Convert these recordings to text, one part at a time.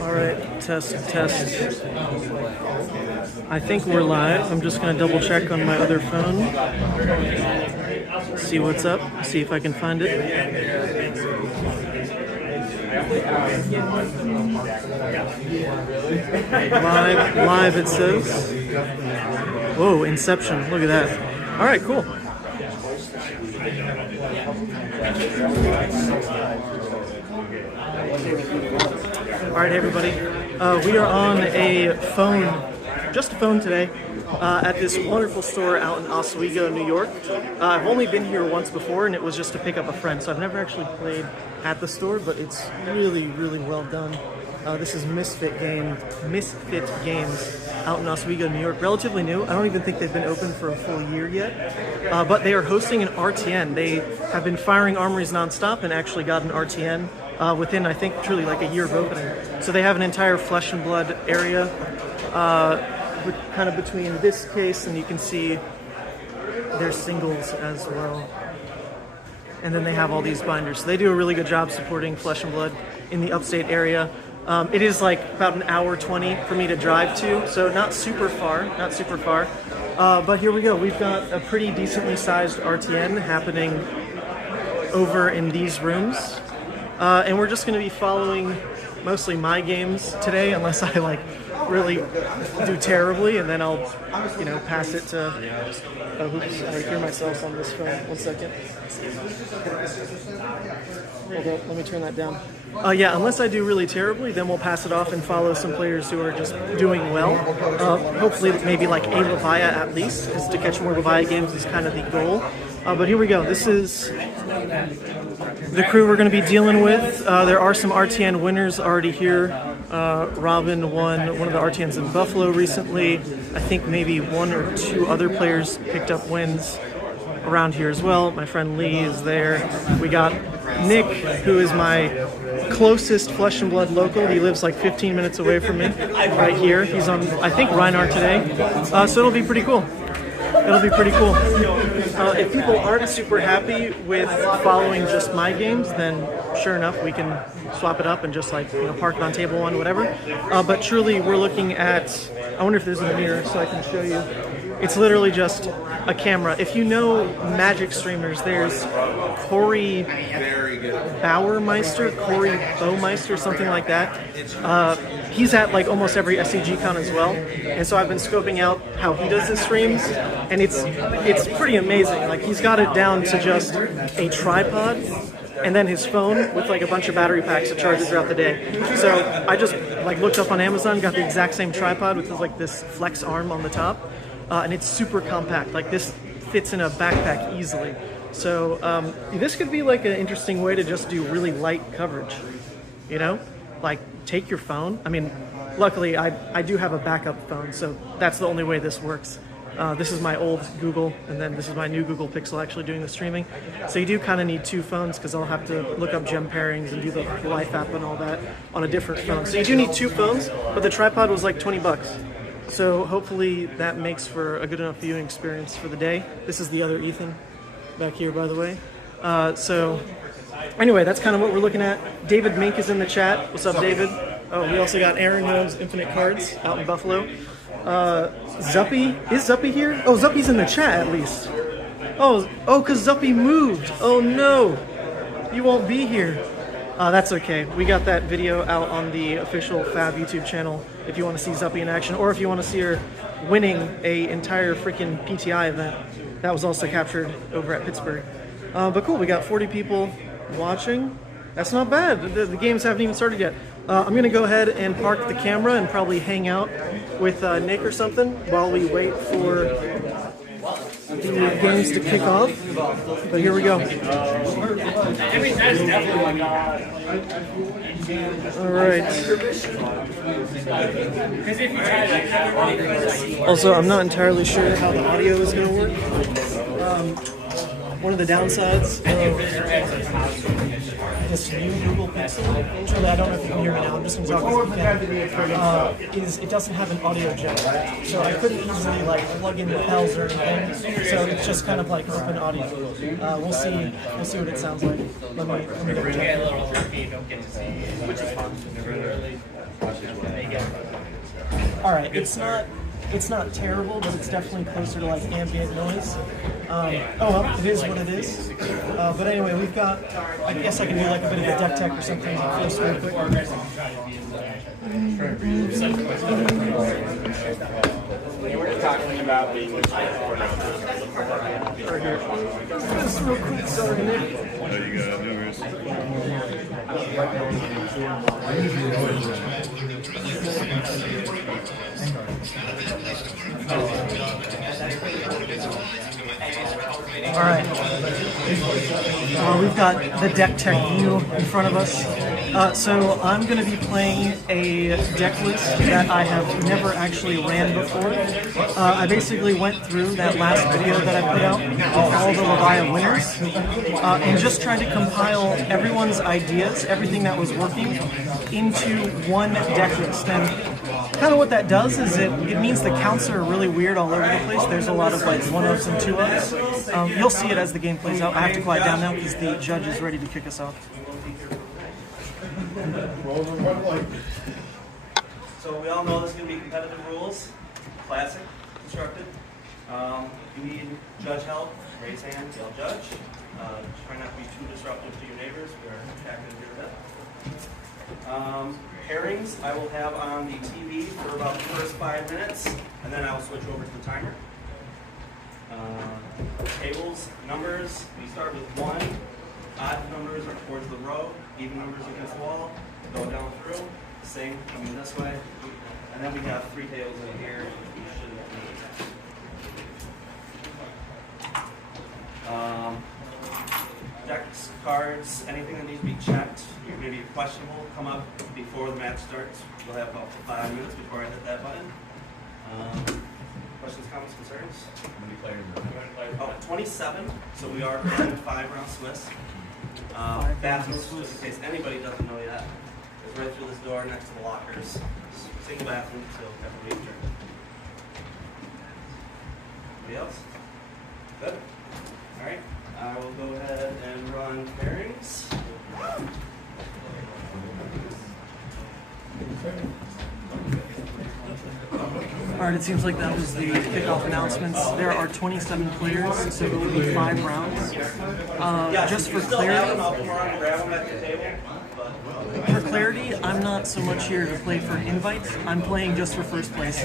Alright, test. I think we're live. I'm just going to double check on my other phone. See what's up. See if I can find it. Live it says. Whoa, Inception. Look at that. Alright, cool. Alright, everybody. We are on a phone, just a phone today, at this wonderful store out in Oswego, New York. I've only been here once before, and it was just to pick up a friend, so I've never actually played at the store, but it's really, really well done. This is Misfit Games out in Oswego, New York. Relatively new. I don't even think they've been open for a full year yet. But they are hosting an RTN. They have been firing armories nonstop and actually got an RTN within, I think, truly like a year of opening. So they have an entire Flesh and Blood area kind of between this case, and you can see their singles as well. And then they have all these binders. So they do a really good job supporting Flesh and Blood in the upstate area. It is like about an hour 20 for me to drive to, so not super far. But here we go. We've got a pretty decently sized RTN happening over in these rooms. And we're just going to be following mostly my games today, unless I like really do terribly, and then I'll, pass it to... Oh, oops, I hear myself on this phone. 1 second. Hold up, let me turn that down. Yeah, unless I do really terribly, then we'll pass it off and follow some players who are just doing well. Hopefully, maybe like a Levia at least, because to catch more Levia games is kind of the goal. But here we go. This is the crew we're going to be dealing with. There are some RTN winners already here. Robin won one of the RTNs in Buffalo recently. I think maybe 1 or 2 other players picked up wins around here as well. My friend Lee is there. We got Nick, who is my closest Flesh and Blood local. He lives like 15 minutes away from me, right here. He's on, I think, Reinhardt today. So it'll be pretty cool. If people aren't super happy with following just my games, then sure enough, we can swap it up and just like, park it on table 1, whatever. But truly, we're looking at, I wonder if there's a mirror so I can show you. It's literally just a camera. If you know Magic streamers, there's Corey Bowmeister, something like that. He's at like almost every SCG con as well, and so I've been scoping out how he does his streams, and it's pretty amazing. Like, he's got it down to just a tripod and then his phone with like a bunch of battery packs to charge it throughout the day. So I just like looked up on Amazon, got the exact same tripod with like this flex arm on the top, and it's super compact. Like, this fits in a backpack easily. So this could be like an interesting way to just do really light coverage, like take your phone. I mean, luckily I do have a backup phone, so that's the only way this works. This is my old Google, and then this is my new Google Pixel actually doing the streaming. So you do kind of need 2 phones, because I'll have to look up gem pairings and do the life app and all that on a different phone. So you do need 2 phones, but the tripod was like 20 bucks. So hopefully that makes for a good enough viewing experience for the day. This is the other Ethan back here, by the way. So anyway, that's kind of what we're looking at. David Mink is in the chat. What's up, David? Oh, we also got Aaron, who owns Infinite Cards out in Buffalo. Zuppy? Is Zuppy here? Oh, Zuppy's in the chat at least. Oh, because Zuppy moved. Oh no, you won't be here. That's okay. We got that video out on the official Fab YouTube channel if you want to see Zuppy in action, or if you want to see her winning a entire freaking PTI event. That was also captured over at Pittsburgh. But cool, we got 40 people watching. That's not bad. The games haven't even started yet. I'm going to go ahead and park the camera and probably hang out with Nick or something while we wait for the games to kick off. But here we go. Alright. Also, I'm not entirely sure how the audio is going to work. One of the downsides of this new Google Pixel, actually, I don't know if you can hear me now, I'm just going to talk as you can, is it doesn't have an audio jack. So I couldn't easily like plug in the bells or anything, so it's just kind of like open audio. We'll see what it sounds like. Let me double check. Which is fun. All right, it's not terrible, but it's definitely closer to like ambient noise. Oh well, it is what it is. But anyway, we've got. I guess I can do like a bit of a deck tech or something first, real quick. You were talking about being Right here. Just real quick, sorry, Nick. Oh, you got numbers. All right. We've got the deck tech view in front of us. So I'm going to be playing a deck list that I have never actually ran before. I basically went through that last video that I put out with all the Levia winners and just tried to compile everyone's ideas, everything that was working, into one deck list. And kind of what that does is it means the counts are really weird all over the place. There's a lot of like 1-ups and 2-ups. You'll see it as the game plays out. I have to quiet down now because the judge is ready to kick us off. So we all know there's going to be competitive rules. Classic, constructed. You need judge help. Raise hand, yell judge. Try not to be too disruptive to your neighbors. We are attacking here a bit. Pairings I will have on the TV for about the first 5 minutes, and then I will switch over to the timer. Tables, numbers, we start with 1. Odd numbers are towards the row, even numbers against the wall. Go down through, same, coming this way. And then we have 3 tables in here. You should decks, cards, anything that needs to be checked, you're going to be questionable, come up before the match starts. We'll have about 5 minutes before I hit that button. Questions, comments, concerns? How many players are there? 27. So we are running 5-round Swiss. Bathrooms, just in case anybody doesn't know yet, is right through this door next to the lockers. Single bathroom, so everybody's turn. Anybody else? Good? Alright, I will go ahead and run pairings. Alright, it seems like that was the kickoff announcements. There are 27 players, so it will be 5 rounds. Just for clarity, I'm not so much here to play for invites. I'm playing just for first place.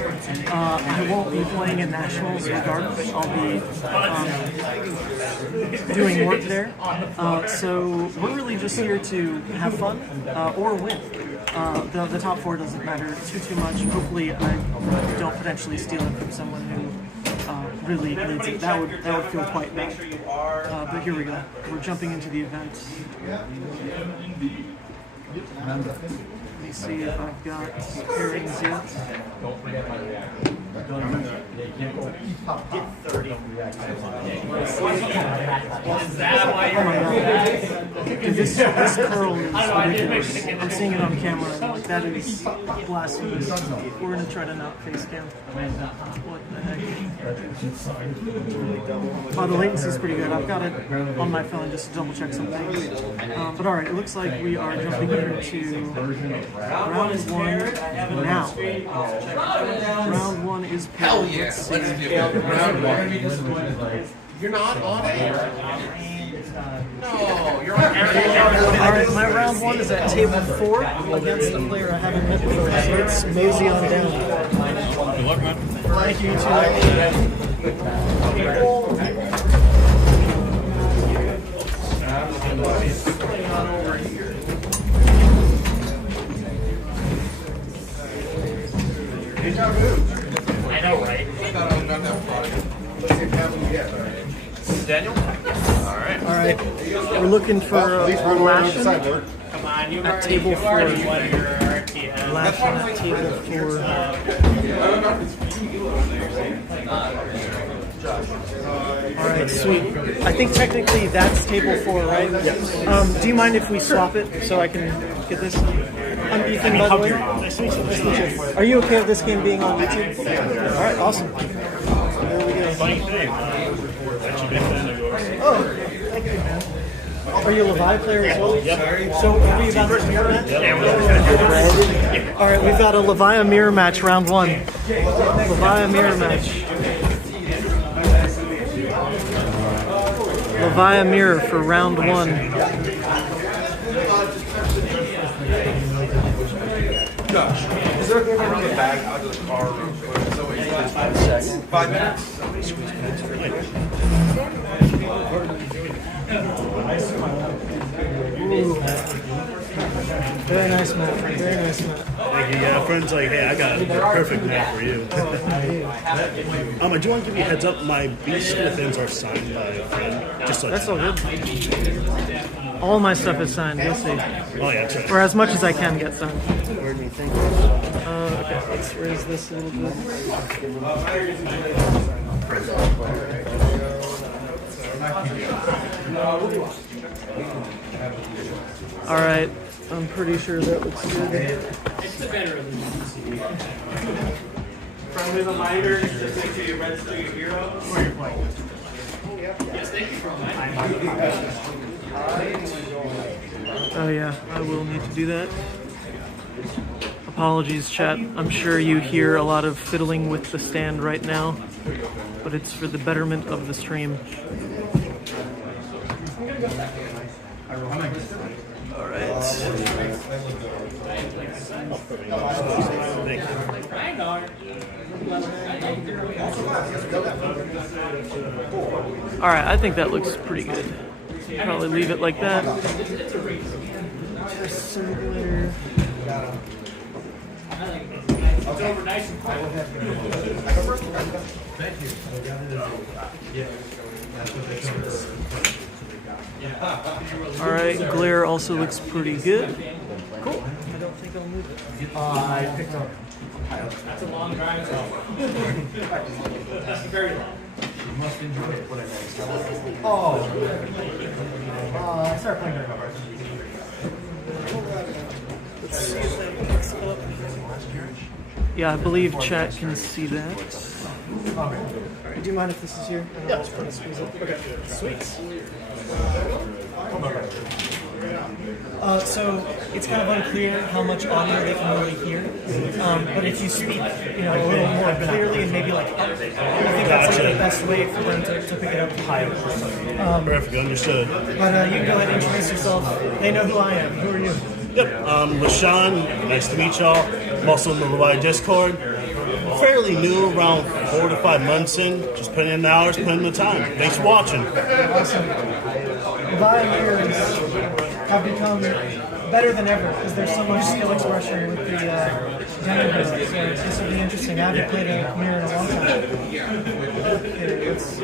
I won't be playing in nationals regardless. I'll be doing work there. So we're really just here to have fun or win. The top 4 doesn't matter too much. Hopefully, I don't potentially steal it from someone who really needs it. That would feel quite bad. But here we go. We're jumping into the event. Let me see if I've got pairings yet. Don't forget my reaction. Get 30. Oh my god. Dude, this curl is ridiculous. I'm seeing it on camera. Like, that is blasphemous. We're going to try to not face cam. What the heck? Oh, the latency is pretty good. I've got it on my phone just to double check some things. But alright, it looks like we are jumping into round 1 now. Round 1 is paired. Hell yeah! Let's do it. Round 1. You're not on air. No, you're on air. Alright, my round 1 is at table 4 against a player I haven't met before, so let's mosey on down. Good luck, man. Thank you, you too. I know, right? Daniel? Alright. Alright, we're looking for Lashin Come on, you at table 4. RTM. Lashin at table 4. Alright, sweet. I think technically that's table 4, right? Yes. Do you mind if we swap it so I can get this? I'm Ethan, by the way. Nice to meet you. Are you okay with this game being on YouTube? Alright, awesome. There we go. Funny thing. Oh, thank you, man. Are you a Levia player as well? Yep. So, are we about to start that? Yeah, we're All right, we've got a Levia mirror match, round 1. Levia mirror match. Levia mirror for round 1. Is there a good around the bag out of the car real quick? So it's 5 seconds. 5 minutes. Very nice map. Very nice map. Thank you. Yeah, friends like, hey, I got a perfect map for you. I do want to give you a heads up. My beast things are signed by a friend. Just so That's all good. All my stuff is signed. You'll see. Oh yeah, that's right. Or as much as I can get signed. Where'd me think? Okay, let's raise this a little bit. All right, I'm pretty sure that looks good. Friendly reminder, just make sure you register your hero. Oh yeah, I will need to do that. Apologies, chat. I'm sure you hear a lot of fiddling with the stand right now, but it's for the betterment of the stream. All right. All right, I think that looks pretty good. Probably leave it like that. Just some glitter. All right, glare also looks pretty good. Cool. I don't think I'll move it. I picked up. That's a long drive. That's very long. You must enjoy it. Oh. I started playing during my birthday. Let's see if that picks up. Yeah, I believe chat can see that. Alright, do you mind if this is here? Yeah, just put it, squeeze it. Okay, sweet. So it's kind of unclear how much audio they can really hear. But if you speak, a little more clearly and maybe like up, I think that's like the best way for them to pick it up higher. Perfect, understood. But you can go ahead and introduce yourself. They know who I am. Who are you? Yep, LaShawn, nice to meet y'all. I'm also in the Levia Discord. Fairly new, around 4 to 5 months in. Just putting in the hours, putting in the time. Thanks for watching. Awesome. Levia mirrors have become better than ever because there's so much skill expression with the demo mirror. So this will be interesting. I haven't played a mirror in a long time. Okay, let's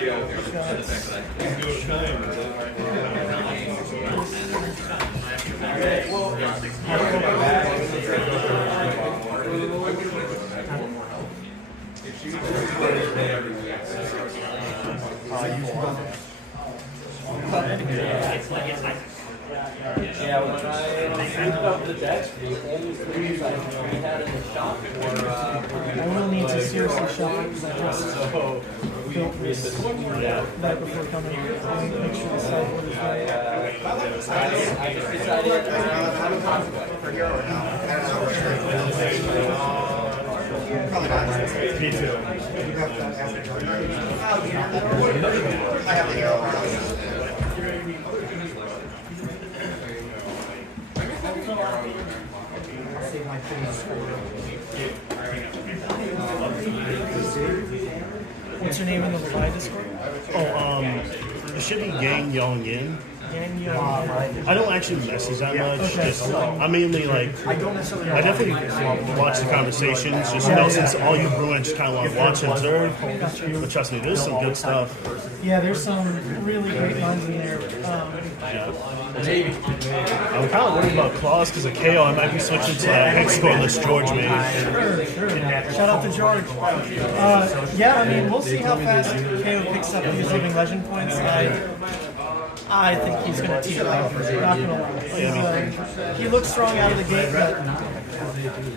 Yeah, when I opened up the decks, the only 3 I had in the shop were... I will need to seriously shop because I just built this back before coming. I'll make sure the site is right. I just decided... Me too. I have the hero. What's your name in the Levia Discord? Oh, it should be Yang Yong Yin. Yang Yo. I don't actually message that much. Just, I mainly like, I definitely watch the conversations. Just know since all you Bruins just kind of want to watch and observe. But trust me, there's some good stuff. Yeah, there's some really great lines in there. I'm kind of worried about Claus because of Kayo. I might be switching to hex scoreless George maybe. Sure. Shout out to George. Yeah, I mean, we'll see how fast Kayo picks up his living legend points. I think he's going to tee it up. Not going to lie. He looks strong out of the gate, but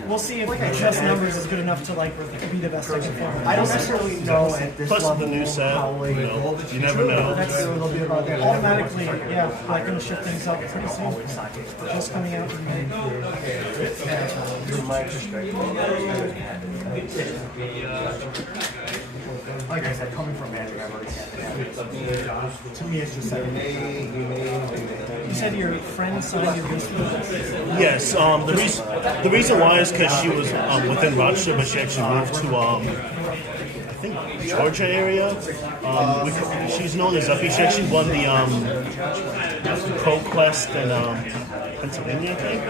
we'll see if just numbers is good enough to like be the best I can form. I don't necessarily know at this Plus level the new set, how you know, you never know. That's automatically, yeah, like going to shift things up pretty soon. Just coming out in May. From my perspective. Like I said, coming from Magic, I've already had that. To me, it's just like, You said your friend signed your baseball. Yes, the reason why is because she was within Rochester, but she actually moved to I think Georgia area. She's known as Uppy. She actually won the Pro Quest in Pennsylvania, I think.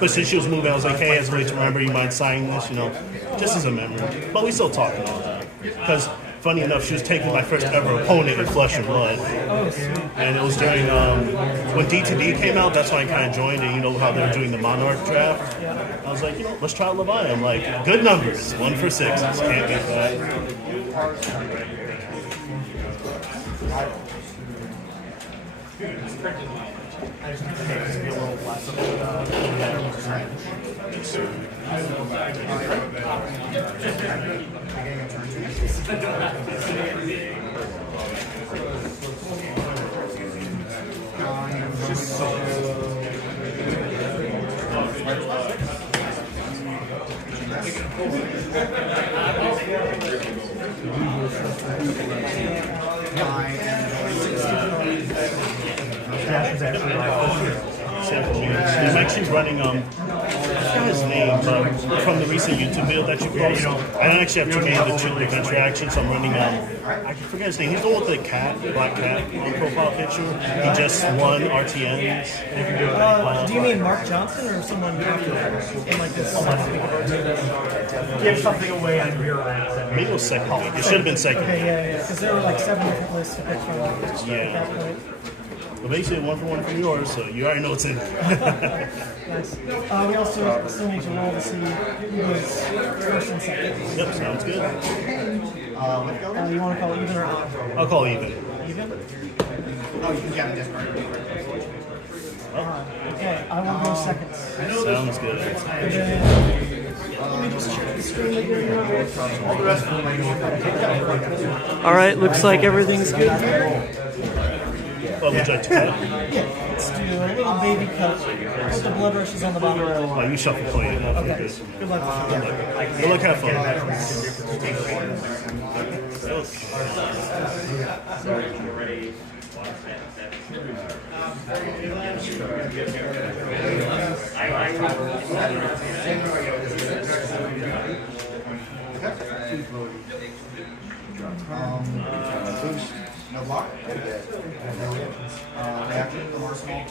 But since she was moving, I was like, hey, as a way to remember, you mind signing this, you know, just as a memory. But we still talk and all that. Because, funny enough, she was taking my first ever opponent in Flesh and Blood. And it was during, when D2D came out, that's when I kind of joined, and you know how they were doing the Monarch draft? I was like, you know, let's try Levia. I'm like, good numbers, 1 for 6. Can't beat that. I'm actually running, I forgot his name, but from the recent YouTube video that you posted, I don't actually have too many of the two adventure actions, so I'm running, I forget his name, he's the one with the cat, black cat on profile picture. He just won RTNs. Do you mean Mark Johnson or someone in like this? Give something away on your end. Maybe it was second week. It should have been second Okay, week. yeah, because there were like 7 different lists to pick from at Yeah. that point. But basically 1 for 1 from yours, so you already know what's in it. Nice. We also still need to roll to see who goes first and second. Yep, sounds good. You want to call even or odd? I'll call even. Even? Oh, you can get a discard. Okay, I will go seconds. Sounds good. And then, let me just check the screen that you're on. All right, looks like everything's good here. What would you like to cut? Yeah, let's do a little baby cut. Put the blood rushes on the bottom row. Oh, you shuffle play it. Okay, Good. good luck. Good luck, have fun. No block? Reaction, the arsenal.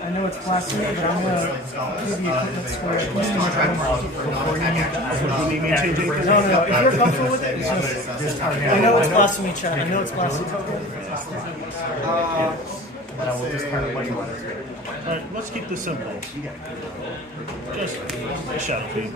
I know it's blasphemy, but I'm going to give you a quick square. No. If you're comfortable with it, it's just. I know it's blasphemy, Chad. I know it's blasphemy. But I will discard what you want. Alright, let's keep this simple. Just a shadow feed.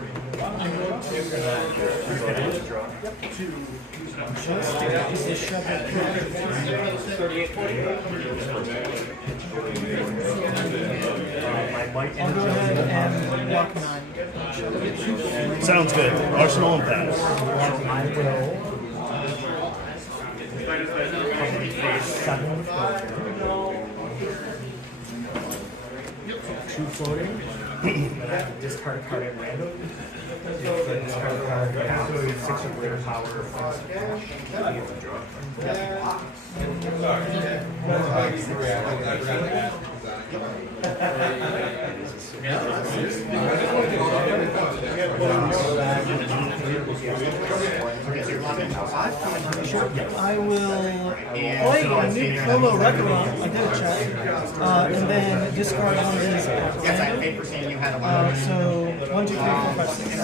I'll go ahead and block 9. Sounds good. Arsenal and pass. Two floating. Discard a card at random. Discard a card at 6 or greater power. I will play a new promo Record. I did a check. And then discard one of these at random. So 1, 2, 3, 4, 5, 6.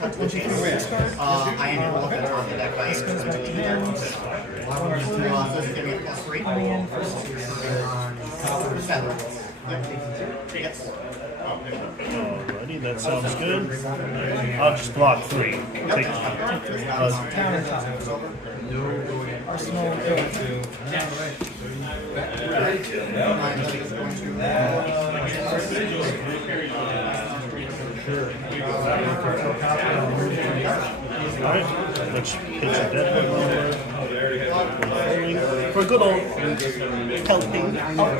1, 2, 3, discard. This goes back to hand. Coming in for 6. Alrighty, that sounds good. I'll just block 3. Take Town and top. Arsenal. Alright, let's pitch a dead one. For a good old helping. Draw.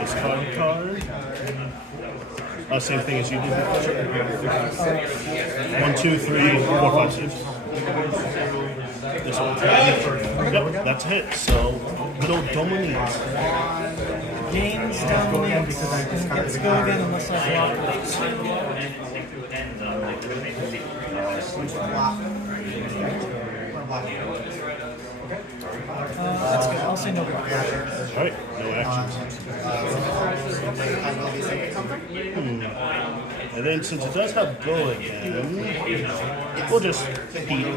Discard card. Same thing as you did before. 1, 2, 3, 4, 5, 6. This one. Yep, that's a hit. So, good old Dominique. Gains dominates and gets to go again unless I block it. That's good. I'll say no block. Alright, no actions. And then since it does have go again, we'll just beat it.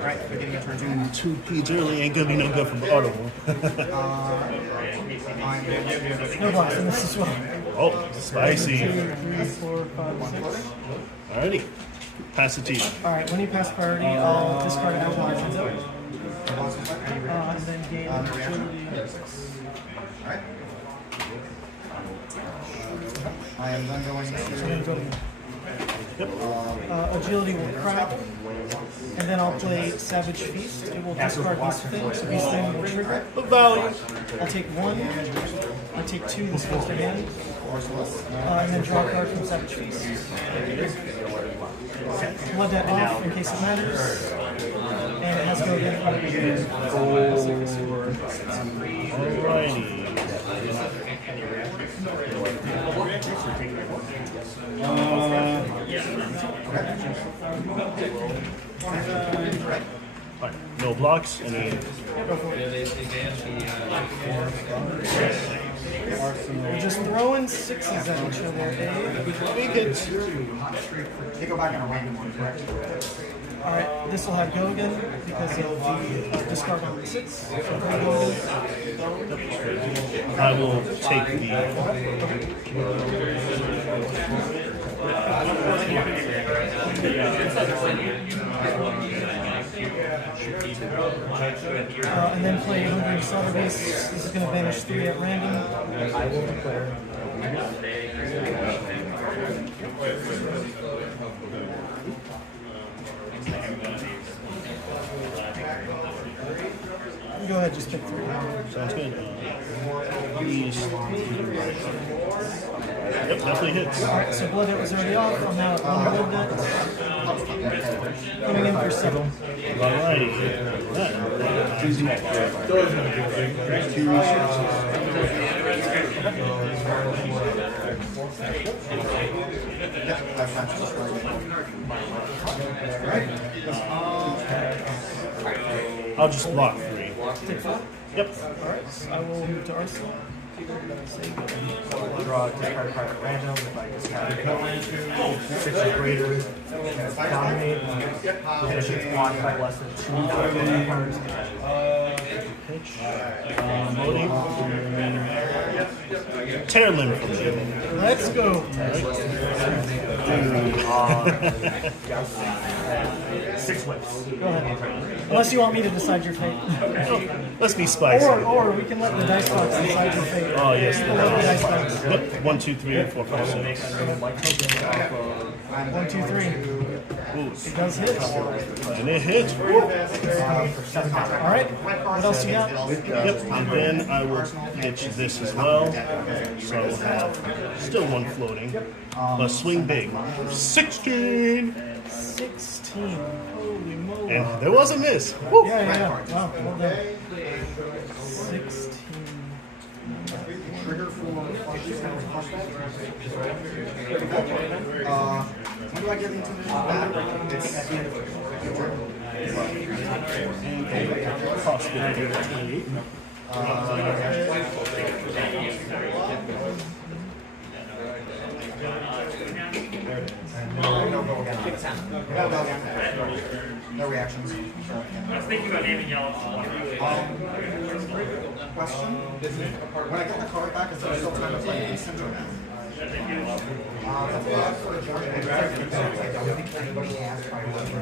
Alright, we're getting a turn 2 P's early ain't gonna be no good from the audible. No blocks in this as well. Oh, spicy. 2, 3, 4, 5, 6. Alrighty, pass it to you. Alright, when you pass priority, I'll discard an outline window. And then gain agility. Alright. I am then going to Agility will crack. And then I'll play Savage Feast. It will discard these things. These things will trigger. Value. I'll take 1. I'll take 2. This goes to hand. And then draw a card from Savage Feast. Let that off in case it matters. And it has to go again. Alrighty. Alright, no blocks. Any We're just throwing 6s at each other, eh? big hits. they go back on a random one, correct? Alright, this will have go again because of the discard on the 6. So go again. I will take the. And then play Hungry Slaughter Base. This is going to banish 3 at random. I will declare. Go ahead, just pick 3. Sounds good. These. Yep, definitely hits. Alright, so Blood Debt was already off. I'm now at 1 Blood Debt. Coming in for 7. Alrighty. I'll just block 3. Take 4. Yep. Alright, I will move to Arsenal. Draw a discard card at random. If I discard 6 or greater, dominate. Finish its block by less than 2 non-voting cards. Pitch. Loading. Tear limb from you. Let's go. 6 whips. Go ahead. Unless you want me to decide your fate. Let's be spicy. Or we can let the dice box decide your fate. Oh, yes. People love the dice box. Yep. 1, 2, 3, 4, 5, 6. 1, 2, 3. It does hit. And it hit. Alright, what else you got? Yep. And then I will pitch this as well. So I will have still 1 floating. But swing big. 16. 16. Holy moly. And there was a miss. Woo. Yeah. Wow, well done. 16. Trigger for flushes and flashback. When do I get into the back? It's at the end of your turn. Possibility of 28. No go again. No go again. No reactions. I was thinking about naming yellow. Question. When I get the card back, is there still time to play instant or no? That's what I for a judge. I don't think anybody has priority.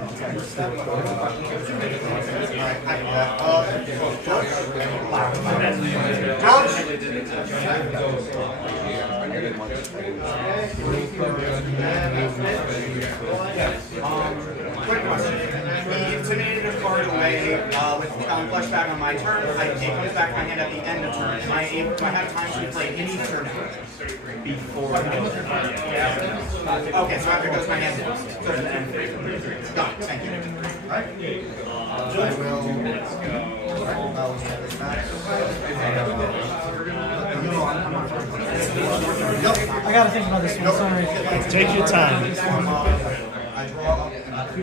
Quick question. The intimidative card away with flashback on my turn. It comes back to my hand at the end of turn. Do I have time to play any turn before? Okay, so after it goes my hand. Done. Thank you. Alright. I will. Set this back. I gotta think about this one, sorry. Take your time. I draw up and I will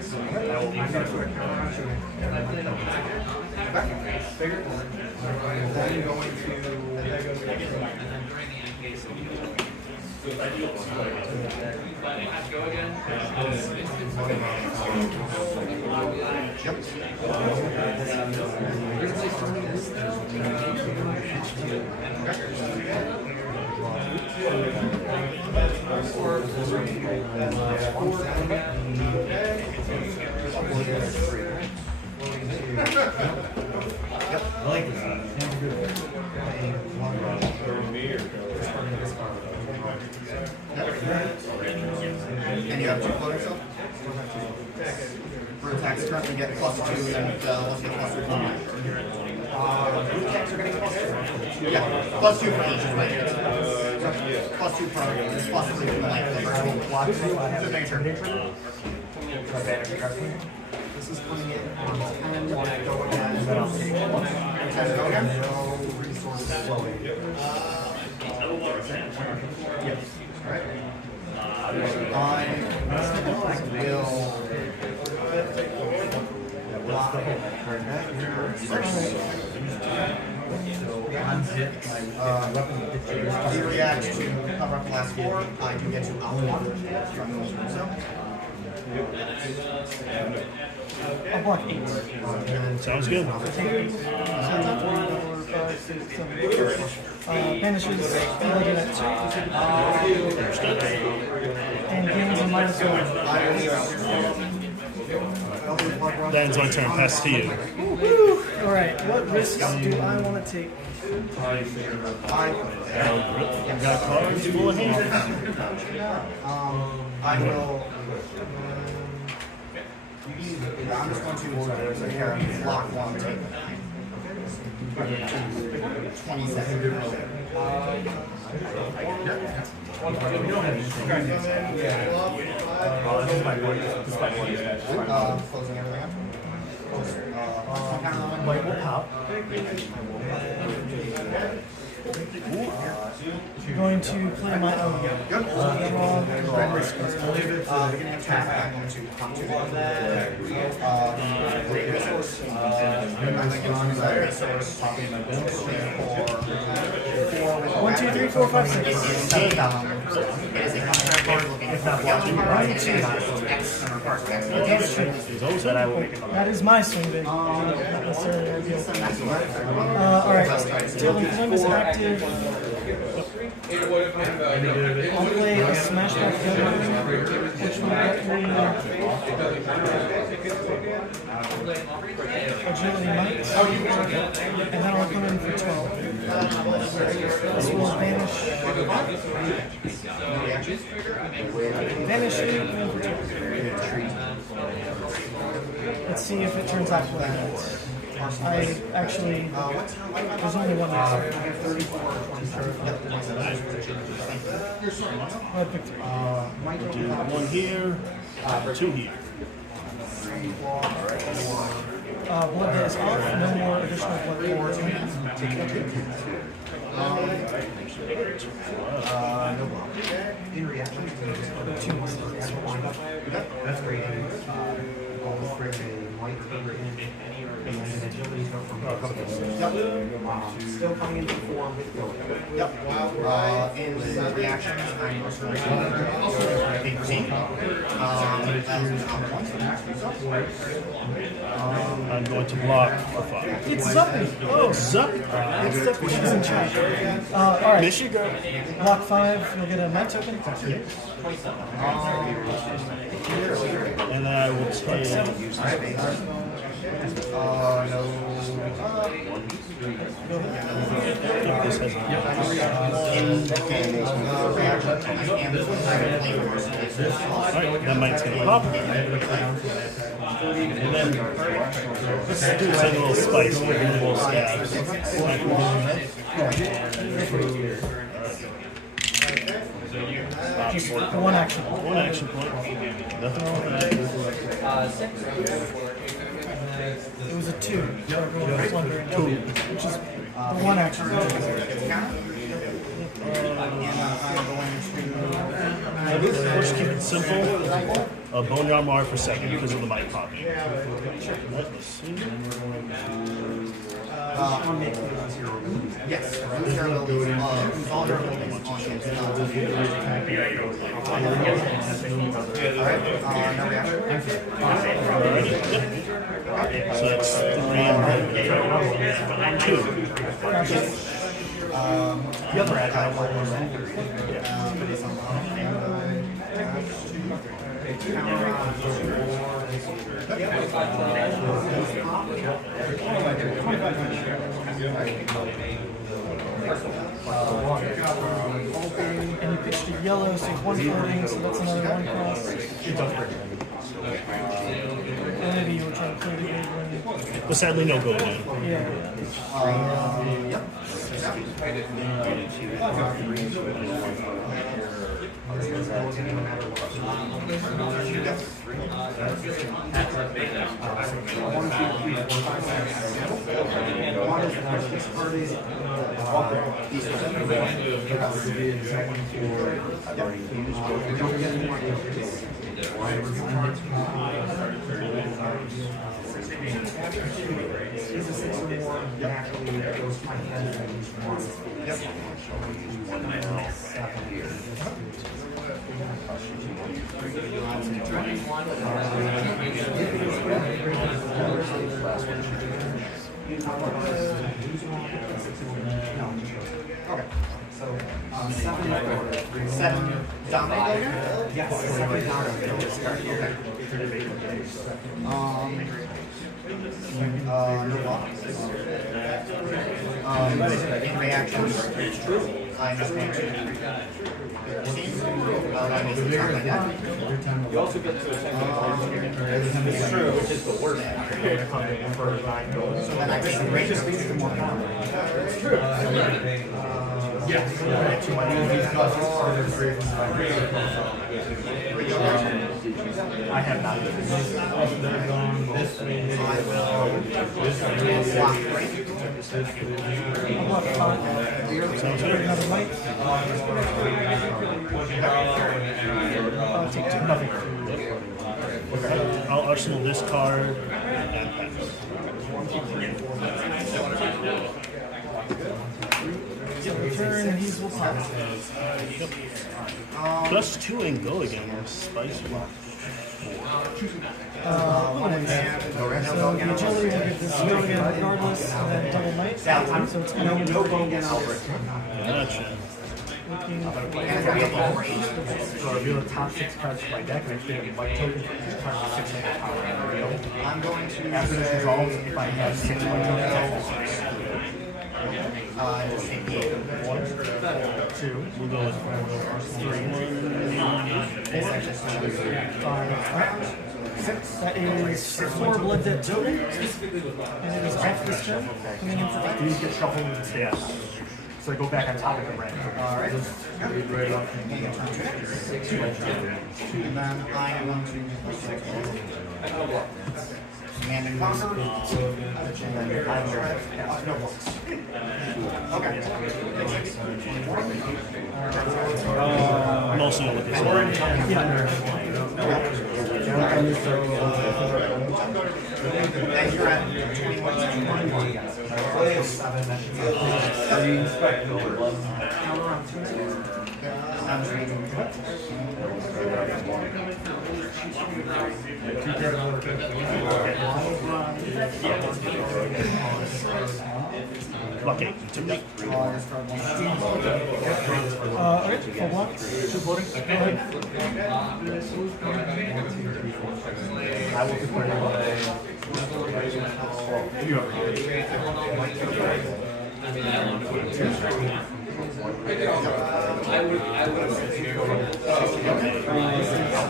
then going and you have 2 floating stuff? For attacks, currently get +2 and let's get +3 for mine. Blue attacks are getting +2. Yeah, +2 for each is my hit. +2 per, +3 for the length of the turn. This is coming in on 10, go again. 10 go again? No resources flowing. Yes. Alright. I will he reacts to cover up the last 4. I can get to out 1 from those I'll block 8. Sounds good. Banishes, elegant at 2. And gains a -1. That ends my turn. Pass to you. Alright, what risks do I want to take? I've got cards full of hand. I will. I'm just going to block 1 take 27. Closing everything up. Light will pop. Going to play my own. Beginning attack, I'm going to come to resource. I'm going to use that resource for 1, 2, 3, 4, 5, 6. It is a contract card looking for yellow card. X and requires X. That is my swing big. Not necessarily ideal. Alright, till the flame is active, I'll play a smashback gunner, which will get me agility might, and then I'll come in for 12. This will vanish. Vanish it, come in for 12. Let's see if it turns out like that. I actually, there's only one answer. I picked 3. Do 1 here, 2 here. Blood that is off, no more additional blood pours. No block. In reaction, that's great. Almost bring a white finger in, and then agility from still coming into form with go. Yep. In reactions, I'm I'm going to block for 5. It's Zuppy! Oh, Zup! It's Zuppy, she's in charge. Alright, Michigan. block 5, you'll get a night token. And then I will take. This has Alright, that might take a pop. And then let's do take a little spice here, a little stabs. One action. One action point. Nothing wrong with that. It was a 2. So everyone plunder and 2. Which is the one action. Let's keep it simple. Bone Yarn Mar for second because of the mic popping. Let's see. Yes, use your abilities. Use all your abilities on him. Alright, no reaction. So that's 3 and 2. The other agile one was And you pitched a yellow, so 1 floating, so that's another 1 cross. And maybe you were trying to play the game. But sadly, no gold in. Yeah. Okay. So, 7 dominate. yes, second down of this card. No blocks. In reactions, I'm just going to You also get to it's true, which is the worst. so then I just range of these more power. It's true. Yes. I have not. Sounds good. Another might. Take 2. Nothing. I'll arsenal this card and pass. Return, and he's will pop. +2 and go again. Spice block. So the agility will give this million regardless, and then double knight. So it's No Bogan Albert. Gotcha. So reveal the top 6 cards of my deck, and I get a white token for each card with 6 mana power. I'm going to After this resolves, if I have 6 white tokens, just take 8. 1, 2, We'll go with 5, 6. That is 4 blood dead token. And it is off this turn. Coming in for 8. These get shuffled and stay up. So they go back on top of the red. Alright. And then I am going to Command and Conquer. And then I no books. Okay. Mostly look at Then you're at 21. Okay, to me. Okay, for what? Two voting? Go ahead. I will declare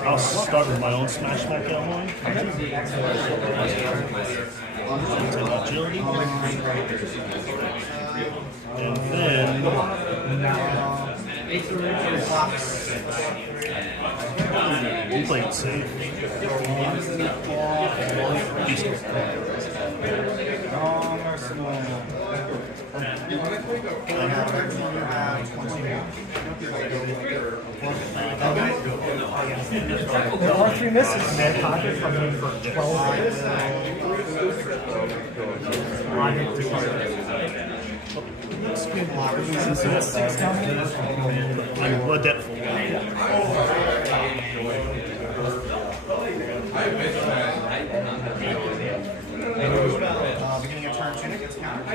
I'll start with my own smash back Illinois. Agility. And then we played safe. There are 3 misses. Mad Pocket coming in for 12. That's 6 coming. I'm adeptful. Beginning of turn, Tunic gets countered.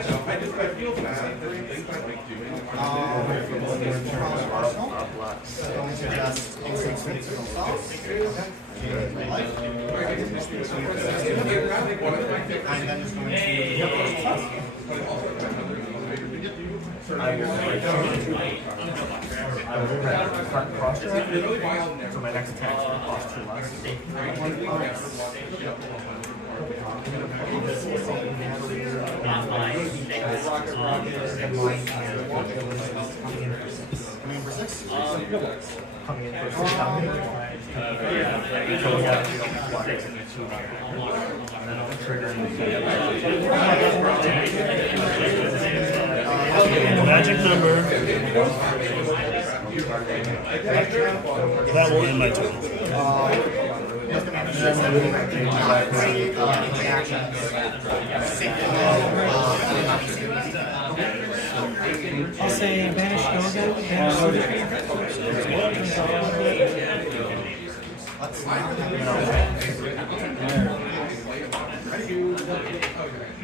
Arsenal. Going to just instant sweep to themselves. Life. I'm then just going to I will front cross check. So my next attack is going to cost 2 less. Coming in for 6. Coming in for 6 damage. So we got 2 flyers and 2 and then I'll trigger Magic number. That will end my turn. I'll say banish Gogan, banish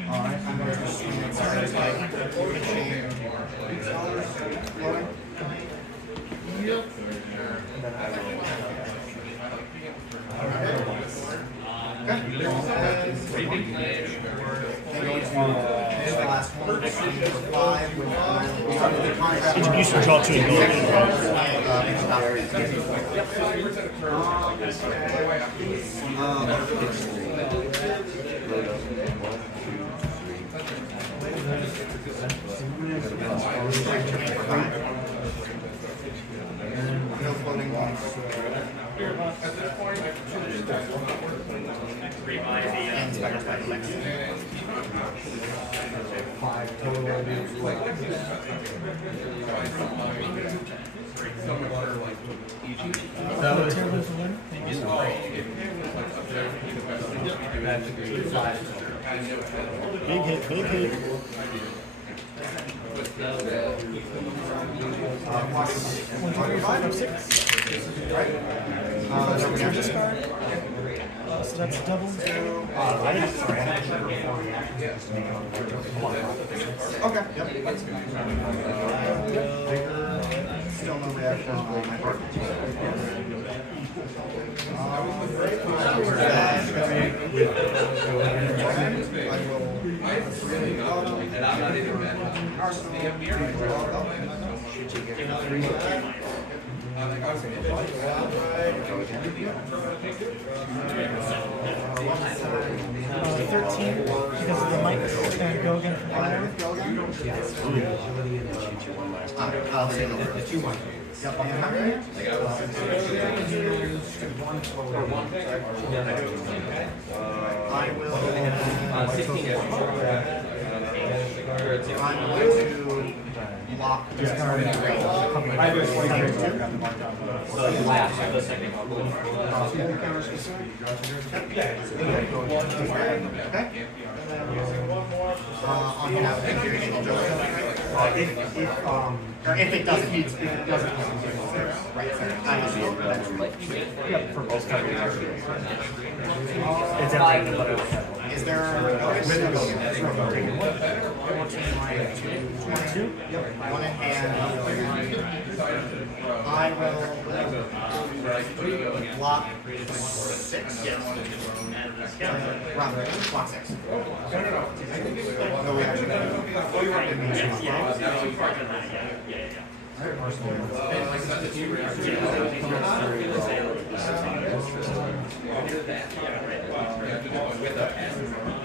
Alright, I'm going to swing it. Sorry, it's like Introduce your draw 2 and go again. No floating ones. And Spider Spider Lex. 5 total. That was Big hit, big hit. 125 or 6. Discard. So that's double. Okay. Yep. Still no reaction on my part. Because of the mic and go again for fire. Yep, on the hammer. I will. I'm going to block this card in range. Okay. On the now, if it doesn't, right, Yep, for both categories. It's everything but is there a notice? 22? Yep. One in hand. I will block 6. Yes. Block 6. No reaction.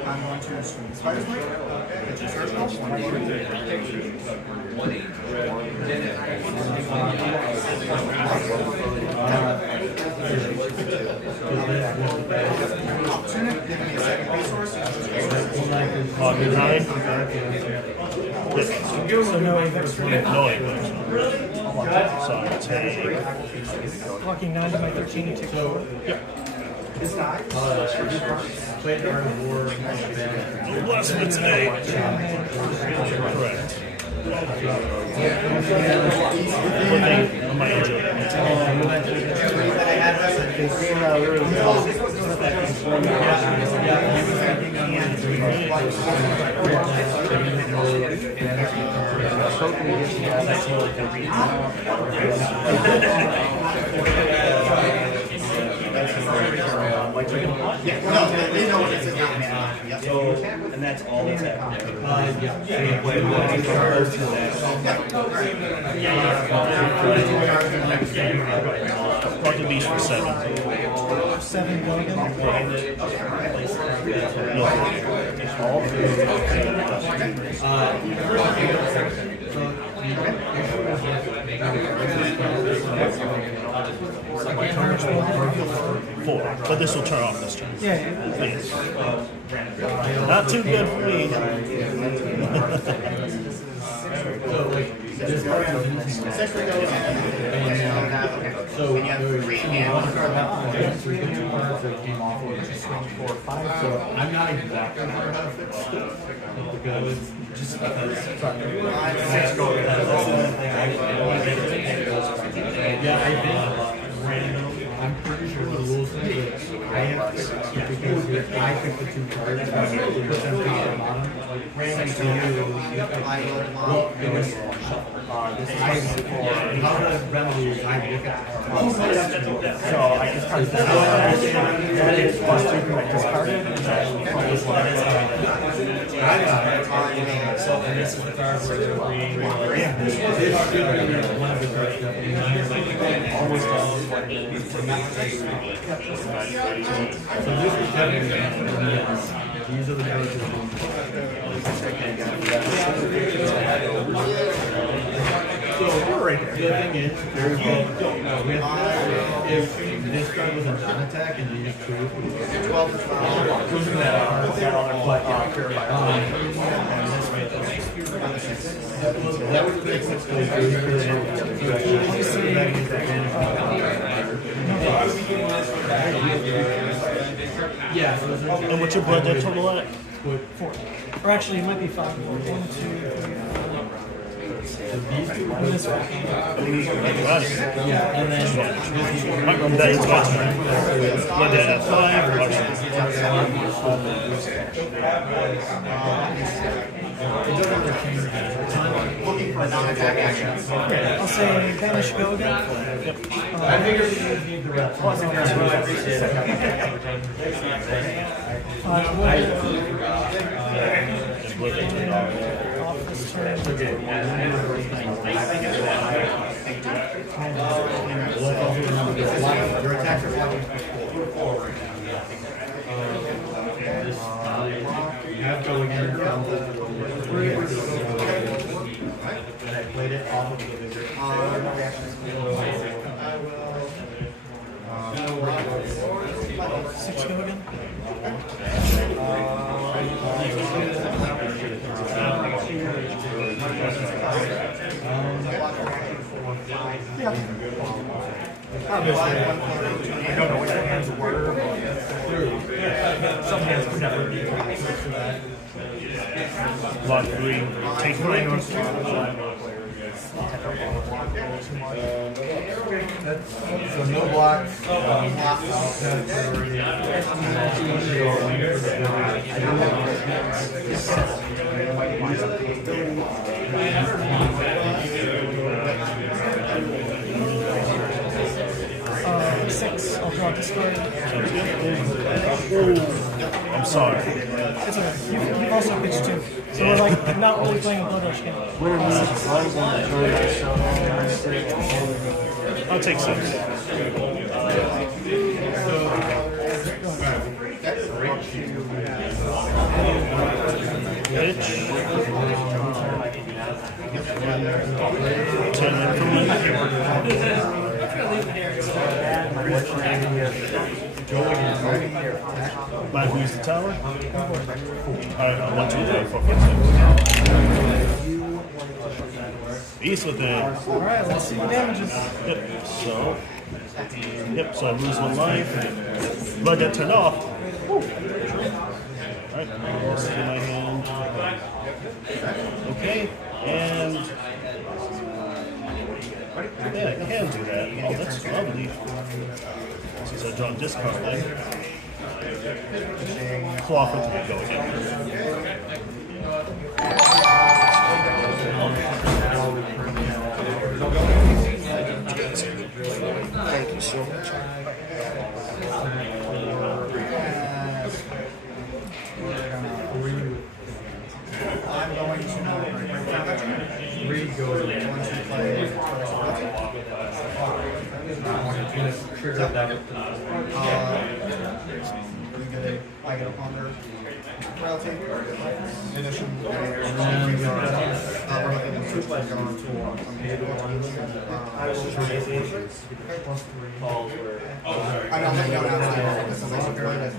I'm going to Spider's Blade, which is first level. Opportunity, give me a second resource. So no Apex. No Apex. So I'll take. Walking 9 to my 13 to take 4. This guy? Played during war. Less than today. Correct. One thing on my agent. Yeah, no, they know what this is not mana. Yep. And that's all that's happening. Block the beast for 7. 7 Logan. Four. But this will turn off this turn. Yeah. Please. Not too good for me. Essentially goes so when you have 3 hands, So I'm not exactly sure how to fix it because just because I'm pretty sure the rules say that I have to because if I pick the 2 cards and I put them top and bottom, randomly to you, well, it was this I for how does remedy I look at so I just kind of that is plus 2 from my discarded and so and this is the card where they're being this should be one of the cards that almost always so this is definitely these are the so we're right there. The thing is, there's if this card was a non-attack and you just drew 12 to 12, that would make sense to yeah. And what's your blood debt total at? 4. Or actually, it might be 5. 1, 2, 3, 4. This one. Yeah, and then That is my turn. Blood debt at 5. looking for a non-attack action. I'll say Banish Go again. I figured you need the rest. Off this turn. Your attacks are blocking. You have to go again. And I played it off of the wizard. obviously, I don't know what their hands were, but some hands would never be close to that. Block 3, take 3. So no blocks. Six. I'll draw this card. I'm sorry. It's okay. You've also pitched two. So we're like not really playing a blood rush game. I'll take 6. Pitch. 10 increment. Might have used the tower. Alright, 1, 2, 3, 4, 5, 6. East with it. Alright, let's see the damages. Yep, so. Yep, so I lose 1 life. Blood got turned off. Alright, this is in my hand. Okay, and. Yeah, I can do that. Oh, that's lovely. Since I draw this card then. Claw into the go again. Thank you so much. I'm going to read go once you play. Trigger that. I get a ponder. Royalty. Initial. And then we're looking at 2 plays going on tour. I will trade +3. I don't think you're outside. This is also very nice.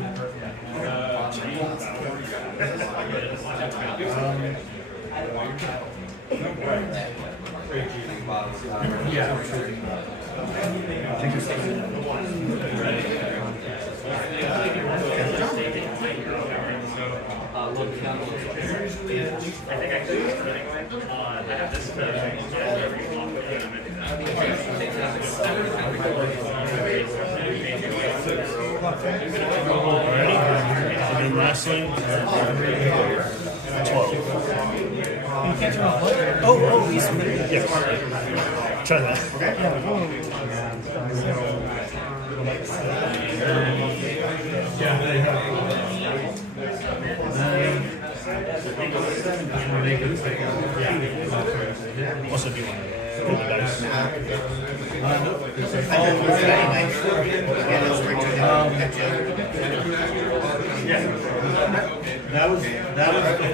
Ready? And then lastly, 12. You can't turn off blood. Oh, he's Yes. Try that. Also, do you want to roll the dice? That was the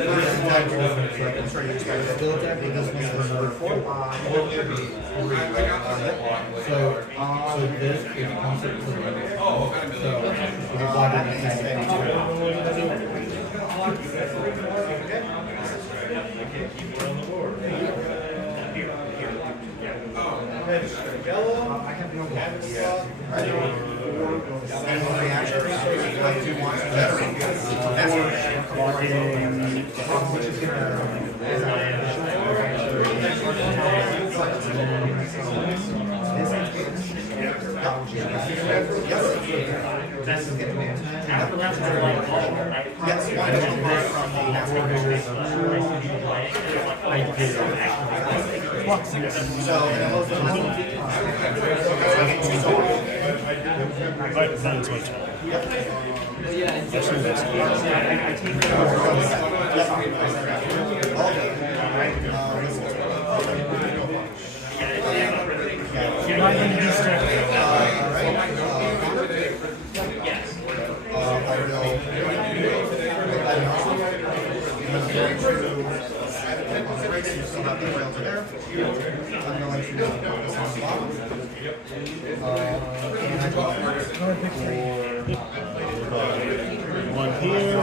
first time I'm starting to expect that build deck, but this one's for another 4. So this is concept for the so if you block it, Alright, then it's my turn. One here,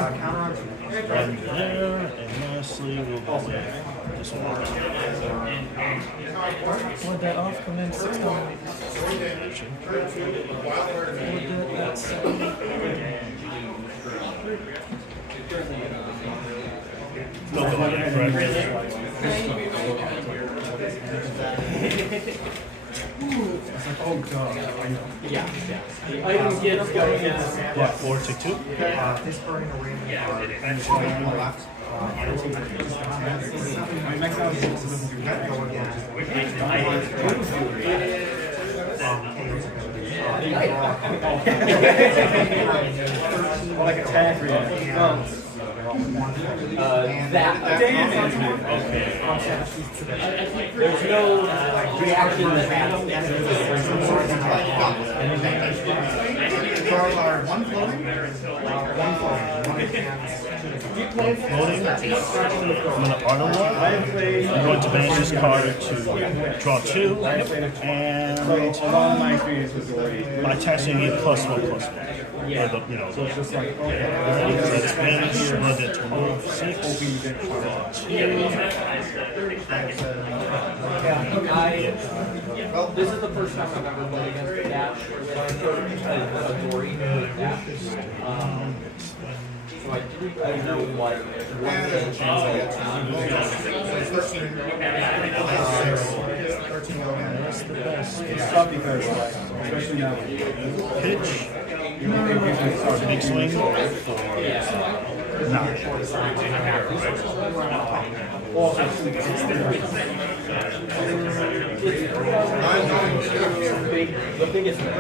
one there, and honestly will go with this one. Would that off come in 6 dollars? Would that 7? No, correct. Oh god. Yeah. The item gets go against. Yeah, 4 to 2. Discarding a random card and swinging left. My next out is go again. Like a tag reaction. That damage. Okay. There's no reaction that happens. Cards are one floating, one Floating. I'm going to auto one. I'm going to banish this card to draw 2. And my attaching it +1/+1. Yeah. Or the, you know, so it's just like, that's banished, run it to move 6. Well, this is the first time I've ever played against the dash with Uzuri with dash. So I didn't know what the chance It's tough because, especially now, Pitch. Big swing. 9. the biggest being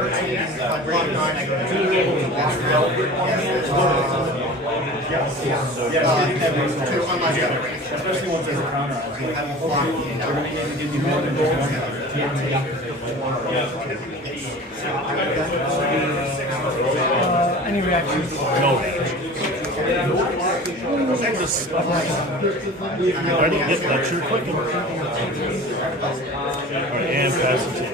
able to walk out with one hand. especially once there's a counter. They're going to give you more than just one. Any reactions? No reaction. Ready? Yep, that's your quick. Alright, and pass it to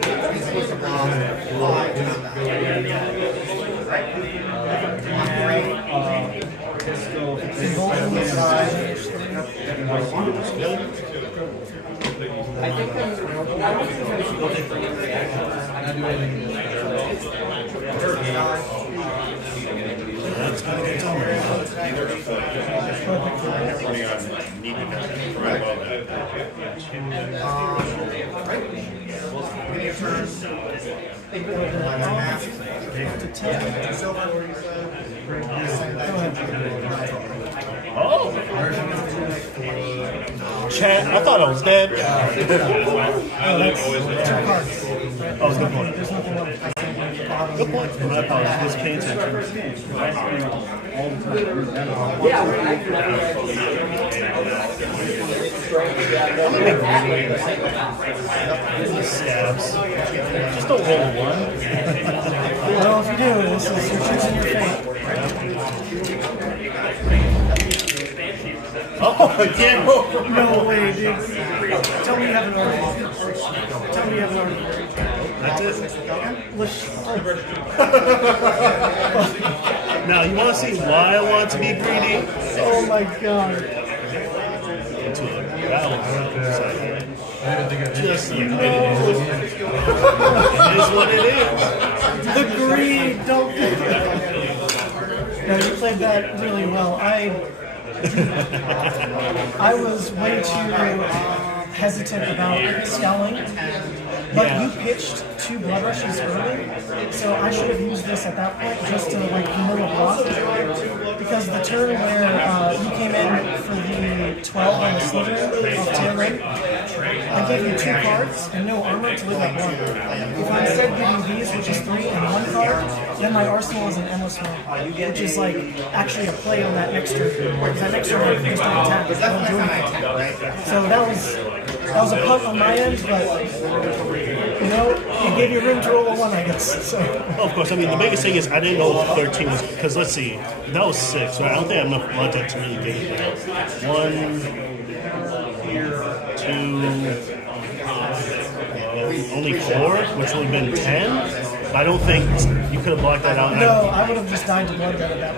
I think I don't think there's a reaction. I'm not doing anything. That's gonna get done. Oh! Chat, I thought I was dead. Oh, good point. Good point. My apologies. This paying attention. Stabs. Just don't roll a 1. Well, if you do, this is you're choosing your fate. Oh, again. No way, dude. Tell me you have an order. Tell me you have an order. That's it. Now, you want to see why I want to be greedy? Oh my god. Into a battle. Just it is what it is. The greed, don't think. No, you played that really well. I was way too hesitant about scowling, but you pitched 2 blood rushes early, so I should have used this at that point just to like mill a block. Because the turn where you came in for the 12 on the slither of Tailwind, I gave you 2 cards and no armor to live that block. If I instead give you these, which is 3 and 1 card, then my arsenal is an endless one, which is like actually a play on that next turn. Because that next turn I can just attack, it won't do anything. So that was a punt on my end, but you know, it gave you room to roll a 1, I guess. So. Well, of course, I mean, the biggest thing is I didn't know 13 was, because let's see, that was 6, right? I don't think I have enough blood to really get it. 1, 2, only 4, which would have been 10. I don't think you could have blocked that out. No, I would have just died to blood that at that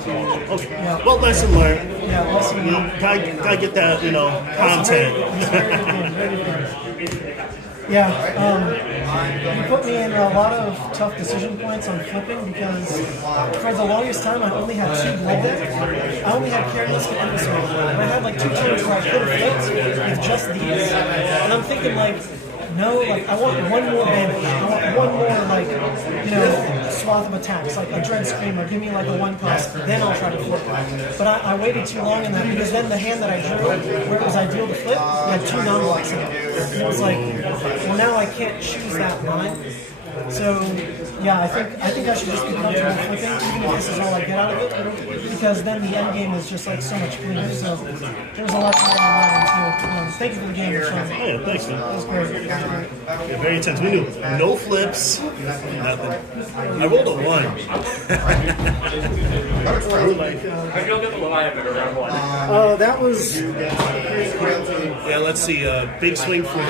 point. Okay. Yeah. Well, lesson learned. Yeah, lesson You know, gotta get that, content. Yeah, you put me in a lot of tough decision points on flipping because for the longest time I only had 2 blood decks. I only had Careless and Episode. And I had like 2 turns where I could have flipped with just these. And I'm thinking like, no, like I want one more damage. I want one more like, swath of attacks, like a Dread Screamer. Give me like a 1 cost, then I'll try to flip. But I waited too long in that because then the hand that I drew, where it was ideal to flip, had 2 non-blocks in it. And it was like, well now I can't choose that line. So yeah, I think I should just be comfortable flipping, even if this is all I get out of it, because then the end game is just like so much cleaner. So there's a lot to learn on that one too. Thank you for the game, Sean. Oh, yeah, thanks, man. That was great. Yeah, very intense. We knew no flips, nothing. I rolled a 1. I feel good the Leviathan around 1. That was Yeah, let's see. Big swing for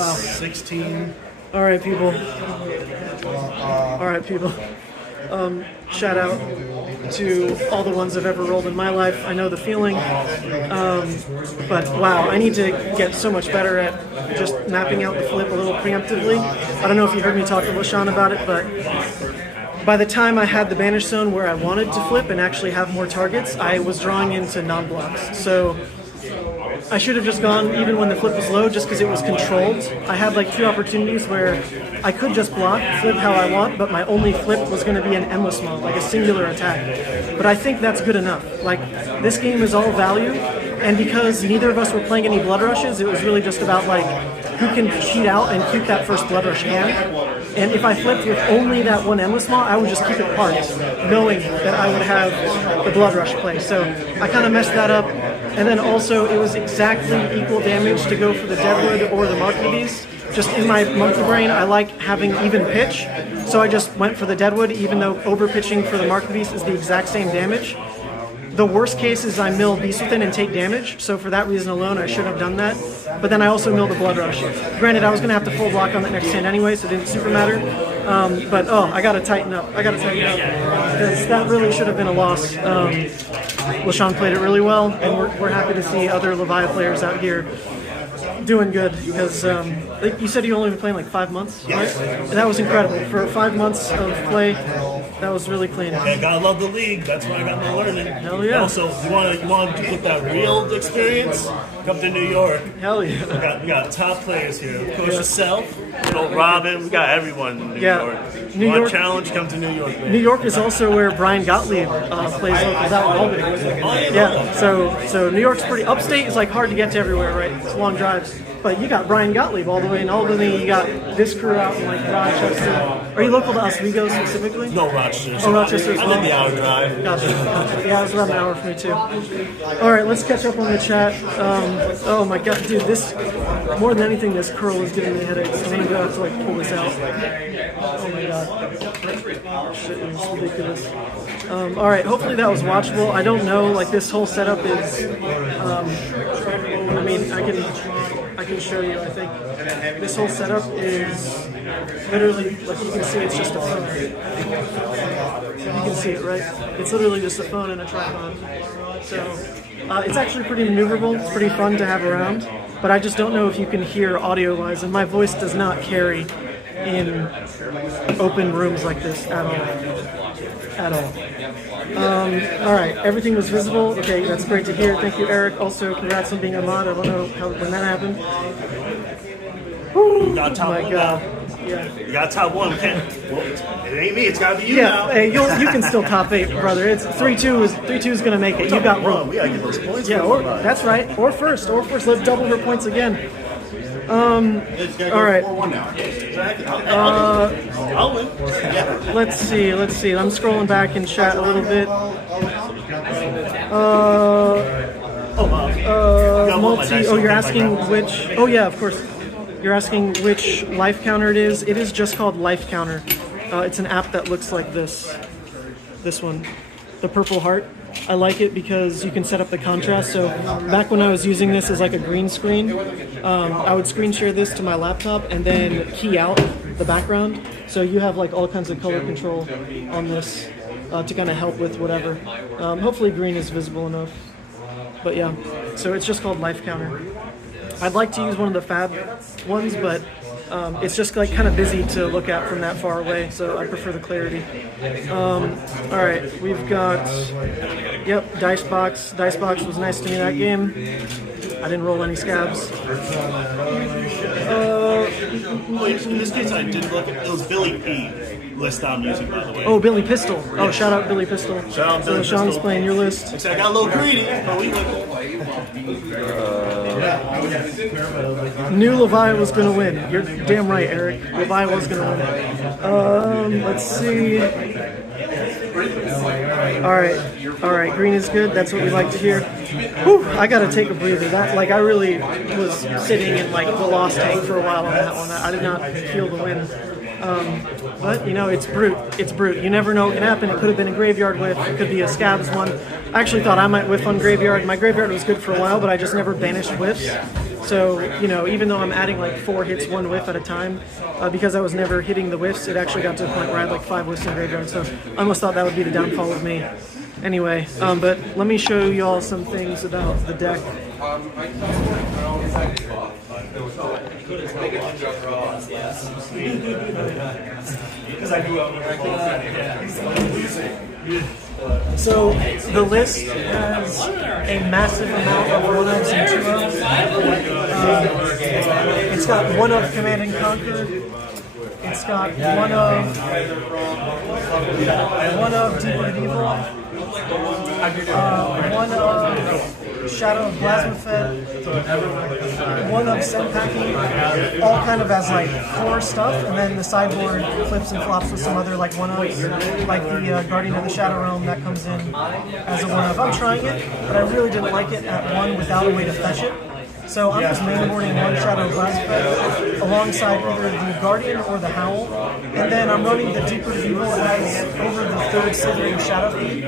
16. all right, people. All right, people. Shout out to all the ones I've ever rolled in my life. I know the feeling. But wow, I need to get so much better at just mapping out the flip a little preemptively. I don't know if you heard me talk to Sean about it, but by the time I had the banish zone where I wanted to flip and actually have more targets, I was drawing into non-blocks. So I should have just gone even when the flip was low just because it was controlled. I had like 2 opportunities where I could just block, flip how I want, but my only flip was going to be an endless mode, like a singular attack. But I think that's good enough. Like, this game is all value, and because neither of us were playing any blood rushes, it was really just about like who can cheat out and keep that first blood rush hand. And if I flipped with only that 1 endless maw, I would just keep it parked, knowing that I would have the blood rush play. So I kind of messed that up. And then also, it was exactly equal damage to go for the Deadwood or the Mark Beast. Just in my monkey brain, I like having even pitch, so I just went for the Deadwood, even though over pitching for the Mark Beast is the exact same damage. The worst case is I mill Beast Within and take damage, so for that reason alone, I should have done that. But then I also milled the Blood Rush. Granted, I was going to have to full block on that next hand anyway, so it didn't super matter. But I got to tighten up. Because that really should have been a loss. LaShawn played it really well, and we're happy to see other Levia players out here doing good, because like you said, you only been playing like 5 months, right? And that was incredible. For 5 months of play, that was really clean. Yeah, gotta love the league. That's where I got my learning. Hell yeah. Also, you want to get that real experience? Come to New York. Hell yeah. We got top players here. Of course, yourself, Robin. We got everyone in New York. New Want York challenge? Come to New York. Man. New York is also where Brian Gottlieb plays locals out in Albany. Yeah, so New York's pretty upstate. Is like hard to get to everywhere, right? It's long drives. But you got Brian Gottlieb all the way in Albany. You got this crew out in like Rochester. Are you local to Oswego specifically? No, Rochester. Oh, Rochester as well? I did the hour drive. Gotcha. Yeah, it was around an hour for me too. All right, let's catch up on the chat. Oh my god, dude, this, more than anything, this curl is giving me headaches. I'm gonna have to like pull this out. Oh my god. Shit is ridiculous. All right, hopefully that was watchable. I don't know, like this whole setup is, I mean, I can show you, I think. This whole setup is literally, like you can see, it's just a phone. You can see it, right? It's literally just a phone and a tripod. So it's actually pretty maneuverable. It's pretty fun to have around. But I just don't know if you can hear audio-wise, and my voice does not carry in open rooms like this at all. At all. All right, everything was visible. Okay, that's great to hear. Thank you, Eric. Also, congrats on being a mod. I don't know when that happened. You got top Oh my one god. now. Yeah. You got top one. Well, it ain't me. It's gotta be you Yeah, now. hey, you can still top 8, brother. It's 3-2 is gonna make it. You got room. We gotta get those points. Yeah, that's right. Or first. Let's double her points again. All right. I'll win. Let's see. I'm scrolling back in chat a little bit. You're asking which? Oh yeah, of course. You're asking which life counter it is. It is just called Life Counter. It's an app that looks like this. This one, the purple heart. I like it because you can set up the contrast. So back when I was using this as like a green screen, I would screen share this to my laptop and then key out the background. So you have like all kinds of color control on this to kind of help with whatever. Hopefully green is visible enough. But yeah, so it's just called Life Counter. I'd like to use one of the fab ones, but it's just like kind of busy to look at from that far away, so I prefer the clarity. All right, we've got, yep, Dice Box. Dice Box was nice to me that game. I didn't roll any scabs. In this case, I did look at it was Billy P. list I'm using, by the way. Oh, Billy Pistol. Oh, shout out Billy Pistol. Shout out Billy Sean's Pistol. playing your list. Like I said, I got a little greedy, but we went. Knew Levi was going to win. You're damn right, Eric. Levi was going to win. Let's see. All right. Green is good. That's what we like to hear. Whew, I got to take a breather. That, like, I really was sitting in like the lost tank for a while on that one. I did not feel the win. But, you know, it's brute. It's brute. You never know what can happen. It could have been a graveyard whiff. It could be a scabs one. I actually thought I might whiff on graveyard. My graveyard was good for a while, but I just never banished whiffs. So, you know, even though I'm adding like 4 hits, 1 whiff at a time, because I was never hitting the whiffs, it actually got to the point where I had like 5 whiffs in graveyard. So I almost thought that would be the downfall of me. Anyway, but let me show y'all some things about the deck. So the list has a massive amount of 1-ofs and 2-ofs. It's got 1 of Command and Conquer. It's got 1 of Deep-Rooted Evil. 1 of Shadow of Plasma Fed, 1 of Send Packing, all kind of as like core stuff, and then the sideboard flips and flops with some other like 1-ofs, like the Guardian of the Shadow Realm that comes in as a 1-of. I'm trying it, but I really didn't like it at 1 without a way to fetch it. So I'm just mainboarding 1 Shadow of Plasma Fed alongside either the Guardian or the Howl, and then I'm running the Deep-Rooted Evil as over the 3rd Slithering Shadow Feed.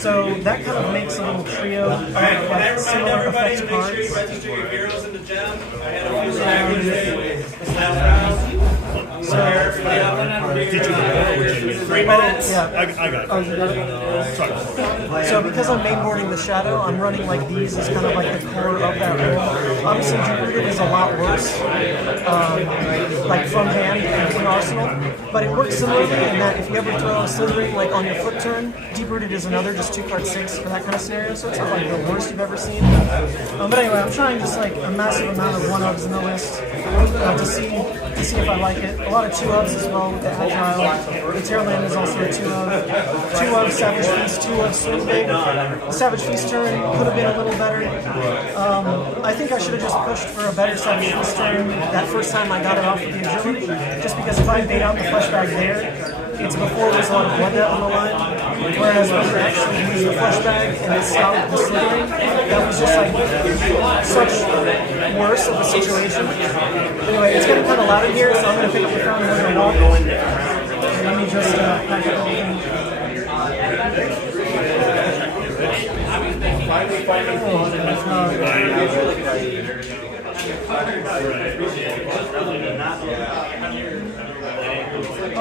So that kind of makes a little trio of like similar effect cards. So, I got it. Oh, you got it? Sorry. So because I'm mainboarding the Shadow, I'm running like these as kind of like the core of that roll. Obviously, Deep-Rooted is a lot worse, like from hand and in Arsenal, but it works similarly in that if you ever throw a Slithering like on your flip turn, Deep-Rooted is another just 2-card 6 for that kind of scenario, so it's not like the worst you've ever seen. But anyway, I'm trying just like a massive amount of 1-ofs in the list to see if I like it. A lot of 2-ofs as well with the Agile. The Terraland is also a 2-of. 2-of Savage Feast, 2-of Swing Big. The Savage Feast turn could have been a little better. I think I should have just pushed for a better Savage Feast turn that first time I got it off with the agility, just because if I bait out the flush bag there, it's before there's a lot of blood out on the line. Whereas when you actually use the flush bag and it stopped the slithering, that was just like such worse of a situation. Anyway, it's getting kind of loud in here, so I'm going to pick up the phone and we're going to walk. Let me just pack up everything.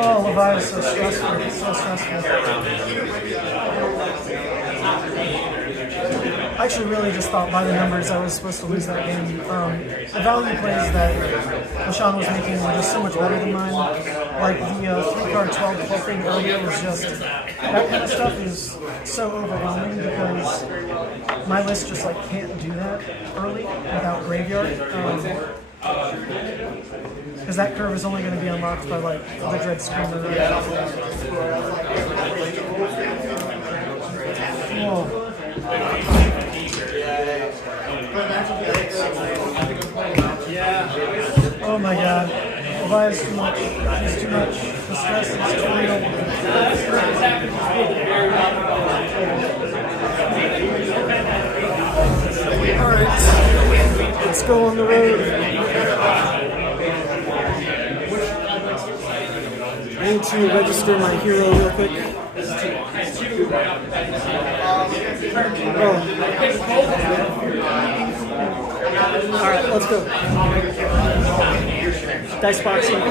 Oh, Levi is so stressful. It's so stressful. I actually really just thought by the numbers I was supposed to lose that game. The value plays that LaShawn was making were just so much better than mine. Like the 3-card 12 thing earlier was just, that kind of stuff is so overwhelming because my list just like can't do that early without graveyard. Because that curve is only going to be unlocked by like the Dread Screamer. Whoa. Oh my god. Levi is too much. It's too much. The stress is too real. Alright. Let's go on the road. I need to register my hero real quick. Oh. Alright, let's go. Dice boxing. Oh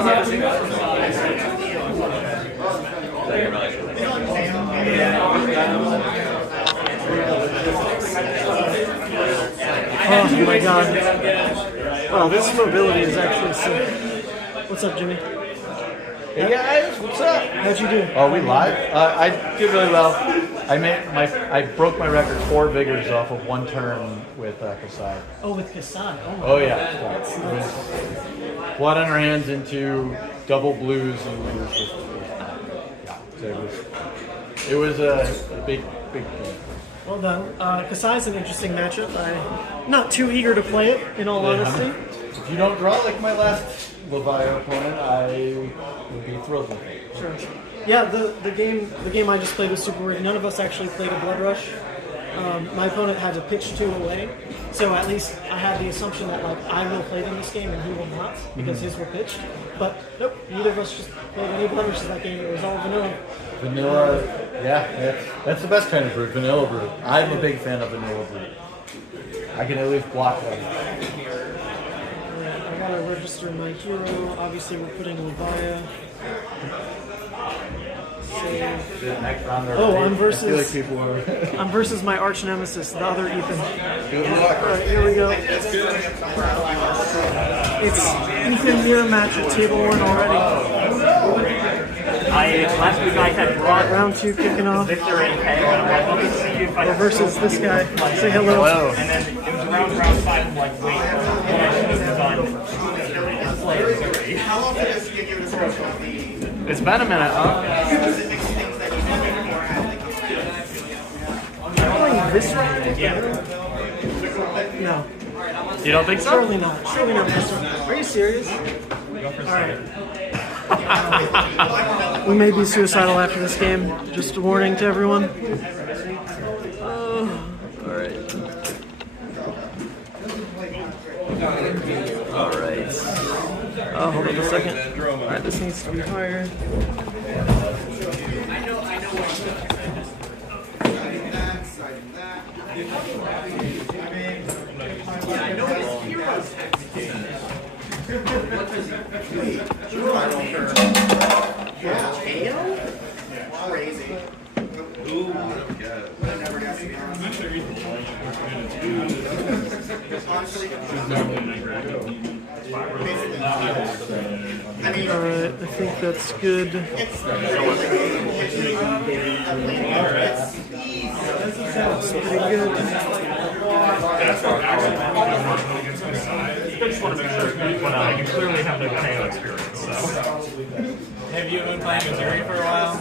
my god. Wow, this mobility is actually sick. What's up, Jimmy? Hey guys, what's up? How'd you do? Oh, we live? I did really well. I broke my record 4 vigors off of 1 turn with Kassai. Oh, with Kassai. Oh yeah. It was blood on our hands into double blues and it was just, so it was a big game. Well done. Kassai's an interesting matchup. I'm not too eager to play it, in all honesty. If you don't draw like my last Levia opponent, I would be thrilled with it. Sure. Yeah, the game I just played was super weird. None of us actually played a Blood Rush. My opponent had to pitch 2 away, so at least I had the assumption that like I will play them this game and he will not because his were pitched. But nope, neither of us just played any Blood Rushes that game. It was all vanilla. Vanilla, yeah, that's the best kind of brute, vanilla brute. I'm a big fan of vanilla brute. I can at least block one. I gotta register my hero. Obviously, we're putting Levia. Oh, I'm versus. I feel like people are. I'm versus my arch nemesis, the other Ethan. Good luck. All right, here we go. It's Ethan mirror match at table 1 already. Last week I had brought Round 2 kicking off. Viserai and Kayo, and I'm like, let me see if I We're can versus this guy. Say hello. Hello. And then it was round 5, I'm like, wait, what I should have done is play Uzuri. How long did this give you to sort of the It's been a minute. specific things that you know before Playing Viserai? Yeah. No. You don't think so? Surely not. Surely not Viserai. Are you serious? Alright. We may be suicidal after this game. Just a warning to everyone. Alright. Alright. Oh, hold on a second. Alright, this needs to be higher. crazy. Ooh. I never got to be honest. Alright, I think that's good. That's pretty good. I just want to make sure, but I clearly have no Kayo experience. So. Have you been playing Uzuri for a while?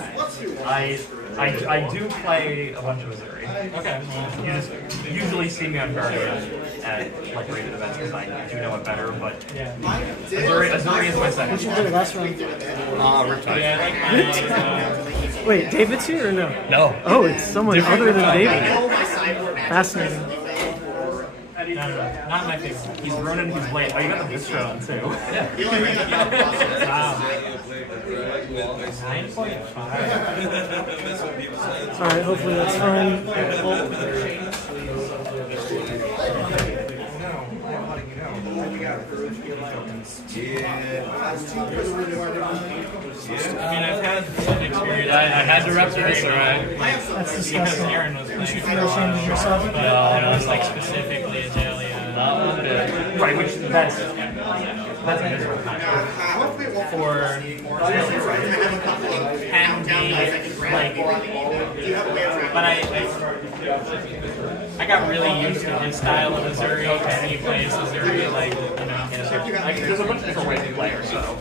I do play a bunch of Uzuri. Okay. You just usually see me on Guardian at like rated events because I do know it better, but Uzuri is my second. What you did last round? Riptide. Yeah, Wait, David's here or no? No. Oh, it's someone other than David. Fascinating. No, not my favorite. He's Ronin, he's late. Oh, you got the Bistro on too. Wow. 9.5. Alright, hopefully that's fine. I mean, I've had some experience. I had to rep Viserai. That's Because disgusting. Aaron was You should feel ashamed of yourself. I was like specifically Azealia. Right, which that's a miserable contract. For can be like, but I got really used to his style of Uzuri because he plays Uzuri like, you know. Like, there's a bunch of different ways to play her, so.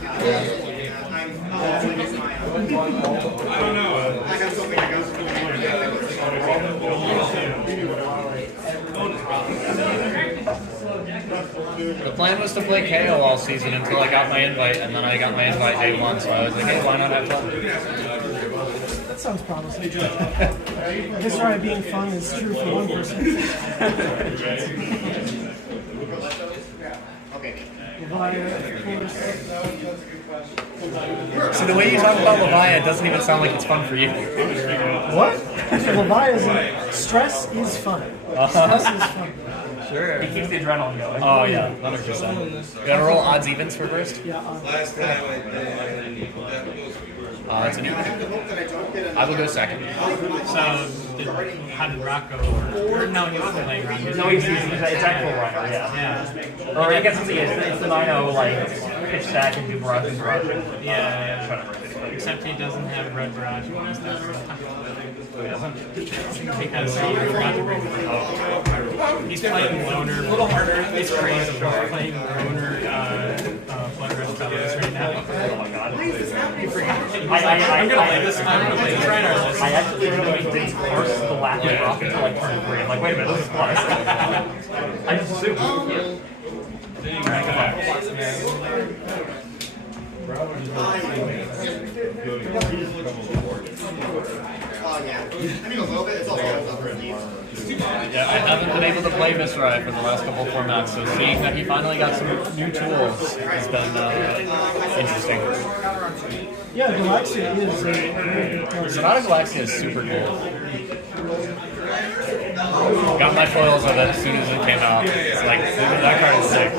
The plan was to play Kayo all season until I got my invite, and then I got my invite day 1, so I was like, hey, why not have fun? That sounds promising. Viserai being fun is true for one person. So the way you talk about Levia, it doesn't even sound like it's fun for you. What? Leviathan. Stress is fun. Stress is fun. Sure. He keeps the adrenaline going. Oh yeah, 100%. You gotta roll odds evens for first? Yeah. It's a new one. I will go second. So, how did Rock go over? No, he wasn't playing Rock. No, it's actual runner, yeah. Yeah. Or I guess it's the 9-0, like, pitch stack and do barrage and barrage. Yeah. Except he doesn't have red barrage. He because he forgot to bring he's playing loner. A little harder. It's crazy. He's playing loner blood red fellows right now. Oh my god. Why is this happening? I'm gonna play this. I'm gonna play this right now. I actually really didn't force the lack of rock until like turn green. I'm like, wait a minute, this is plus. I just assumed. Yeah, I haven't been able to play Viserai for the last couple of formats, so seeing that he finally got some new tools has been interesting. Yeah, Galaxia is a very good card. Sonata Galaxia is super cool. Got my foils of it as soon as it came out. It's like, that card is sick.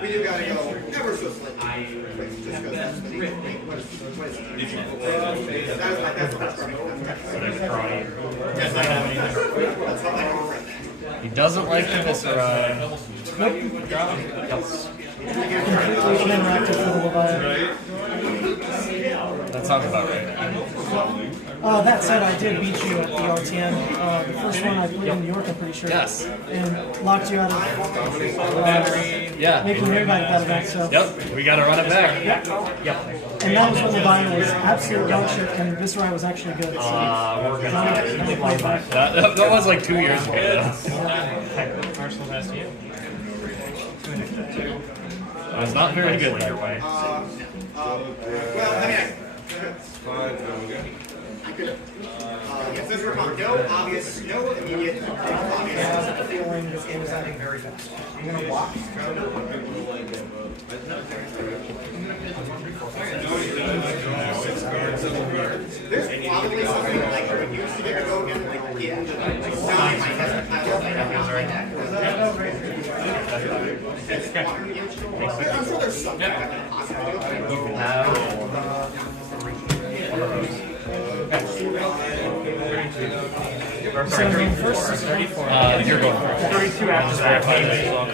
We do gotta go ever so slightly. Just because that's He doesn't like the Viserai. Completely inactive for the Leviathan. That sounds about right. That said, I did beat you at the RTN. The first one I played in New York, I'm pretty sure. Yes. And locked you out of Yeah. making your back that event. So. Yep, we gotta run it back. Yep. And that was when Leviathan was absolute dog shit, and Viserai was actually good. So. We're gonna That was like 2 years ago. Arsenal has to you. It's not very good that way. well, I mean, if this were no obvious, no immediate, obvious. I have a feeling this game is ending very fast. I'm gonna walk. There's probably something like when you used to get to go again, like in the time my test title that right now. I'm sure there's something that can possibly do. You have So I'm going first. 34. You're going first. 32 after that.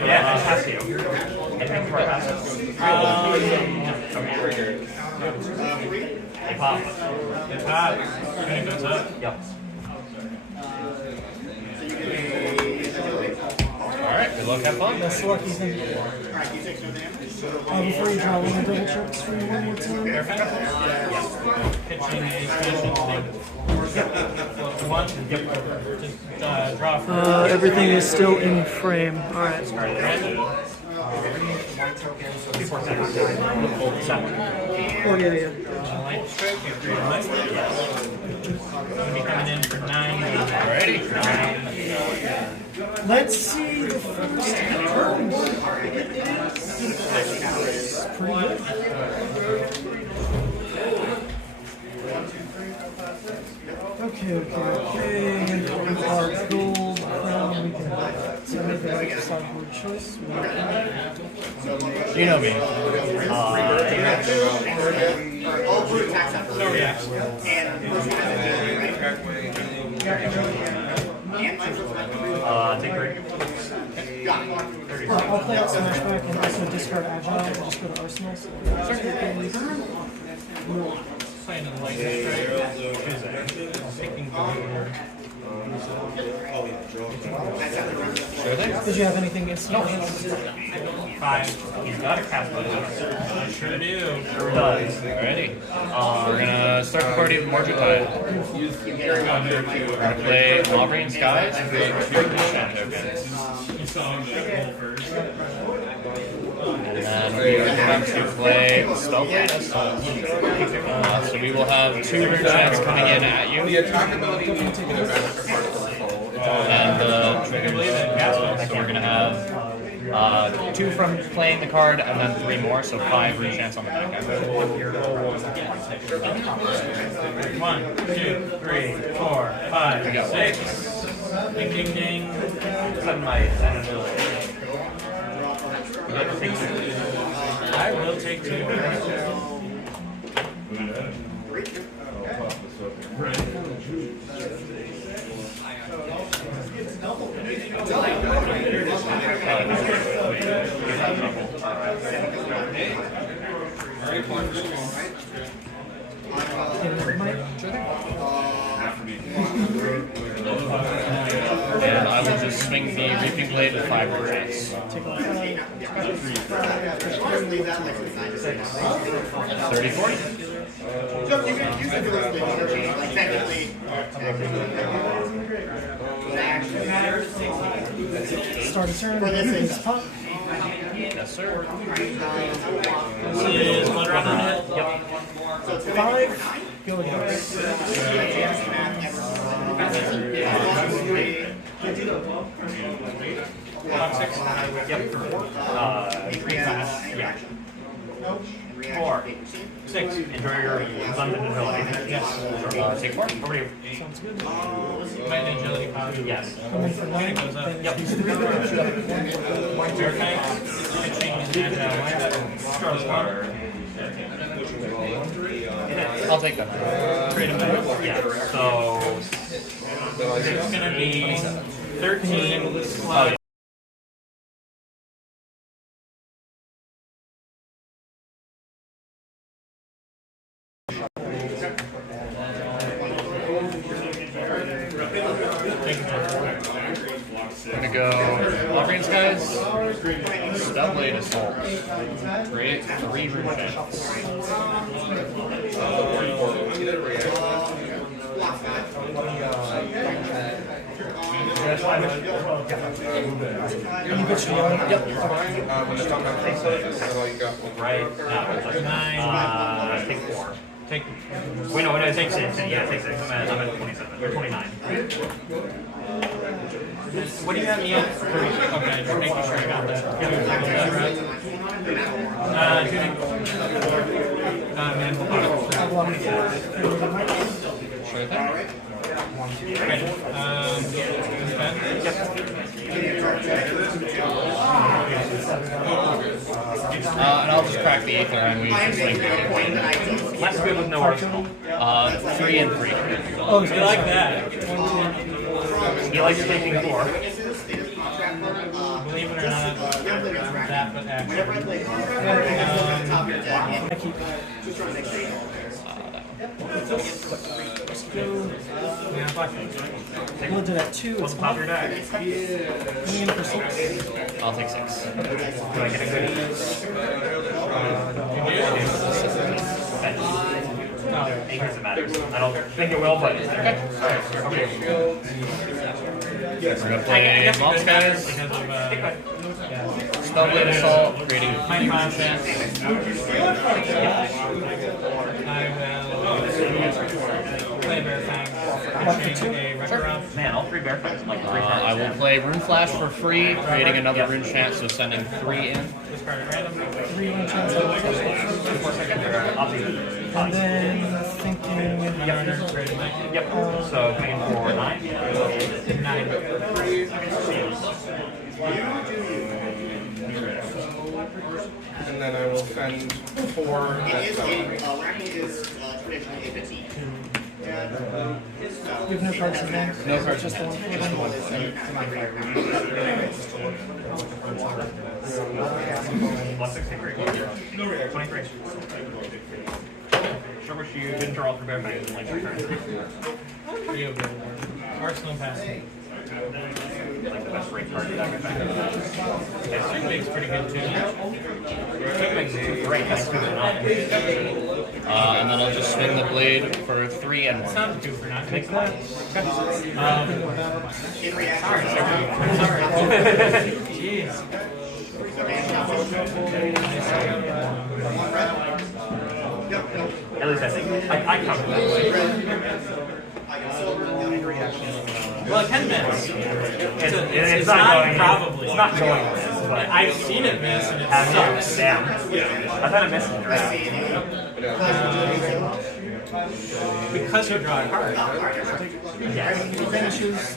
Yeah, and Kassai. And then for They pop. It's hot. It goes up. Yep. Alright, good luck, have fun. Best luck, Ethan. Before you draw, want to double check screen one more time? Pitching a special one. Yep. Just draw for Everything is still in frame. All right. 2 4 seconds. Oh yeah, yeah. light stroke. You create a light. Going to be coming in for 9. Alrighty. Let's see the first turn. Pretty good. Okay. Our gold crown. We can so make the right sideboard choice. You know me. All brute attacks have No reaction. Take break. I'll play out Smashback and also discard Agile and just go to Arsenal. So Playing a light strike. Taking the Sure thing. did you have anything instant? 5. He's got a cast button. I sure do. Sure does. Alrighty. We're gonna start the party with Margitide. We're gonna play Aubrey and Skies and create 2 enchant tokens. And then we are going to play Spellblade as such. So we will have 2 rune checks coming in at you. The attack ability can take an advantage for part of the control. And so we're going to have 2 from playing the card, and then 3 more, so 5 rune chance on the back end. 1, 2, 3, 4, 5, 6. Ding, ding, ding. I will take 2. And I will just swing the Reaping Blade with 5 rune chance. 30, 40. Start a turn. This pop. Yes, sir. This is 1 round hit. Yep. 5. Go again. Yep. 4, 6. Enjoy your abundant agility. Yes. Take 4. Over to you. Sounds good. My agility power. Yes. Coming for 9. Goes up. Yep. I'll take that. Yeah. So It's gonna be 13 plus. I'm gonna go Green Skies, Spellblade Assault. Create 3 rune channels. Yep. When it's on that face, that's all you got. Right now, it's like 9. Take 4. Take. Wait, no, take 6. Yeah, take 6. I'm at 27 or 29. What do you have me at? Okay, just making sure I got that. Sure thing. And I'll just crack the Aether and we just swing. Less good with no arsenal. 3 and 3. Oh, you like that? He likes taking 4. Believe it or not, that but actually. I keep. We'll do that 2. It's Top your deck. in for 6. I'll take 6. Do I get a goodie? It matters. I don't think it will, but okay. Alright, we're gonna play Mob Skies. Spellblade Assault, creating 3 rune chance. Play Bear Fang. Man, all 3 Bear Fangs. Like 3 cards. I will play Rune Flash for free, creating another rune chance, so sending 3 in. Discard at random. 3 1 chance. And then thinking. Yep. So paying for 9. 9. And then I will send 4. It is traditionally a petite. You have no cards in hand? No cards. Just the one. Plus 63. 23. Sure wish you didn't draw all 3 Bear Fangs in like 3 turns. Arsenal pass. Like the best rate card that String Bait's pretty good too. great. That's good enough. And then I'll just swing the blade for 3 and 1. Not 2 for 9. Take that. Jeez. At least I think I counted that way. Well, it can miss. It's not going. Probably. It's not going. But I've seen it miss and it have sucks. you? Damn. I thought it missed in the draft. Because you draw a card. Finishes,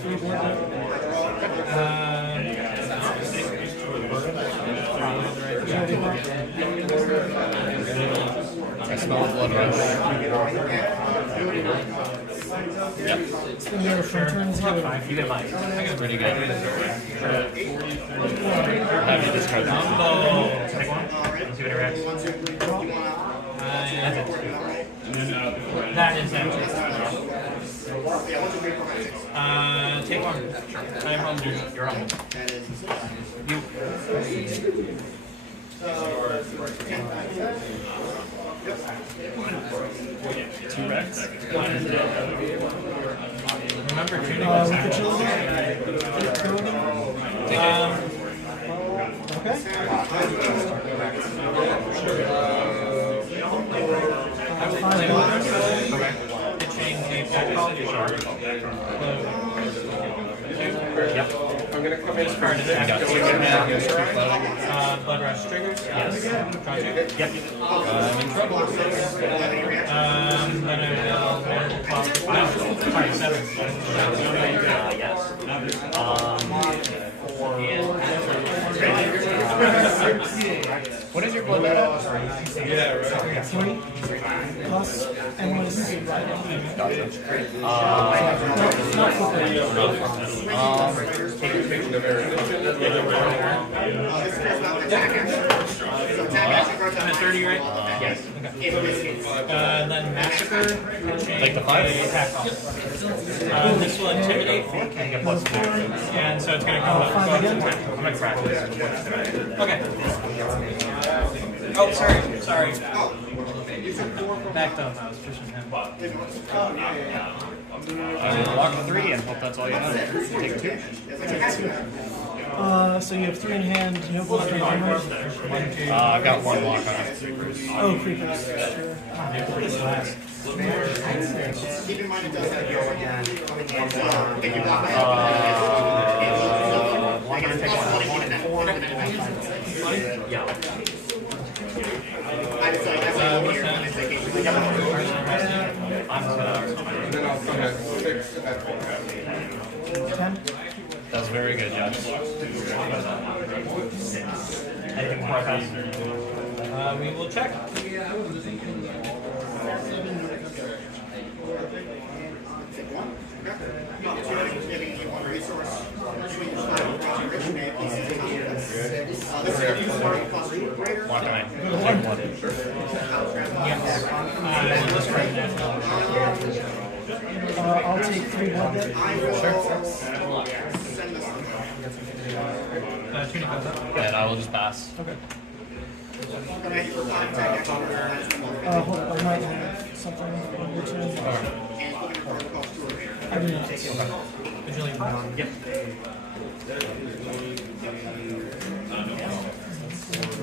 I smell a blood rush. Yep. there from turns here. You get mine. It's pretty good. Have you discard that? Take one. See what it reacts. That is it. Take one. I'm home, dude. You're on. You. Two Rex. Remember tuning With the children? Okay. Yep. I'm gonna come in This card is Got two in hand, here's two floating. Blood Rush triggers. Yes. Project. Yep. I'm in trouble. Then I will sorry, 7. Yes. What is your blood at? 3 plus and what is I'm at 30, right? Yes. Then Massacre. Like the 5? Attack off. This will intimidate. And get plus 2. And so it's going to come up. five again? I'm gonna crack this. Okay. Oh, sorry. Backed up. I was pushing him. I will walk 3 and hope that's all you have. Take 2. so you have 3 in hand, you have 1 creepers. I've got 1 walk on it. Oh, creepers. Sure. Keep in mind it does have go again. If you block Yeah. I just like that's like here when it's like I'm gonna. and then I'll come at 6 at 10. That's very good, Josh. Anything more fast? We will check. Walk 9. Take 1. Yes. This card I'll take 3 blood then. tuning comes up. And I will just pass. Okay. Hold up, I might have something on your turn. I do not. Vigilante. Yep.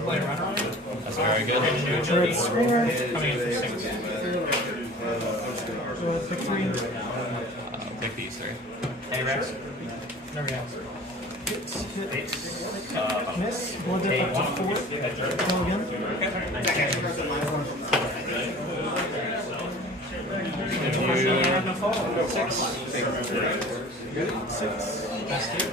Play runner. That's very good. We're at Springer. Coming in for 6. Pick 3. Take these 3. Hey, Rex. There we go. Hit. Miss. Blood dip up to 4. Go again. Six. 6. Best two.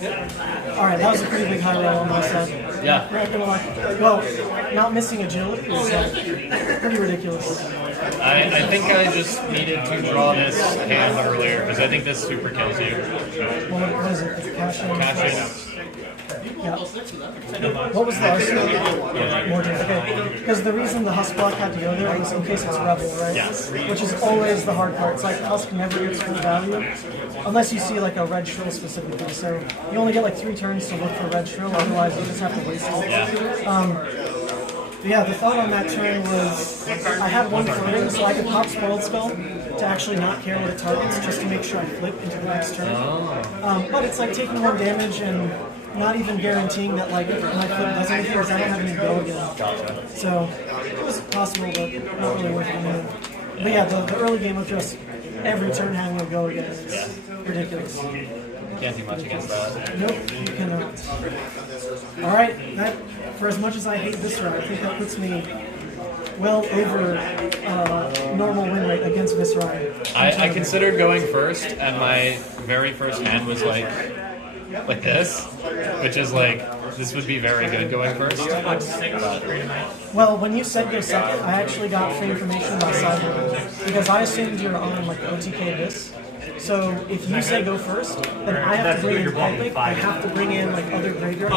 Alright, that was a pretty big high roll on my side. Yeah. Not gonna lie. Well, not missing agility is pretty ridiculous. I think I just needed to draw this hand earlier because I think this super kills you. Well, what is it? It's cash in. Cash in. Yeah. What was the arsenal? More damage. Okay. Because the reason the Husk block had to go there was in case it's Rebel, right? Yes. Which is always the hard part. It's like Husk never gets full value unless you see like a red shrill specifically. So you only get like 3 turns to look for red shrill, otherwise you just have to waste it. Yeah. Yeah, the thought on that turn was I had one flipping, so I could pop Spoiled Skull to actually not care what it targets, just to make sure I flip into the next turn. But it's like taking 1 damage and not even guaranteeing that like my flip does anything because I don't have any go again. So it was possible, but not really worth it. But yeah, the early game of just every turn having a go again is ridiculous. Can't do much against that. Nope, you cannot. Alright, that, for as much as I hate Viserai, I think that puts me well over normal win rate against Viserai. I considered going first, and my very first hand was like this, which is like, this would be very good going first. Well, when you said go second, I actually got free information about Cyber, because I assumed you're on like OTK this. So if you say go first, then I have to bring in Public, I have to bring in like other graveyard,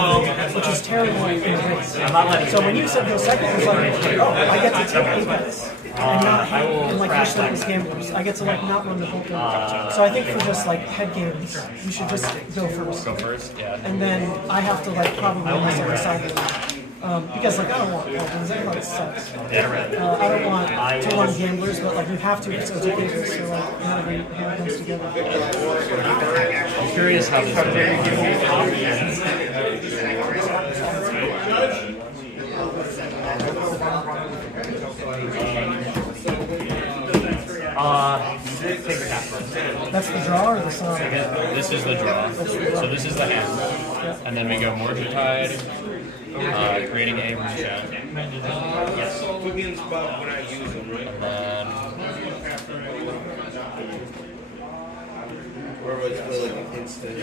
which is terrible in the race. So when you said go second, it's like, oh, I get to take Apex and not hit and like push like as gamblers. I get to like not run the whole thing. So I think for just like head games, you should just go first. Go first, yeah. And then I have to like probably win the second side. Because like I don't want Elkins, I it sucks. I don't want to run gamblers, but like you have to, it's OTK, so like not every hand comes together. I'm curious how this Take the tap first. That's the draw or the song? This is the draw. So this is the hand. And then we go Mortartide, creating a rune chat. Yes. Put me in the spot when I use them, right? Or was it like instant?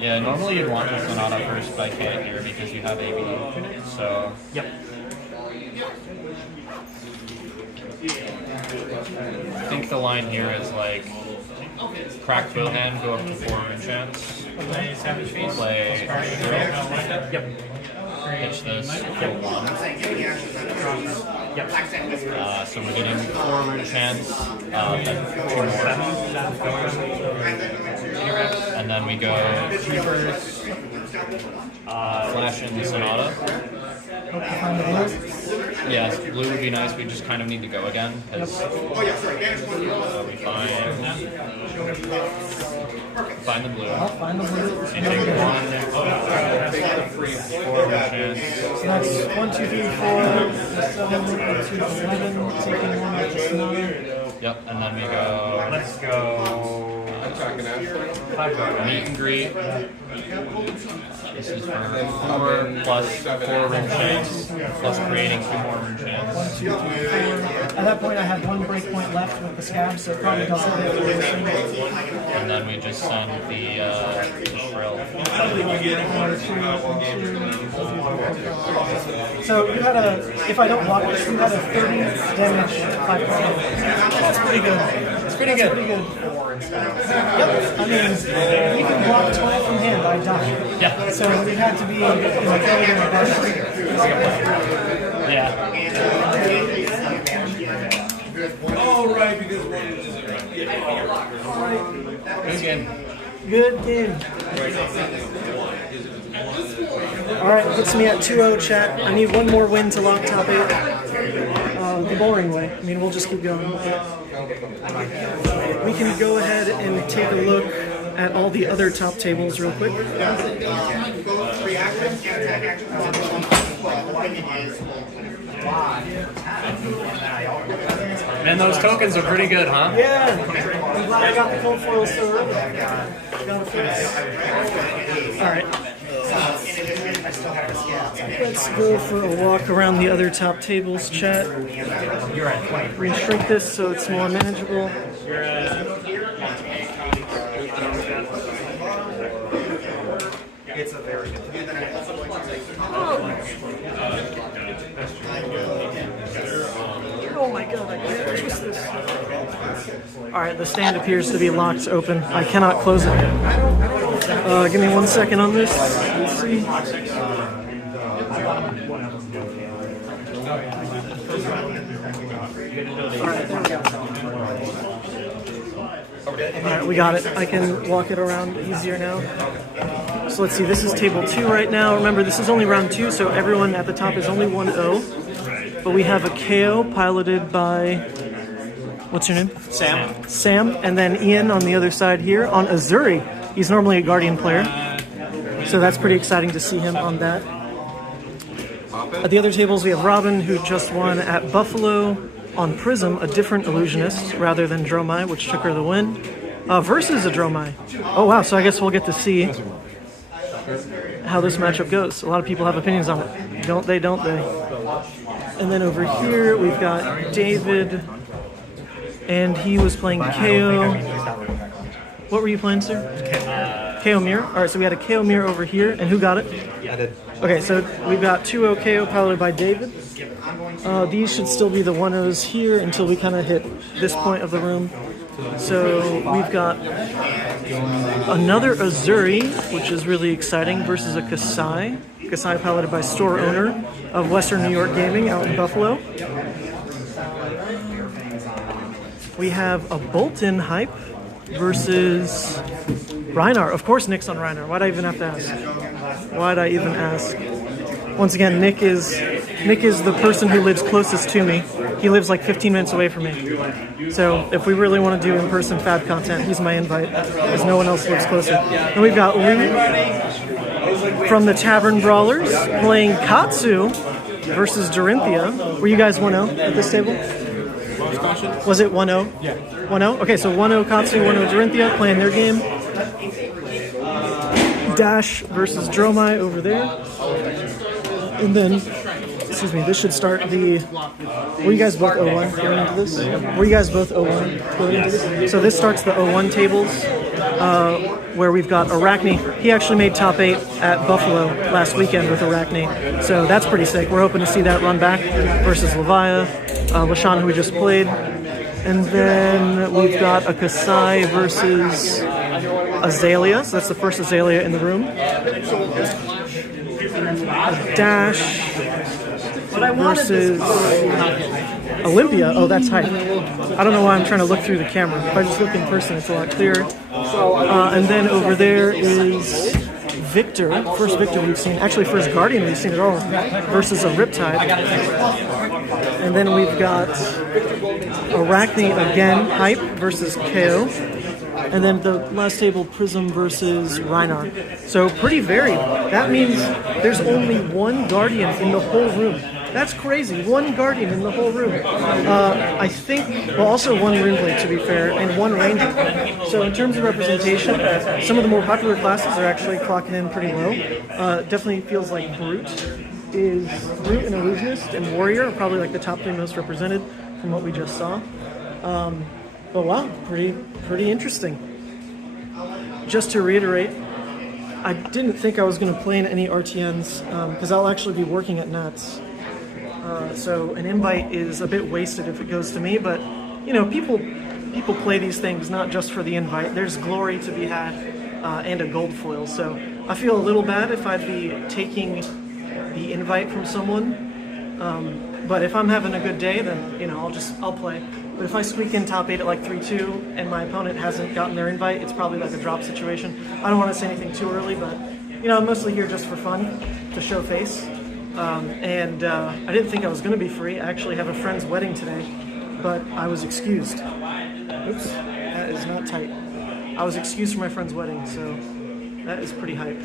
Yeah, normally you'd want the Sonata first, but I can't here because you have AB. So. Yep. I think the line here is like crack Bill hand, go up to 4 rune chants. Play Yep. pitch this, go 1. Yep. So we're getting 4 rune chants, then 2 more. And then we go Keepers, flash in the Sonata. Yes, blue would be nice. We just kind of need to go again because we find the blue. I'll find the blue. And take 1. 4 chance. So that's 1, 2, 3, 4, 7, 2, 11, taking 1 with the Sonata. Yep, and then we go. Let's go. Meet and greet. This is for 4 plus 4 rune chance, plus creating 2 more rune chance. 1, 2, 3, 4. At that point, I had 1 breakpoint left with the scab, so it probably doesn't hit the And then we just send the shrill. So you had if I don't block this, you had a 30 damage 5 That's pretty good. It's pretty good. Pretty good. Yep. I mean, you can block 12 from hand, I die. Yeah. So it had to be Yeah. Oh, right, because one is Good game. Good game. Alright, puts me at 2-0 chat. I need 1 more win to lock top 8. The boring way. I mean, we'll just keep going. We can go ahead and take a look at all the other top tables real quick. Man, those tokens are pretty good, huh? Yeah! I'm glad I got the cold foil so early. Got a fix. Alright. Let's go for a walk around the other top tables, chat. You're at 20. Reshrink this so it's more manageable. It's a very good. Oh my god, I can't twist this. Alright, the stand appears to be locked open. I cannot close it. Give me 1 second on this. Let's see. Alright, we got it. I can walk it around easier now. So let's see, this is table 2 right now. Remember, this is only round 2, so everyone at the top is only 1-0. But we have a Kayo piloted by, what's your name? Sam. Sam, and then Ian on the other side here on Uzuri. He's normally a Guardian player, so that's pretty exciting to see him on that. At the other tables, we have Robin, who just won at Buffalo on Prism, a different illusionist rather than Dromai, which took her the win, versus a Dromai. Oh wow, so I guess we'll get to see how this matchup goes. A lot of people have opinions on it. Don't they, don't they? And then over here, we've got David, and he was playing Kayo. What were you playing, sir? Kayo Mirror. All right, so we had a Kayo Mirror over here, and who got it? I did. Okay, so we've got 2-0 Kayo piloted by David. These should still be the 1-0s here until we kind of hit this point of the room. So we've got another Uzuri, which is really exciting, versus a Kassai. Kassai piloted by store owner of Western New York Gaming out in Buffalo. We have a Bolton hype versus Reinar. Of course Nick's on Reinar. Why'd I even have to ask? Why'd I even ask? Once again, Nick is the person who lives closest to me. He lives like 15 minutes away from me. So if we really want to do in-person fab content, he's my invite, because no one else lives closer. And we've got Lee from the Tavern Brawlers playing Katsu versus Dorinthea. Were you guys 1-0 at this table? Was it 1-0? Yeah. 1-0? Okay, so 1-0 Katsu, 1-0 Dorinthea playing their game. Dash versus Dromai over there. And then, excuse me, this should start the... Were you guys both 0-1 going into this? Were you guys both 0-1 going into this? So this starts the 0-1 tables, where we've got Arachne. He actually made top 8 at Buffalo last weekend with Arachne. So that's pretty sick. We're hoping to see that run back versus Levia, LaShawn, who we just played. And then we've got a Kassai versus Azalea. So that's the first Azalea in the room. Dash versus Olympia. Oh, that's hype. I don't know why I'm trying to look through the camera. If I just look in person, it's a lot clearer. And then over there is Victor. First Victor we've seen. Actually, first Guardian we've seen at all. Versus a Riptide. And then we've got Arachne again, hype versus Kayo. And then the last table, Prism versus Reinar. So pretty varied. That means there's only one Guardian in the whole room. That's crazy. One Guardian in the whole room. I think, well, also one Runeblade, to be fair, and one Ranger. So in terms of representation, some of the more popular classes are actually clocking in pretty low. Definitely feels like Brute and Illusionist and Warrior are probably like the top 3 most represented from what we just saw. But wow, pretty interesting. Just to reiterate, I didn't think I was going to play in any RTNs because I'll actually be working at Nats. So an invite is a bit wasted if it goes to me, but you know, people play these things not just for the invite. There's glory to be had and a gold foil. So I feel a little bad if I'd be taking the invite from someone. But if I'm having a good day, then you know, I'll play. But if I squeak in top 8 at like 3-2 and my opponent hasn't gotten their invite, it's probably like a drop situation. I don't want to say anything too early, but you know, I'm mostly here just for fun, to show face. I didn't think I was going to be free. I actually have a friend's wedding today, but I was excused. Oops, that is not tight. I was excused for my friend's wedding, so that is pretty hype.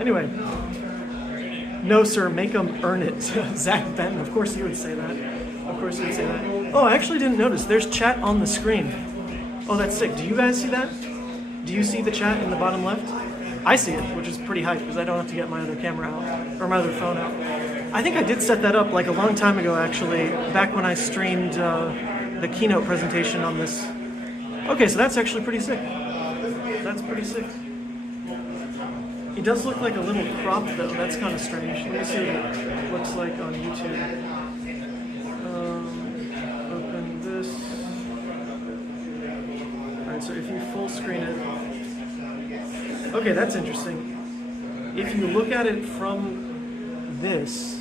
Anyway, no sir, make them earn it. Zach Benton, of course you would say that. Of course you would say that. Oh, I actually didn't notice. There's chat on the screen. Oh, that's sick. Do you guys see that? Do you see the chat in the bottom left? I see it, which is pretty hype because I don't have to get my other camera out, or my other phone out. I think I did set that up like a long time ago, actually, back when I streamed the keynote presentation on this. Okay, so that's actually pretty sick. That's pretty sick. He does look like a little cropped, though. That's kind of strange. Let me see what it looks like on YouTube. Open this. Alright, so if you full screen it. Okay, that's interesting. If you look at it from this,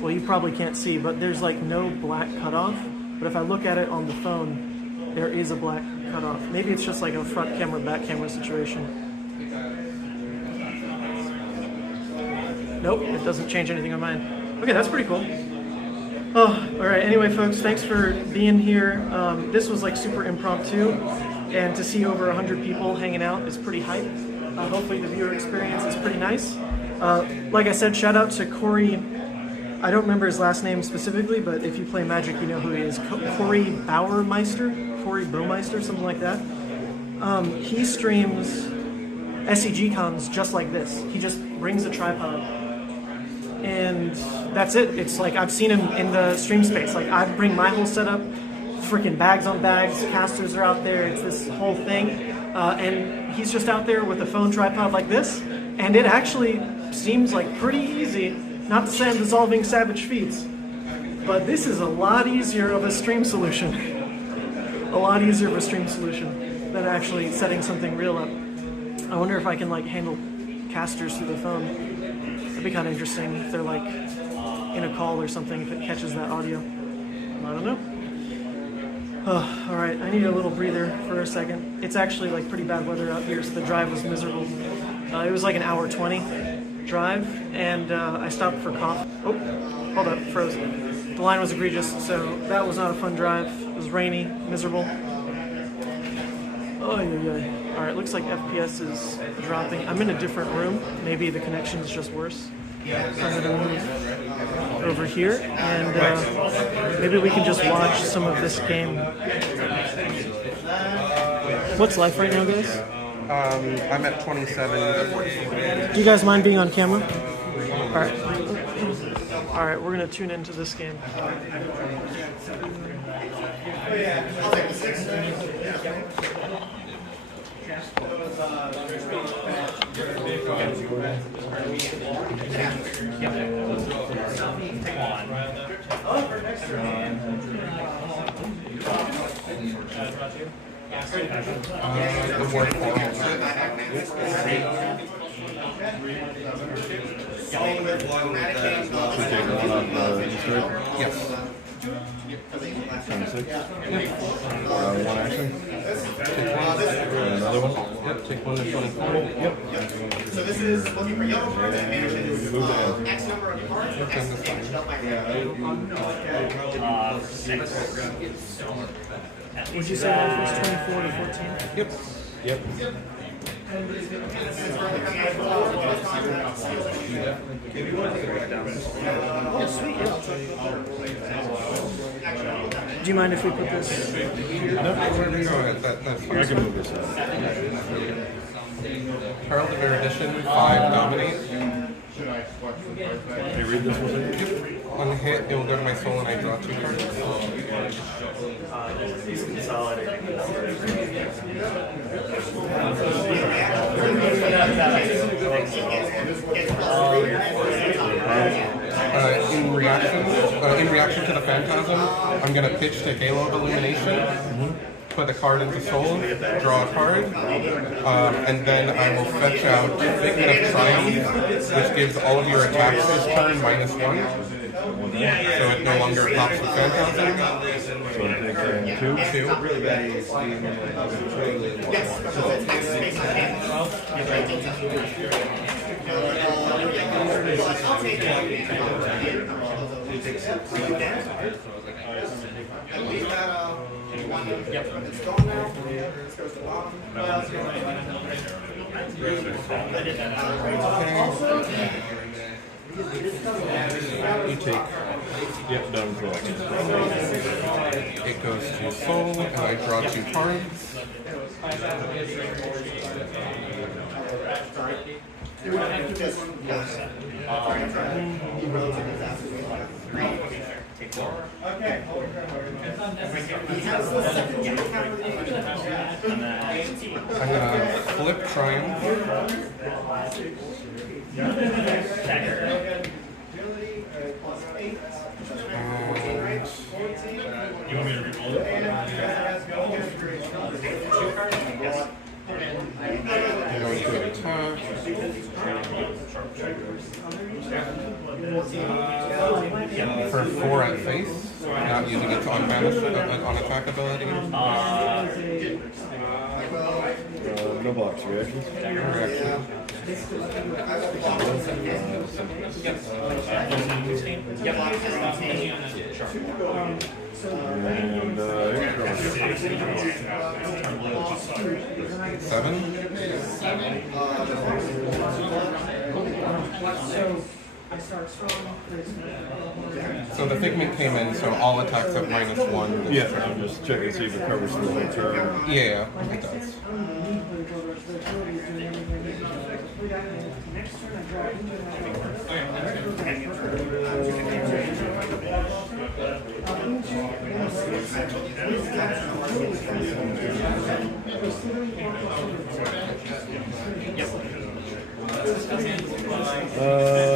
well, you probably can't see, but there's like no black cutoff. But if I look at it on the phone, there is a black cutoff. Maybe it's just like a front camera, back camera situation. Nope, it doesn't change anything on mine. Okay, that's pretty cool. Oh, all right. Anyway, folks, thanks for being here. This was like super impromptu, and to see over 100 people hanging out is pretty hype. Hopefully the viewer experience is pretty nice. Like I said, shout out to Corey. I don't remember his last name specifically, but if you play Magic, you know who he is. Corey Baumeister, something like that. He streams SCG cons just like this. He just brings a tripod, and that's it. It's like I've seen him in the stream space. Like I bring my whole setup, freaking bags on bags, casters are out there. It's this whole thing, and he's just out there with a phone tripod like this, and it actually seems like pretty easy. Not to say I'm dissolving savage feats, but this is a lot easier of a stream solution. A lot easier of a stream solution than actually setting something real up. I wonder if I can like handle casters through the phone. That'd be kind of interesting if they're like in a call or something, if it catches that audio. I don't know. Oh, all right, I need a little breather for a second. It's actually like pretty bad weather out here, so the drive was miserable. It was like an hour 20 drive, and I stopped for coffee. Oh, hold up, froze. The line was egregious, so that was not a fun drive. It was rainy, miserable. Oh, yeah. All right, looks like FPS is dropping. I'm in a different room. Maybe the connection's just worse. So I'm gonna move over here, and maybe we can just watch some of this game. What's live right now, guys? I'm at 27. Do you guys mind being on camera? All right. All right, we're gonna tune into this game. Yes. 26. One action. And another one. Yep, take one at 24. Yep. So this is looking for yellow cards and manages X number of cards. Would you say life was 24 to 14? Yep. Yep. Oh, sweet. Do you mind if we put this here? No, go ahead. That's fine. I can move this out. Herald of Erudition, 5 dominate. Can you read this one? On hit, it will go to my soul and I draw 2 cards. He's consolidating. In reaction to the Phantasm, I'm going to pitch to Halo of Illumination, put a card into Soul, draw a card, and then I will fetch out Figment of Triumph, which gives all of your attacks this turn -1. So it no longer pops the Phantasm. So it takes 2. 2. You take. Yep, done draw. It goes to Soul, and I draw 2 cards. I'm gonna flip Triumph. You want me to re-roll it? I'm going to attack. For 4 at face. Now without using its on-banish on-attack ability? No blocks, reactions? Reaction. And 7? So the Figment came in, so all attacks have -1. yeah, I'm just checking to see if it covers the whole turn. Yeah, it does.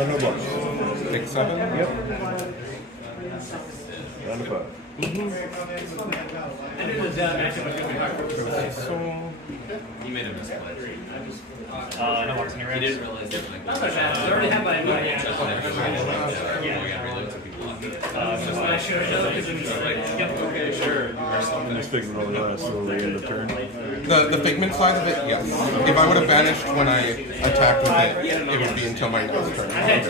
No blocks. Take 7? Yep. Down to 5. You made a misplay. No marks on your He didn't realize that. I already have my okay, sure. And this Figment only lasts till the end of turn. The Figment side of it, yes. If I would have banished when I attacked with it, it would be until my next turn. I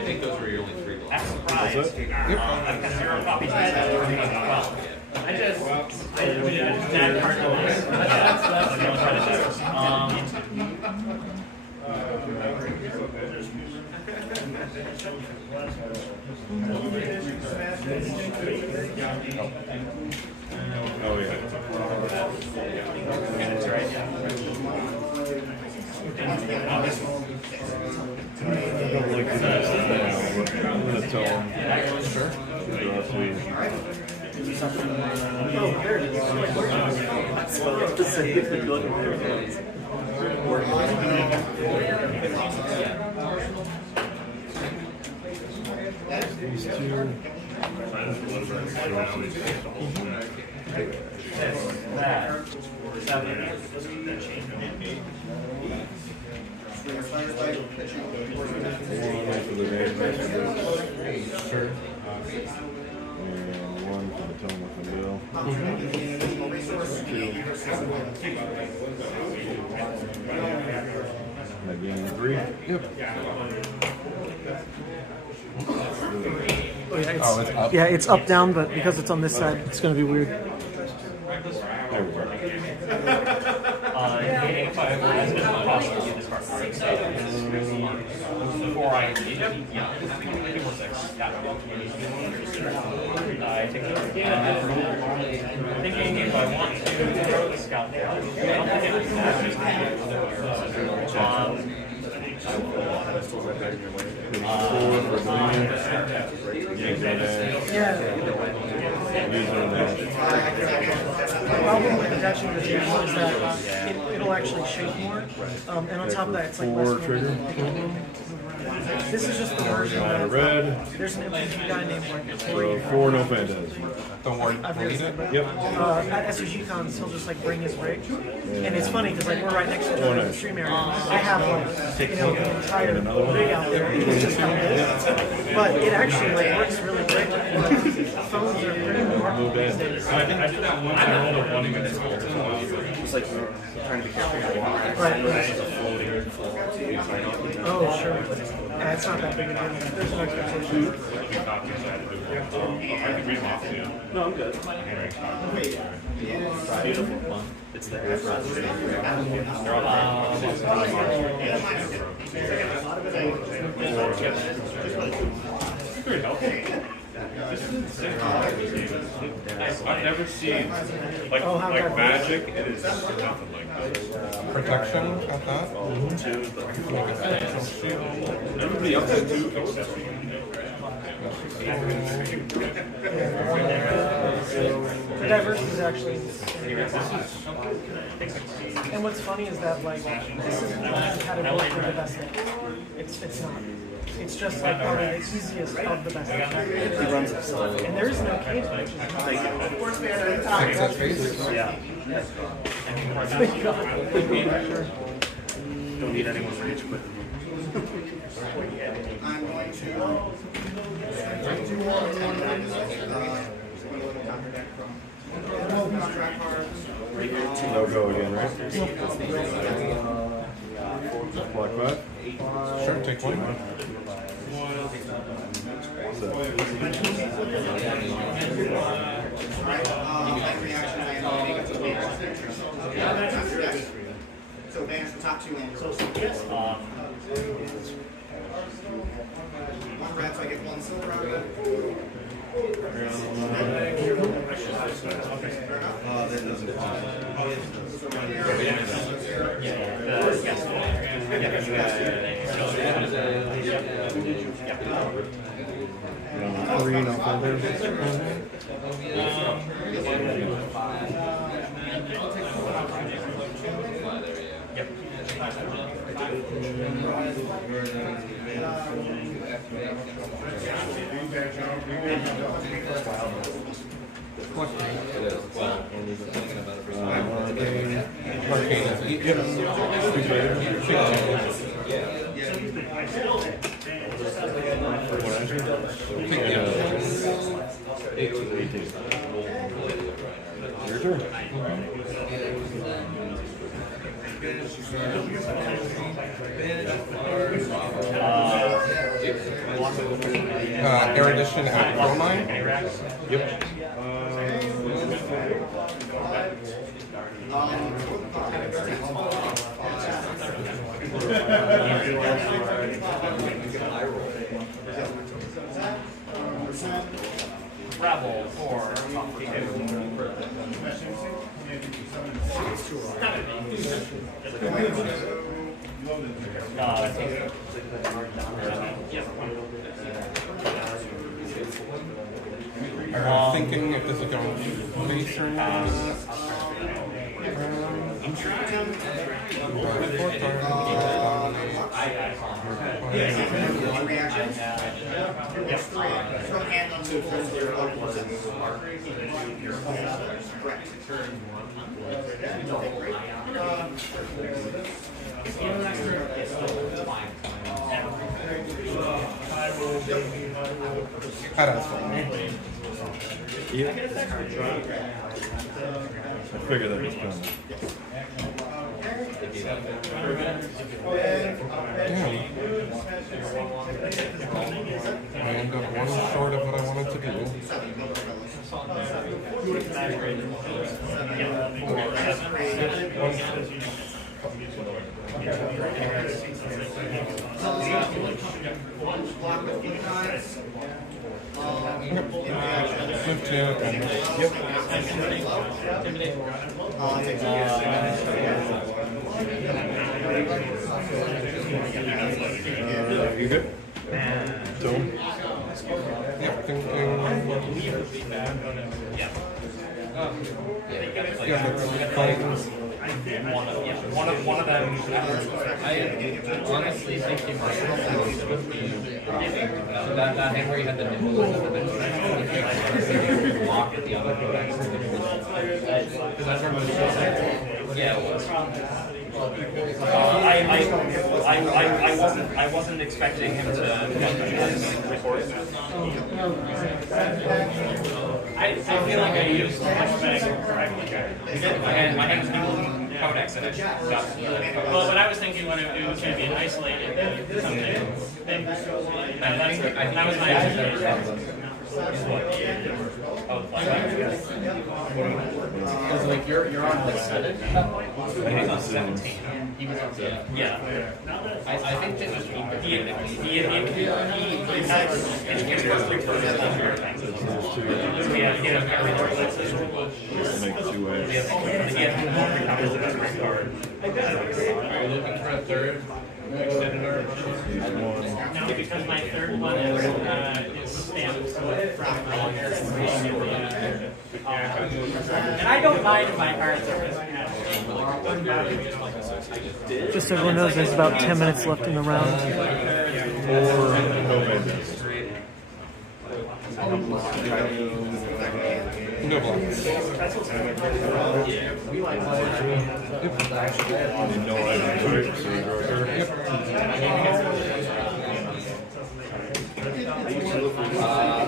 think those were your only 3 blocks. Surprise. That's it? Yep. I've got 0 copies. I just that card goes. Oh, yeah. I don't like to do this now, but I'm going to tell him. Sure. Draw 3. Oh, there it is. So I have to say, if you look at their hands. These two. One for the Master. Sure. And one for the Tome with the Bill. Again, 3. Yep. Oh, it's up. Yeah, it's up, down, but because it's on this side, it's going to be weird. There we go. Before I take thinking if I want to throw the scout down. I don't think it was The problem with attaching the trigger is that it'll actually shake more, and on top of that, it's like less Trigger. This is just the version of Red. there's an MPG guy named like So 4 no Phantasm. The one I've never bleed seen it? it. Yep. At SUG cons, he'll just like bring his rig, and it's funny because like we're right next to each other in the stream area. I have like the entire rig out there. It's just like this, but it actually like works really great. Phones are pretty remarkable these days. I did that one. I rolled a 1 minute It's like trying to be careful. Right. Floating. Oh sure. Yeah, it's not that big a deal. There's no expectation. No, I'm good. Beautiful. It's the air I've never seen like magic. It is nothing like this. Protection at that? Everybody else has 2 except for you. The diverse is actually. And what's funny is that like this isn't the category for the best thing. It's not. It's just like probably the easiest of the best things. He runs himself. And there is no cage, which is Thank you. Success phase? Yeah. Thank God. Don't need anyone's rage quit. I'm going to No go again, right? Black 5? Sure, take one. So advance the top two landers. One red, so I get one silver out of it. That doesn't Green off of there. Your turn. Erudition at Dromai. Yep. Rebel for I'm thinking if this is going face or not. Yeah. I figured that was coming. I ended up one short of what I wanted to do. Flip two and You good? Tone? yeah, thinking. Yeah, that's fine. One of them. I honestly think he might that hand where you had the nibbles and then block at the other codex. Because that's where most yeah, it was. I wasn't expecting him to report. I feel like I used much better correctly. My hand's dual codex and I got well, what I was thinking when it was going to be an isolated something. That was my expectation. Because like you're on the 7 at that point? He's on 17. He was on 7. Yeah. I think that just he had his first 3 turns on your things. He had a very large Make 2 ways. he had 3 counters of his great card. Are you looking for a third? Extended art? No, because my third one is stamped and I don't mind if my cards are Just so everyone knows, there's about 10 minutes left in the round. Or no madness. No blocks. You know what I do, right? So you draw a card.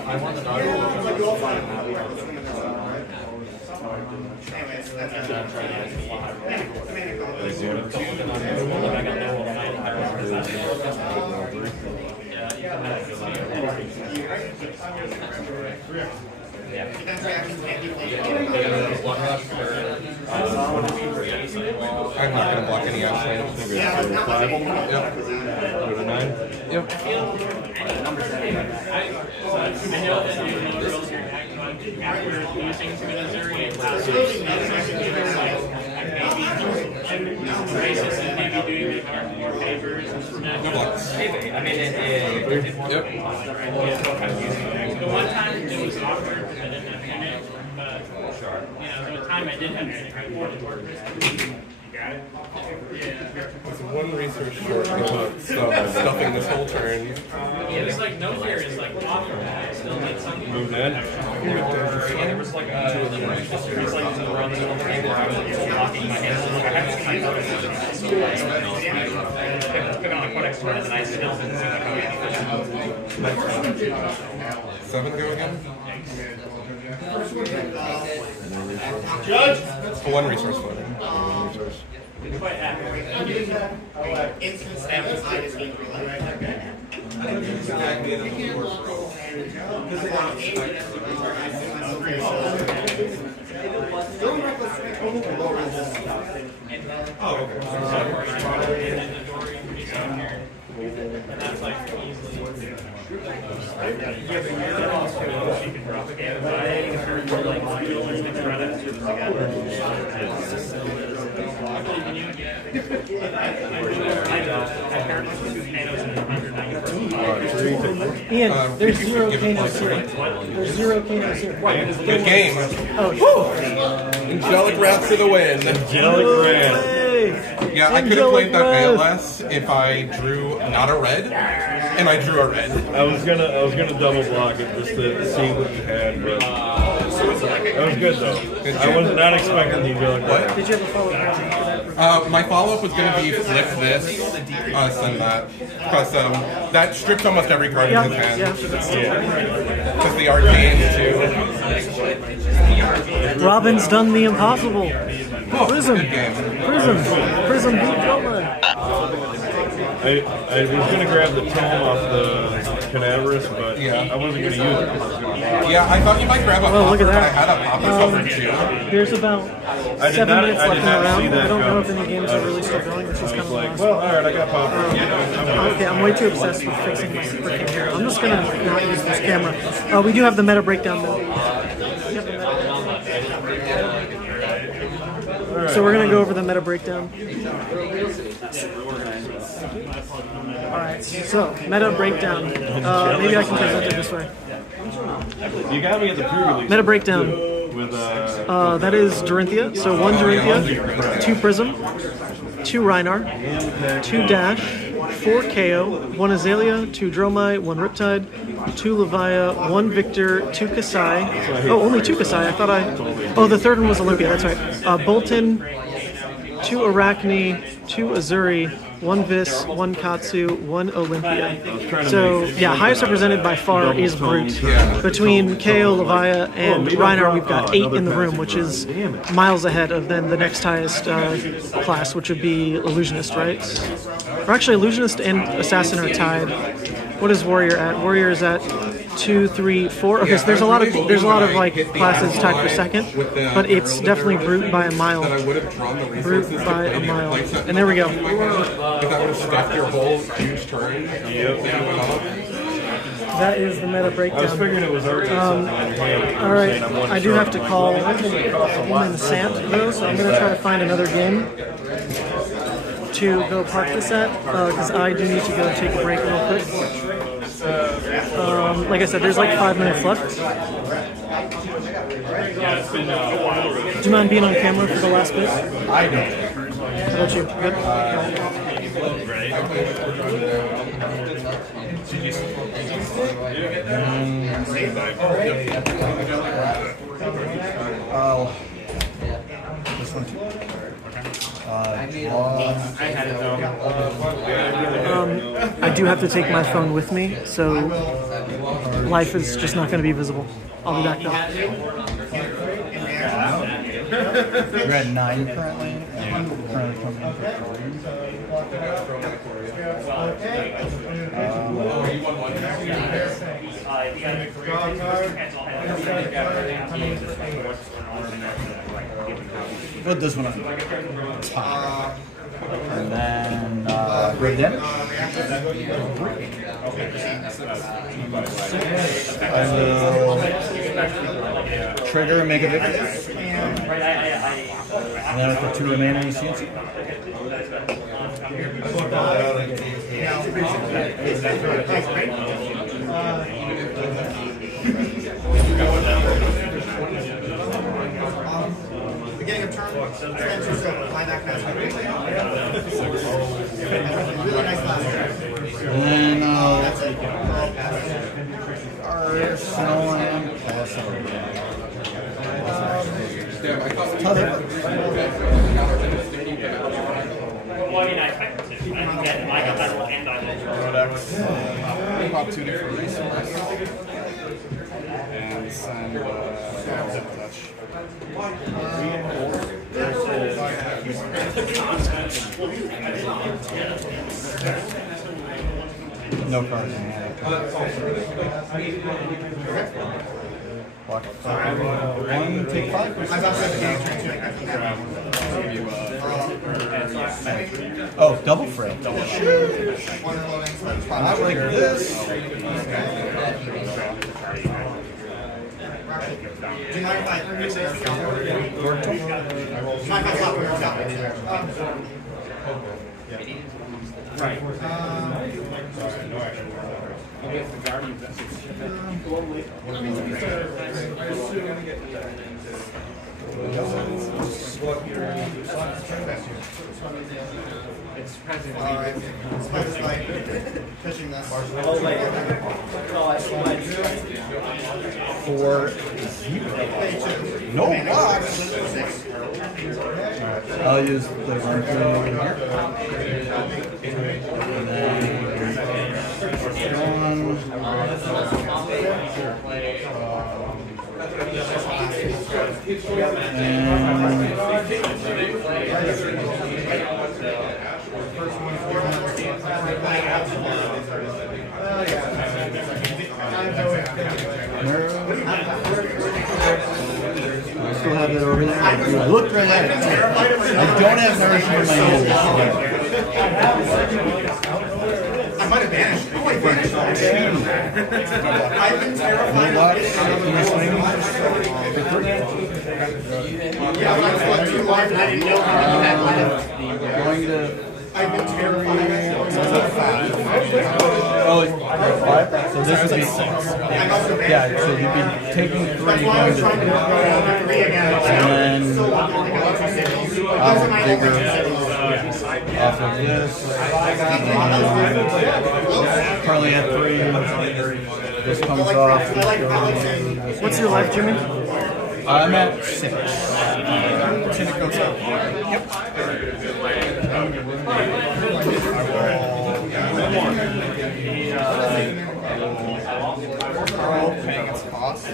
I want the I'm not going to block any actions. 5. Yep. Go to 9. Yep. I know that you know the rules here. After losing to an Uzuri, racist and maybe doing the character more favors. Maybe. I mean, it Yep. the one time it was awkward because I didn't have panic, but the time I did have panic, I wanted to work. You got it? It's one resource short of stuffing this whole turn. Yeah, it's like no fear is like awkward. I still need something. Move in. There was like it's like around the middle of the game where I was locking my hands. Like I had to see my photos. Picking on a Codex turn and I still didn't see my code. 7 go again? Judge! One resource floating. Quite happy. Instant stamp aside is being That's like easily. Ian, there's 0 Kanos here. There's 0 Kanos here. Good game. Oh, Angelic Wrath for the win. Angelic Wrath. Yeah, I could have played that ALS if I drew not a red, and I drew a red. I was gonna double block it just to see what you had, but that was good though. I was not expecting the Angelic Wrath. did you have a follow-up for that? My follow-up was going to be flip this, send that, because that strips almost every card in his hand. Because the arcane too. Robin's done the impossible. Prism beat Dromai. I was gonna grab the tome off the Cadaverous, but I wasn't gonna use it. Yeah, I thought you might grab a Well, popper, look at but I that. had a popper over too. There's about 7 minutes left in the round. that I don't know if come. any games are really still going, which is kind of Like, lost. well, alright, I got popper. Okay, I'm way too obsessed with fixing my freaking hair. I'm just gonna not use this camera. We do have the meta breakdown though. So we're gonna go over the meta breakdown. Alright, so meta breakdown. Maybe I can present it this way. You got me at the pre-release. Meta breakdown. With That is Dorinthea. So 1 Dorinthea, 2 Prism, 2 Rhinar, 2 Dash, 4 Kayo, 1 Azalea, 2 Dromai, 1 Riptide, 2 Levia, 1 Victor, 2 Kassai. Oh, only 2 Kassai. I thought Oh, the third one was Olympia. That's right. Bolton, 2 Arachne, 2 Uzuri, 1 Vis, 1 Katsu, 1 Olympia. So, yeah, highest represented by far is Brute. Between Kayo, Levia, and Rhinar, we've got 8 in the room, which is miles ahead of then the next highest class, which would be Illusionist, right? Or actually, Illusionist and Assassin are tied. What is Warrior at? Warrior is at 2, 3, 4. Okay, so there's a lot of like classes tied for second, but it's definitely Brute by a mile. Brute by a mile, and there we go. If that would have stuffed your whole huge turn. That is the meta breakdown. I was figuring it was already something in your hand. All right, I do have to call Woman Sant though, so I'm gonna try to find another game to go park this at, because I do need to go take a break real quick. Like I said, there's like 5 minutes left. Do you mind being on camera for the last bit? I don't. How about you? Good? This one too. I do have to take my phone with me, so life is just not going to be visible. I'll be back though. You're at 9 currently, and currently coming in for 3. Put this one on top. And then great damage. I will trigger and make a victory. And then with the 2 remaining CNC. Beginning of turn, transfer scope, fly back fast. Really nice last. And then Arsenal and Kassai. Well, I mean, I expected to. I got that little hand on it. Pop 2 different resources. And send touch. No cards in hand. Block 5. 1, take 5. Oh, double fray. Not like this. Do you mind if I stop where it's Right. It's present. Alright. Pushing this. 4-0. No blocks. I'll use the run through over here. And then 1. I still have it over there. I looked right at it. I don't have nourishment in my hand. I might have vanished. Oh, I vanished. I've been terrified. Yeah, but I was like 2 life and I didn't know how many had left. Going to. I've been terrified. Oh, 5? So this would be 6. Yeah, so you'd be taking 3 going to 3. And then I'll bigger off of this. Currently at 3. This comes off. What's your life, Jimmy? I'm at 6. It goes up. Yep. Paying its cost.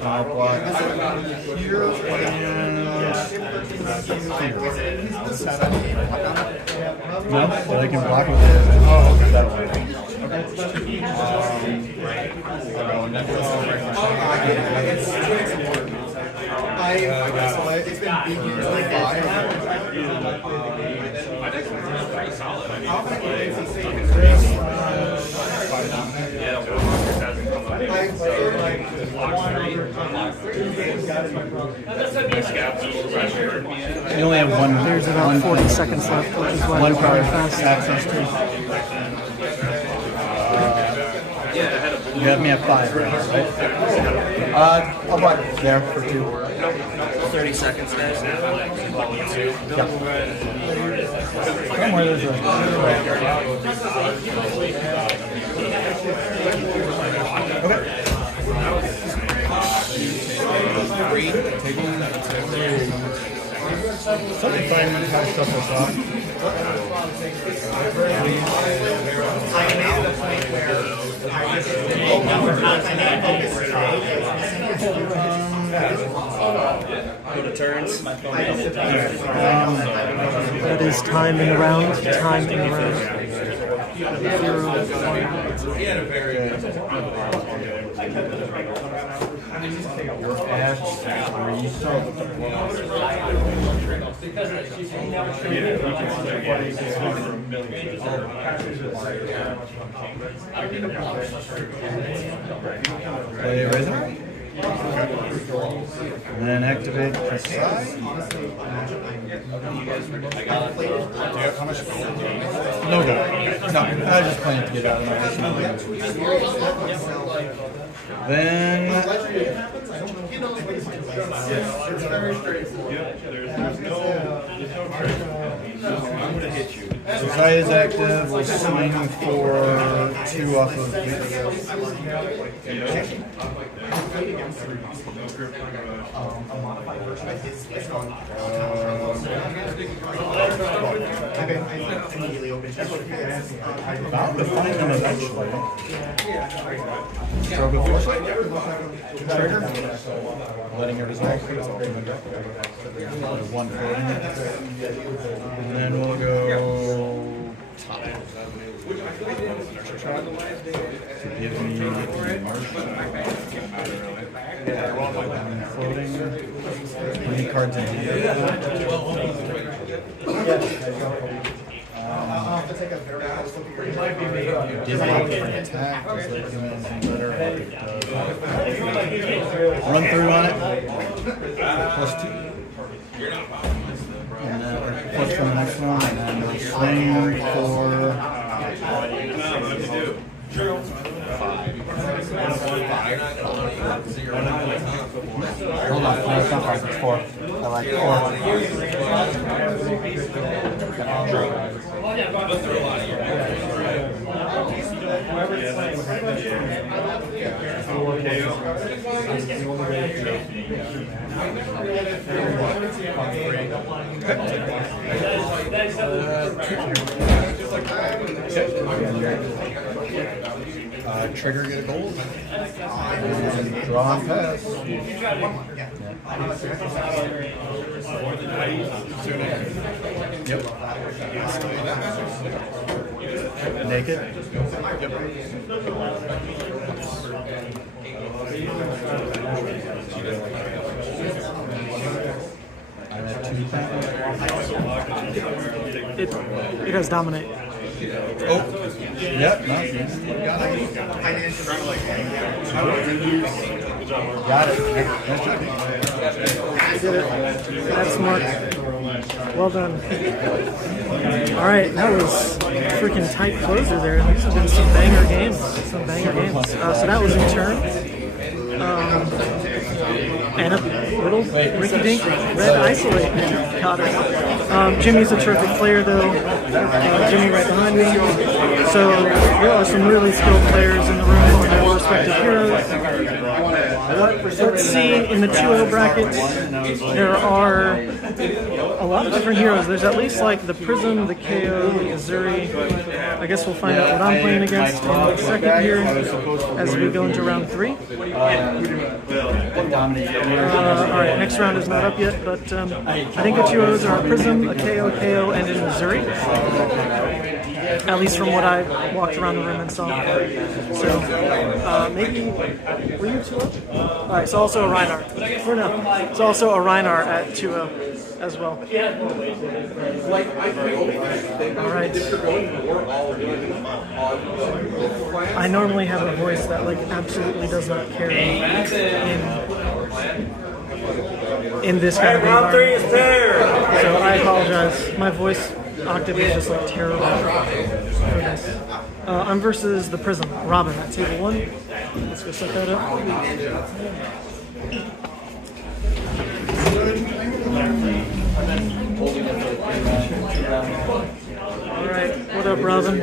I'll block here no, but I can block with it. Oh, okay. That way. It's been beaten like 5. Pretty solid. I mean, you only have one. There's about 40 seconds left, which is why one it's card very fast. access to. You have me at 5 right? I'll block there for 2. 30 seconds, guys. Somewhere there's a. Okay. Somebody find how to shut this off. Go to turns. That is time in the round. Time in the round. 0, Play Viserai. And then activate Kassai. No go. No, I was just playing to get out of my Then Kassai is active. We'll swing for 2 off of about to find him eventually. Struggle foresight. Trigger. Letting it resolve. 1 floating. And then we'll go top. Give me floating. How many cards in hand? Attack. Run through on it. +2. And then plus from the next one, and then we'll swing for. Hold on, no, it's not 5, it's 4. I like 4. Trigger, get a gold. And draw and pass. Yep. Naked. Yep. I'm at 2 It has dominate. Oh. Yep. No. Got it. You did it. That's smart. Well done. Alright, that was a freaking tight closer there. These have been some banger games. So that was in turn. And a little Ricky Dink red isolate caught her. Jimmy's a terrific player though. Jimmy right behind me. So there are some really skilled players in the room on their respective heroes. Let's see, in the 2-0 bracket, there are a lot of different heroes. There's at least like the Prism, the Kayo, the Uzuri. I guess we'll find out what I'm playing against in a second here as we go into round 3. Alright, next round is not up yet, but I think the 2-0s are a Prism, a KO, and an Uzuri. At least from what I walked around the room and saw. So, maybe, were you 2-0? Alright, so also a Reinar. Or no, it's also a Reinar at 2-0 as well. Alright. I normally have a voice that like absolutely does not carry in this kind of environment. So I apologize. My voice octave is just like terrible for this. I'm versus the Prism, Robin at table 1. Let's go set that up. Alright, what up, Robin? I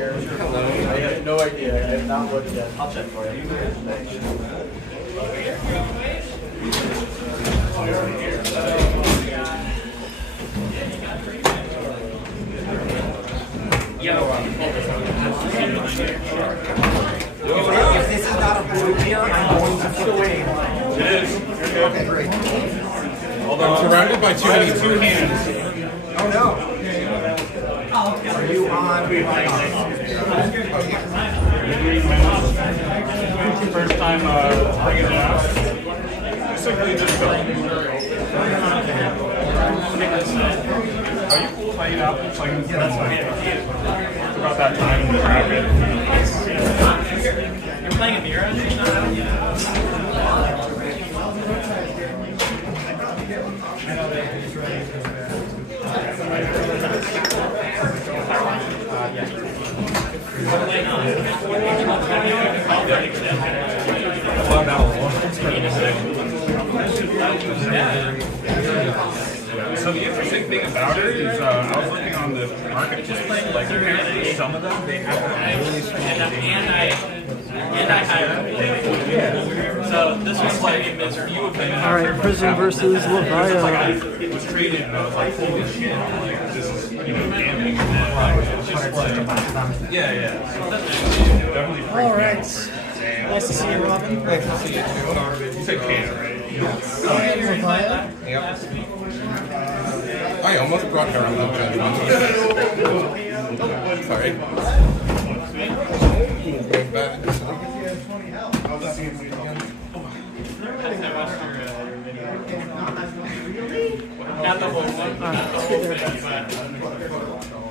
have no idea. I have not looked yet. I'll check for you. If this is not a blue, It is. Okay, great. I'm surrounded by too many two hands. Oh no. Are you on? First time bringing it out. Simply just go. Are you cool if I eat apples? Like, yeah, that's fine. It's about that time in the rabbit. You're playing a Mira? So the interesting thing about it is I was looking on the marketplace, like apparently some of them they have really strong And I hired. So this one's going to be misery. Alright, Prism versus Levia. It was traded and I was like, holy shit, I'm like, this is, gambling. Yeah. Definitely Alright. Nice to see you, Robin. Nice to see you too. You said Kayo, right? Levia. Yep. I almost brought her on the Sorry. Going back. Not the whole one.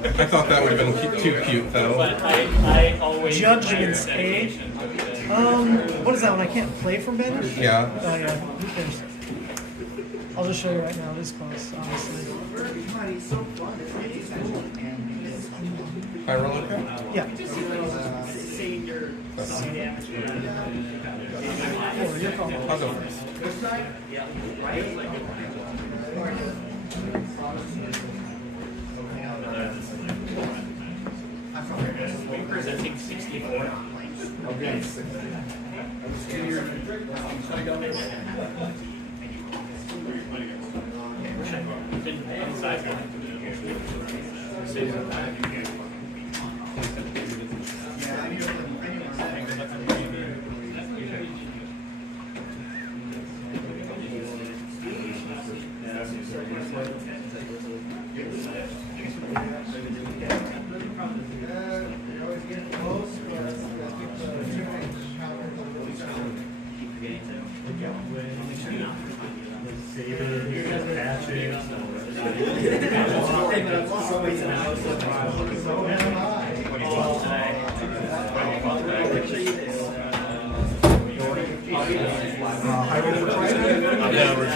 I thought that would have been too cute, though. But I always Judge against A. What is that one? I can't play from banish? Yeah. Oh yeah, who cares? I'll just show you right now. It is close, honestly. I roll okay? Yeah. I'll go first. presenting 64. Okay.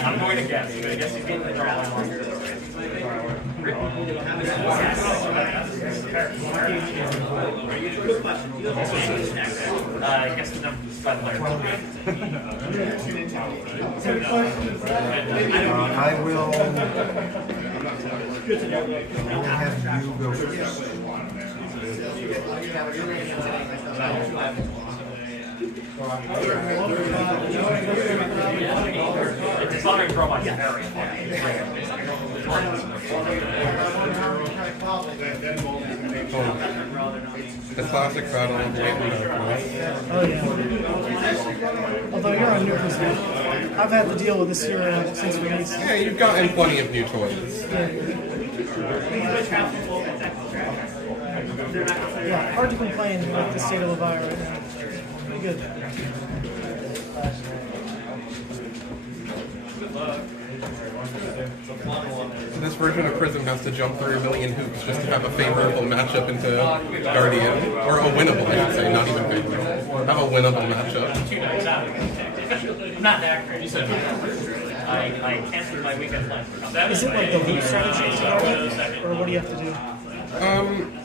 I'm going to guess. I'm going to guess he's getting the draw. I guess the number is 5. I will have you go first. It's honoring Dromai is very The classic battle of Oh yeah. Although you're on new position. I've had to deal with this here since release. Yeah, you've gotten plenty of new toys. Yeah, hard to complain with the state of Levia right now. Pretty good. This version of Prism has to jump through a million hoops just to have a favorable matchup into Guardian. Or a winnable, I should say, not even favorable. Have a winnable matchup. I'm not accurate. You said I canceled my weekend plans. Is it like the loot strategy, or what do you have to do?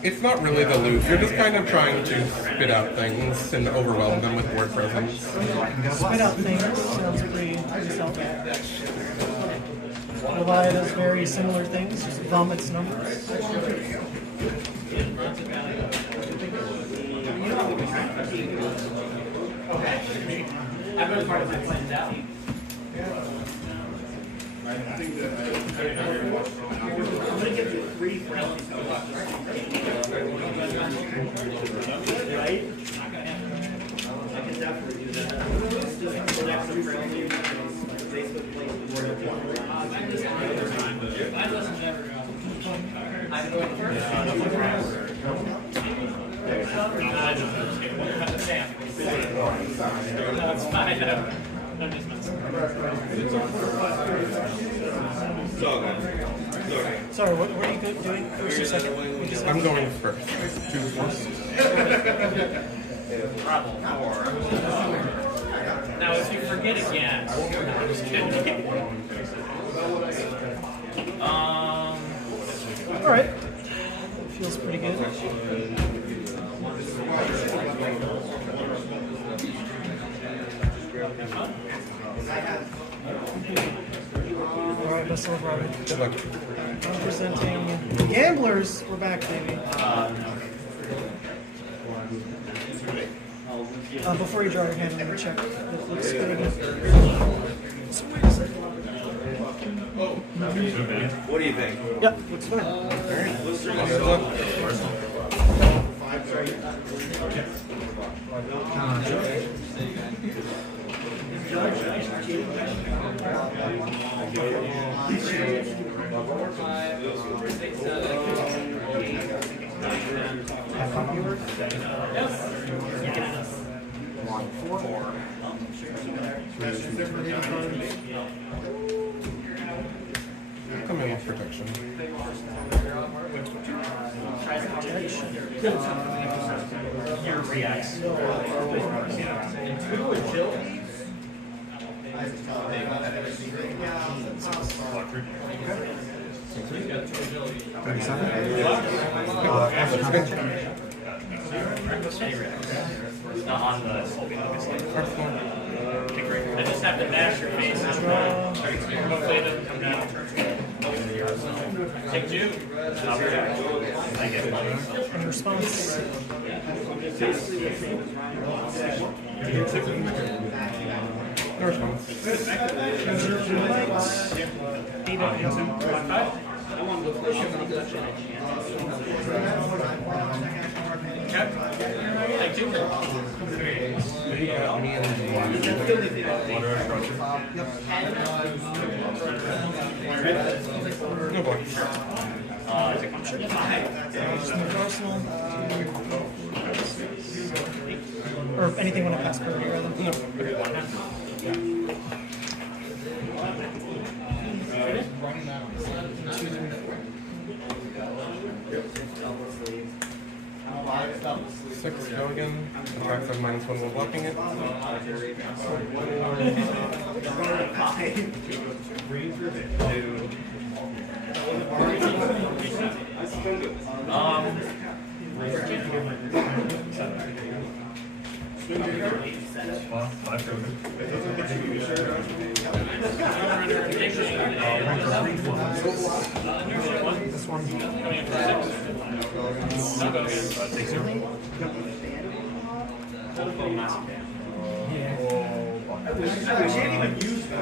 It's not really the loot. You're just kind of trying to spit out things and overwhelm them with board presence. Spit out things sounds pretty self. Levia does very similar things, just vomits numbers. I've been part of my plans out. I'm going to give you 3 friendly. Right? I can definitely do that. That's fine. I'm just messing. Sorry, what were you doing? First or second? I'm going first. Choose one. Now, if you forget again, I'm just kidding. All right. Feels pretty good. All right, best of luck, Robin. Good luck. I'm presenting the Gamblers. We're back, baby. Before you draw your hand, I'm going to check. It looks good. What do you think? Yep, looks fine. Good luck. Come in with protection. Your reacts. Not on the Solving Lucas. Okay, great. I just have to mash your face. Hopefully it doesn't come down. Take 2. I get money. In response. No response. Take 2. You got me and no boy. Or anything when I pass priority, rather. No. Six, go again. Attacks have -1 while blocking it. This one. Coming in for 6. I'll go again. Take 0.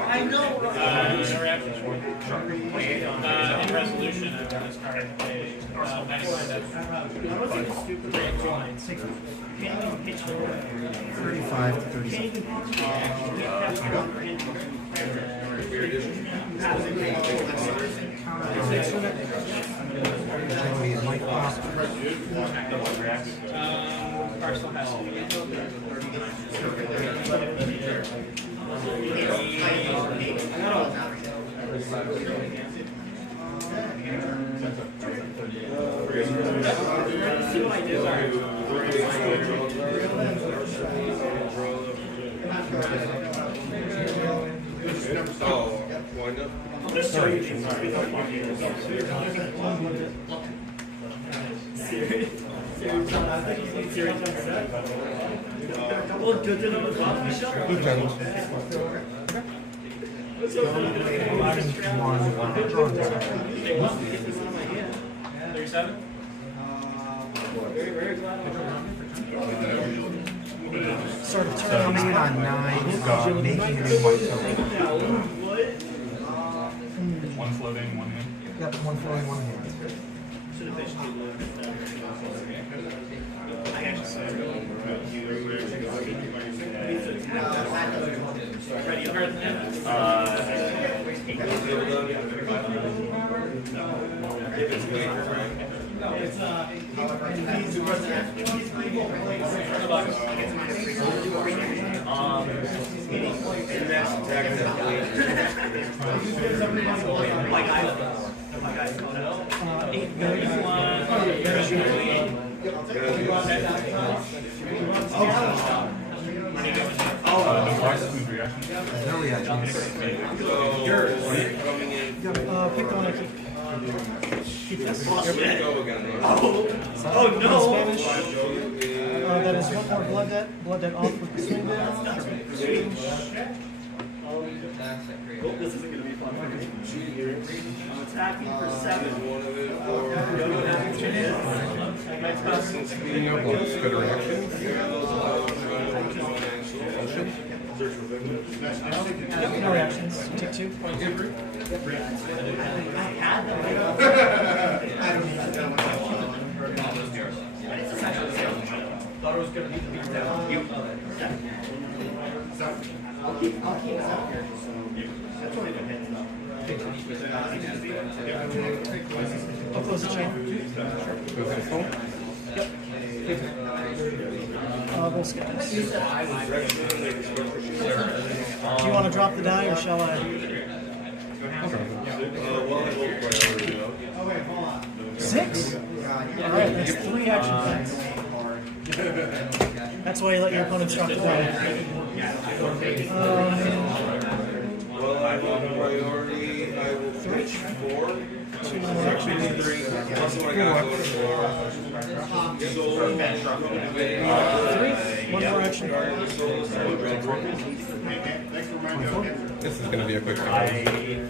I know. In resolution, this card plays 35 to 37. Sort of Coming in on 9, making it in white token. One floating, one hand. Yep, one flowing, one hand. Ready for it? No reactions. Pick the one I keep. Keep this. Oh no! Spanish. That is one more blood debt. Blood debt off with the swing down. This isn't going to be fun for me. I'm attacking for 7. Speaking of blocks, good reaction. No reactions. Take 2. Thought it was going to be the beat down. I'll keep it out here. I'll close the chain. Goes in full. We'll skip this. Do you want to drop the die or shall I? Six? Alright, that's 3 action points. That's why you let your opponent drop the die. Priority, I will pitch 4. 2 actions, 3. Plus what I got going for. 3. One more action. This is going to be a quick one.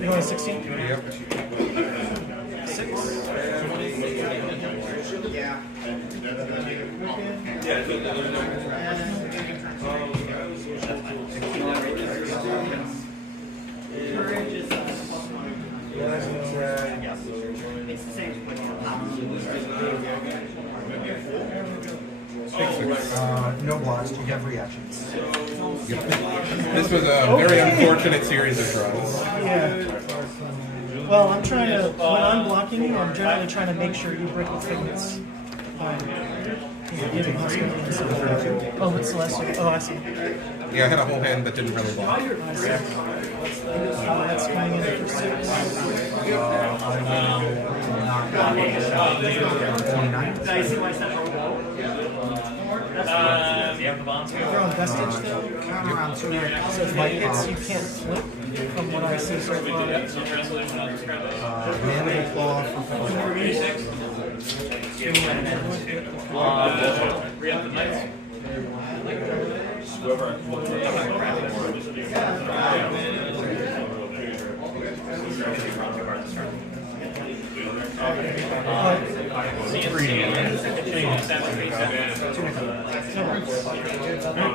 You want a 16? Yep. 6. It's the same. No blocks. You have reactions. This was a very unfortunate series of draws. Yeah. Well, I'm trying to, when I'm blocking you, I'm generally trying to make sure you break with figments. Oh, with Celestial. Oh, I see. Yeah, I had a whole hand that didn't really block. I see. That's coming in for 6. Yeah, the bonds. You're on vestige though? Around 2. So if it hits, you can't flip from what I see so far. Mana claw for 4. Re-up the knights.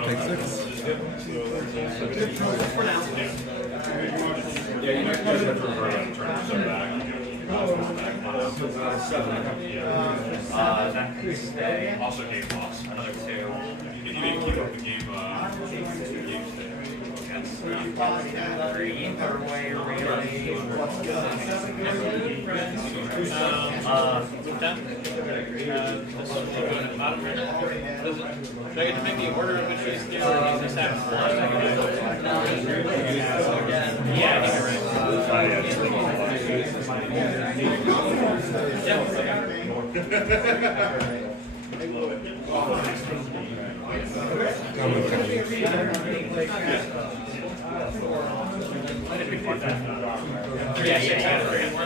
Take 6. Yeah, you might just have to revert and turn yourself back. Also game loss, another 2. You need to keep up the game state. Should I get to make the order in which these this happens? Yeah, you're right.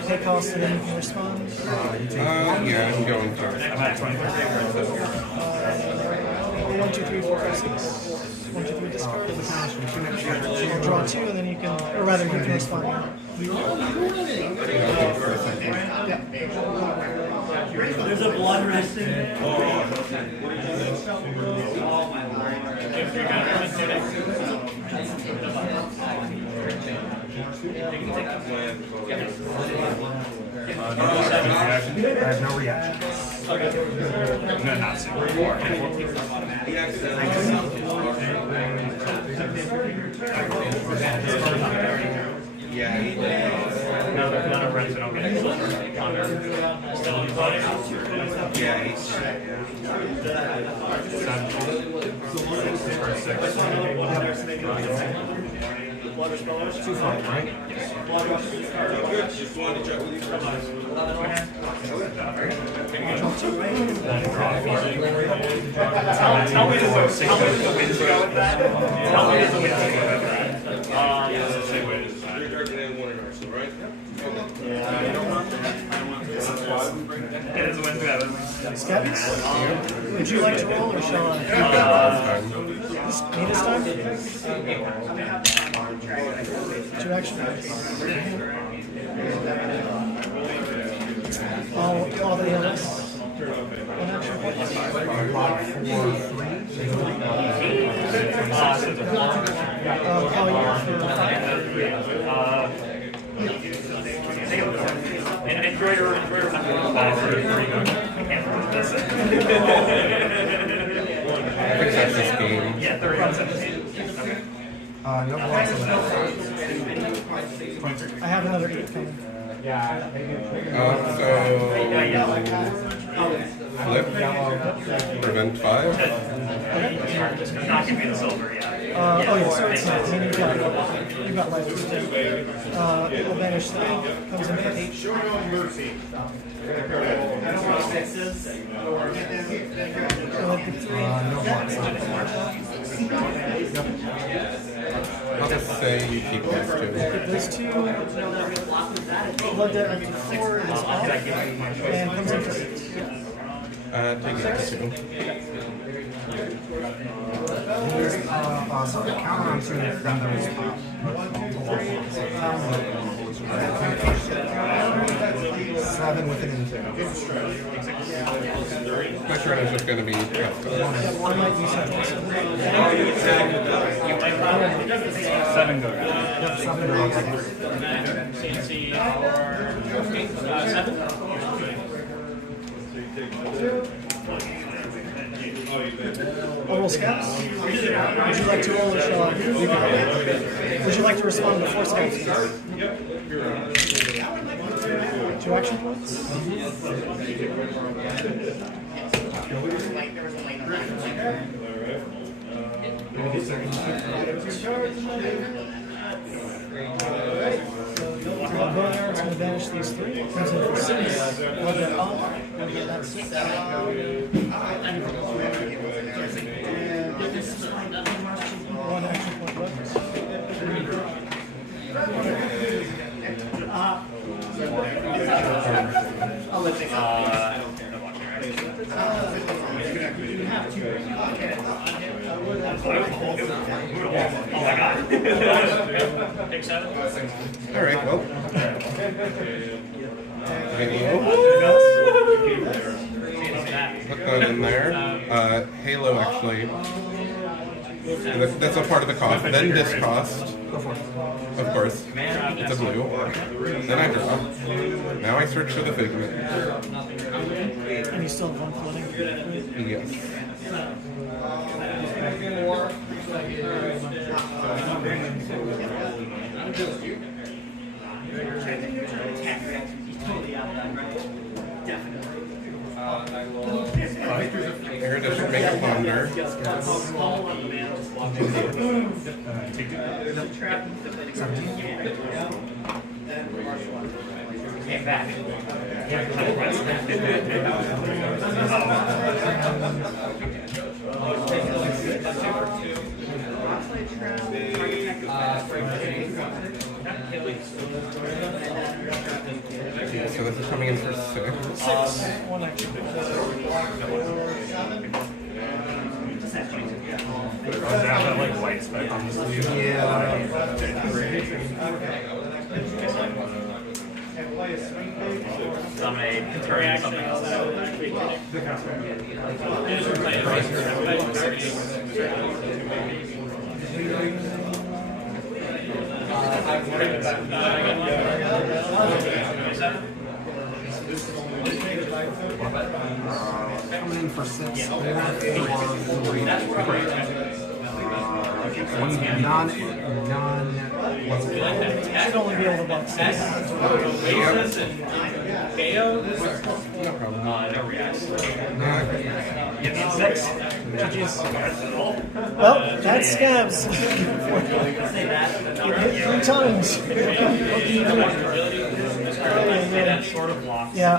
Take cost and then you can respond. Yeah, I'm going first. 1, 2, 3, 4, 5, 6. 1, 2, 3, discard. Draw 2, and then you can, or rather, you can respond. Yeah. There's a blood resting. I have no reaction. No, not super. None of friends don't get under. Still in play. Yeah, he's Too far, right? just wanted to check with you. How many does the winds go with that? How many does the winds go with that? You're directing at 1 and Arsenal, right? Skeptics? Would you like to roll or shall I? Me this time? 2 action points. All the others. 1 action point. Kayo for 5. Enjoy your I can't this. I think that's this game. Yeah, 30 on 17. No blocks on that. I have another 8 coming. Flip, prevent 5. Not give me the silver, yeah. Oh yeah, so it's not. I mean, you've got light. It'll vanish that. Comes in 8. No blocks on that. I'll just say you keep those 2. Those 2. Blood debt up to 4 is off. And comes in for 6. Take it to 2. So the counter on 2 thunders pop. 7 with an into. My turn is just going to be I might do something. 7 go. Yep, 7 goes. CNC or 7? Oral scouts? Would you like to roll or shall I? Would you like to respond to 4 scouts? 2 action points? It's going to vanish these 3. Comes in for 6. Blood debt off. That's 6. 1 action point left. I'll let you Alright, well. Put that in there. Halo actually. That's a part of the cost. Then this cost. Of course. It's a blue. Then I draw. Now I search for the figment. And you still have 1 floating? Yes. Here to make a ponder. Came back. So this is coming in for 6. 1 action. Like white spec on the sleeve. So I'm going to turn something else out. Coming in for 6. 4, 3. 1 non Should only be able to block 6. Oasis and Kayo. No problem. No reacts. 6. GG's. Well, that's scabs. It hit 3 times. Yeah.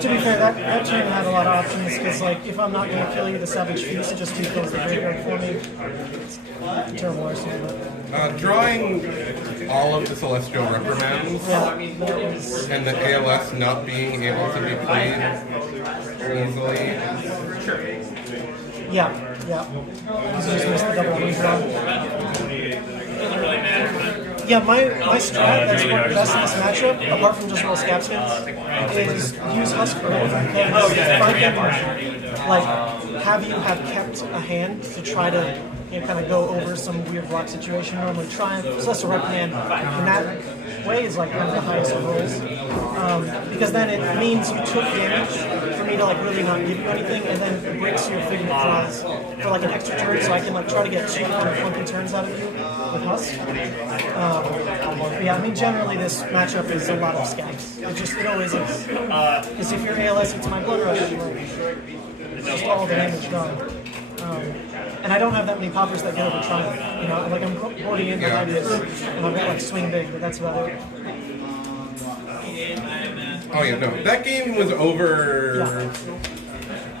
To be fair, that turn had a lot of options because, like, if I'm not going to kill you, the Savage Feast just defills the graveyard for me. It's terrible arsenal. Drawing all of the Celestial Reprimands and the ALS not being able to be played easily. Yeah. Because you just missed the double redraw. Doesn't really matter. Yeah, my strat that's worked best in this matchup, apart from just roll scab skins, is use Husk Early. If I can, like, have you have kept a hand to try to, you know, kind of go over some weird block situation, normally try and Celestial Reprimand in that way is like one of the highest rolls. Because then it means you took damage for me to like really not give you anything, and then it breaks your Figment Claws for like an extra turn, so I can like try to get 2 kind of funky turns out of you with Husk. But yeah, I mean generally this matchup is a lot of scabs. It always is. Because if you're ALS into my Blood Rush, it's just all the damage done. And I don't have that many poppers that get over Triumph. You know, like I'm boarding in with ideas, and I've got like Swing Big, but that's about it. Oh yeah, no. That game was over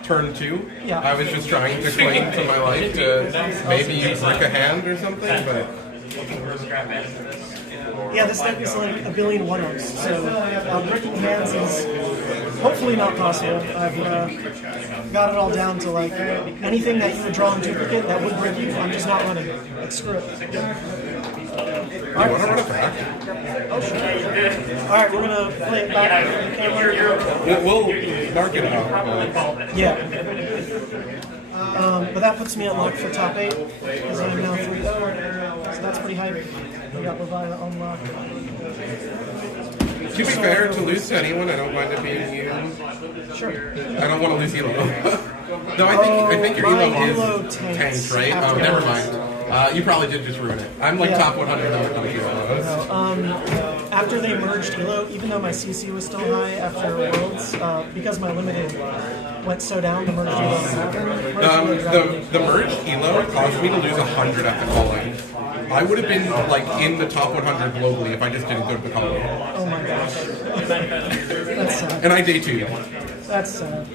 turn 2. Yeah. I was just trying to cling to my life to maybe brick a hand or something, but... Yeah, this deck is like a billion 1-0s, so bricking hands is hopefully not possible. I've got it all down to like anything that you would draw in duplicate that would brick you, I'm just not running it. Like, screw it. You want to run it back? Oh, sure. Alright, we're gonna play it back. We'll mark it out. Yeah. But that puts me at luck for top 8, because I'm now 3-0, so that's pretty hype. We got Levia unlocked. To be fair, to lose to anyone, I don't mind it being you. Sure. I don't want to lose Elo. No, I think your Elo is tanked, right? Oh, never mind. You probably did just ruin it. I'm like top 100 on Elos. After they merged Elo, even though my CC was still high after Worlds, because my limited went so down, the merged Elo happened. The merged Elo caused me to lose 100 at the calling. I would have been like in the top 100 globally if I just didn't go to the calling. Oh my gosh. That's sad. And I day 2. That's sad.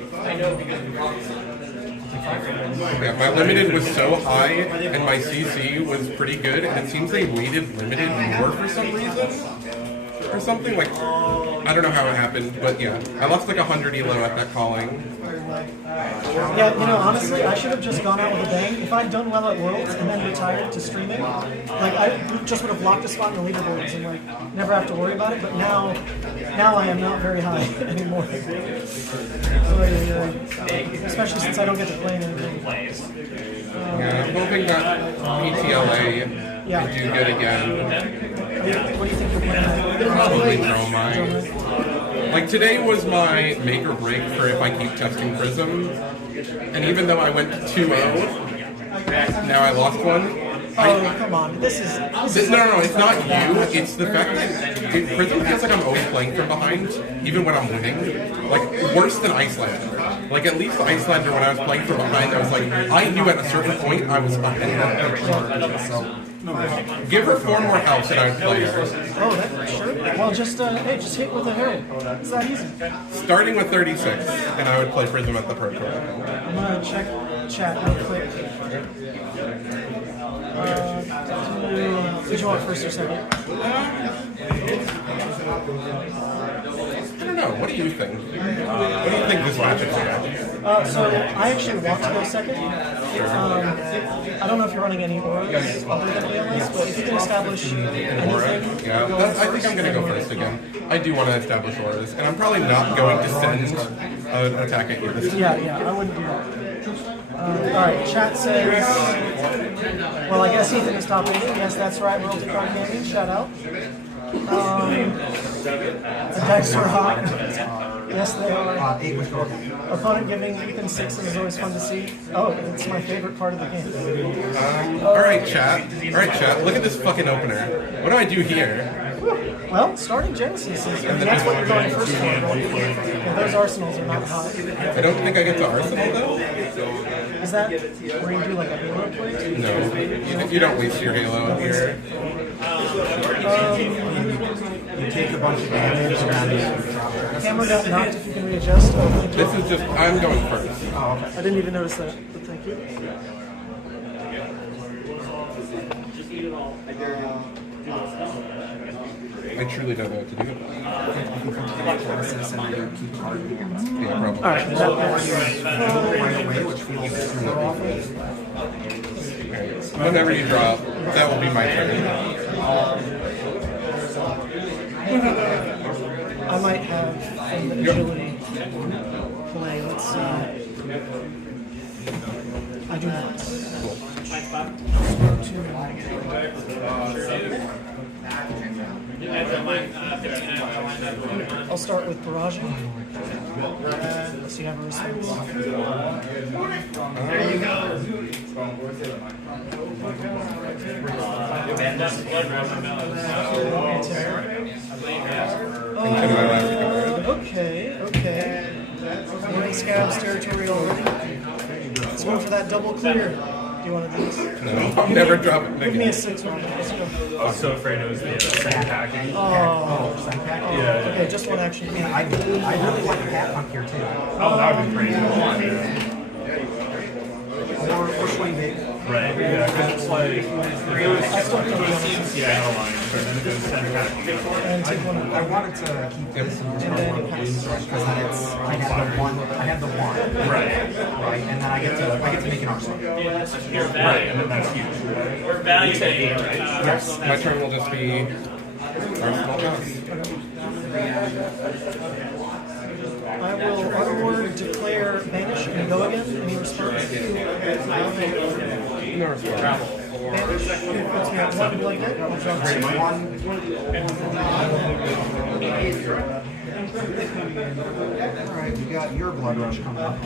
Yeah, my limited was so high and my CC was pretty good, and it seems they weighted limited more for some reason. Or something, like, I don't know how it happened, but yeah, I lost like 100 Elo at that calling. Yeah, you know, honestly, I should have just gone out with a bang. If I'd done well at Worlds and then retired to streaming, like, I just would have blocked a spot in the leaderboards and, like, never have to worry about it, but now I am not very high anymore. Especially since I don't get to play anything. Yeah, I'm hoping that PTLA can do good again. What do you think you're playing? Probably Dromai. Like, today was my make or break for if I keep testing Prism, and even though I went 2-0, now I lost one. Oh, come on. This is no, it's not you. It's the fact that Prism feels like I'm always playing from behind, even when I'm winning. Like, worse than Icelander. Like, at least Icelander, when I was playing from behind, I was like, I knew at a certain point I was ahead. So, give her 4 more health and I would play her. Oh, that, sure. Well, just hit with a Herald. It's that easy. Starting with 36, and I would play Prism at the Pro Tour. I'm gonna check chat real quick. Did you want first or second? I don't know. What do you think? What do you think this match is about? So I actually want to go second. I don't know if you're running any auras other than ALS, but if you can establish anything. Yeah, I think I'm going to go first again. I do want to establish auras, and I'm probably not going to send an attack at you this time. Yeah, I wouldn't do that. Alright, chat says, well, I guess Ethan is top 8. Yes, that's right, Royalty Card Gaming, shout out. The dice are hot. Yes, they are. 8 was broken. Opponent giving Ethan 6 is always fun to see. Oh, it's my favorite part of the game. Alright, chat. Alright, chat. Look at this fucking opener. What do I do here? Well, starting Genesis is that's what you're going first for. And those arsenals are not hot. I don't think I get to Arsenal, though. Is that where you do like a halo play? No. You don't waste your Halo here. You take a bunch of damage and then Camera got knocked if you can readjust. Oh, thank you. This is just... I'm going first. Oh, okay. I didn't even notice that, but thank you. I truly don't know what to do. Yeah, probably. Alright, Whenever you drop, that will be my turn. I might have an agility play. Let's see. I do not. I'll start with barraging. Let's see how it responds. There you go. Okay. We're in Scab's territory already. Let's go for that double clear. Do you want to do this? No, I'll never drop it Give again. me a 6-1. Let's go. I was so afraid it was the sand packing. Yeah. Okay, just one action. I really like a cat punk here too. Oh, that would be crazy. Or swing big. Right, yeah, because it's like, if it was, yeah, no line, but then if it was sand packing. I wanted to keep this in because then it's I had the one. Right, and then I get to make an arsenal. Right, and then that's huge. We're valuing Yes, my turn will just be Arsenal House. I will onward declare banish and go again. Any response? No response. Banish puts me at 1 blanket. I'll drop 2. Alright, we got your blood rush coming up.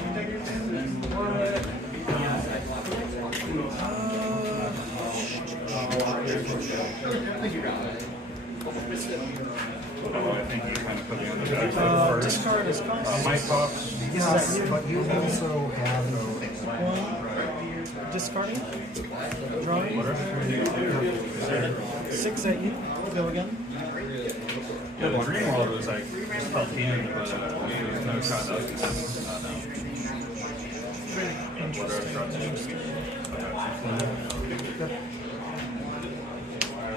I think you kind of put me on the back foot first. Discard is cost. My top. Yes, but you also have 1. Discarding. Drawing. 6 at you. Go again. Yeah, the dream world was like felt healing the person. There's no shot that Interesting.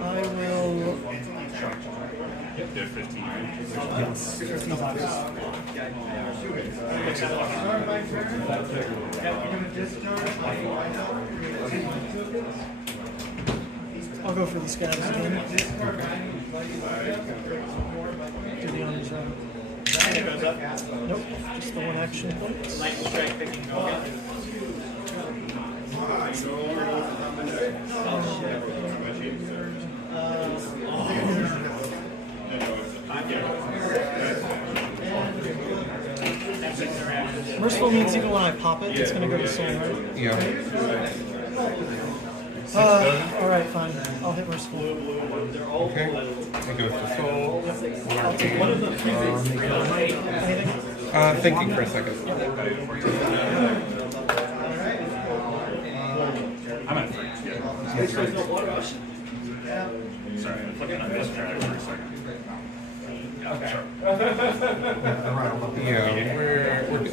I will. Yeah, 15. yes. I'll go for the scabs again. Do the honors round. Nope, just the 1 action point. lightning strike picking. Merciful means even when I pop it, it's going to go to soul, right? Yeah. Alright, fine. I'll hit Merciful. Okay. It goes to Soul. I'll take 1 of the anything? Thinking for a second. I'm at 3. Sorry, I'm flipping on this track for a second. Yeah, sure. Yeah, we're good.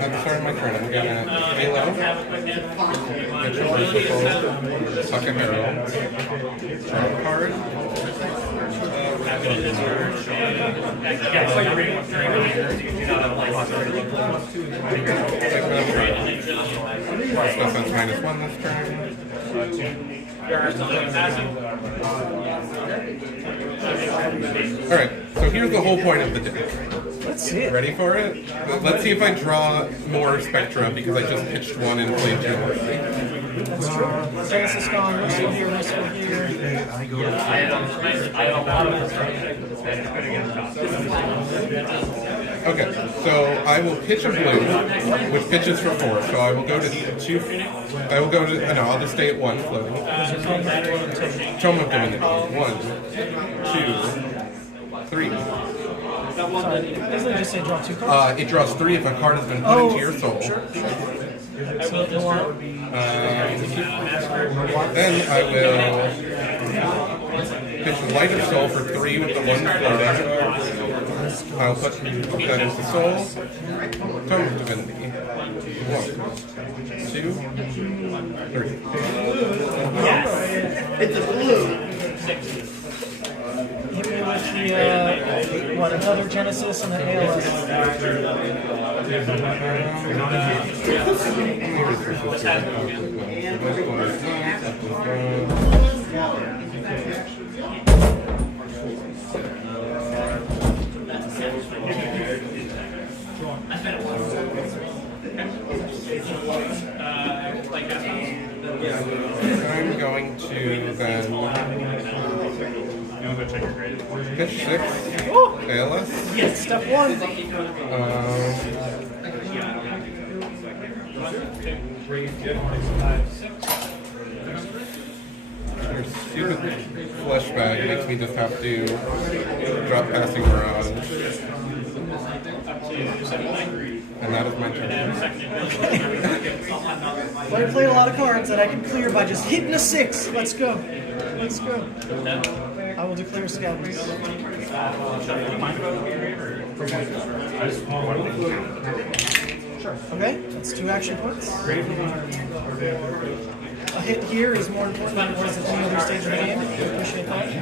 I'm starting my turn. I'm gonna Halo. Get your merciful. Suck a hero. Draw a card. Defense -1 this turn. Alright, so here's the whole point of the deck. Let's see it. Ready for it? Let's see if I draw more Spectra because I just pitched one and played two already. That's true. Genesis gone, Whistle here, Whistle here. Okay, so I will pitch a blue, which pitches for 4. So I will go to 2. I will go to. No, I'll just stay at 1 floating. Tome of Divinity. 1, 2, 3. Sorry, doesn't it just say draw 2 cards? It draws 3 if a card has been put into your soul. Sure. So go on. Then I will pitch Light of Soul for 3 with the 1 floating. I'll put that into Soul. Tome of Divinity. 1, 2, 3. Yes! It's a blue! Hit me with the, what, another Genesis and an ALS. I'm going to then pitch 6. ALS. Yes, step 1. Your stupid flesh bag makes me just have to drop Passing Mirage. And that is my turn. Well, I play a lot of cards that I can clear by just hitting a 6. Let's go. Let's go. I will declare Scouts. Sure. Okay, that's 2 action points. A hit here is more important than it was at any other stage of the game. I appreciate that.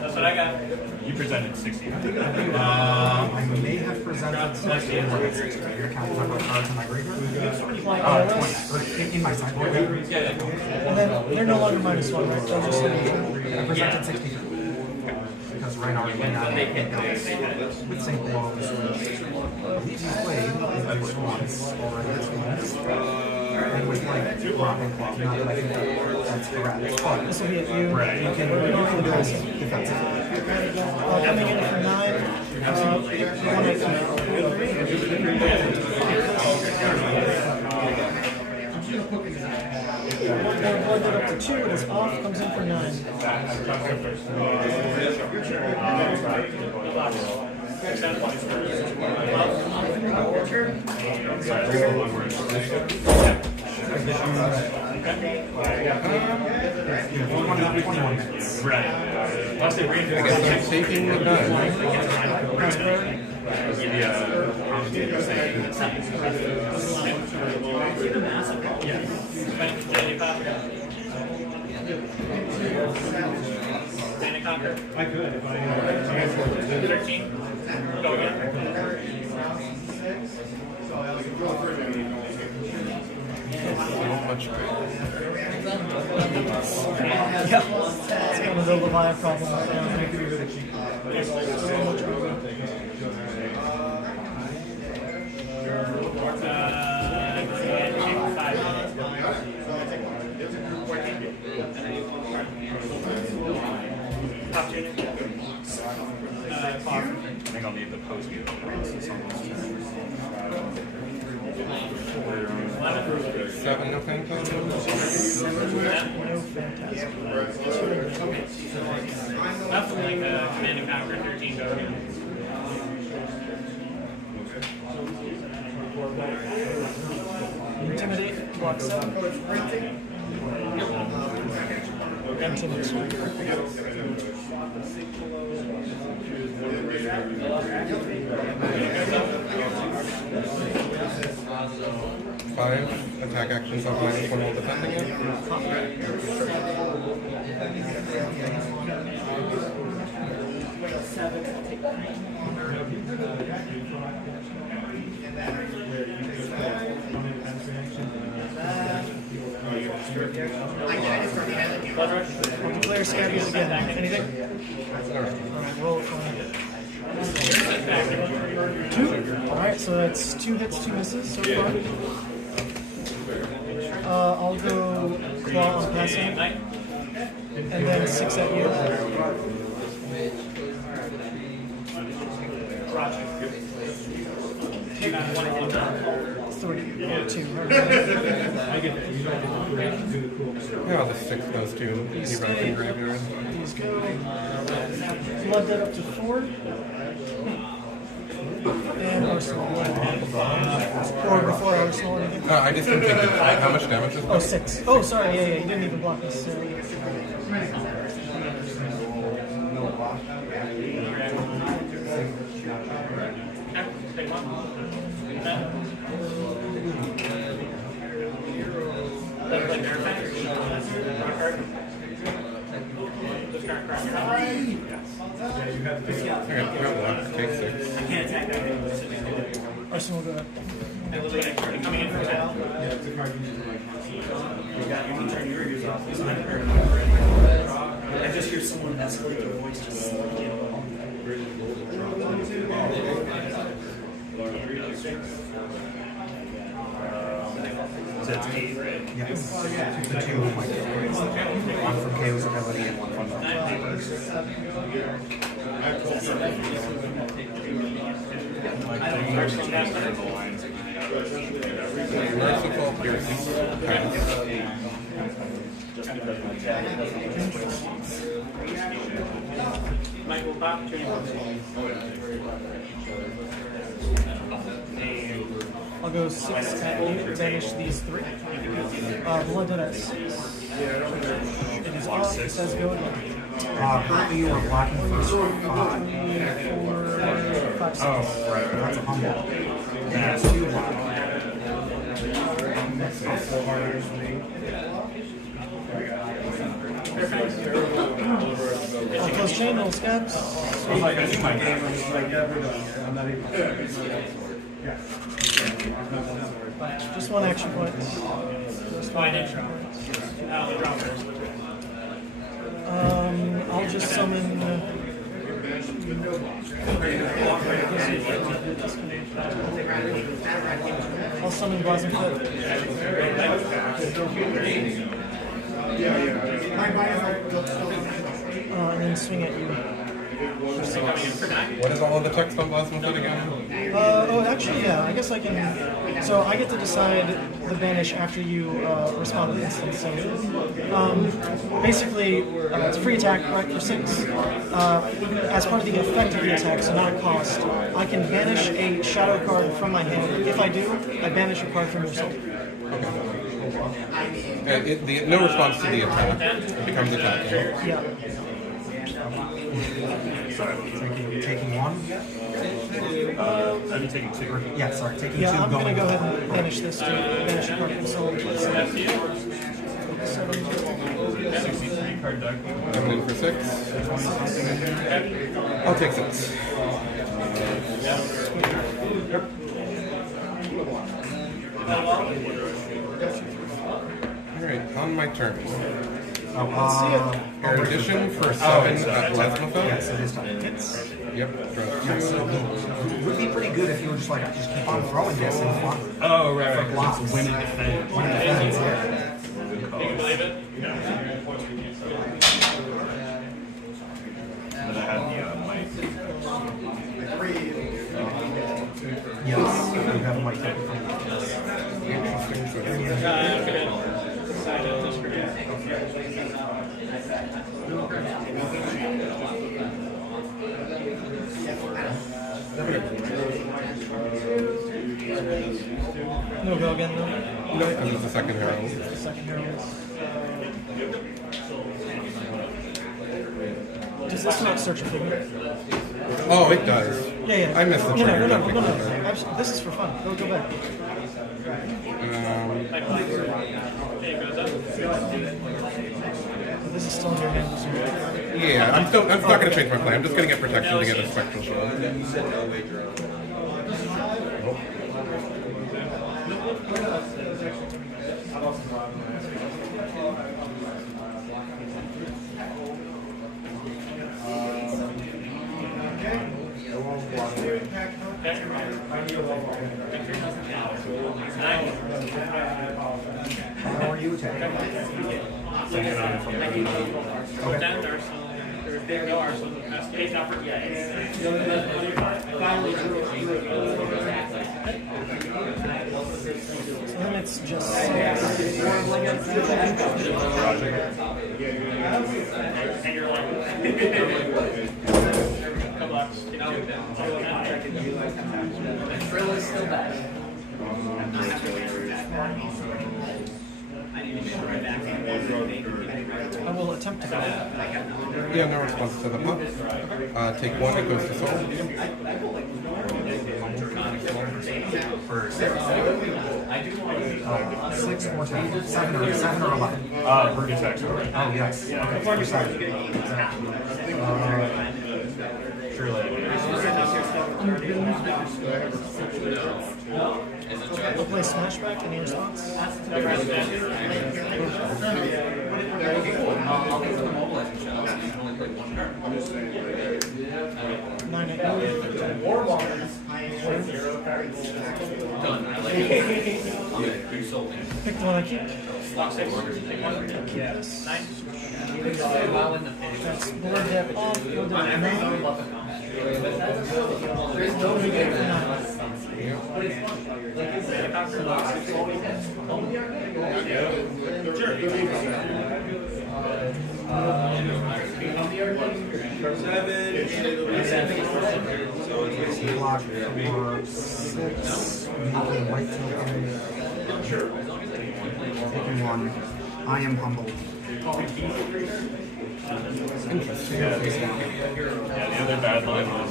That's what I got. You presented 60. I may have presented 60. Your account number of cards in my graveyard? 20. In my sideboard. And then they're no longer -1, right? They'll just I presented 60. Because right now I went out with St. Paul's. He's played once already this once. And with like dropping clock, not that I think that's correct. But this will be at you. Right. You can do this defensively. Coming in for 9. Blood up to 2, it is off, comes in for 9. 21 minutes. Right. I guess I'm taking the gun. I could if I 13. Go again. Much Yeah, it's kind of the Levia problem right now. I think I'll need the post. 7, no Phantasm. Nothing like commanding power for 13 go again. Intimidate, block 7. Intimidate. 5 attack actions on -1 while defending it. I'll declare Scabbies again. Anything? Alright, roll it for me. 2? Alright, so that's 2 hits, 2 misses so far. I'll go Claw on passing. And then 6 at you. 3 or 2. Yeah, the 6 goes to any racking graveyard. These go. Blood Dead up to 4. And Arsenal. Or before Arsenal or anything. I just didn't think that. How much damage is that? Oh, 6. Oh, sorry, yeah, you didn't even block necessarily. Take 6. Arsenal go ahead. I just hear someone escalate their voice just So it's 8. Yes. The 2 of my favorites. One from Kayo's ability and one from the Merciful piercing. Michael Pop, I'll go 6 at you, banish these 3. Blood Dead at 6. It is off, it says go again. Currently you are blocking for 5. 5, 6. Oh, right. That's a humble. That's 2 block. I'll close chain, roll scabs. Just 1 action point. Just 1 action point. I'll just summon. I'll summon Blossom Foot. And then swing at you. What is all of the text on Plasma Foot again? Oh, actually, yeah. I guess I can. So I get to decide the banish after you respond to the instance. So basically, it's a free attack, right, for 6. As part of the effect of the attack, so not a cost, I can banish a shadow card from my hand. If I do, I banish a card from your soul. No response to the attack. It becomes attacking. Yeah. Taking 1? I'm taking 2. Yeah, sorry, taking 2. Yeah, I'm going to go ahead and banish this to banish a card from soul. 63 card deck. Coming in for 6. I'll take 6. Alright, on my turn. Erudition for 7 at Plasma Foot. Yes, it is time. Yep, draw 2. It would be pretty good if you were just like, just keep on throwing this and fun. Oh, right. For blocks. Win and defend. Win and defense, yeah. Can you believe it? But I had the mic. Yes, you have a mic. No go again, though? No, because it's the second herald. The second herald. Does this not search a figure? Oh, it does. Yeah. I missed the No. trigger. Absolutely. This is for fun. Go back. This is still in your hand. Yeah, I'm not going to change my play. I'm just going to get protection to get a spectral shield. How are you attacking? So then it's just Trill is still bad. I will attempt to go. Yeah, no response to the pop. Take one, it goes to soul. For 6 or 10? 7 or 11? Brute attack. Oh, yes. For 7. We'll play Smashback. Any response? Pick the one I keep. Keep this. That's board dip off. Go down. Block for 6. Moving right token. Taking 1. I am humbled. Interesting. Yeah, the other bad line was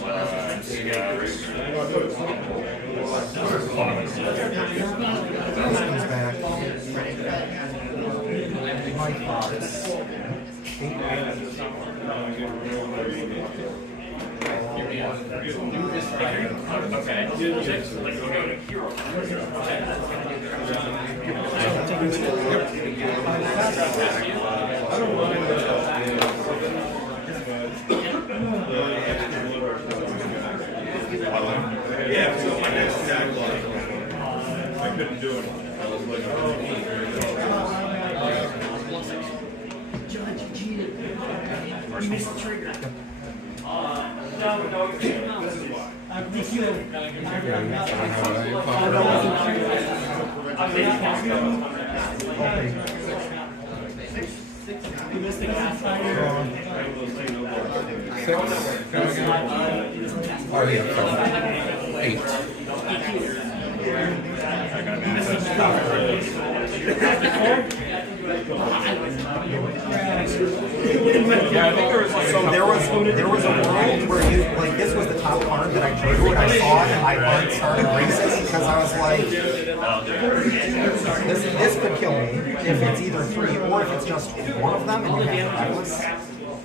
Comes back. My thoughts. 8. Yeah, so my next attack line, I couldn't do it. I was like, Judge cheated. You missed the trigger. No. this is why. You missed the Kassai. Oh, yeah, 8. Yeah, I think there was like So there was a world where you like this was the top card that I drew and I saw it and my heart started racing because I was like, this could kill me if it's either 3 or if it's just one of them and you have reckless.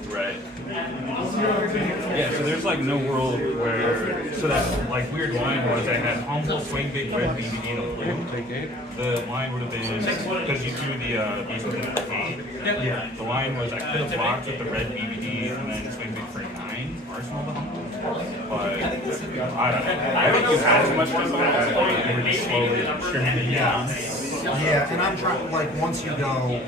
right. Yeah, so there's like no world where that like weird line was I had humble swing big red BBD and a blue. The line would have been because you threw the beast with an 8. Yeah. The line was I could have blocked with the red BBD and then swing big for 9 arsenal of the humble. But I don't know. I think you had too much fun with that. You were just slowly trimming it down. Yeah, and I'm trying like once you go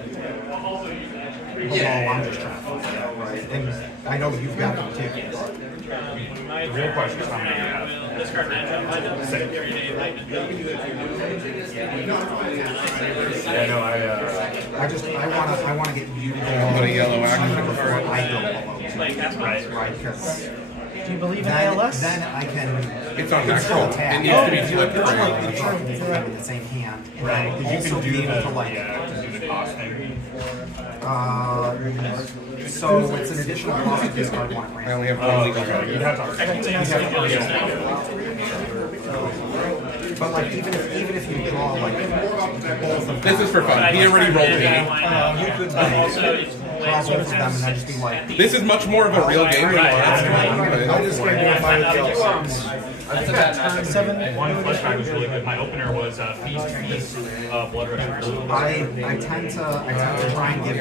below, I'm just trying to figure it out, right? And I know you've got them too. The real question is how many you have. Yeah, no, I wanna get you Put a yellow action before I go below. right. Because Do you believe in then, ALS? then I can. It's on can still natural. attack. It needs to be flipped It's around. like the truth with them in the same hand. And Right, then because you also can be do able to like. to do the cost thing. So it's an additional cost to discard 1 I random. only have one legal card. You'd have But like even if you draw like both of them, This is for fun. He already rolled 80. you could draw both of them and then just be like. This is much more of a real game than last time. I'm just going to do my That's a bad matchup. One flesh pack was really good. My opener was Feast, Blood Rush, Blue. I tend to try and give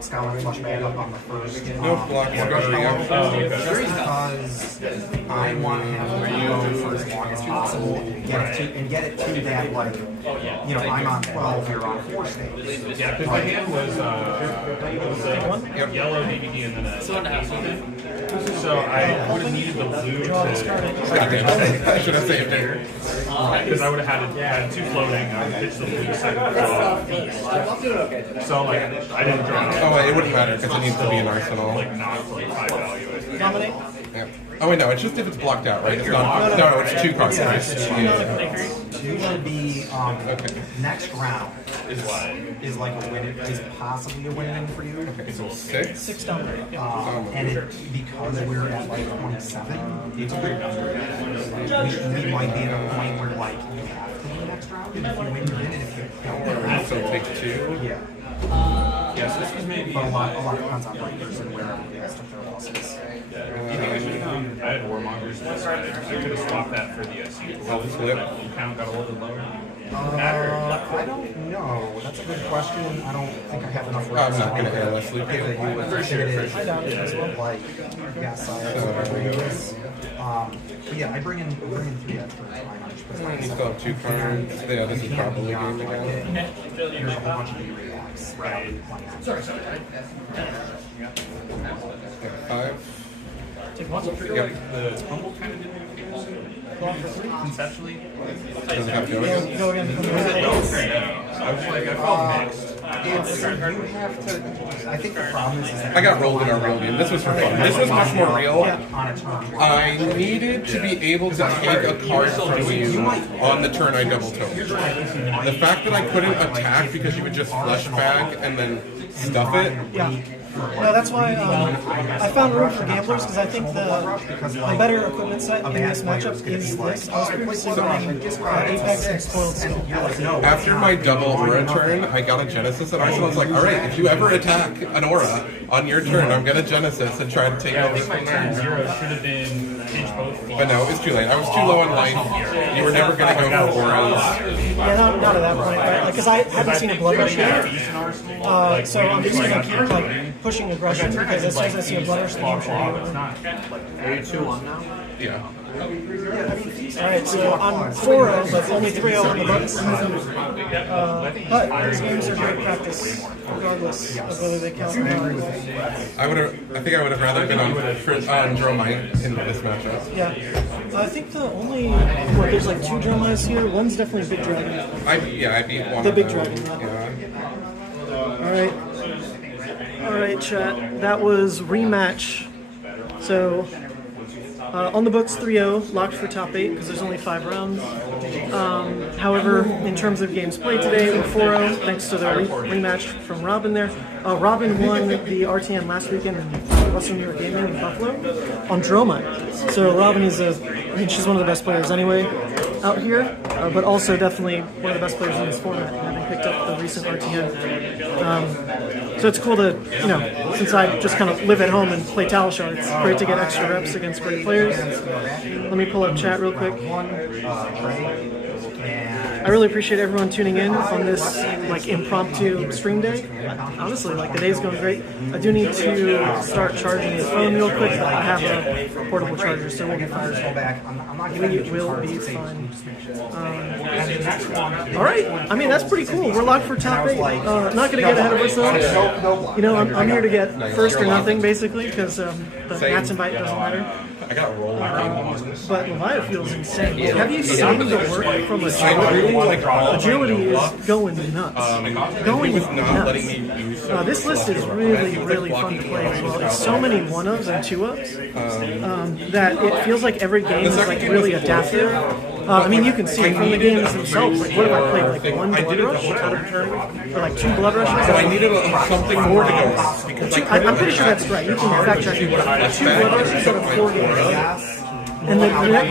Scholar flush bag up on the first. No blocks, go Just Kayo. because I want him to go for as long as possible and get it to that, like, you know, I'm on 12, you're on 4 stage. Yeah, because the hand was a yellow DVD and then a so I would have needed the blue to Should I saved it? because I would have had 2 floating. I would pitch the blue second draw. So like I didn't draw. Oh, it wouldn't matter because it needs to be an arsenal. Like not for like 5 value. I think. Dominate? Yeah. Oh wait, no, it's just if it's blocked out, right? It's not. No, it's 2 cards. Usually be next round Is what? is like a win, is possibly a win for you. Okay, so 6. 6 dominate. And because we're at like 27, it's a good number. We might be at a point where like you have to win the next round, and if you win, you're in, and if you don't, So take 2. yeah. Yeah, so this was maybe. But a lot depends on breakers and where they took their losses. You think I should have gone? I had Warmongers list. I could have swapped that for the SC. You count got a little bit lower. I don't know. That's a good question. I don't think I have enough. I'm not going to endlessly give it you what it is. I doubt it as well. Like, but yeah, I bring in 3 extra. You still have 2 cards. Yeah, this is probably game again. There's a whole bunch of reacts. Right. Sorry. 5. I also feel like the tumble kind of didn't conceptually. Does it have to go again? Go again. I was like, I felt mixed. It's, you have to, I think the problem is that I got rolled in our real game. This was for fun. This was much more real. on a turn. I needed to be able to take a card from you on the turn I double took. The fact that I couldn't attack because you would just flesh bag and then stuff it. Yeah. No, that's why I found room for gamblers because I think the better equipment set in this matchup is this. I was previously running Apex and Spoiled Skill. After my double aura turn, I got a Genesis at Arsenal. I was like, all right, if you ever attack an aura on your turn, I'm going to Genesis and try to take over from there. Zero should have been pinch both. But no, it was too late. I was too low on life. You were never going to go for auras. Yeah, not at that point, right? Because I haven't seen a Blood Rush yet. So I'm just going to keep like pushing aggression because as soon as I see a Blood Rush, I'm sure Are you 2-1 now? Yeah. Alright, so I'm 4-0, but only 3-0 on the books. But these games are great practice, regardless of whether they count or not. I think I would have rather been on Dromai in this matchup. Yeah. I think the only, there's like 2 Dromais here. One's definitely Big Dragon. I beat one The of Big them. Dragon. Yeah. Alright, chat. That was Rematch. So, on the books 3-0, locked for top 8 because there's only 5 rounds. However, in terms of games played today, we're 4-0 thanks to the rematch from Robin there. Robin won the RTN last weekend in Western New York Gaming in Buffalo on Dromai. So Robin is she's one of the best players anyway out here, but also definitely one of the best players in this format, having picked up the recent RTN. So it's cool to, since I just kind of live at home and play Talishar, it's great to get extra reps against great players. Let me pull up chat real quick. I really appreciate everyone tuning in on this impromptu stream day. Honestly, the day's going great. I do need to start charging the phone real quick, but I have a portable charger, so we'll be fine. We will be fine. Alright, I mean, that's pretty cool. We're locked for top 8. Not going to get ahead of ourselves. I'm here to get first or nothing, basically, because the Matt's invite doesn't matter. I got rolled. But Levia feels insane. Have you seen the work from Agility? Agility is going nuts. Going nuts. This list is really, really fun to play as well. There's so many 1-ofs and 2-ofs that it feels like every game is really adaptive. I mean, you can see it from the games themselves. What have I played? 1 Blood Rush out of turn? Or 2 Blood Rushes? So I needed something more to go off. I'm pretty sure that's right. You can fact check it. 2 Blood Rushes out of 4 games. And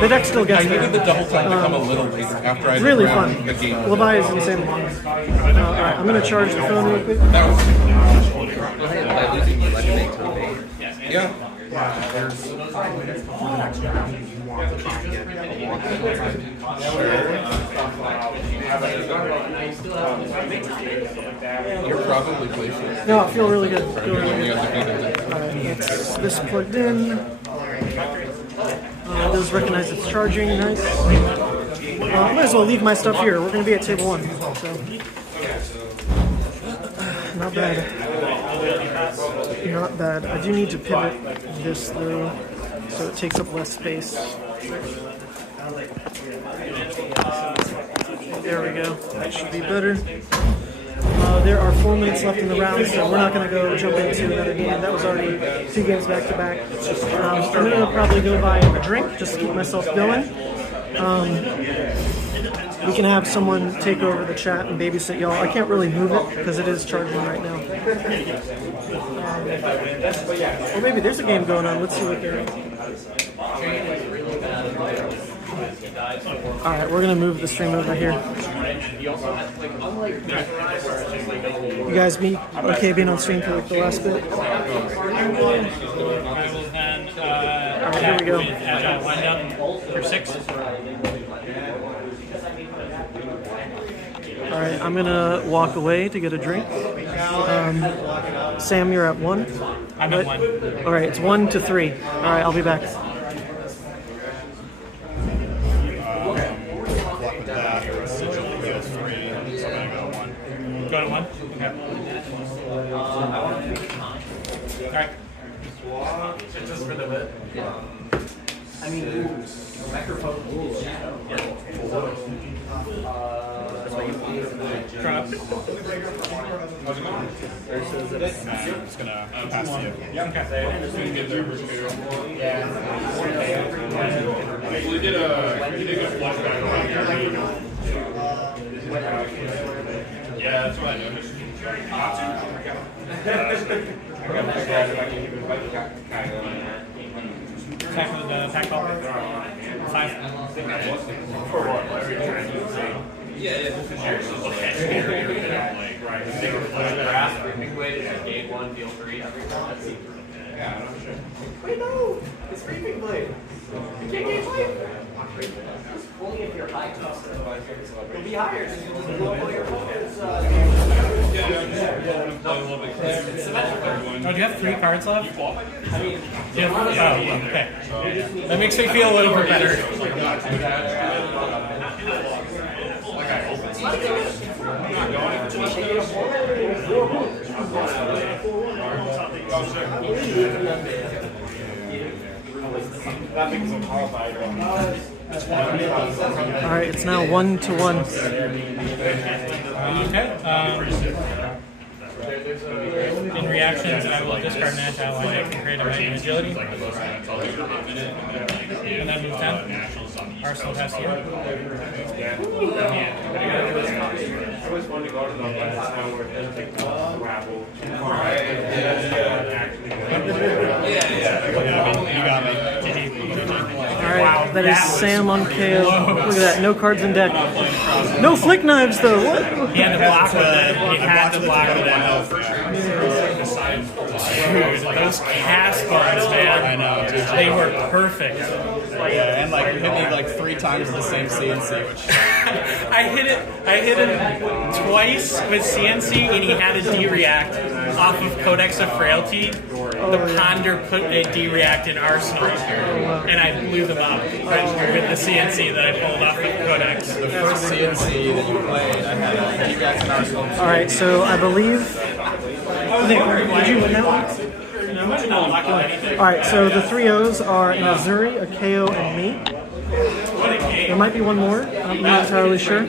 the deck still gets there. I needed the double time to come a little later after I really fun. the game. Levia is insane. Alright, I'm going to charge the phone real quick. By losing, you let it make to evade. Yeah. There's 5 minutes before the next round. You want to try and get a You're probably places. No, I feel really good. Feel really You good. got defeated. Alright, that's this plugged in. It does recognize it's charging, nice. I might as well leave my stuff here. We're going to be at table 1, so. Not bad. Not bad. I do need to pivot this though, so it takes up less space. There we go. That should be better. There are 4 minutes left in the round, so we're not going to go jump into another game. That was already 2 games back to back. I'm going to probably go buy a drink just to keep myself going. We can have someone take over the chat and babysit y'all. I can't really move it because it is charging right now. Or maybe there's a game going on. Let's see what they're doing. Alright, we're going to move the stream over here. You guys be okay being on stream for like the last bit? Alright, here we go. Wind down for 6. Alright, I'm gonna walk away to get a drink. Sam, you're at 1? I'm at 1. Alright, it's 1 to 3. Alright, I'll be back. Go to 1? Okay. Alright. Just for the bit. I mean, microphone. Drop. I'm just gonna pass to you. Okay. We did a flashback on yeah, that's what I noticed. Tackle the pack ball. 5. For what? Yeah, Game 1, deal 3. Wait, no! It's reaping blade. You can't get blade. Only if you're high tough. You'll be higher. You'll blow all your opponents. Oh, do you have 3 cards left? I mean, yeah. Oh, okay. That makes me feel a little bit better. Alright, it's now 1 to 1. Okay. In reactions, I will discard an agile line and create a magic agility. And then move 10. Arsenal has here. You got me. Alright, that is Sam on KO. Look at that, no cards in deck. No flick knives though, what? He had to block with it. He had to block with it. Dude, those cast cards, man. I know, dude. They were perfect. Yeah, and like you hit me like 3 times the same CNC, which I hit him twice with CNC, and he had a D-react off of Codex of Frailty. The Ponder put a D-react in Arsenal, and I blew them up with the CNC that I pulled off with Codex. the first CNC that you played, I had a D-React in Arsenal. Alright, so I believe... Nick, did you win that one? Alright, so the 3 O's are an Uzuri, a Kayo, and me. There might be one more, I'm not entirely sure.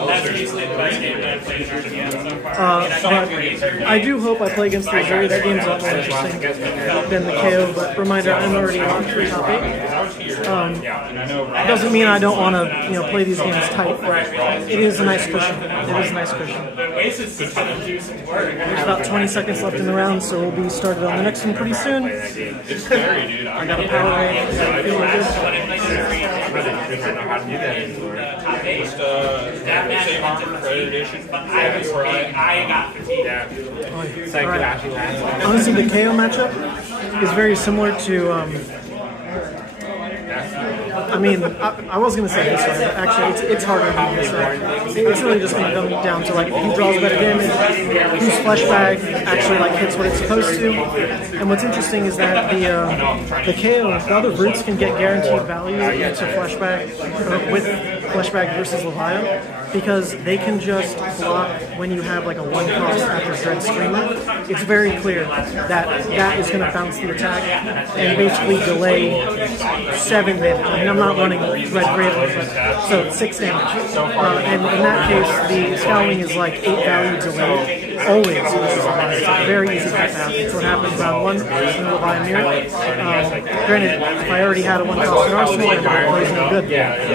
That's easily the best game that I've played in RPG so far. But I do hope I play against the Uzuri. That game's a lot more interesting than the KO, but reminder, I'm already on for top 8. Doesn't mean I don't want to, play these games tight. It is a nice cushion. It is a nice cushion. There's about 20 seconds left in the round, so we'll be started on the next one pretty soon. It's scary, dude. I got a power range, so I'm feeling good. Same armor, credit edition. I got 15. Alright. Honestly, the KO matchup is very similar to I mean, I was gonna say this way, but actually, it's harder than this way. It's really just gonna come down to like who draws better damage, whose flesh bag actually like hits what it's supposed to. And what's interesting is that the Kayo, the other brutes can get guaranteed value into flesh bag or with flesh bag versus Levia, because they can just block when you have like a 1 cost after Dread Screamer. It's very clear that that is going to bounce the attack and basically delay 7 damage. I mean, I'm not running Red Graven, but so 6 damage. And in that case, the Scowling is like 8 value delay. Always versus Levia. It's a very easy cut out. It's what happens round 1 in the Levia mirror. Granted, if I already had a 1 cost in Arsenal, then it plays no good.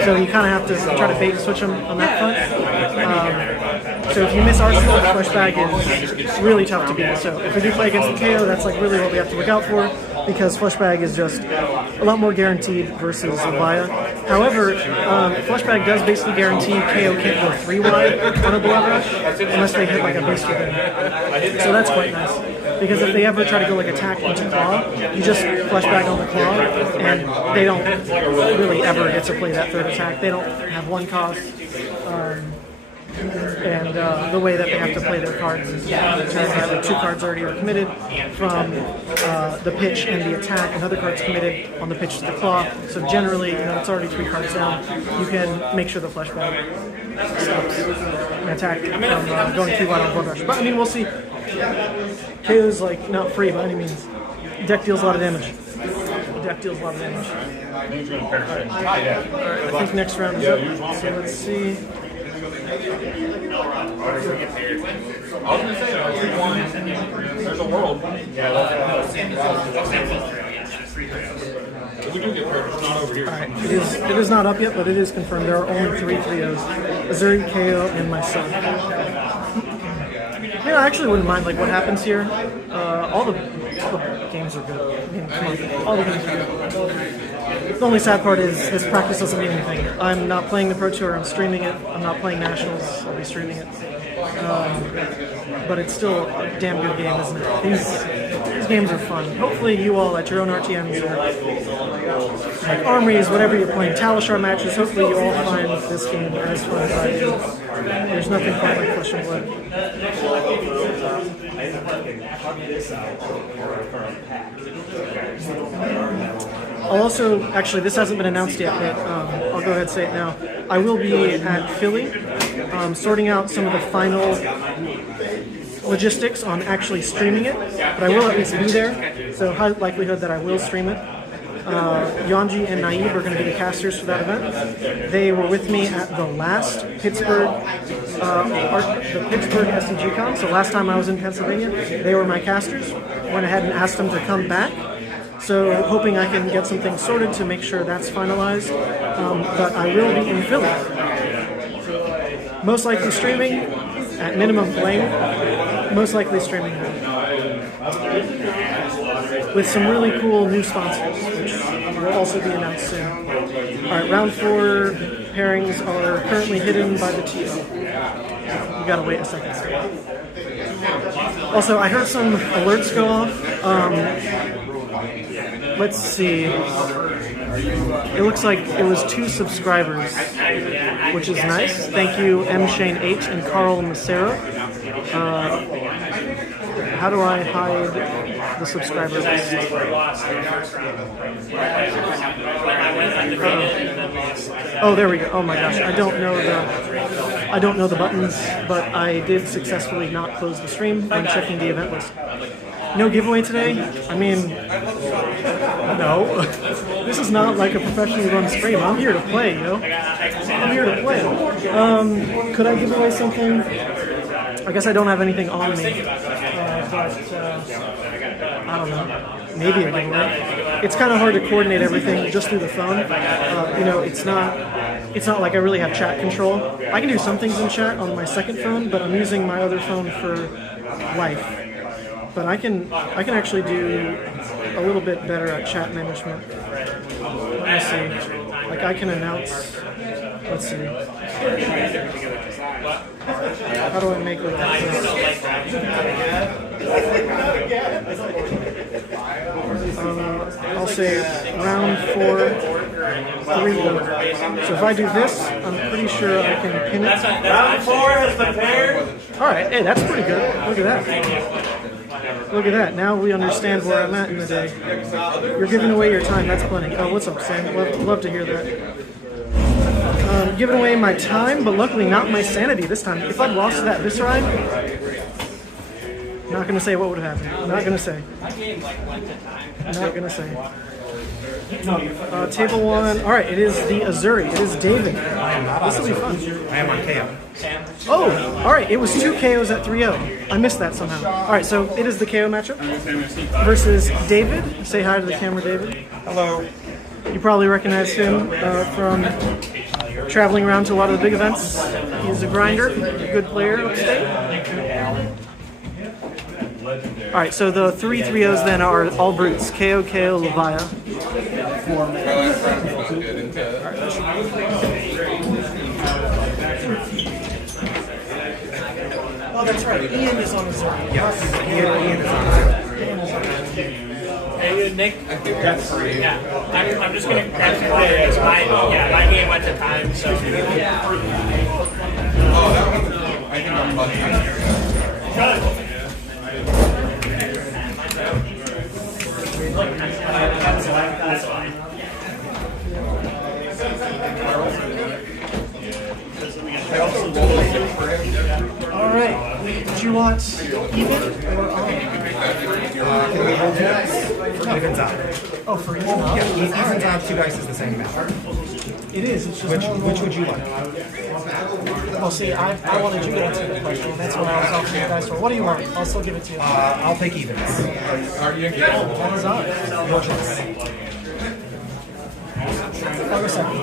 So you kind of have to try to bait and switch on that front. So if you miss Arsenal, flesh bag is really tough to beat. So if we do play against the Kayo, that's like really what we have to look out for, because flesh bag is just a lot more guaranteed versus Levia. However, flesh bag does basically guarantee Kayo can't go 3 wide on a blood rush unless they hit like a beast within. So that's quite nice. Because if they ever try to go like attack into claw, you just flesh bag on the claw, and they don't really ever get to play that 3rd attack. They don't have 1 cost. And the way that they have to play their cards is like 2 cards already are committed from the pitch and the attack, and other cards committed on the pitch to the claw. So generally, it's already 3 cards down. You can make sure the flesh bag stops an attack from going too wide on blood rush. But I mean, we'll see. KO's like not free by any means. Deck deals a lot of damage. Deck deals a lot of damage. Alright, I think next round is up. So let's see. I was gonna say, there's a world. We do get paired, it's not over here. Alright, it is not up yet, but it is confirmed. There are only 3 trios. Uzuri, Kayo, and myself. I actually wouldn't mind like what happens here. All the games are good. I mean, come on, all the games are good. The only sad part is this practice doesn't mean anything. I'm not playing the Pro Tour, I'm streaming it. I'm not playing Nationals, I'll be streaming it. But it's still a damn good game, isn't it? These games are fun. Hopefully you all at your own RTMs or like armories, whatever you're playing, Talishar matches, hopefully you all find this game as fun as I do. There's nothing quite like Flesh and Blood. I'll also, actually this hasn't been announced yet, but I'll go ahead and say it now. I will be at Philly, sorting out some of the final logistics on actually streaming it, but I will at least be there, so high likelihood that I will stream it. Yonji and Naib are going to be the casters for that event. They were with me at the last Pittsburgh, the Pittsburgh SCG Con, so last time I was in Pennsylvania, they were my casters. Went ahead and asked them to come back. So hoping I can get some things sorted to make sure that's finalized, but I will be in Philly. Most likely streaming, at minimum playing, most likely streaming. With some really cool new sponsors, which will also be announced soon. Alright, round 4 pairings are currently hidden by the TO. You gotta wait a second. Also, I heard some alerts go off. Let's see. It looks like it was 2 subscribers, which is nice. Thank you, M. Shane H. and Carl Macera. How do I hide the subscriber list? Oh, there we go. Oh my gosh, I don't know the buttons, but I did successfully not close the stream when checking the event list. No giveaway today? I mean, no. This is not like a professionally run stream. I'm here to play, I'm here to play. Could I give away something? I guess I don't have anything on me. But I don't know. Maybe a giveaway. It's kind of hard to coordinate everything just through the phone. It's not like I really have chat control. I can do some things in chat on my second phone, but I'm using my other phone for life. But I can actually do a little bit better at chat management. Let me see. Like I can announce. Let's see. How do I make it like this? I'll say round 4 3 of them. So if I do this, I'm pretty sure I can pin it. Round 4 has prepared. All right, hey, that's pretty good. Look at that. Look at that. Now we understand where I'm at in the day. You're giving away your time. That's plenty. Oh, what's up, Sam? Love to hear that. Giving away my time, but luckily not my sanity this time. If I'd lost that Viserai, not gonna say what would have happened. Not gonna say. Not gonna say. Table 1. All right, it is the Uzuri. It is David. This will be fun. I am on Kayo. Oh, all right. It was 2 KOs at 3-0. I missed that somehow. All right, so it is the KO matchup versus David. Say hi to the camera, David. Hello. You probably recognize him from traveling around to a lot of the big events. He's a grinder, a good player upstate. All right, so the 3 3-0s then are all brutes. Kayo, Levia. Oh, that's right. Ian is on Uzuri. Yes. Ian is on Hey, Nick. That's free. Yeah. I'm just gonna grab some water because my game went to time, so. Oh, that one. I think I'm lucky. That's fine. All right. Did you want even or on? Even's out. Oh, for even? Yeah, even's out. 2 dice is the same amount. It is. It's just Which would you like? Well, see, I wanted you to answer the question. That's what I was offering you guys for. What do you want? I'll still give it to you. I'll take evens. Are you That was on. Your choice. Have a second.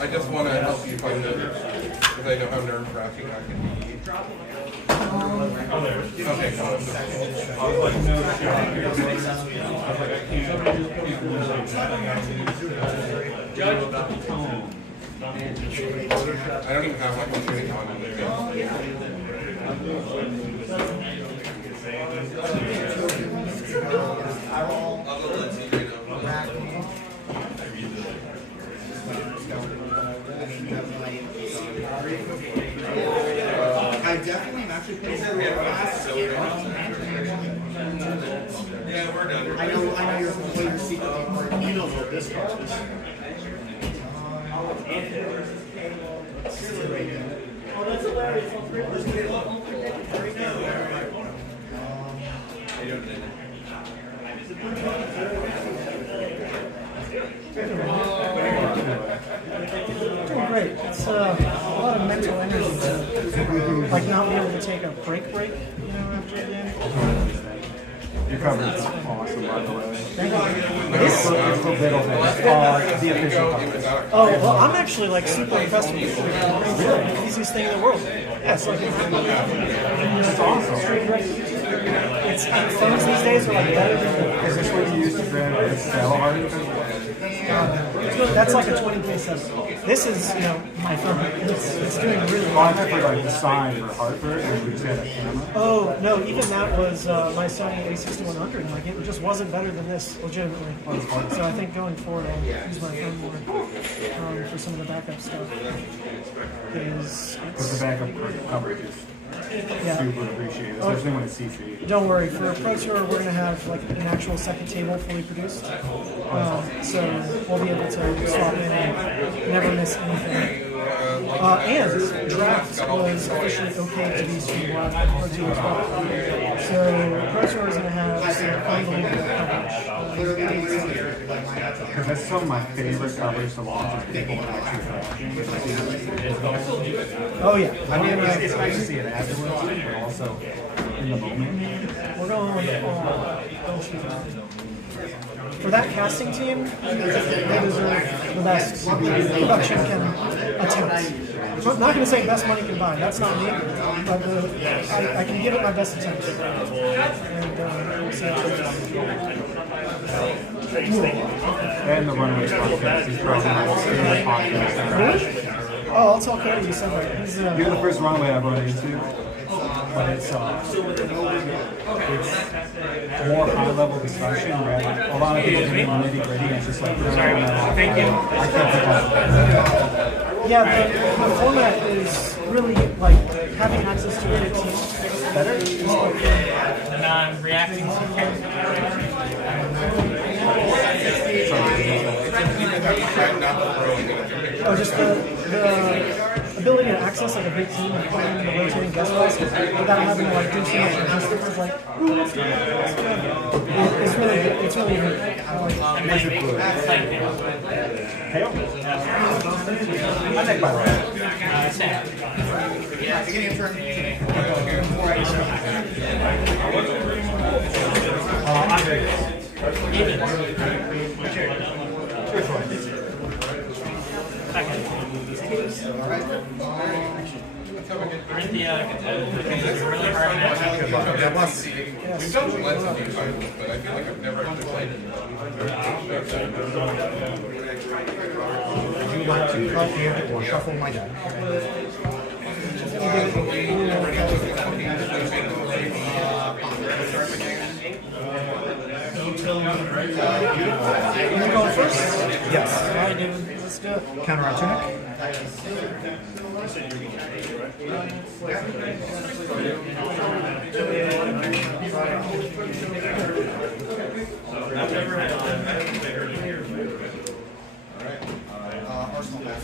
I just want to help you find it because I know how nerve-wracking that can be. Okay, I don't even have my computing on in there. I definitely am actually putting that Yeah, we're done. I know you're playing secret. You know what this card is. Oh, that's hilarious. Doing great. It's a lot of mental energy to, like, not be able to take a break, you know, after the game. Your coverage is awesome, by the way. Thank you. It's the official coverage. Oh, well, I'm actually, like, super impressed with it. It's the easiest thing in the world. Yeah, it's like, it's awesome. It's phones these days are, like, better than... Is this what you use to grab the cell hard? That's like a 20K7. This is, you know, my phone. It's doing really well. I for like the sign for Hartford, and we just had a camera. Oh, no, even that was my Sony A6100. Like, it just wasn't better than this, legitimately. So I think going forward, I'll use my phone more for some of the backup stuff. Because the backup coverage is super appreciated, especially when it's CC. Don't worry, for a Pro Tour, we're going to have like an actual second table fully produced. So we'll be able to swap in and never miss anything. And draft was officially okay to be streamed live on Pro Tour as well. So Pro Tour is going to have some unbelievable coverage. Because that's some of my favorite coverage to watch is people that actually watching. Oh yeah. I mean, it's nice to see it afterwards, but also in the moment. We're going for that casting team, they deserve the best production can attempt. I'm not going to say best money can buy. That's not me. But I can give it my best attempt. And the Runaways podcast. He's probably my favorite podcast. Oh, I'll tell Cody you said that. He's, You're the first Runaway I've run into. But it's more high-level discussion, right? A lot of people getting nitty-gritty and it's just like, Thank you. I can't think of it. Yeah, the format is really like having access to it. It's better. It's like, The non-reacting oh, just the ability to access like a big team and playing in the rotating guest list without having to like do too much logistics. It's like, ooh, let's do it. It's really good. It's really good. Kayo? I make my right. Yeah, beginning of turn. Dorinthea is a really hard match. We've done less of these titles, but I feel like I've never actually played it. Would you like to cut and or shuffle my deck? You go first? Yes. All right, dude. Let's do it. Counter on tunic. Arsenal back.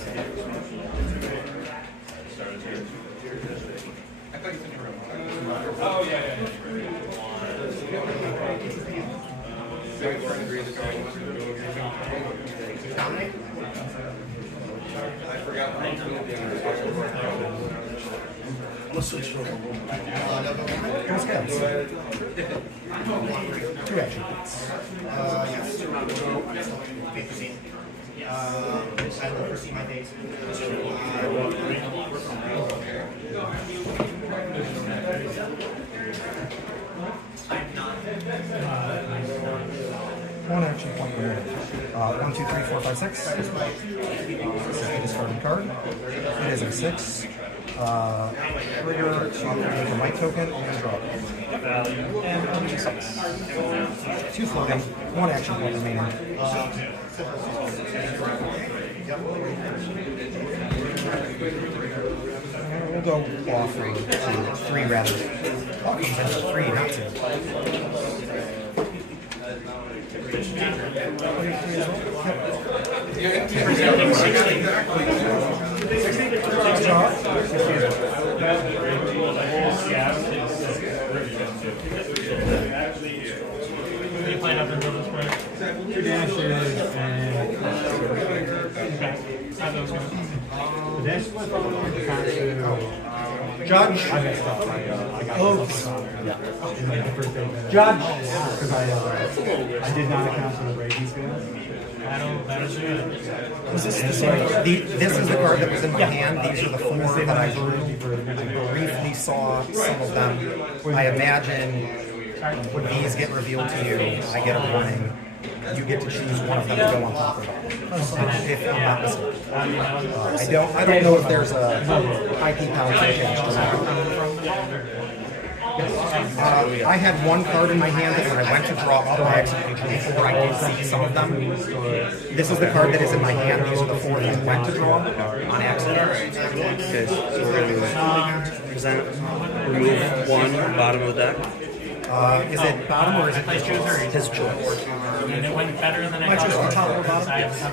Oh, yeah. I forgot. Let's switch for Let's go. 2 action points. Yes. I will proceed my fate. One action point remaining. 1, 2, 3, 4, 5, 6. This is a discarded card. It is a 6. Trigger to make a white token and draw. And 6. 2 floating. 1 action point remaining. We'll go off to 3 rather. Oh, it comes in 3, not 2. Presenting 60. What do you plan up until this point? 2 dashes and How's those going? the dash split the Kassai. Judge. I messed up. I got Oops. in like the first 8 minutes. Judge. Because I did not account for the breaking skills. That'll do it. Was this the same? This is the card that was in my hand. These are the 4 that I briefly saw some of them. I imagine when these get revealed to you, I get a warning. You get to choose one of them to go on top of it. If I'm not mistaken. I don't know if there's a IP penalty attached to that. I had 1 card in my hand that when I went to draw up, I accidentally drew 4. I did see some of them. This is the card that is in my hand. These are the 4 that I went to draw on accident. Okay, so we're going to present, remove 1 bottom of the deck. Is it bottom or is it his choice? His choice. And it went better than I My choice thought. for top or bottom? I have some.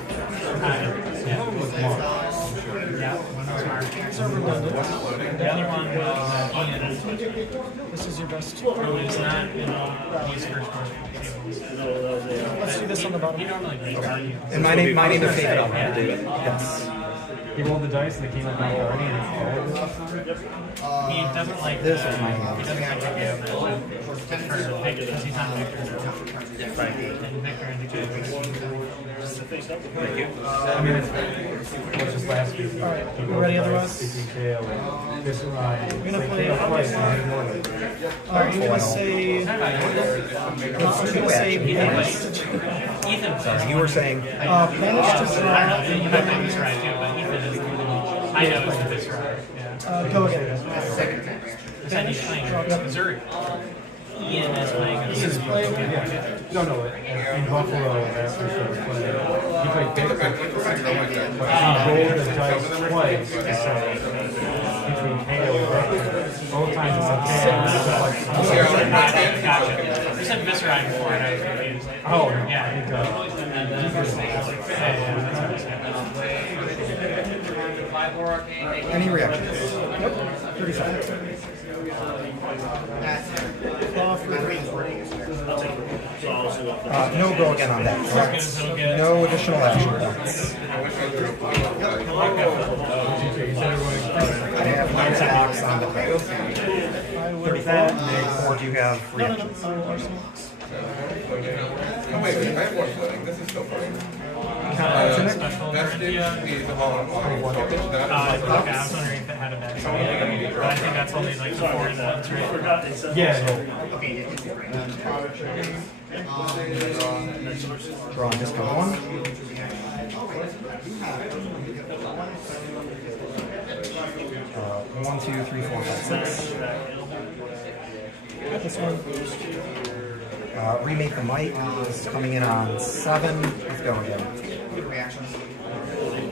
The other one was Ian. This is your best. Who is not in these first Let's do this on the bottom. He normally makes And my name is David. Yes. He rolled the dice and it came up on 30 and He doesn't like This is my hand. He doesn't like the game because he's not Victor now. Right. And Victor indicated. Thank you. I mean, it was just last week. Alright, you ready otherwise? Between Kayo and Viserai. We're gonna play Kayo twice. Alright, you wanna say... Let's say Banished. Ethan. Sorry, you were saying. Banished to I know, Viserai. you might be Viserai too, but Ethan is. I know it's the Viserai. Yeah. Go again. Then he's playing Uzuri. Ian is playing. This is playing. No, in Buffalo, after he started playing, he played basic, but he rolled the dice twice, so between Kayo and Victor, both times it's like Gotcha. You said Viserai before, and I was confused. oh, Yeah. I think, Any reactions? Nope. 30 seconds. No go again on that, correct? No additional action points. I have 9 blocks on the plate. 34, or do you have reactions? Oh, wait, I have one footing. This is still fine. Vestige is all on Okay, I was wondering if it had a backside. But I think that's only like the 4 ones, right? yeah. Draw and discount 1. 1, 2, 3, 4, 5, 6. This one. Remake the mic is coming in on 7. Let's go again.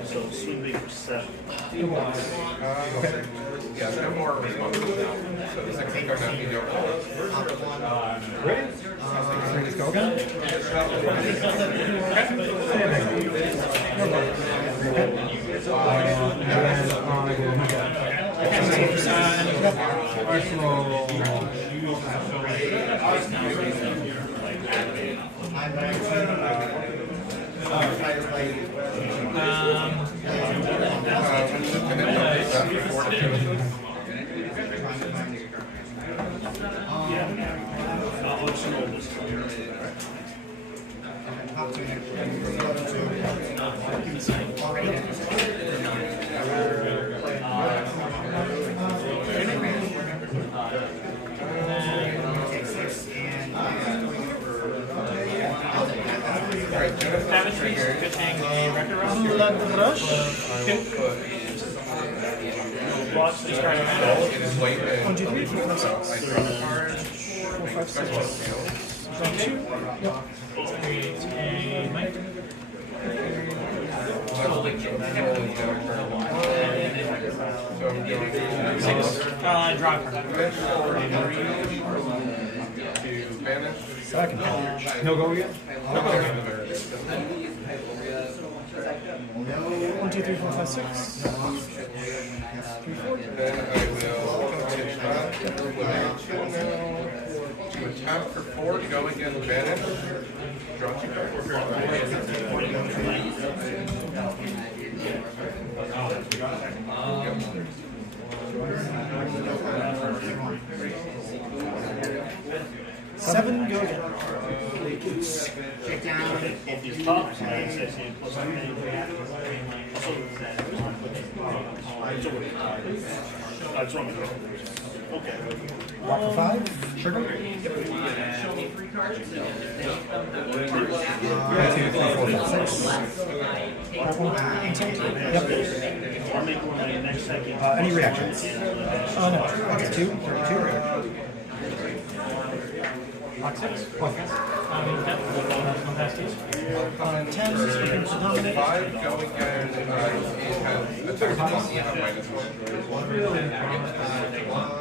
So swing big for 7. Okay. Yeah, no more responses now. So the 6 go down, you don't hold. Ready? Let's go again. Blood Rush. Watch this card. 1, 2, 3, 4, 5, 6. 4, 5, 6. Draw 2. Yep. Create a mic. Draw a card. Second. No go again? No go again. 1, 2, 3, 4, 5, 6. 3, 4. Then I will continue that. To attack for 4, go again, vanish. Draw 2 cards. Seven, go again. If these tops, I say plus 9. That's wrong. Okay. Walk for 5. Trigger. 1, 2, 3, 4, 5, 6. Yep. I'll make one next second. Any reactions? No. Okay, 2. 2 reactions. Box 6. One past each. 10, looking to dominate. 5, go again, it has attack plus 1, minus 1.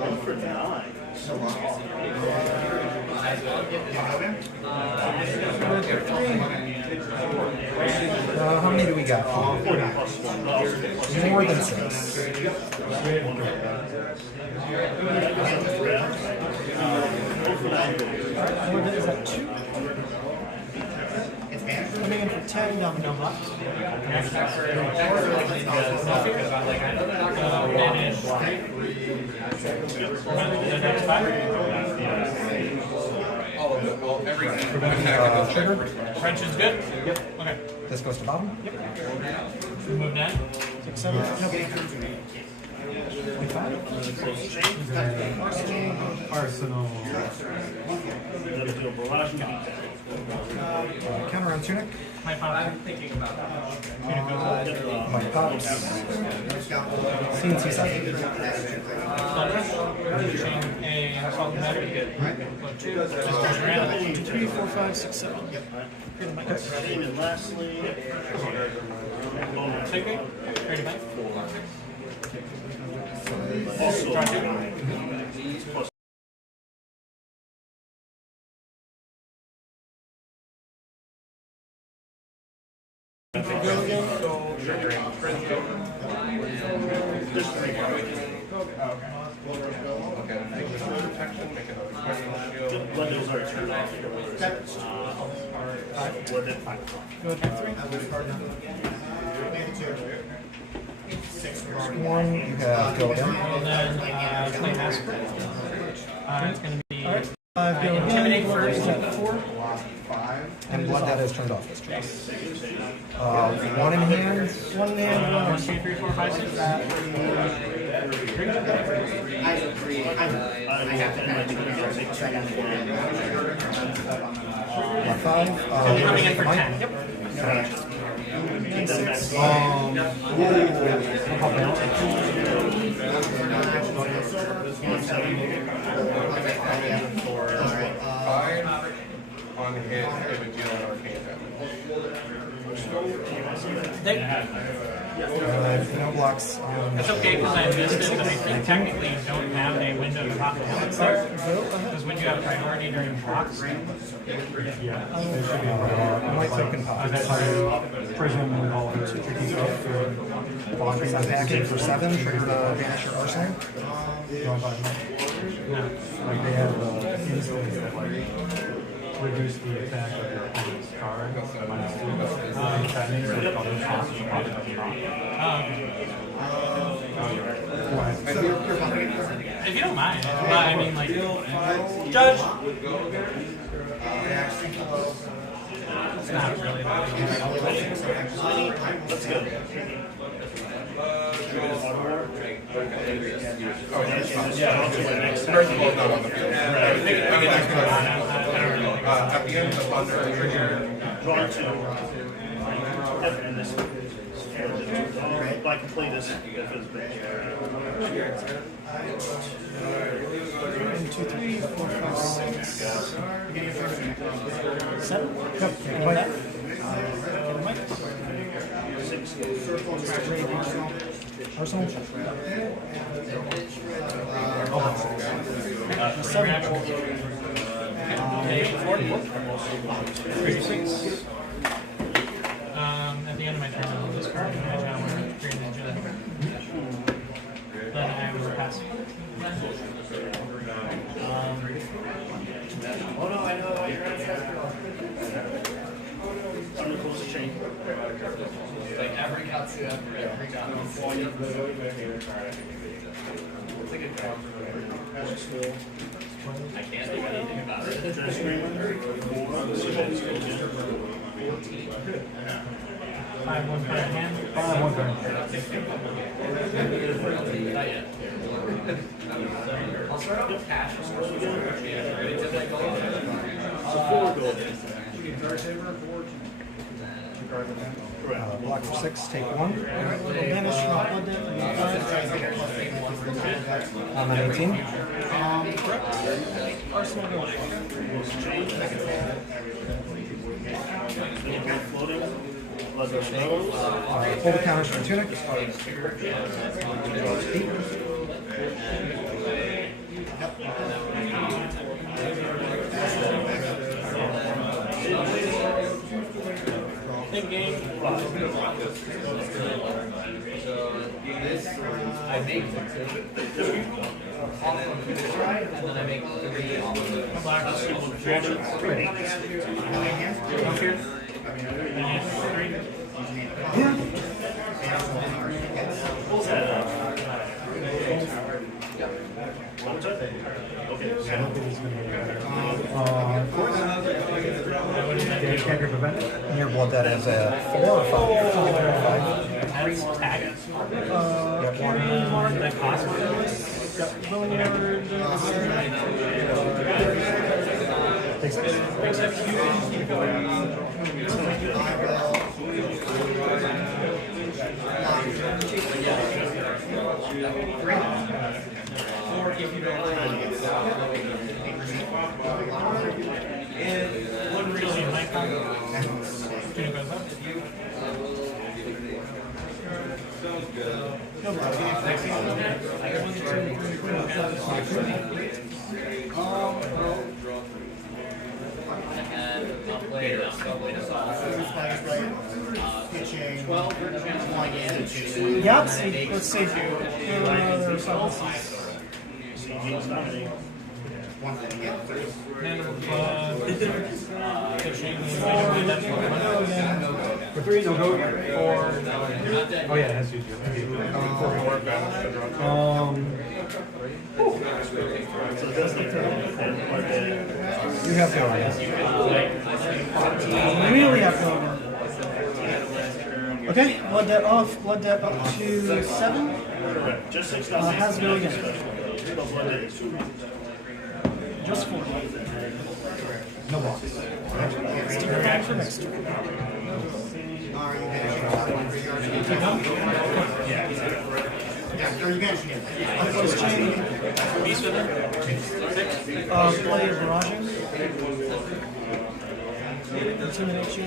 1 for 9. How many do we got? 40 plus 1. More than 6. Is that 2? Coming in for 10, down no block. Every Trigger. French is good? Yep. Okay. This goes to bottom. Yep. Move down. 6, 7. Arsenal. Counter on Tunic. My pop. I'm thinking about My pops. CNC 7. Chain a salt and pepper. Just goes around. 1, 2, 3, 4, 5, 6, 7. Yep. And lastly, Take me. Ready to also Windows are turned off. What did Go ahead, 1, you have go again. And then play master. It's going to be intimidate first. 4. And blood that is turned off this turn. 1 in hand. 1 in hand, 1 1, 2, 3, 4, 5, 6. Block 5. Coming in for 10. Yep. 6. On hit, it would deal an arcane No blocks. That's okay because I missed it, but I think technically you don't have a window to pop the helix there. Because when you have priority during blocks, White token pop. Prism and all of the tricky stuff. Bring on package for 7. Trigger to banish your arsenal. Like they have instance that like reduce the attack of your opponent's card -2. That means that other costs are probably if you don't mind, but I mean like, Judge. It's not really that big. Let's go. At the end of the thunder, trigger. Draw 2. And this. I can play this if it's big. 1, 2, 3, 4, 5, 6. 7. Yep. Arsenal. 7. 36. At the end of my turn, I'll discard my tower, create an engine. Then I will pass. Oh no, I know what you're I'm gonna close the chain. Like every Katsu after every job. It's like a job. I can't do anything about it. 5, 1 per hand. 5, 1 turn. Not yet. I'll start out with cash. Ready to go? So 4 gold. Block for 6. Take 1. Banish, not blood dead. On an 18. Arsenal gold. Floating. Pull the counters from Tunic. 8. Big game. I make 2 off of Viserai, and then I make 3 off of Black. Ready. Can't prevent it. Near blood that has a 4 or 5. Carrying mark, boneyard, Yahtzee, let's see. For 3, no go. 4. Oh yeah, it has to use you have to go. Really have to go. Okay, blood debt off, blood debt up to 7. Has to go again. Just 4. No box. Sticker back for next turn. Unclosed chain. Play barraging. Intimidate you.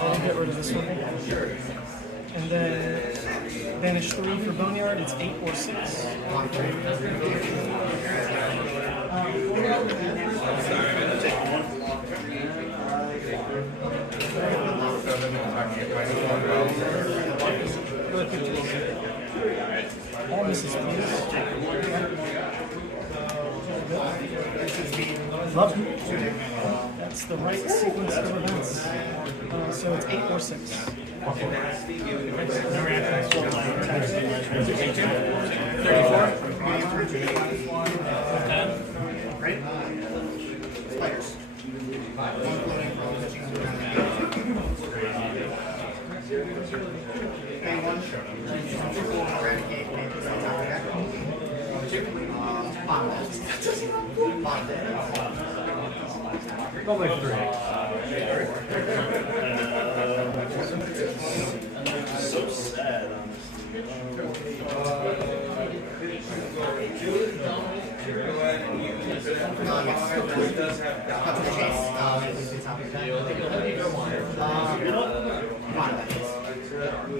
I'll get rid of this one. And then banish 3 for Boneyard. It's 8 or 6. All misses, please. Love. That's the right sequence of events. So it's 8 or 6. 34. Right? Spiders. Go by 3. So sad,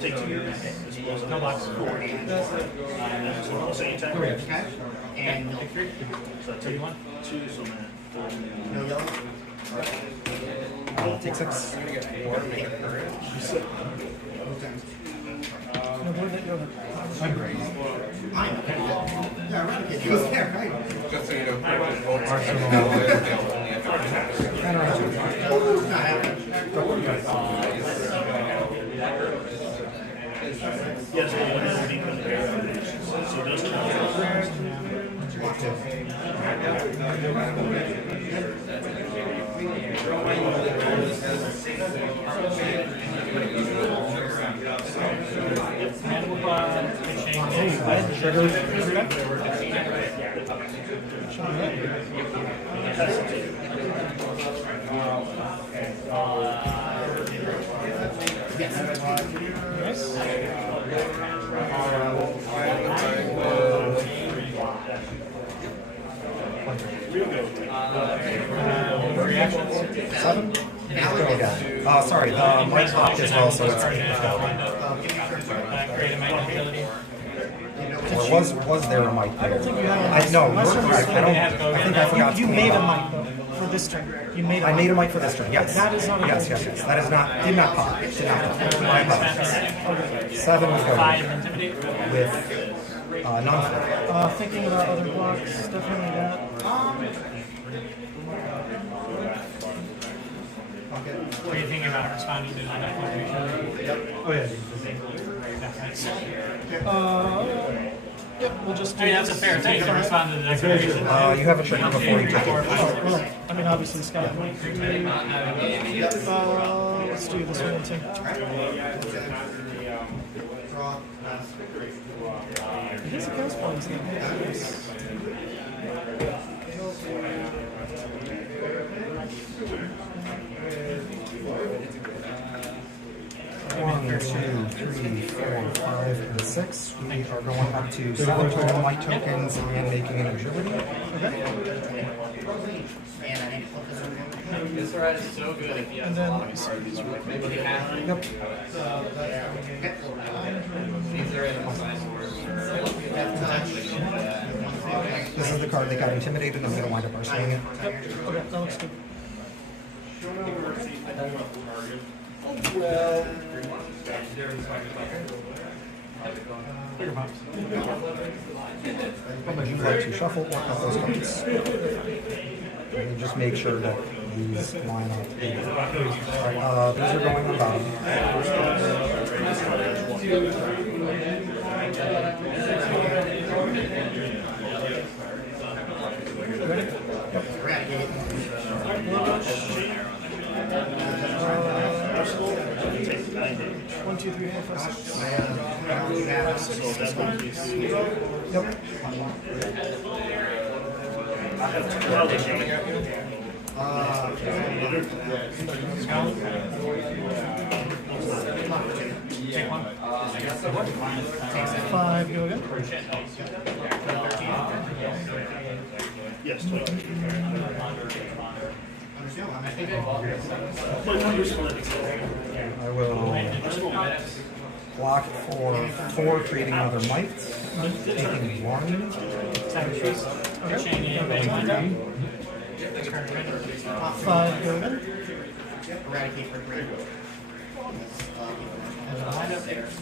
Take 2 years. No box. Same time. Okay. And no. So take 1, 2, so man. No yellow. Take 6. No, where did it go? I'm great. Yeah, Eradicate. He was there, right? Just so you know, Yes, it will be compared. So those 2 Seven? Sorry, Mike popped as well, so it's 8. Or was there a mic there? No, you're correct. I think I forgot to You made a mic though for this turn. You made. I made a mic for this turn. Yes. That is not. Yes. That is not. Did not pop. Did not pop. My apologies. 7 was going with non-flip. Thinking about other blocks, definitely that. What are you thinking about responding to that? Oh yeah. Yep, we'll just do I mean, that's a this. fair thing to respond to the declaration. You have a trigger before you take it. Right. I mean, obviously, Scott. Let's do this one too. His account's points now. One, two, three, four, 5, and 6. We are going up to 7 total white tokens and making an agility. Viserai is so good if you have And then, a lot let me of see cards. these real quick. Maybe you have Yep. This is the card that got intimidated. I'm going to wind up arsening it. Yep. Okay, that looks good. How much you like to shuffle or cut those cards? And just make sure that these line up. Alright, these are going on the bottom. One, two, three, four, five, six. Yep. Take one. 5, go again. Yes, I will block for 4, creating another might. Taking 1. Okay. 5, go again. Eradicate for 3.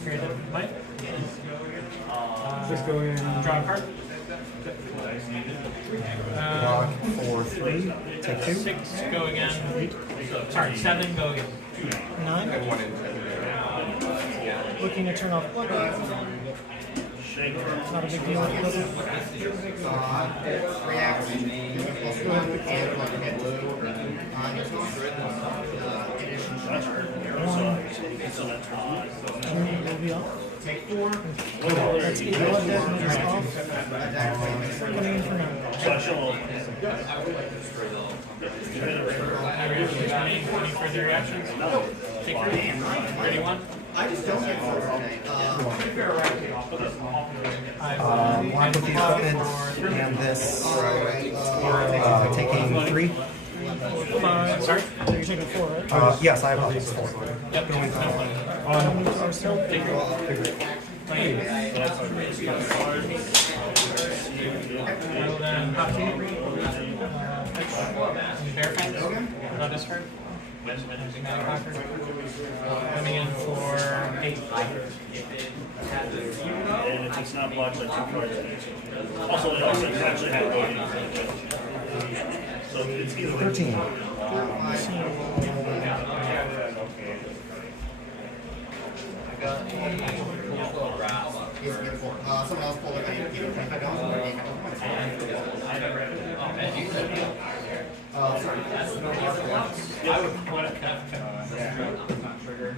Create a might. Draw a card. Block for 3. Take 2. 6, go again. Sorry, 7, go again. 9. Looking to turn off blood. Not a big deal with blizzard. React. +1 and like hit 2. Levia. Take 4. That's 8 blood dead, and it's off. Coming in for 9. Any further reactions? Take 31. I just don't get One with the equipment and this. Taking 3. 5. Sorry? So you're taking 4, right? Yes, I have 4. Yep. Going for Take your Well, then, hop to bear fence. No discard. Coming in for 8. And if it's not blocked by 2 cards, also it also actually have voting. So it's either 13. Someone else pulled it. I need to keep it. Sorry. I would put a cut. Trigger.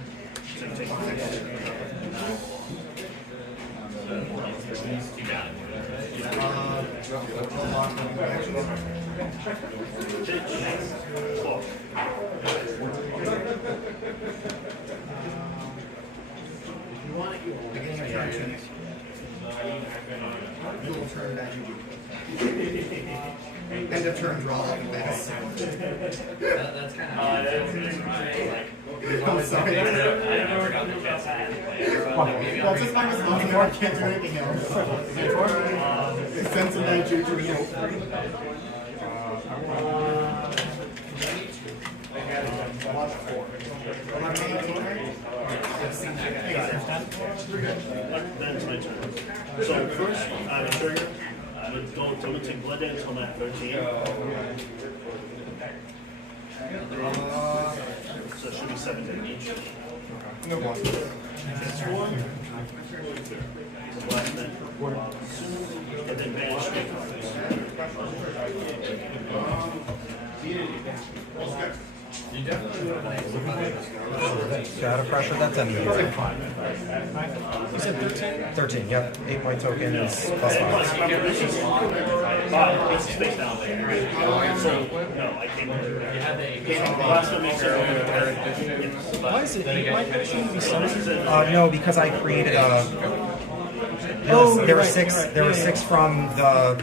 You got it. Beginning of turn 2. Dual turn that you do. End of turn draw like this. That's kind of. I'm sorry. That's just my response. I can't do anything else. Sense of that juju. That's my turn. So first, I have a trigger. I would go to take blood damage on that 13. So it should be 17 each. No block. That's one. Black then. And then banish me. Shadow pressure, that's any. You said 13? 13, yep. 8 white tokens plus 5. Space down there. So, no, I can't. Last one makes it. Why is it 8 white? Shouldn't it be 7? No, because I created a. There were six. There were 6 from the.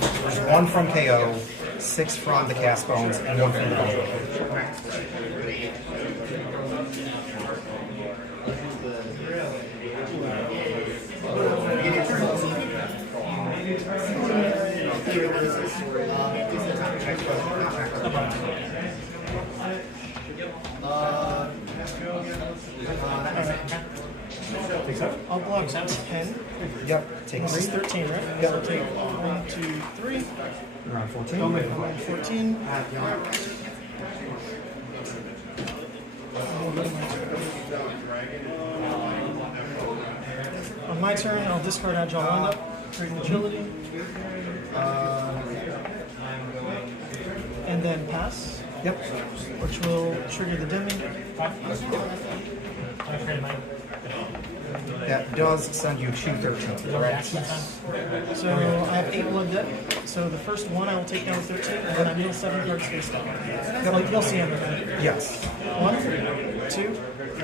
There's 1 from Kayo, 6 from the cast bones, and 1 from the bone. I'll block 10. Yep, take This is 3. 13, right? Yep. So take 1, 2, 3. Around 14. Around 14. On my turn, I'll discard Agile Windup, create an agility, and then pass. Yep. Which will trigger the dimming. That does send you 2 13. Correct? So I have 8 blood dead. So the first one I will take down with 13, and then I deal 7 cards face down. You'll see everything. Yes. 1, 2,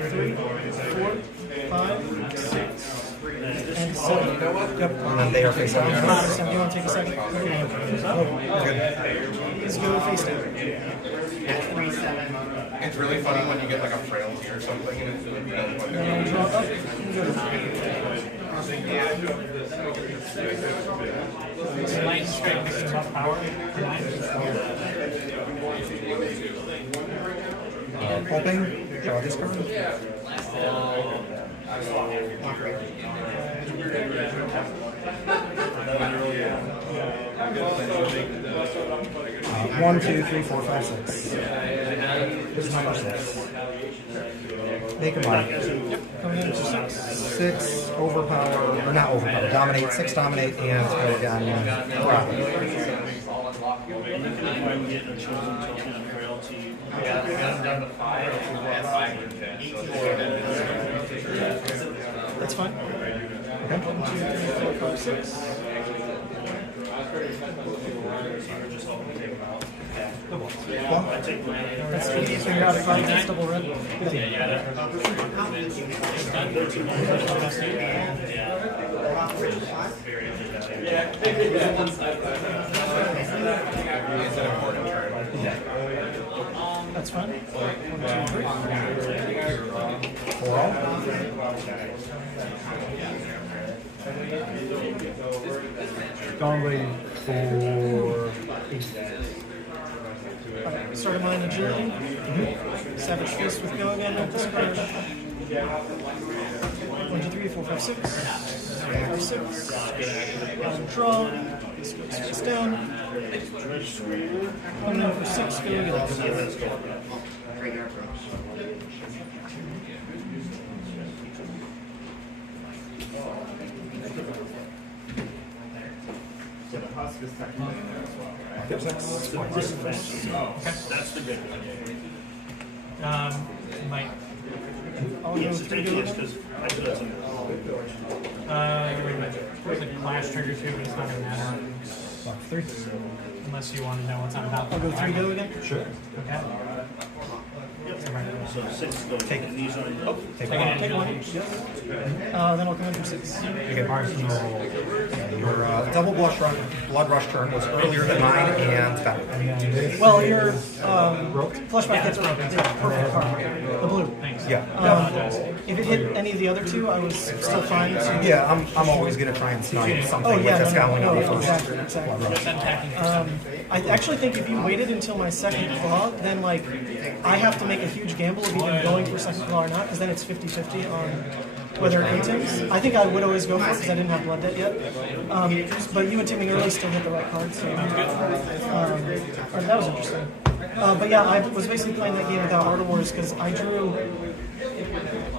3, 4, 5, 6, and 7. Yep. And then they are face down. Do you want to take a second? Oh, good. Let's go face down. It's really funny when you get like a frailty or something and it's And then I'll draw up. Light strike is enough power for 9. Hoping. Draw this card. 1, 2, 3, 4, 5, 6. This is number 6. Make a mark. Coming into 6. 6 overpower, or not overpower, dominate, 6 dominate, and go down. That's fine. 1, 2, 3, 4, 5, 6. That's the easiest thing out of 5, that's double red. That's fine. 1, 2, 3. 4 all. Going for 8. Alright, start of mine agility. Savage Fist with go again at this card. 1, 2, 3, 4, 5, 6. 5, 6. Draw. This goes face down. Coming in for 6, go again. So the husk is technically there as well, right? Yep, 6. That's the good one. Might. Yes, it's because I feel that's in There's a clash trigger too, but it's not going to matter. 3. Unless you want to know what's on top. I'll go 3 go again. Sure. Okay. So 6 goes Take and these are Take Take 1. it. Take 1. Then I'll come in for 6. Okay, your double blood rush turn was earlier than mine and better. Well, your flashback hits are perfect card. The blue. Yeah. If it hit any of the other two, I was still fine. So Yeah, I'm always gonna try and snipe something with a scowling on the first. exactly. I actually think if you waited until my second claw, then like I have to make a huge gamble of even going for second claw or not, because then it's 50-50 whether it teams. I think I would always go for it because I didn't have Blood Debt yet. But you and teaming early still hit the right cards. So, that was interesting. But yeah, I was basically playing that game without Art of Wars because I drew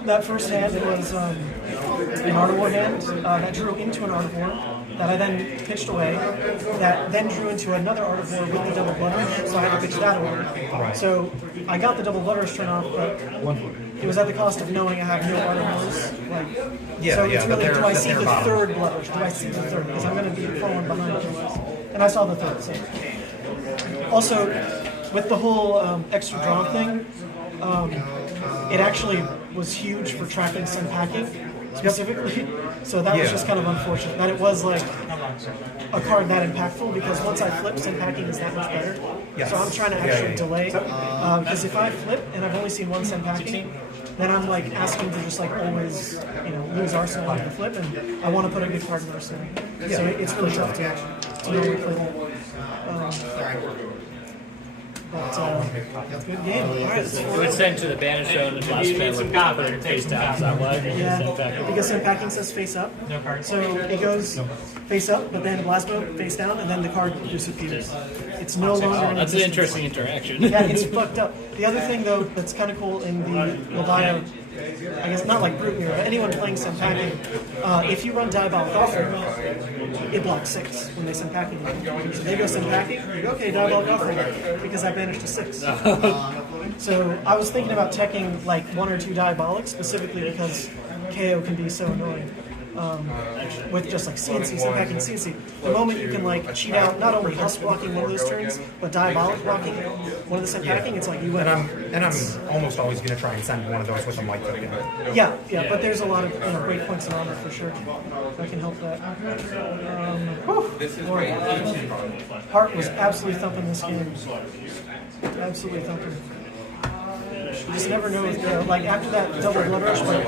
that first hand. It was an Art of War hand that drew into an Art of War that I then pitched away, that then drew into another Art of War with the double Blood Rush, so I had to pitch that away. So I got the double Blood Rush turn off, but it was at the cost of knowing I have no Art of Wars. So it's really, do I see the third Blood Rush? Do I see the third? Because I'm going to be falling behind otherwise. And I saw the third. So. Also, with the whole extra draw thing, it actually was huge for tracking some packing specifically. So that was just kind of unfortunate. That it was like a card that impactful because once I flip, some packing is that much better. So I'm trying to actually delay. Because if I flip and I've only seen one send packing, then I'm like asking to just like always, lose Arsenal on the flip, and I want to put a good card in Arsenal. So it's really tough to really play that. But good game. All right, You would send to the Banish Zone and last play would put it face down. Is that what? Yeah, because some packing says face up. So it goes face up, but then blast mode face down, and then the card disappears. It's no longer in That's an existence. interesting interaction. Yeah, it's fucked up. The other thing, though, that's kind of cool in the Levia, I guess not like Brute Mirror, but anyone playing some packing, if you run Diabolic Offering, it blocks 6 when they send packing. So they go send packing, you go, okay, Diabolic Offering, because I banished to 6. So I was thinking about teching like 1 or 2 Diabolics, specifically because Kayo can be so annoying. With just like CNC, send packing, CNC. The moment you can like cheat out not only Husk blocking one of those turns, but Diabolic blocking one of the send packing, it's like you win. And I'm almost always going to try and send one of those with a light token. Yeah, but there's a lot of great points in armor for sure. I can help that. Lord. Heart was absolutely thumping this game. Absolutely thumping. You just never know if like after that double Blood Rush, like,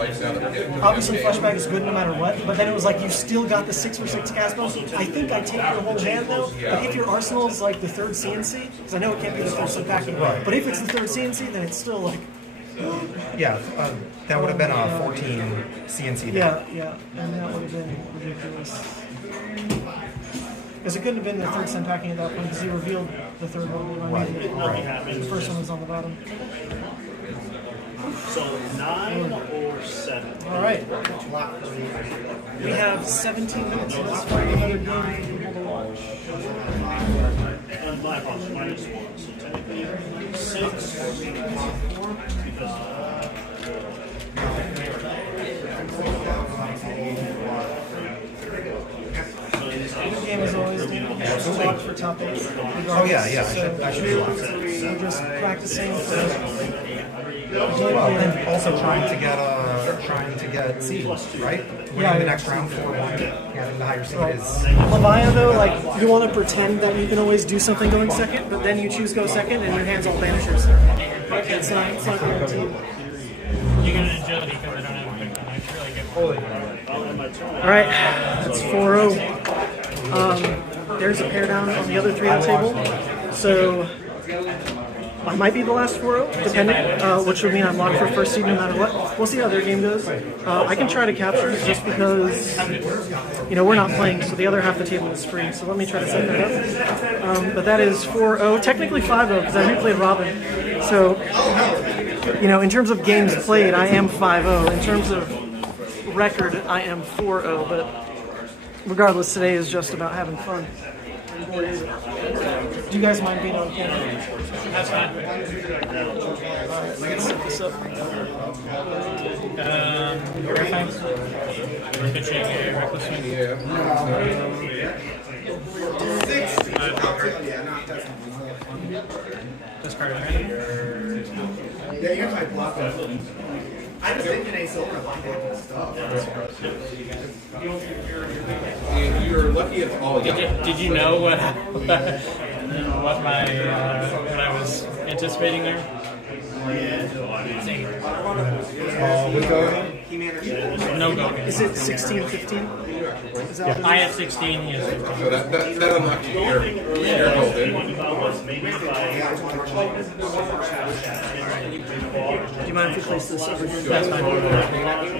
obviously flashback is good no matter what, but then it was like you still got the 6/6 cast bonus. I think I take your whole hand though, but if your arsenal is like the third CNC, because I know it can't be the third sub packing, but if it's the third CNC, then it's still like that would have been a 14 CNC. Yeah, and that would have been ridiculous. Because it couldn't have been the third send packing at that point because he revealed the third one. Right. The first one was on the bottom. So 9 or 7? All right. We have 17 minutes left for another game for people to watch. And my apologies, -1. So technically 6 because This game is always locked for top 8. Oh yeah, I should be locked. We're just practicing for. And also trying to get seed, right? Winning the next round 4-1, having the higher seed is. Levia though, like you want to pretend that you can always do something going second, but then you choose go second and your hand's all banishes. It's not guaranteed. You get an agility because I don't have a pick on. I really get All right, that's 4-0. There's a pair down on the other 3-0 table, so I might be the last 4-0, depending, which would mean I'm locked for first seed no matter what. We'll see how their game goes. I can try to capture it just because, we're not playing, so the other half of the table is free. So let me try to set that up. But that is 4-0, technically 5-0 because I replayed Robin. So, in terms of games played, I am 5-0. In terms of record, I am 4-0. But regardless, today is just about having fun. Do you guys mind being on camera? That's fine. Let's set this up. We're pitching a reckless swing. This card is ready. Yeah, you guys might block that. I was thinking a silver stuff. You're lucky it's all Did you know what what I was anticipating there? No go. Is it 16, 15? Is that I have 16, he has 15. So that unlocks you. You're golden. Do you mind if you place this over here? That's fine.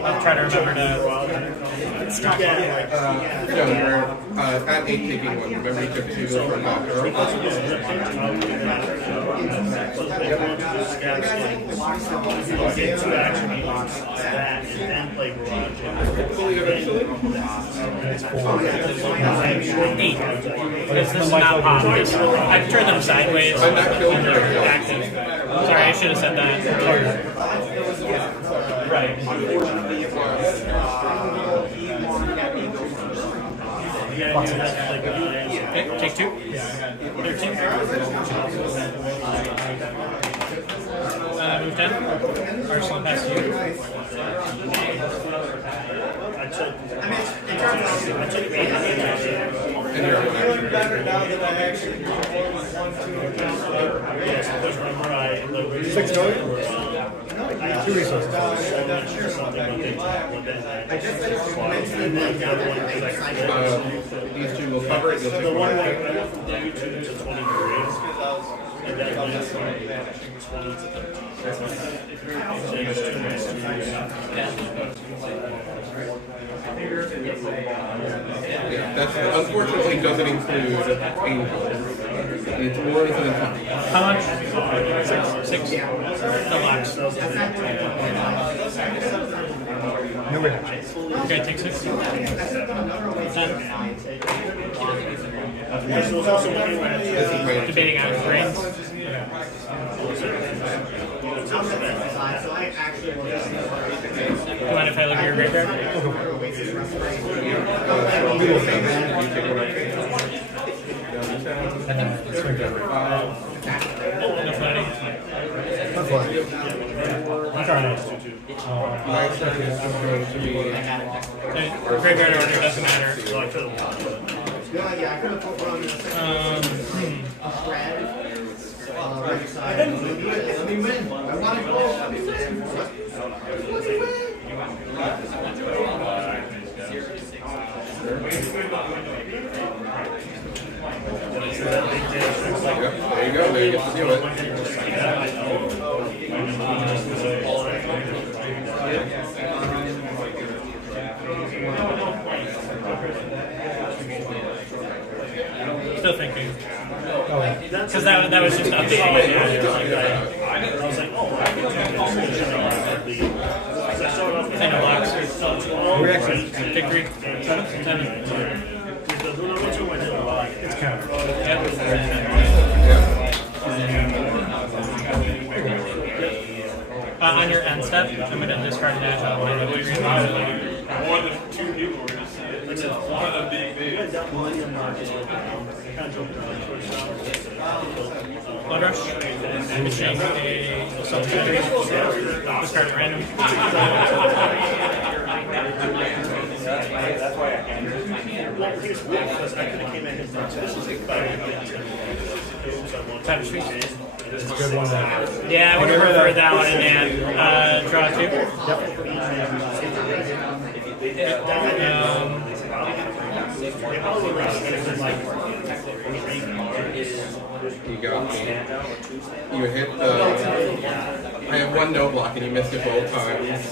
I'll try to remember to... It's not No, you're at 8 taking 1. Remember you took 2 from Eight. Because this is not pop. I've turned them sideways. I'm not killed. And they're active. Sorry, I should have said that. Right. Okay, take 2. 13. Move 10. Arsenal pass to you. Six going? 2 resources. These 2 will cover it. You'll take 1. That unfortunately doesn't include angels. It's more than How much? 6. No blocks. No reaction. Okay, take 6. 10. Debating out of brains. Do you mind if I look at your graveyard? No floating. my second is going to be... Graveyard order doesn't matter. There you go, there you get to do it. Still thinking. Because that was just updating. I know blocks. Reaction. Take 3. 7. It's counter. On your end step, I'm going to discard an edge on my More than 2 people were just one of them being big. Blood Rush. Exchange a assault battery. Discard at random. That's why I can't. Because I could have came in and this is It's a good one. Yeah, I would have preferred that one in hand. Draw 2. You got me. You hit the... I have 1 no block and you missed it both times.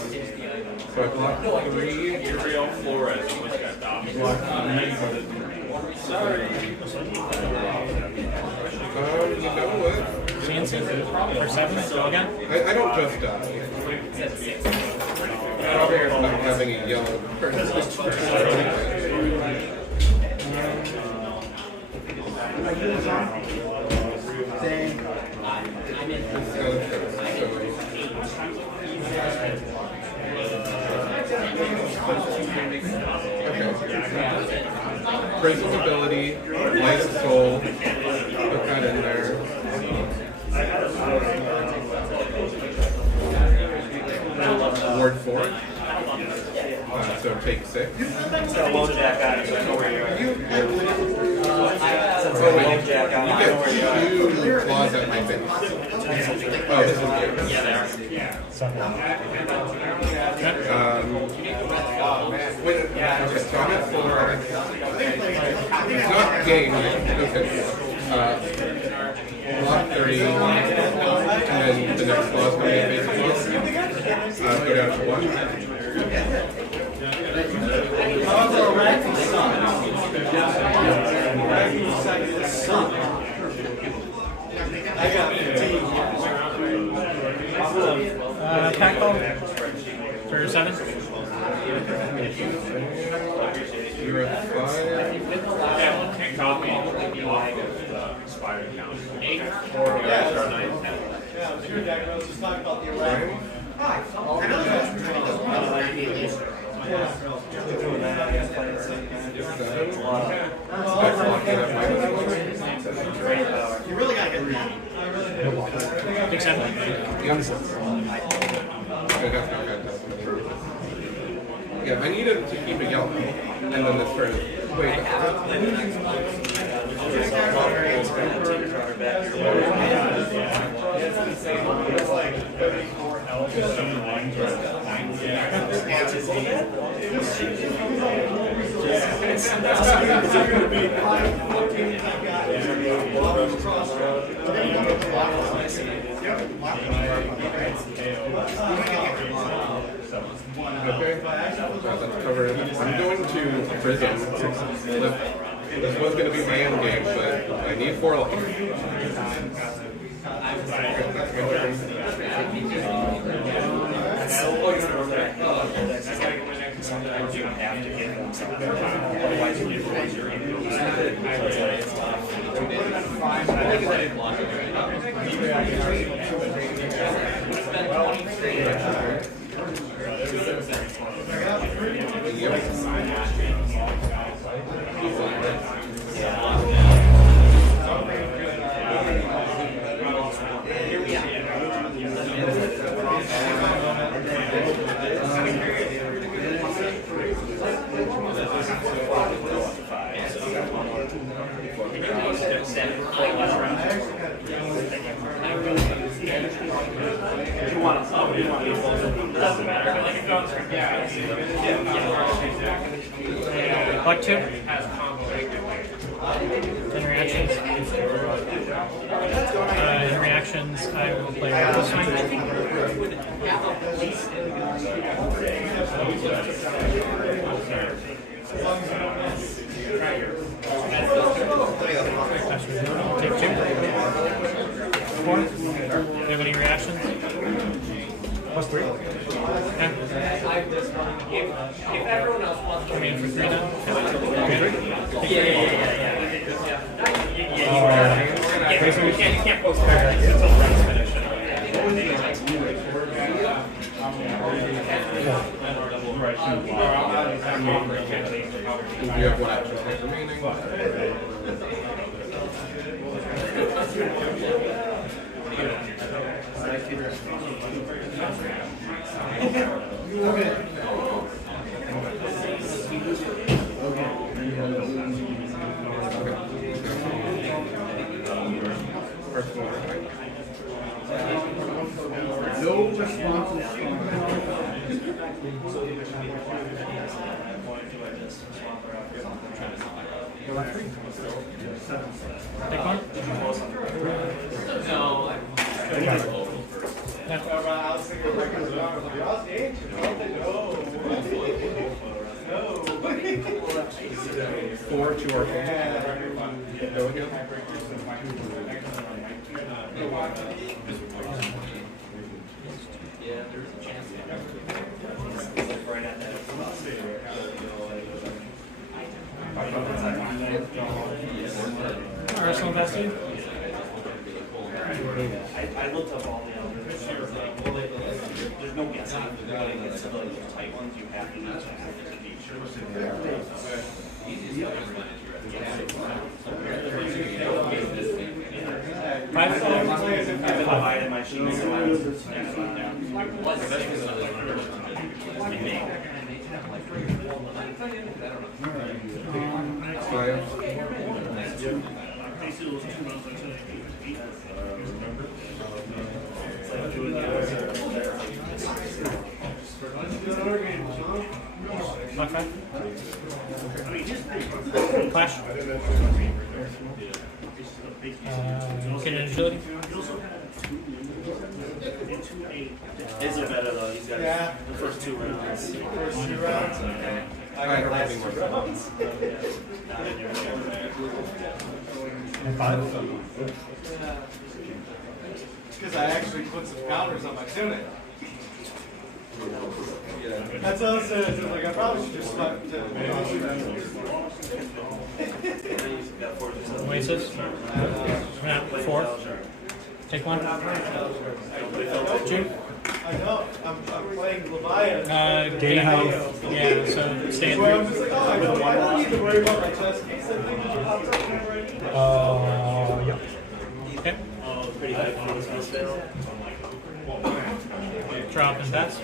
So I blocked 3. You're real Flores. You must got dominated. You know what? CNC for 7. Go again. I don't just die. Probably not having a yellow Prism ability, Light of Soul, put that in there. Ward 4. So take 6. It's got a low jack on it, so I know where you are. wait. You get 2 claws at my face. Oh, this is good. Wait, okay, so I'm at 4. It's not game. Okay. Block 3, and then the next claw is going to be a basic claw. Go down to 1. Pack ball for 7. You're at 5. Yeah, can't copy the spider count. 8 or 9, 10. Yeah, I'm sure Jack Rose was talking about the array. You really gotta get that. Big 7. Yeah, I needed to keep it yellow, and then this turn. Wait. Okay, that's covered. I'm going to Prism. This was going to be my end game, but I need 4 life. Sometimes you have to give them some time, otherwise you lose your it's tough. Block 2. In reactions, I will play this one. Take 2. 4. Do you have any reactions? +3. Okay. If everyone else wants to come in for 3 then? You can't post cards until the round's finished. You have 1 action remaining. No responses. Take 1. Four to our go again. Yeah, there's a chance. Arsenal Bastille? I looked up all the others. There's no guessing. It's the tight ones you have to use. Divided my sheets, so I was Okay. Clash. Get an agility. His are better though. He's got the first 2 rounds. I don't have any more rounds. Because I actually put some counters on my tunic. That's what I said. It's like I probably should just start. Oasis. 4. Take 1. June. I know. I'm playing Levia. Gain health. Yeah, so stand Where I'm just like, oh, I don't need to worry about my chest. He said, think you popped up there already. Yeah. Okay. Pretty high confidence fail. Drop and pass.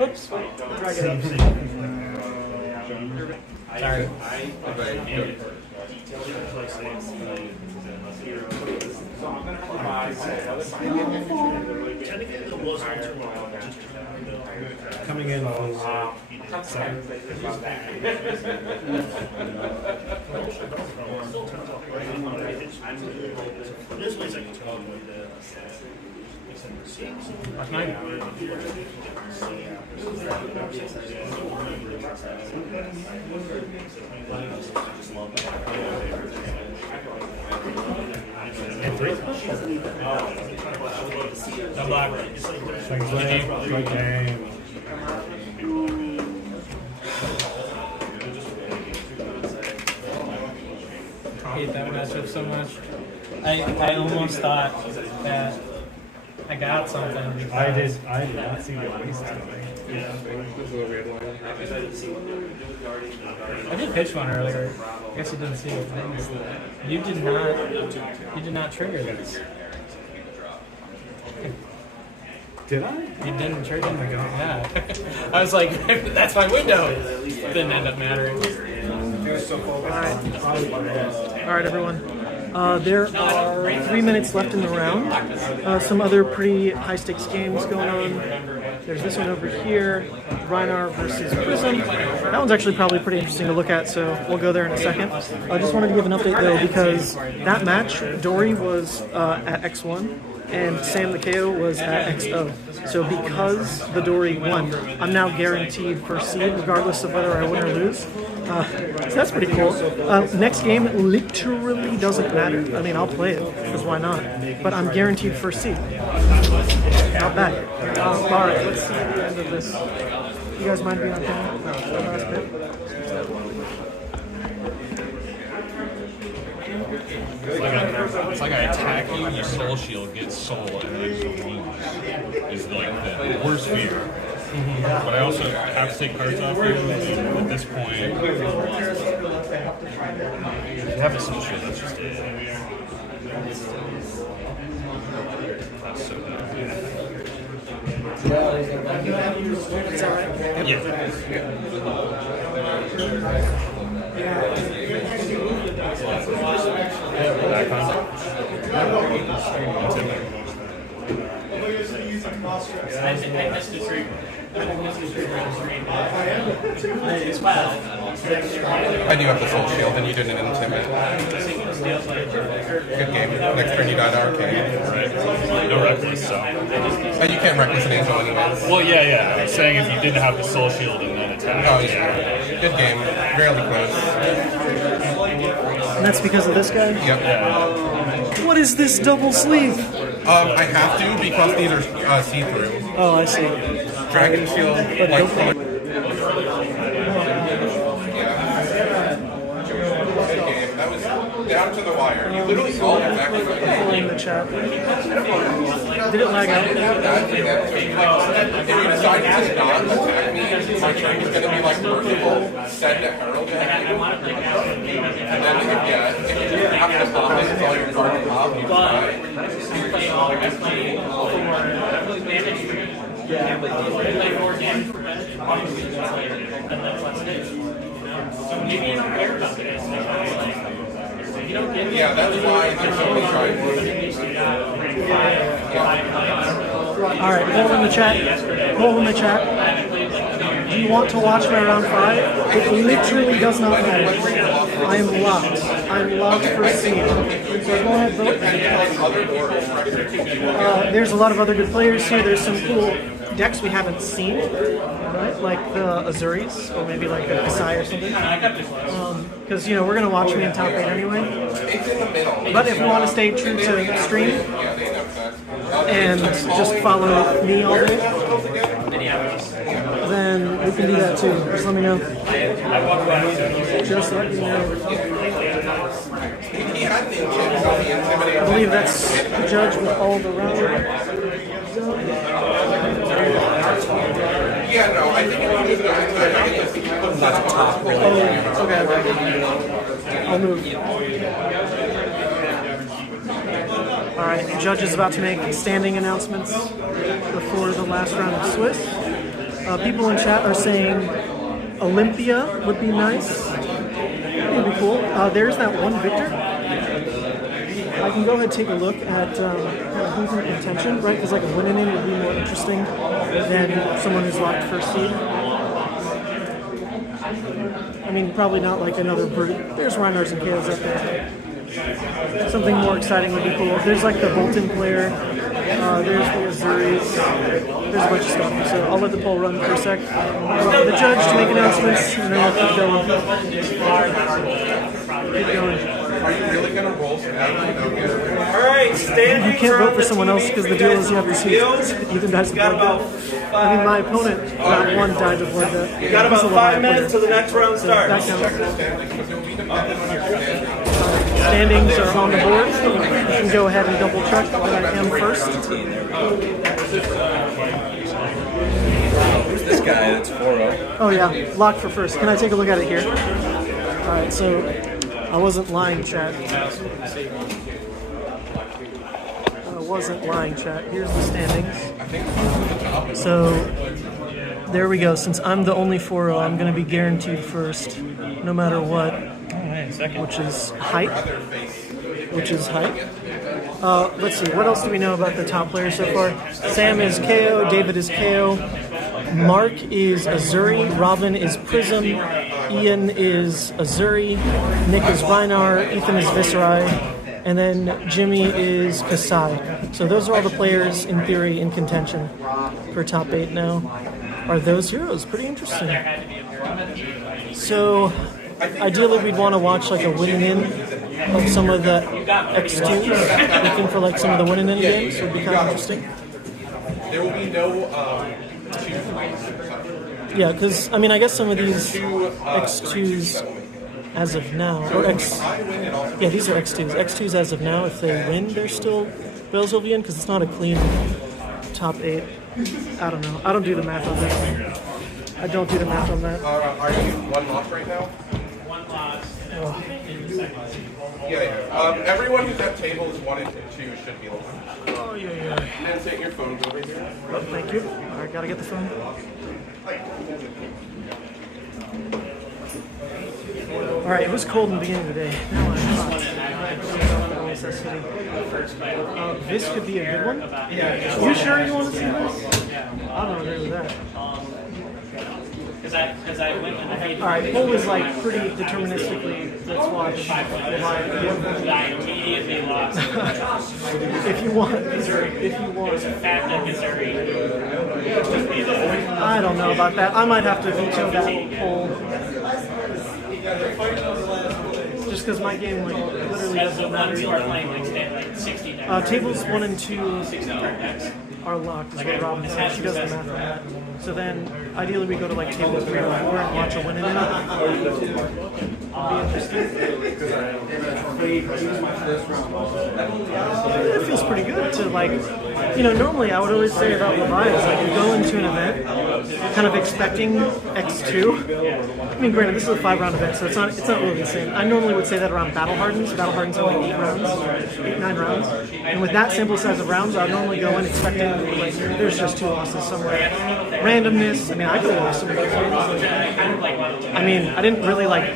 Oops. Drag it up. Sorry. Coming in was second. This was like 12 with the. Mark 9. And 3. No block. Good game. I hate that matchup so much. I almost thought that I got something. I did not see the waste. I did pitch one earlier. I guess you didn't see it. You did not trigger this. Did I? You didn't trigger it. Yeah. I was like, that's my window. Didn't end up mattering. Alright, everyone. There are 3 minutes left in the round. Some other pretty high-stakes games going on. There's this one over here, Reinar versus Prism. That one's actually probably pretty interesting to look at, so we'll go there in a second. I just wanted to give an update, though, because that match, Dory was at X1, and Sam the Kayo was at XO. So because the Dory won, I'm now guaranteed first seed, regardless of whether I win or lose. So that's pretty cool. Next game literally doesn't matter. I mean, I'll play it, because why not? But I'm guaranteed first seed. Not bad. Alright, let's see the end of this. You guys mind being on camera? No, last bit. It's like I attack you, your soul shield gets soul, and then you lose. Is like the worst fear. But I also have to take cards off you, and at this point, if you have a soul shield, that's just it. That's so bad. Is that right? Yeah. I do have the soul shield, and you didn't intimate. Good game. Next turn you died arcade. Right. No reckless, so. But you can't reckless an angel anyways. Well, yeah. I'm saying if you didn't have the soul shield and then attack. Oh, yeah. Good game. Fairly close. And that's because of this guy? Yep. Yeah. What is this double sleeve? I have to because these are see-through. Oh, I see. Dragon shield, like. That was down to the wire. You literally saw it back In the chat. Did it lag out? If you decide to not attack me, my turn is going to be like merciful, send a herald at you, and then if you have to pop it, it's all your card to pop, you try. play 4 games for bench, obviously it's like, and that's less days. So maybe you don't care about this. Like, you don't get Yeah, that's why I'm totally trying. All right, poll in the chat. Poll in the chat. Do you want to watch my round 5? It literally does not matter. I am locked. I'm locked for a seed. So go ahead, vote. There's a lot of other good players here. There's some cool decks we haven't seen, right? Like the Uzuris, or maybe like a Kassai or something. Because, you know, we're going to watch me in top 8 anyway. But if we want to stay true to stream and just follow me all day, then we can do that too. Just let me know. Just let me know. I believe that's the judge with all the rounds. Yeah, no, I think if we move it over top. Okay. I'll move. Alright, the judge is about to make standing announcements before the last round of Swiss. People in chat are saying Olympia would be nice. That would be cool. There's that one victor. I can go ahead and take a look at who's in contention, right? Because like a winning in would be more interesting than someone who's locked first seed. I mean, probably not like another brute. There's Reinhardt and Kayos up there. Something more exciting would be cool. There's like the Bolton player. There's the Uzuris. There's a bunch of stuff. So I'll let the poll run for a sec. The judge to make announcements, and then we'll keep going. Keep going. Are you really going to roll some Alright, standing. You can't vote for someone else because the deal is you have to see Ethan dies of blood death. I mean, my opponent, round 1, died of blood death. You got about 5 minutes till the next round starts. Standings are on the board. You can go ahead and double check that I am first. Who's this guy that's 4-0? Oh yeah, locked for first. Can I take a look at it here? Alright, so I wasn't lying, chat. I wasn't lying, chat. Here's the standings. So there we go. Since I'm the only 4-0, I'm going to be guaranteed first, no matter what. Which is height. Let's see, what else do we know about the top players so far? Sam is Kayo, David is Kayo, Mark is Uzuri, Robin is Prism, Ian is Uzuri, Nick is Rhinar, Ethan is Viserai, and then Jimmy is Kassai. So those are all the players, in theory, in contention for top 8 now. Are those heroes? Pretty interesting. So ideally, we'd want to watch like a winning in of some of the X2s, looking for like some of the winning in games would be kind of interesting. There will be no Yeah, because I mean, I guess some of these X2s as of now, or yeah, these are X2s. X2s as of now, if they win, they're still relatively in because it's not a clean top 8. I don't know. I don't do the math on that. I don't do the math on that. Are you one loss right now? One loss. Yeah. Everyone who's at tables 1 and 2 should be alive. Oh, yeah. And then take your phones over here. Oh, thank you. All right, gotta get the phone. All right, it was cold in the beginning of the day. Now I'm hot. This could be a good one. You sure you want to see this? I don't agree with that. Because I went and I All right, poll is like pretty deterministically. Let's watch. I immediately lost. If you want. Fat Nick Uzuri. I don't know about that. I might have to veto that poll. Just because my game like literally doesn't matter. You are playing like 60 tables 1 and 2 are locked. Is what Robin said. She does the math on that. So then, ideally, we go to like table 3 or 4 and watch a win in it. It feels pretty good to like you know, normally I would always say about Levia is like you go into an event kind of expecting X2. I mean, granted, this is a 5-round event, so it's not really the same. I normally would say that around Battle Hardens. Battle Hardens are like 8 rounds, 9 rounds. And with that sample size of rounds, I would normally go in expecting like there's just 2 losses somewhere. Randomness. I mean, I could have lost some of those games. I mean, I didn't really like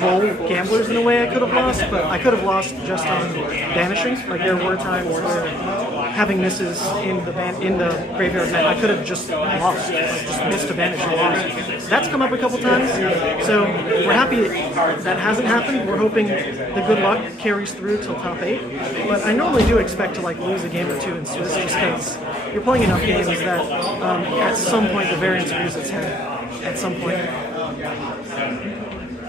roll gamblers in a way I could have lost, but I could have lost just on banishing. Like there were times where having misses in the graveyard meant I could have just lost, like just missed a banish and lost. That's come up a couple times, so we're happy that hasn't happened. We're hoping the good luck carries through till top 8, but I normally do expect to like lose a game or 2 in Swiss just because you're playing enough games that at some point the variance rears its head. At some point.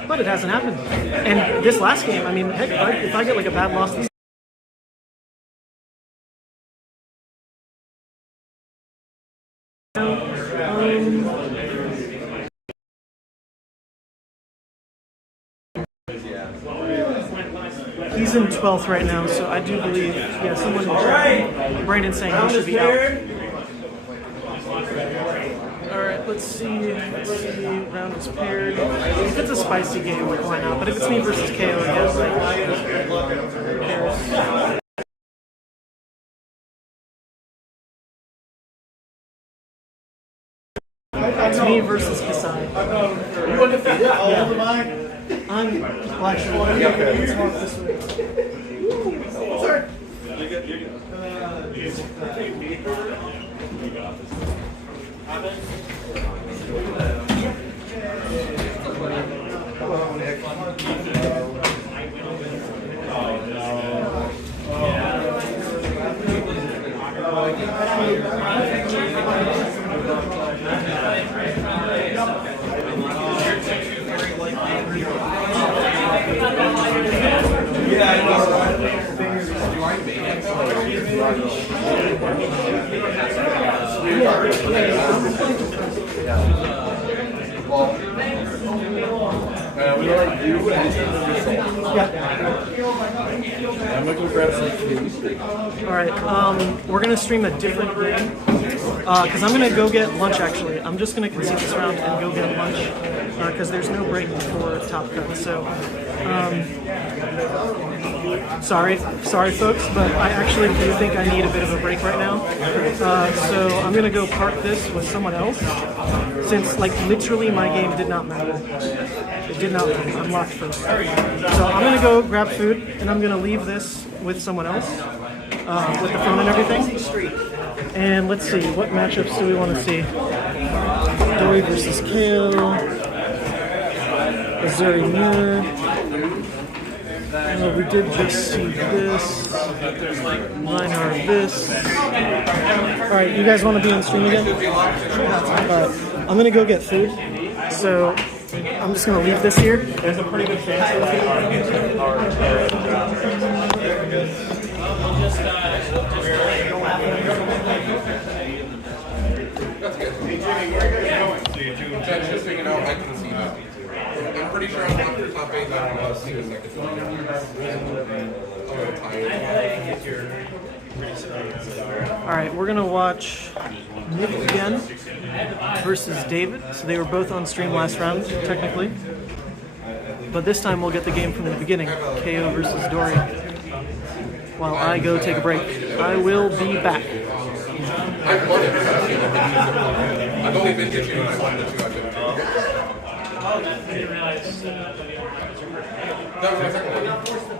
But it hasn't happened. And this last game, I mean, heck, if I get like a bad loss this he's in 12th right now, so I do believe, yeah, someone, Brandon's saying he should be out. Alright, let's see, round is paired. If it's a spicy game, like why not? But if it's me versus Kayo, I guess, like, who cares? It's me versus Kassai. You undefeated? Yeah. I'm actually let's walk this way. Sorry. I'm looking to grab some food. Alright, we're gonna stream a different game. Because I'm gonna go get lunch actually. I'm just gonna concede this round and go get lunch. Because there's no break before top cut. So, sorry folks, but I actually do think I need a bit of a break right now. So I'm gonna go park this with someone else. Since like literally my game did not matter. It did not matter. I'm locked first. So I'm gonna go grab food and I'm gonna leave this with someone else. With the phone and everything. And let's see, what matchups do we want to see? Dory versus Kayo. Uzuri mirror. We did just see this. Reinhardt this. Alright, you guys want to be on stream again? Alright, I'm going to go get food. So I'm just going to leave this here. There's a pretty good chance. Just so you know, I can see that. I'm pretty sure I'm after top 8 that I'll see the second one. Alright, we're going to watch Nick again versus David. So they were both on stream last round, technically. But this time we'll get the game from the beginning. Kayo versus Dory. While I go take a break. I will be back. I've only been to 2 and I won the 2 I've been to. That was my second one.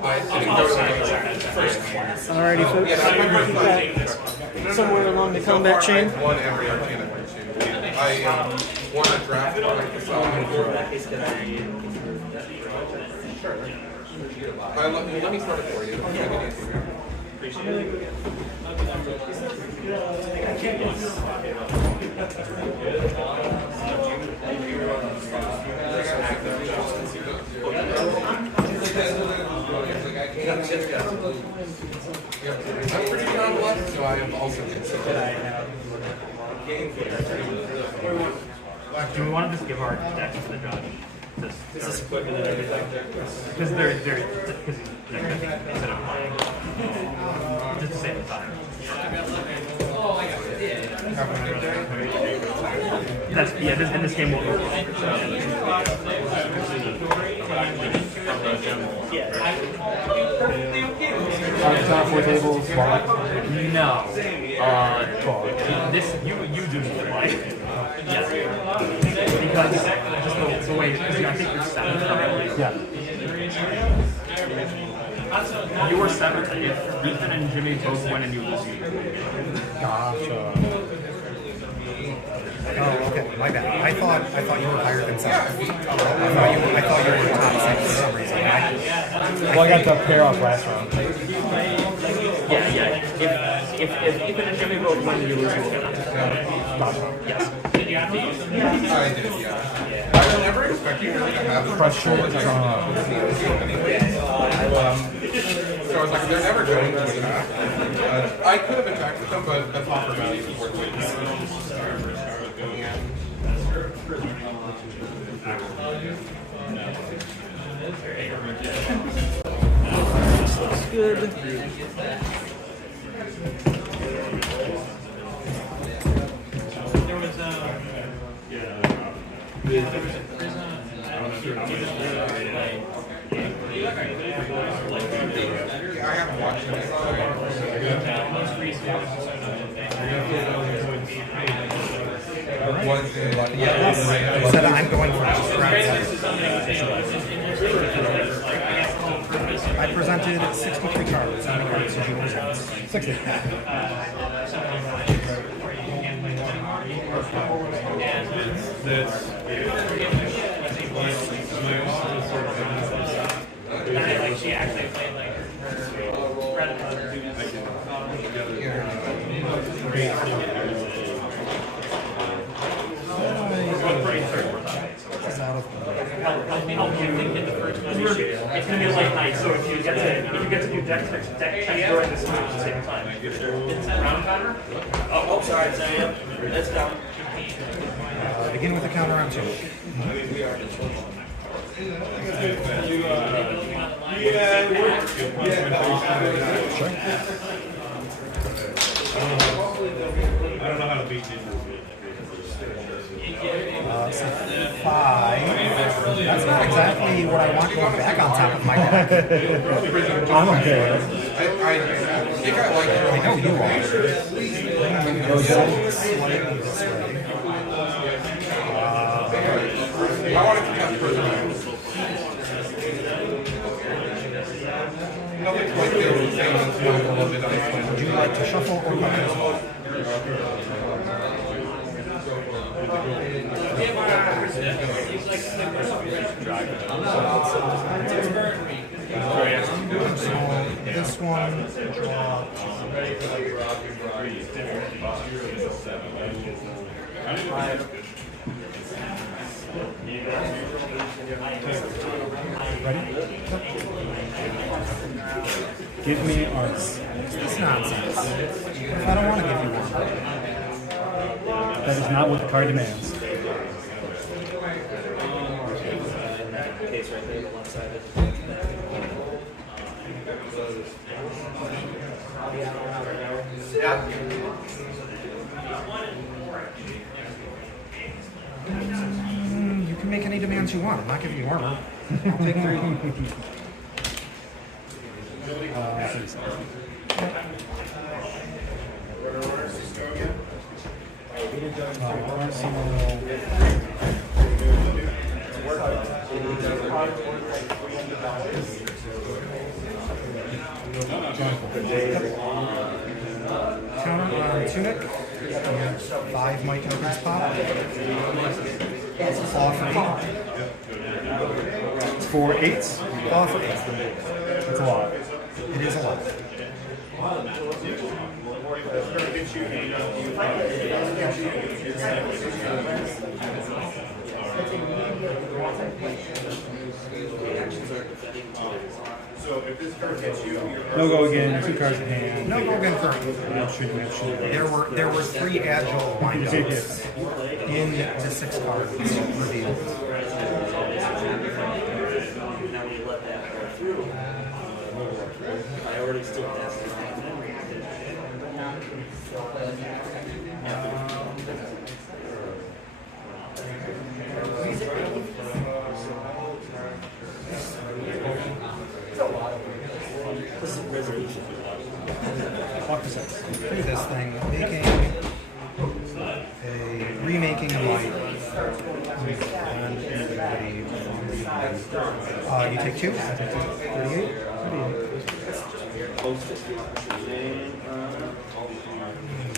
I didn't go to the first one. Alrighty, folks. Keep that somewhere along the combat chain. I won every arcane I went to. I won a draft like the Solomon let me start it for you. I'm pretty sure I'm left, so I am also considered. Do we want to just give our decks to the judge? Is this equipment and everything? Because they're instead of playing. Just to save the time. That's in this game won't work. Four tables, wallet. No. This you do like. Yes. Because just the way I think you're 7th. Yeah. You were 7th if Ethan and Jimmy both win and you lose. Gotcha. Oh, okay. My bad. I thought you were higher than 7th. I thought you were top 6 for some reason. Well, I got the pair off last round. Yeah. If Ethan and Jimmy both win, you lose. Yes. I did, yeah. I will never expect you to have Pressure. So I was like, they're never going to attack. I could have attacked with them, but the proper value is worth waiting. This looks good. There was I haven't watched it. I said I'm going for I presented 63 cards. How many cards did you present? 60. she actually played like it's gonna be a late night, so if you get to do deck check during this match at the same time. Round counter? Oh, sorry, that's down. Begin with the counter on 2. I don't know how to beat you. 5. That's not exactly what I want going back on top of my deck. I'm okay. I think I like it. I know you are. Slightly this way. I wanted to test Prism. Nothing's quite there with the same as a little bit ice. Would you like to shuffle or cut this one? So this one, draw 2. Ready? Give me arts. What's this nonsense? I don't want to give you one. That is not what the card demands. Case right there, the left side is You can make any demands you want. I'm not giving you armor. I'll take 3. Counter on Tunic. 5 might tokens pop. Claw for 8. It's 4 8s. Claw for 8. That's a lot. It is a lot. So if this card hits you, No go again. 2 cards in hand. No go again current. There were 3 agile windups in the 6 cards revealed. now we let that go through. I already still have Look at this thing, making a remaking of light. And you take 2. I take 2. 38.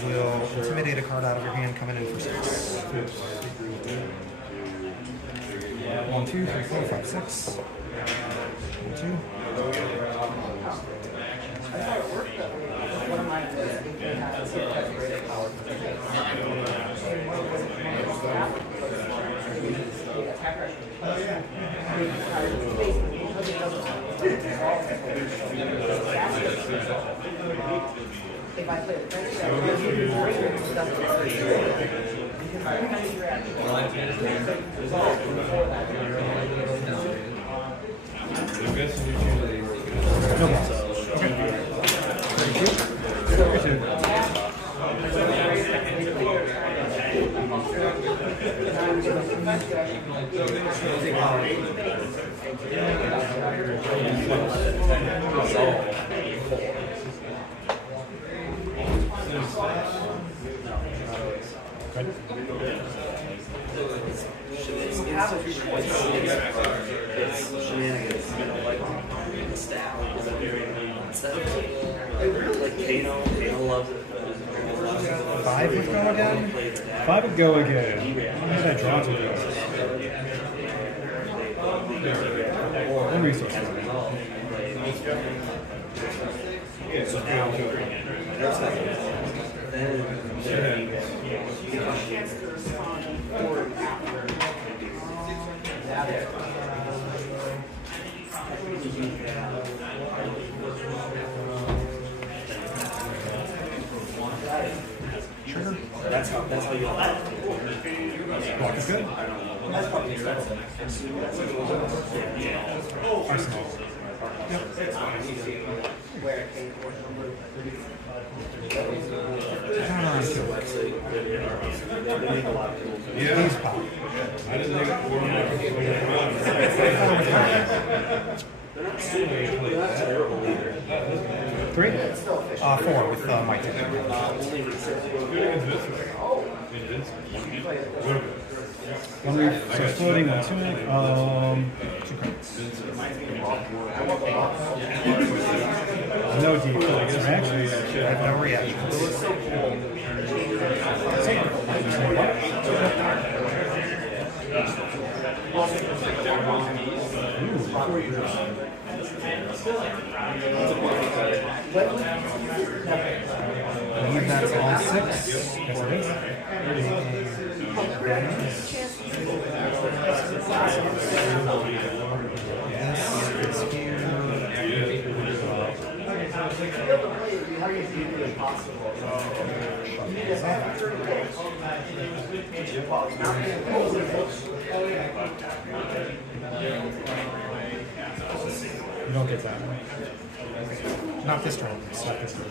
We'll intimidate a card out of your hand coming in for 6. 1, 2, 3, 4, 5, 6. 1, 2. If I play the Kayo loves it. 5 would go again? 5 would go again. How did I draw to this? One resource. So now, that's not Sure. That's how you Block is good. That's probably your Arsenal. Yep. Yeah. He's pop. I didn't think it 3? 4 with my ticket. So floating 1, 2. 2 cards. No defense. Reactions. I have no reactions. I believe that's all 6. Yes, it is. This is here. You don't get that one. Not this turn. It's not this turn.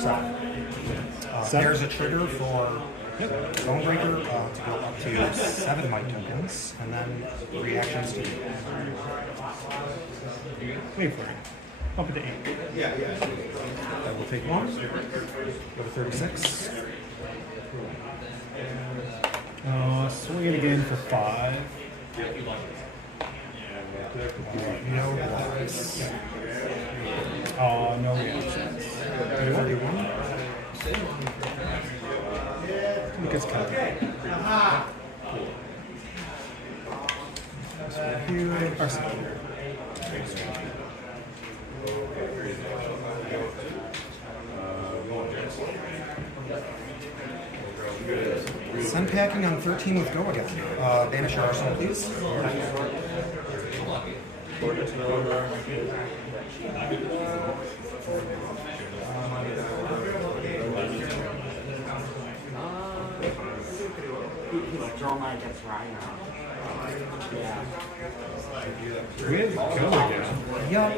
7. There's a trigger for Bonebreaker to go up to 7 might tokens, and then reactions to Wait for it. Up to 8. I will take 1. Go to 36. Swing it again for 5. No blocks. No reactions. 41. Because cut. Arsenal. Send packing on 13 with go again. Banish your arsenal, please. Dromai gets Rhino. Yeah. We have go again. Yup.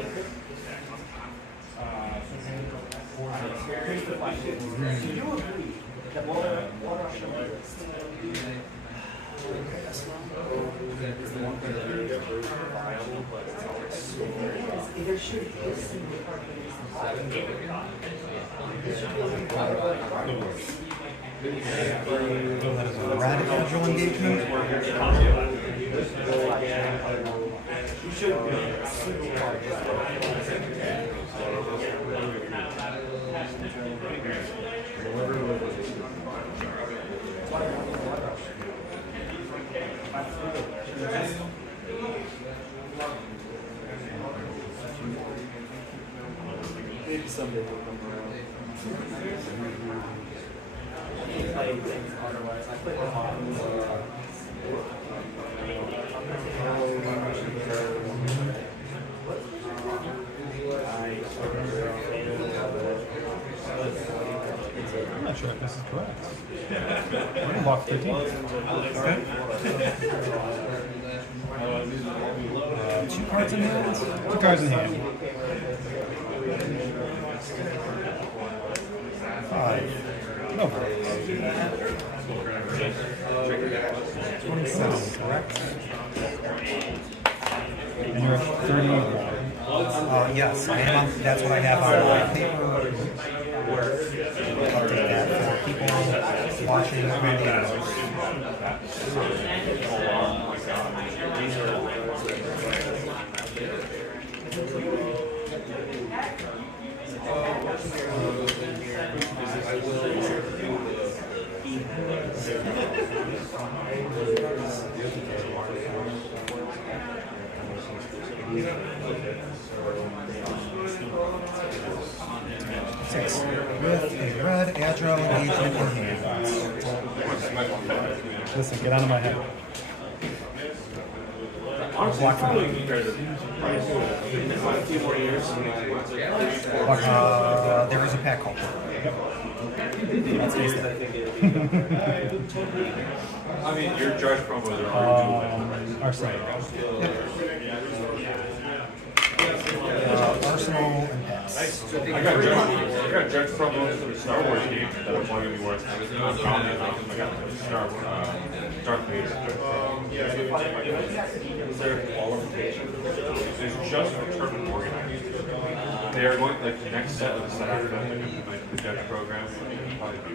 That is a radical engagement. Maybe someday they'll come around. Play things otherwise. I play the Hawkins. I'm not sure if this is correct. We're going to block 13. Okay. 2 cards in hand. 2 cards in hand. 5. No. 27, correct? And you're at 31. Yes, I am. That's what I have on my paper. Update that for people watching on the Six. With a red agile engagement in hand. Listen, get out of my head. Block for me. There is a pack call. Let's face that. I mean, your judge promos are already Arsenal. Arsenal and pass. I got judge promos for the Star Wars game that are probably going to be worth compounding enough. I got Darth Vader. Is there qualification? It's just for tournament organizers. They are going, like, the next set of the after that, like the judge program, would probably be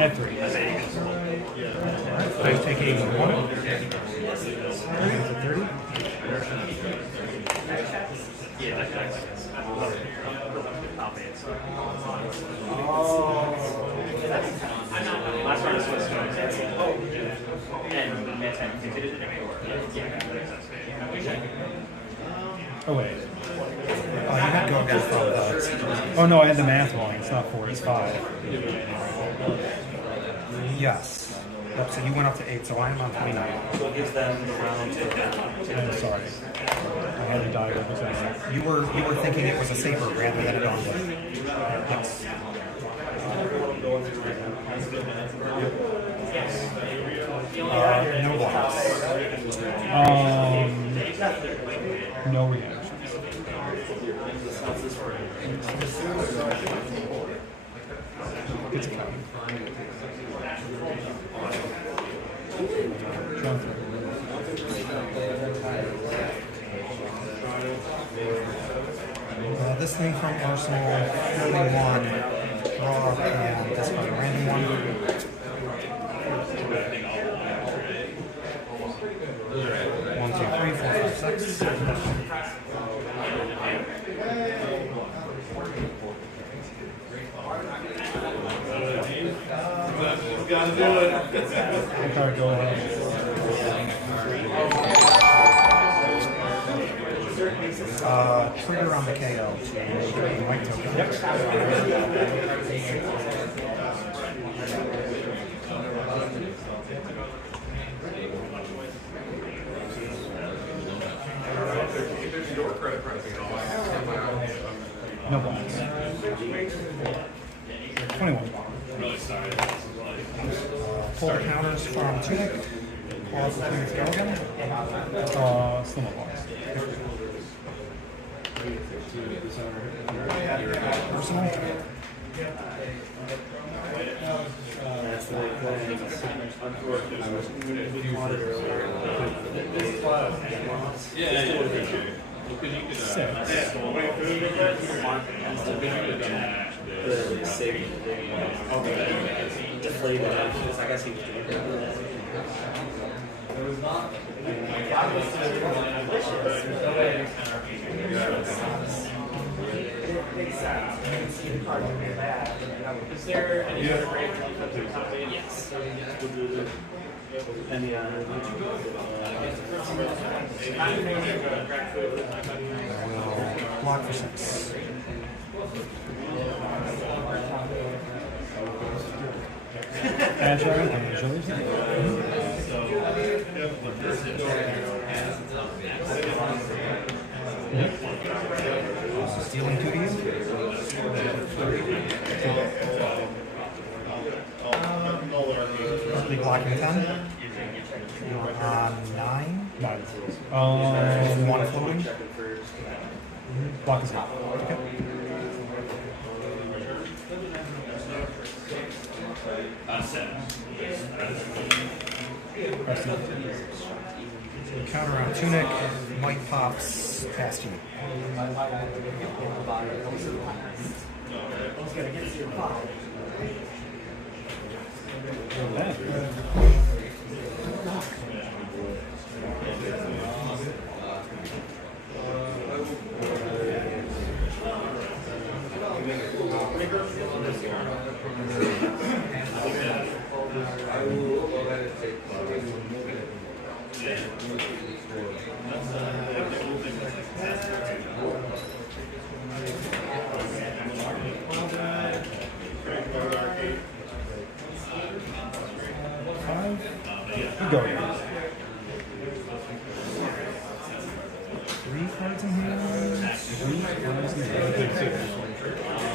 At 3. I'm taking 1. 30? Last round is Swiss. Oh wait. Oh, you had to go against the... Oh no, I had the math wrong. It's not 4, it's 5. Yes. Yep, so you went up to 8, so I'm on 29. So it gives them the round to... I'm sorry. I had to die with this. You were thinking it was a saber rather than a gauntlet. Yes. No blocks. No reactions. It's a count. This thing from Arsenal, filling 1, draw, and discard a random 1. 1, 2, 3, 4, 5, 6. Gotta do it. Okay, go ahead. Trigger on the Kayo. White token. No blocks. 21. Pull the counters from Tunic. Pause the Tunic's go again. Still no blocks. Personal. Deflated. I guess he was doing that. Is there any other great company? Yes. Any Block for 6. Agile and agility. Stealing 2 to you. Big blocking 10. You're on 9. 9. 1 floating. Block is out. Okay. Counter on Tunic, Might pops past you. Go. 3 cards in hand. 3 cards in hand.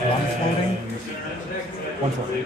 1 floating. 1 floating.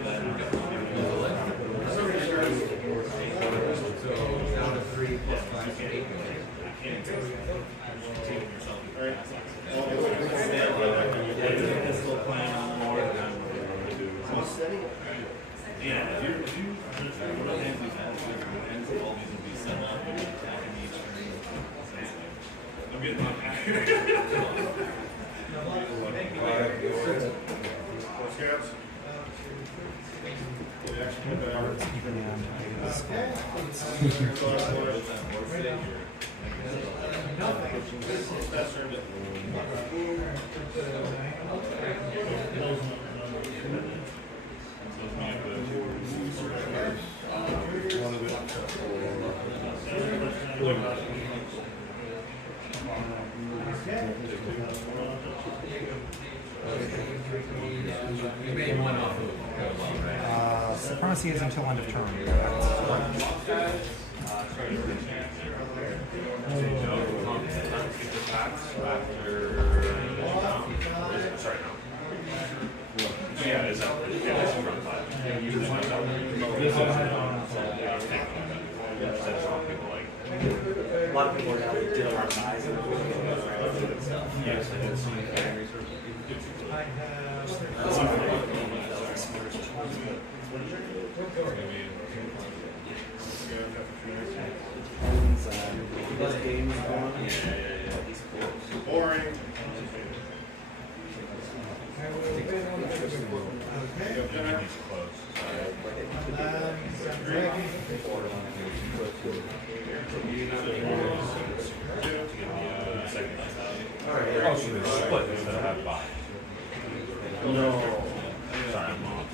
Supremacy is until end of turn. Sorry, no. Yeah, it's from 5. A lot of people are now did a lot of eyes and stuff. Yes, I did see Boring. Oh, so they're split instead of half by. No. Sorry, I'm off.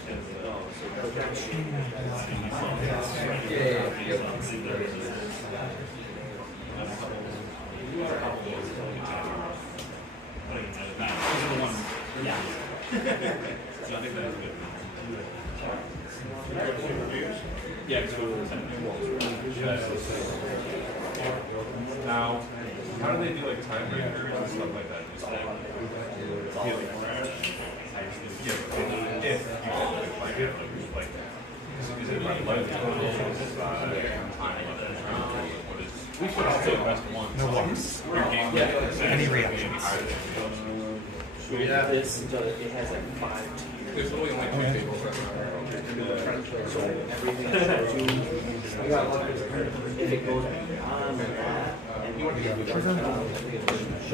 Yeah. Yeah, now, how do they do like tiebreakers and stuff like that? Just like, if you get like, is it like life time what is? We should also best one. No loss. Your game. Any reactions. Yeah, it has like 5 tiers. There's literally only 2 tables right So everything that you got lucky if it goes beyond that, and you want to get your show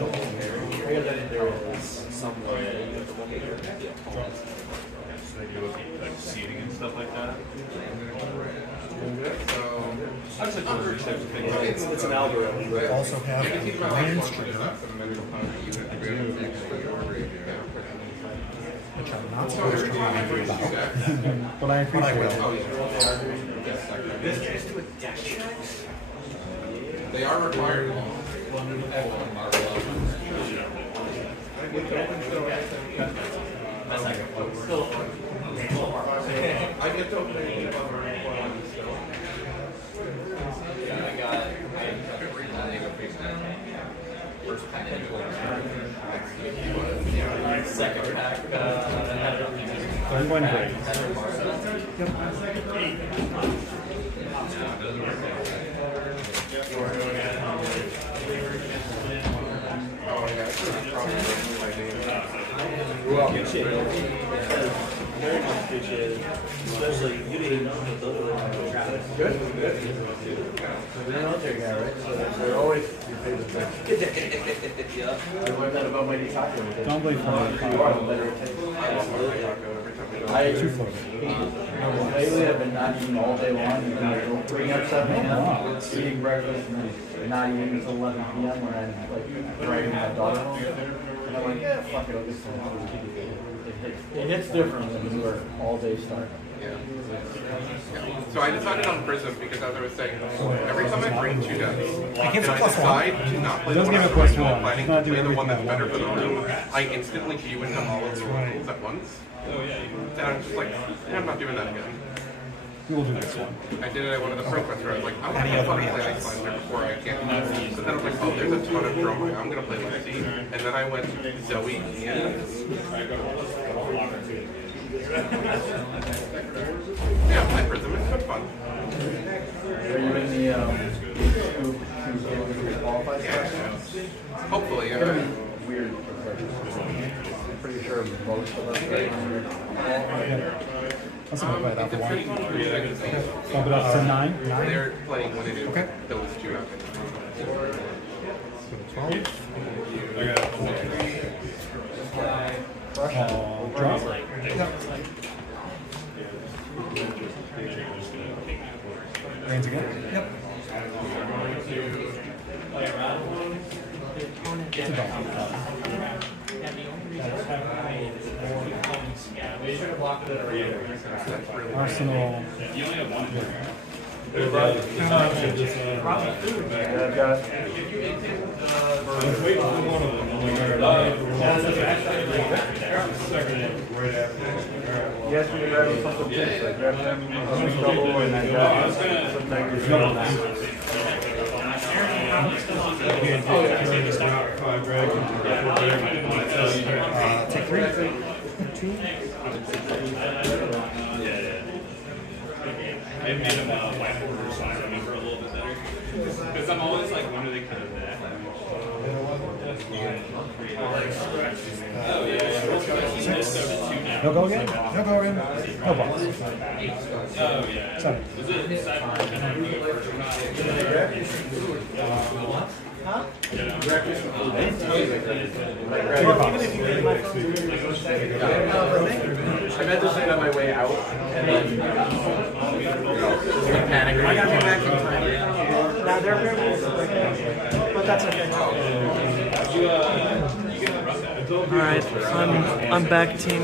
that there is somewhere that you have to look at the opponents. So they do like seating and stuff like that. That's like one of these types of things. It's an algorithm. We also have a Rand's trigger, which I'm not supposed to remind you about. But I appreciate it. They are required. I get to open it up. Second pack. I'm going to break. Well, appreciate it. Very much appreciated. Especially you didn't know that those were Travis. Good. You're a military guy, right? So they're always your favorite thing. Yeah. I learned that about my taco. Don't believe You are the better taco. I lately have been not eating all day long. Waking up 7 a.m., eating breakfast, and then not eating until 11 p.m. when I'm like driving my daughter home. And I'm like, yeah, fuck it, I'll get some food. It hits different when you are all day starting. Yeah. So I decided on Prism because, as I was saying, every time I bring 2 decks, and I decide to not play the one I'm planning to play the one that's better for the room, I instantly queue into all of the rules at once. And I'm just like, yeah, I'm not doing that again. We'll do this one. I did it at one of the pro quests where I was like, I want to have fun and play Icelander before I can't. So then I was like, oh, there's a ton of Dromai. I'm going to play Levia. And then I went Zoe and... Yeah, play Prism. It's good fun. Are you in the qualified selection? Hopefully, yeah. It's going to be weird. I'm pretty sure most of us are Let's go play that for one. Bump Bump it up to 9? They're playing when it is those 2 out. Drop. Hands again? Yep. It's a dog. Arsenal. Yes, we grab a couple of chips. I grab them, double, and I grab Take 3. 2. I made them white quarter so I remember a little bit better. Because I'm always like, when are they kind of that? Oh, yeah. No go again? No go again? No box. Oh, yeah. 7. Is it 7? Huh? Even if you get my phone. I meant to say it on my way out, and then panic. I got you back in time. Now they're very but that's okay. Alright, I'm back, team.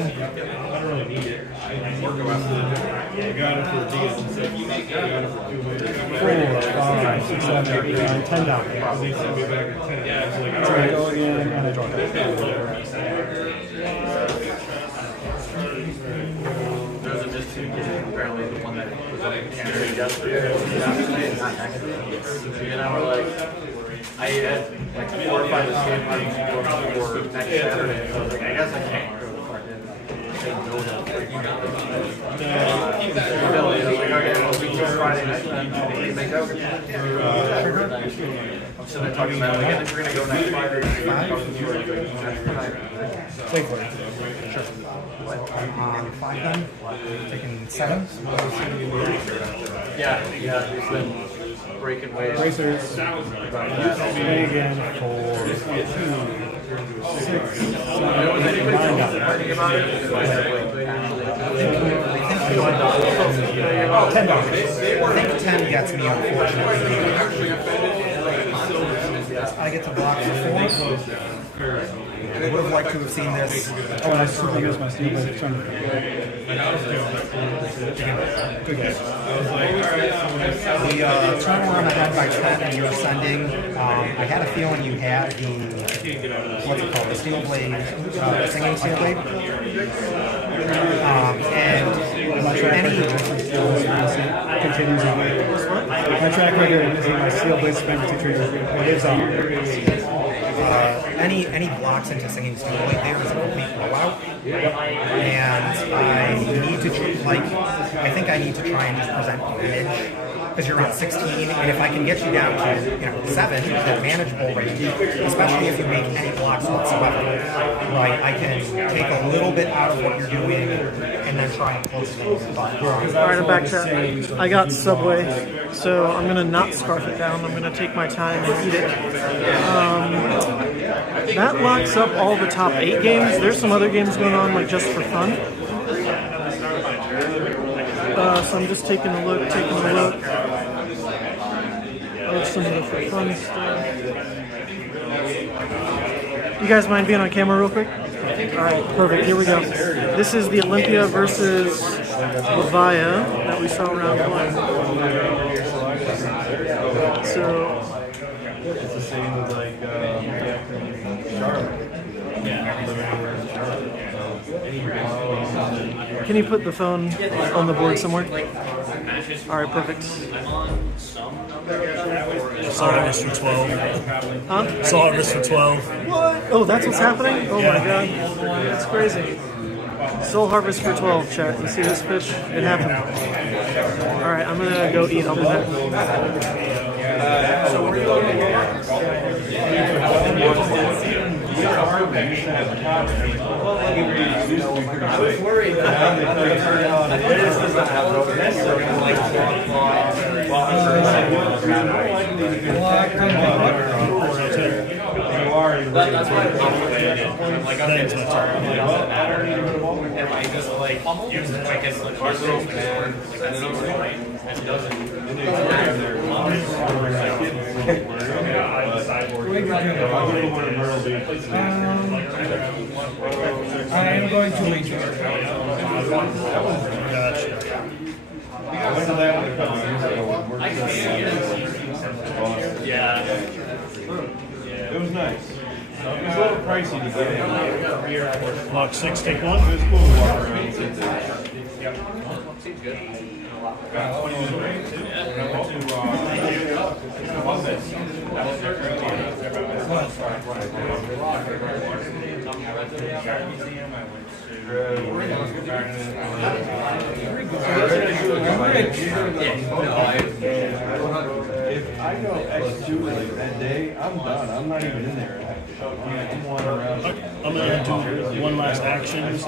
I got it for a deal. 4, 5, 6, 7, 8, 9, 10 down. So I go again and I draw it. Those are just 2 apparently the one that was like carried yesterday. And I was like, I had like 4 or 5 escape parties for next Saturday. So I was like, I guess I can't go to the fucking Friday night, then make out. So they're talking about, like, I think we're going to go next Friday. Wait for it. Sure. On 5 then? Taking 7? Yeah, it's been breaking waves. Racers. Play again for 2, 6, 7, 8, 9 $10. I think 10 gets me, unfortunately. I get to block for 4. I would have liked to have seen this. Oh, and I super used my steel blade turn. Good game. We turn around ahead by 10 and you're ascending. I had a feeling you had the, what's it called, the steel blade, singing steel blade. And continues on. My track record is my steel blade spin to trigger. It is on. Any blocks into singing steel blade there is a complete blowout. And I need to I think I need to try and just present damage because you're around 16, and if I can get you down to 7, that manageable range, especially if you make any blocks whatsoever, right? I can take a little bit out of what you're doing and then try and close things. Alright, I'm back to I got Subway, so I'm gonna not scarf it down. I'm gonna take my time and eat it. That locks up all the top 8 games. There's some other games going on, like just for fun. So I'm just taking a look of some of the for fun stuff. You guys mind being on camera real quick? Alright, perfect, here we go. This is the Olympia versus Levia that we saw around 1. So it's the same as like Charlotte. can you put the phone on the board somewhere? Alright, perfect. Saw it for 12. Huh? Saw it for 12. What? Oh, that's what's happening? Oh my god. That's crazy. Soul Harvest for 12, chat. You see this pitch? It happened. Alright, I'm gonna go eat. I'll be back. So we're going I was worried that this does not have that's why I'm like, okay, this doesn't matter. If I just like use the quickest like hard rope man, like that's fine. It doesn't I am going to leave. Gotcha. went to that one a couple years ago. It was nice. It was a little pricey to get in. Block 6, take 1. It was cool to walk around and see things. Seems good. If I go X2 like that day, I'm done. I'm not even in there. I'm wandering around. I'm going to do one last action. I'm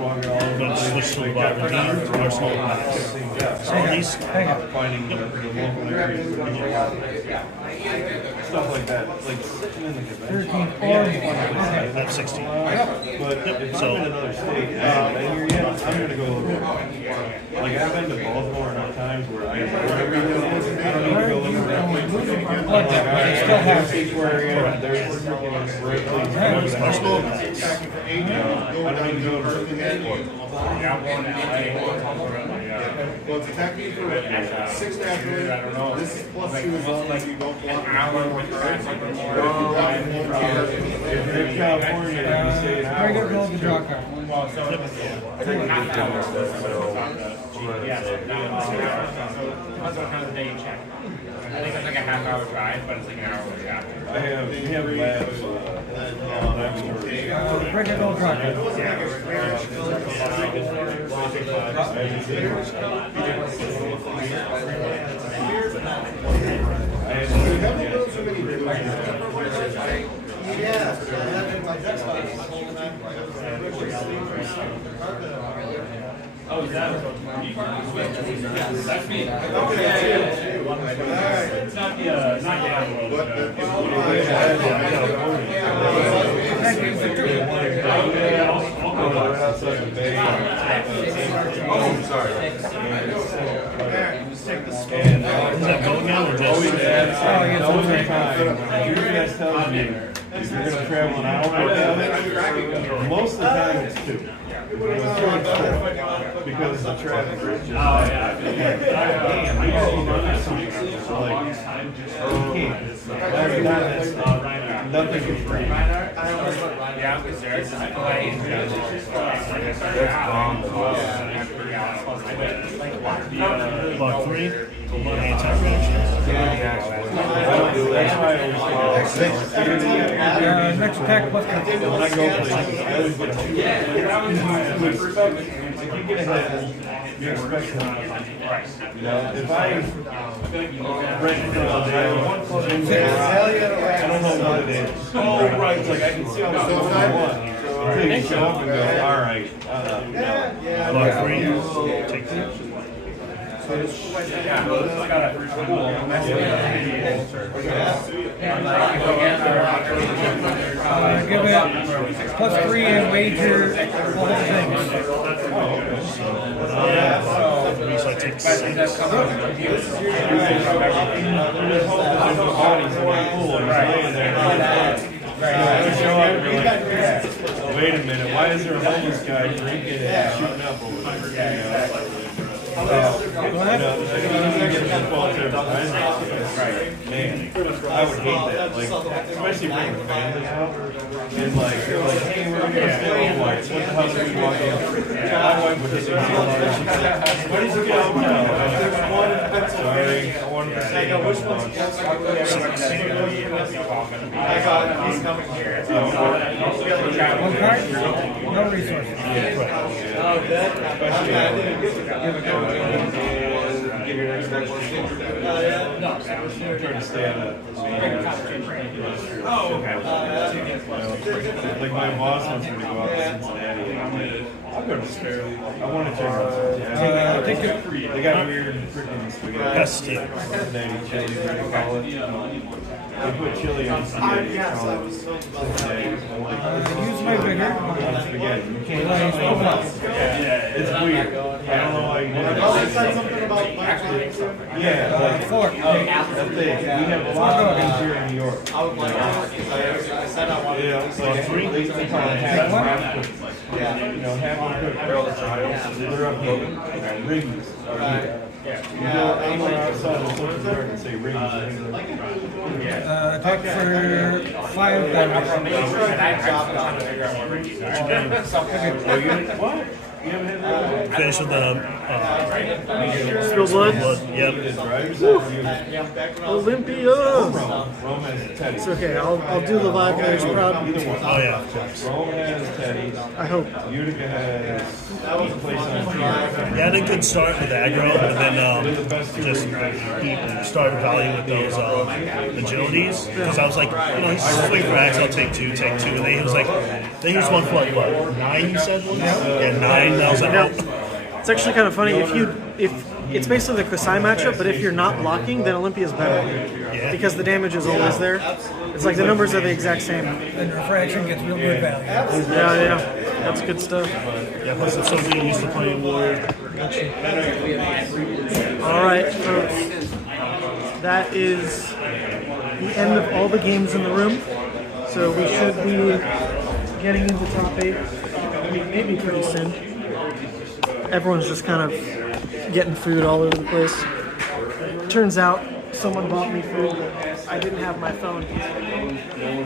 walking all over. I'm going to switch to the bottom of the Arsenal class. So these finding the local areas. Stuff like that. Like sitting in the convention. That's 16. But if I'm in another state, I'm going to go. Like I've been to Baltimore enough times where I don't need to go look around. Like I still have states where there's Arsenal. I don't need to go to the airport. Well, it's attacking for 6 afternoon. This is +2 as well. Like you don't block an hour with If you're in California, you say an hour. I think it's like a half-hour drive, but it's like an hour after. We have labs. Oh, is that? That's me. It's not the not down road. Oh, sorry. Is that going now or just? Always tells you if you're going to travel an hour, most of the time it's 2. Because the traffic is just nothing is free. Block 3, anti-reaction. Next attack plus When I go places, I always get if you get ahead, you expect to if I rent I don't know what it is. Oh, right. It's like I can see what I want. Until you show up and go, all right. Block 3, take 2. Give it +3 and wager the whole thing. So I take 6. Wait a minute, why is there a homeless guy drinking and shooting up over there? Man, I would hate that. Like, especially bringing the family out. And like, they're like, hey, we're gonna stay. I'm like, what the hell are you walking out? My wife would just be like, what did you get out now? Sorry, I wanted to say which one's he's coming here. One card? No resources. Oh, good. Give your next next one. No, I'm trying to stay on that. Oh, okay. Like my boss wants me to go out to Cincinnati. And I'm like, I'll go to Cincinnati. I want to check out Cincinnati. They got weird freaking spaghetti. Cincinnati chili, what do you call it? They put chili on spaghetti. Yes, I was so about that. Use my finger. Spaghetti. You can't use it. Yeah, it's weird. I don't know why you did that. Oh, you said something about Yeah, like fork. That's big. We have a lot of things here in New York. I would like I said I wanted to So three, they call it half cooked. Yeah. You know, half cooked. They're up here. Rings. You go anywhere outside of Social America and say rings. Talk for 5 What? You haven't had that? Finish with the Spill blood? Yep. Olympia! Rome has Teddy. It's okay, I'll do Levia players proud. Oh yeah, of course. Rome has Teddy. I hope. Utica has place on Yeah, I had a good start with aggro, but then just he started value with those agilities. Because I was like, he's swing for axe, I'll take two. And then he was like, then he was one for like, what, 9 you said? Yeah, 9. I was like, oh. It's actually kind of funny if it's basically the Kassai matchup, but if you're not blocking, then Olympia's better because the damage is always there. It's like the numbers are the exact same. And refraction gets real good value. Yeah, that's good stuff. Yeah, plus it's so good used to playing Ward. All right, folks. That is the end of all the games in the room. So we should be getting into top 8. Maybe pretty soon. Everyone's just kind of getting food all over the place. Turns out someone bought me food, but I didn't have my phone,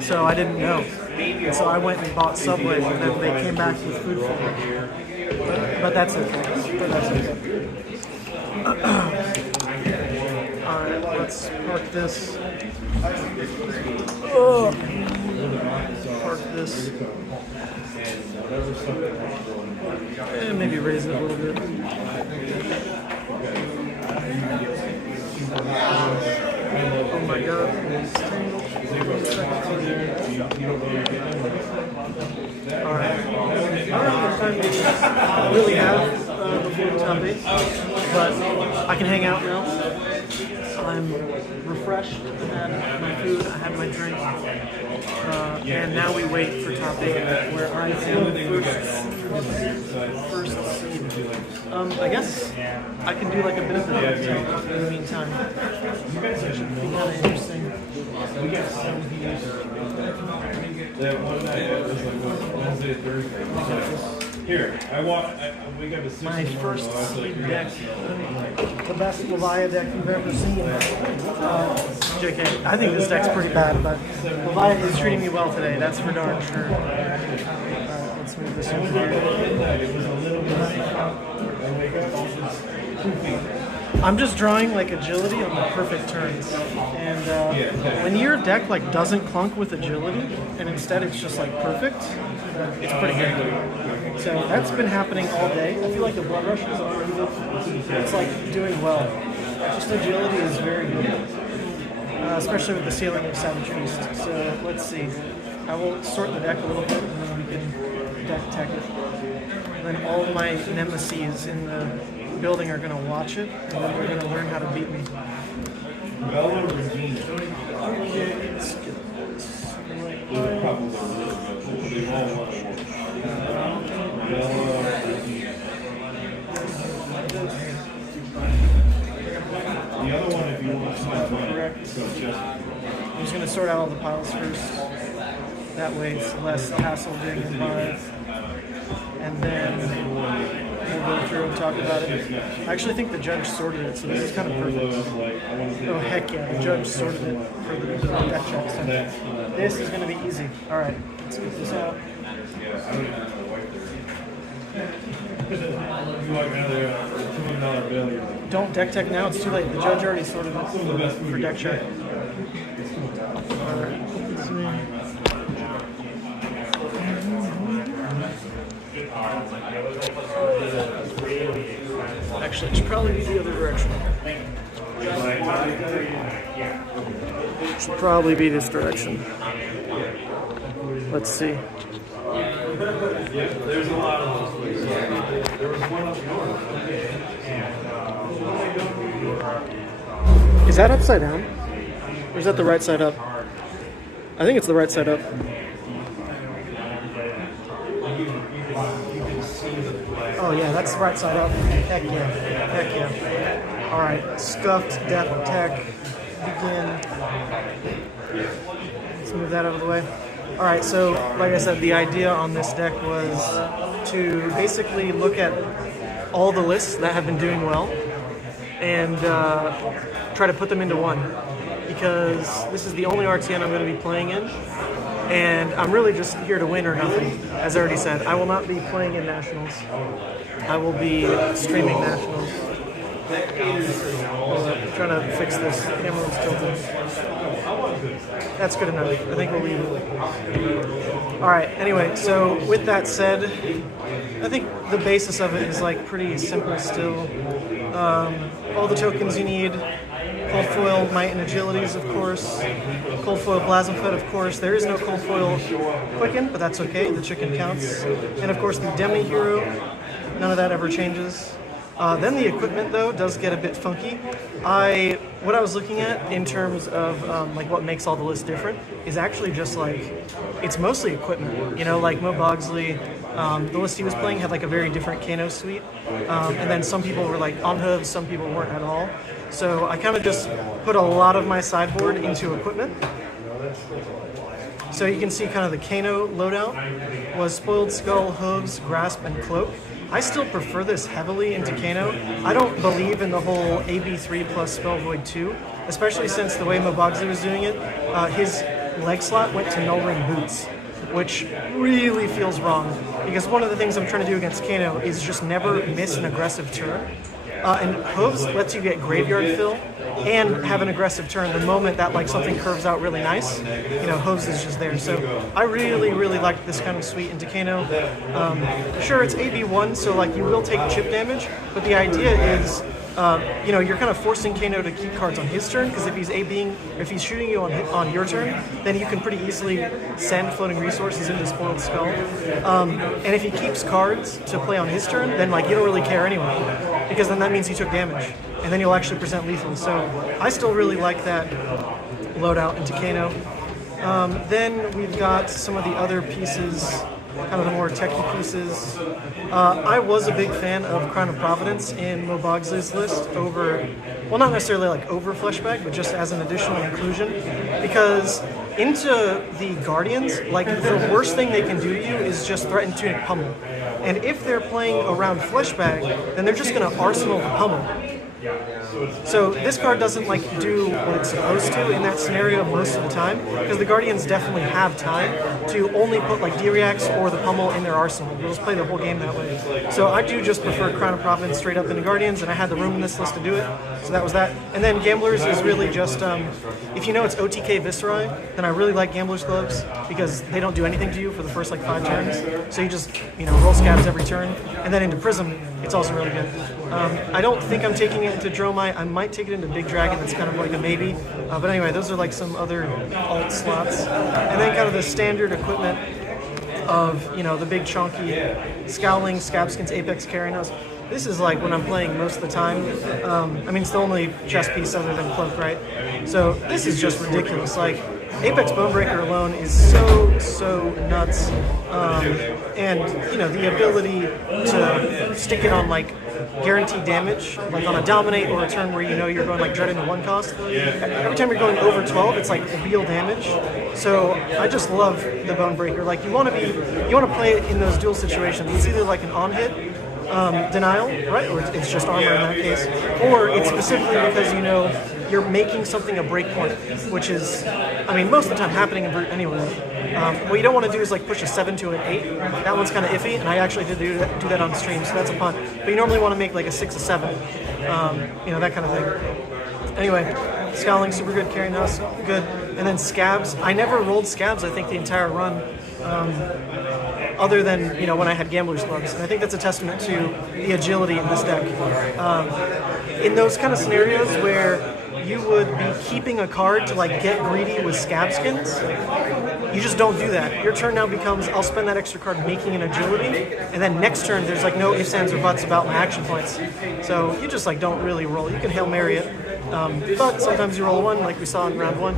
so I didn't know. And so I went and bought Subway, and then they came back with food for me. But that's it. Alright, let's park this. Oh. Park this. And maybe raise it a little bit. Oh my god. Alright. I don't know how much time we really have before the top 8, but I can hang out now. I'm refreshed. I had my food, I had my drink. And now we wait for top 8, where I am first seed. I guess I can do like a bit of that in the meantime. That should be kind of interesting. That one night, it was like Wednesday, Thursday. Here, we got to my first seed deck. The best Levia deck you've ever seen. JK, I think this deck's pretty bad, but Levia is treating me well today, that's for darn sure. Let's move this over here. I'm just drawing like agility on the perfect turns, and when your deck like doesn't clunk with agility, and instead it's just like perfect, it's pretty good. So that's been happening all day. I feel like the blood rush is already it's like doing well. Just agility is very good, especially with the ceiling of Savage Feast. So let's see. I will sort the deck a little bit, and then we can deck tech it. And then all my nemesis in the building are going to watch it, and then they're going to learn how to beat me. Bella Regina. Let's get this. There's a couple that are really good. They all want to work. Bella Regina. The other one, if you want to spend money, Correct. go Chester. I'm just going to sort out all the piles first. That way it's less hassle doing it live. And then we'll go through and talk about it. I actually think the judge sorted it, so this is kind of perfect. Oh heck yeah, the judge sorted it for the deck check. So this is going to be easy. Alright, let's get this out. Don't deck tech now, it's too late. The judge already sorted it for deck check. Alright, let's see. Actually, it should probably be the other direction. It should probably be this direction. Let's see. There's a lot of those places. There was one up north. Is that upside down? Or is that the right side up? I think it's the right side up. Oh yeah, that's the right side up. Heck yeah. Heck yeah. Alright, Scuffed Death Tech. Begin. Let's move that out of the way. Alright, so like I said, the idea on this deck was to basically look at all the lists that have been doing well and try to put them into one. Because this is the only RTN I'm going to be playing in, and I'm really just here to win or nothing. As I already said, I will not be playing in Nationals. I will be streaming Nationals. I'm trying to fix this. Camera's tilted. That's good enough. I think we'll leave it. Alright, anyway, so with that said, I think the basis of it is like pretty simple still. All the tokens you need. Cold Foil, Might and Agilities, of course. Cold Foil Plasma Fed, of course. There is no Cold Foil Quicken, but that's okay. The chicken counts. And of course the Demi Hero. None of that ever changes. Then the equipment, though, does get a bit funky. What I was looking at in terms of like what makes all the lists different is actually just like, it's mostly equipment. You know, like Mo Bogsley, the list he was playing had like a very different Kano suite. And then some people were like on hooves, some people weren't at all. So I kind of just put a lot of my sideboard into equipment. So you can see kind of the Kano loadout was Spoiled Skull, Hooves, Grasp, and Cloak. I still prefer this heavily into Kano. I don't believe in the whole AB3 plus Spell Void 2, especially since the way Mo Bogsley was doing it, his leg slot went to Null Ring Boots, which really feels wrong. Because one of the things I'm trying to do against Kano is just never miss an aggressive turn. And Hooves lets you get graveyard fill and have an aggressive turn the moment that like something curves out really nice. You know, Hooves is just there. So I really, really like this kind of suite into Kano. Sure, it's AB1, so like you will take chip damage, but the idea is, you know, you're kind of forcing Kano to keep cards on his turn, because if he's shooting you on your turn, then you can pretty easily send floating resources into Spoiled Skull. And if he keeps cards to play on his turn, then like you don't really care anyway, because then that means he took damage, and then you'll actually present lethal. So I still really like that loadout into Kano. Then we've got some of the other pieces, kind of the more techie pieces. I was a big fan of Crown of Providence in Mo Bogsley's list over, well, not necessarily like over Fleshbag, but just as an additional inclusion, because into the Guardians, like the worst thing they can do to you is just threaten Tunic Pummel. And if they're playing around Fleshbag, then they're just going to arsenal the Pummel. So this card doesn't like do what it's supposed to in that scenario most of the time, because the Guardians definitely have time to only put like D-Reacts or the Pummel in their arsenal. They'll just play the whole game that way. So I do just prefer Crown of Providence straight up into Guardians, and I had the room in this list to do it, so that was that. And then Gamblers is really just, if you know it's OTK Viserai, then I really like Gamblers Gloves, because they don't do anything to you for the first like 5 turns. So you just, you know, roll scabs every turn. And then into Prism, it's also really good. I don't think I'm taking it into Dromai. I might take it into Big Dragon. That's kind of like a maybe. But anyway, those are like some other alt slots. And then kind of the standard equipment of, you know, the big chunky Scowling, Scabskins, Apex Carrying House. This is like when I'm playing most of the time. I mean, it's the only chess piece other than Cloak, right? So this is just ridiculous. Like, Apex Bonebreaker alone is so nuts. And, you know, the ability to stick it on, like, guaranteed damage, like on a Dominate or a turn where you know you're going, like, Dread into 1 cost. Every time you're going over 12, it's, like, real damage. So I just love the Bonebreaker. Like, you want to play it in those duel situations. It's either, like, an on-hit, denial, right? Or it's just armor in that case. Or it's specifically because, you know, you're making something a breakpoint, which is, I mean, most of the time happening in Brute anyway. What you don't want to do is like push a 7 to an 8. That one's kind of iffy, and I actually did do that on stream, so that's a punt. But you normally want to make like a 6 or 7, you know, that kind of thing. Anyway, Scowling, super good. Carrying House, good. And then Scabs. I never rolled Scabs, I think, the entire run. Other than, you know, when I had Gambler's Gloves. And I think that's a testament to the agility in this deck. In those kind of scenarios where you would be keeping a card to like get greedy with Scabskins, you just don't do that. Your turn now becomes, I'll spend that extra card making an agility, and then next turn there's like no ifs, ands, or buts about my action points. So you just like don't really roll. You can Hail Mary it. But sometimes you roll a 1 like we saw in round 1.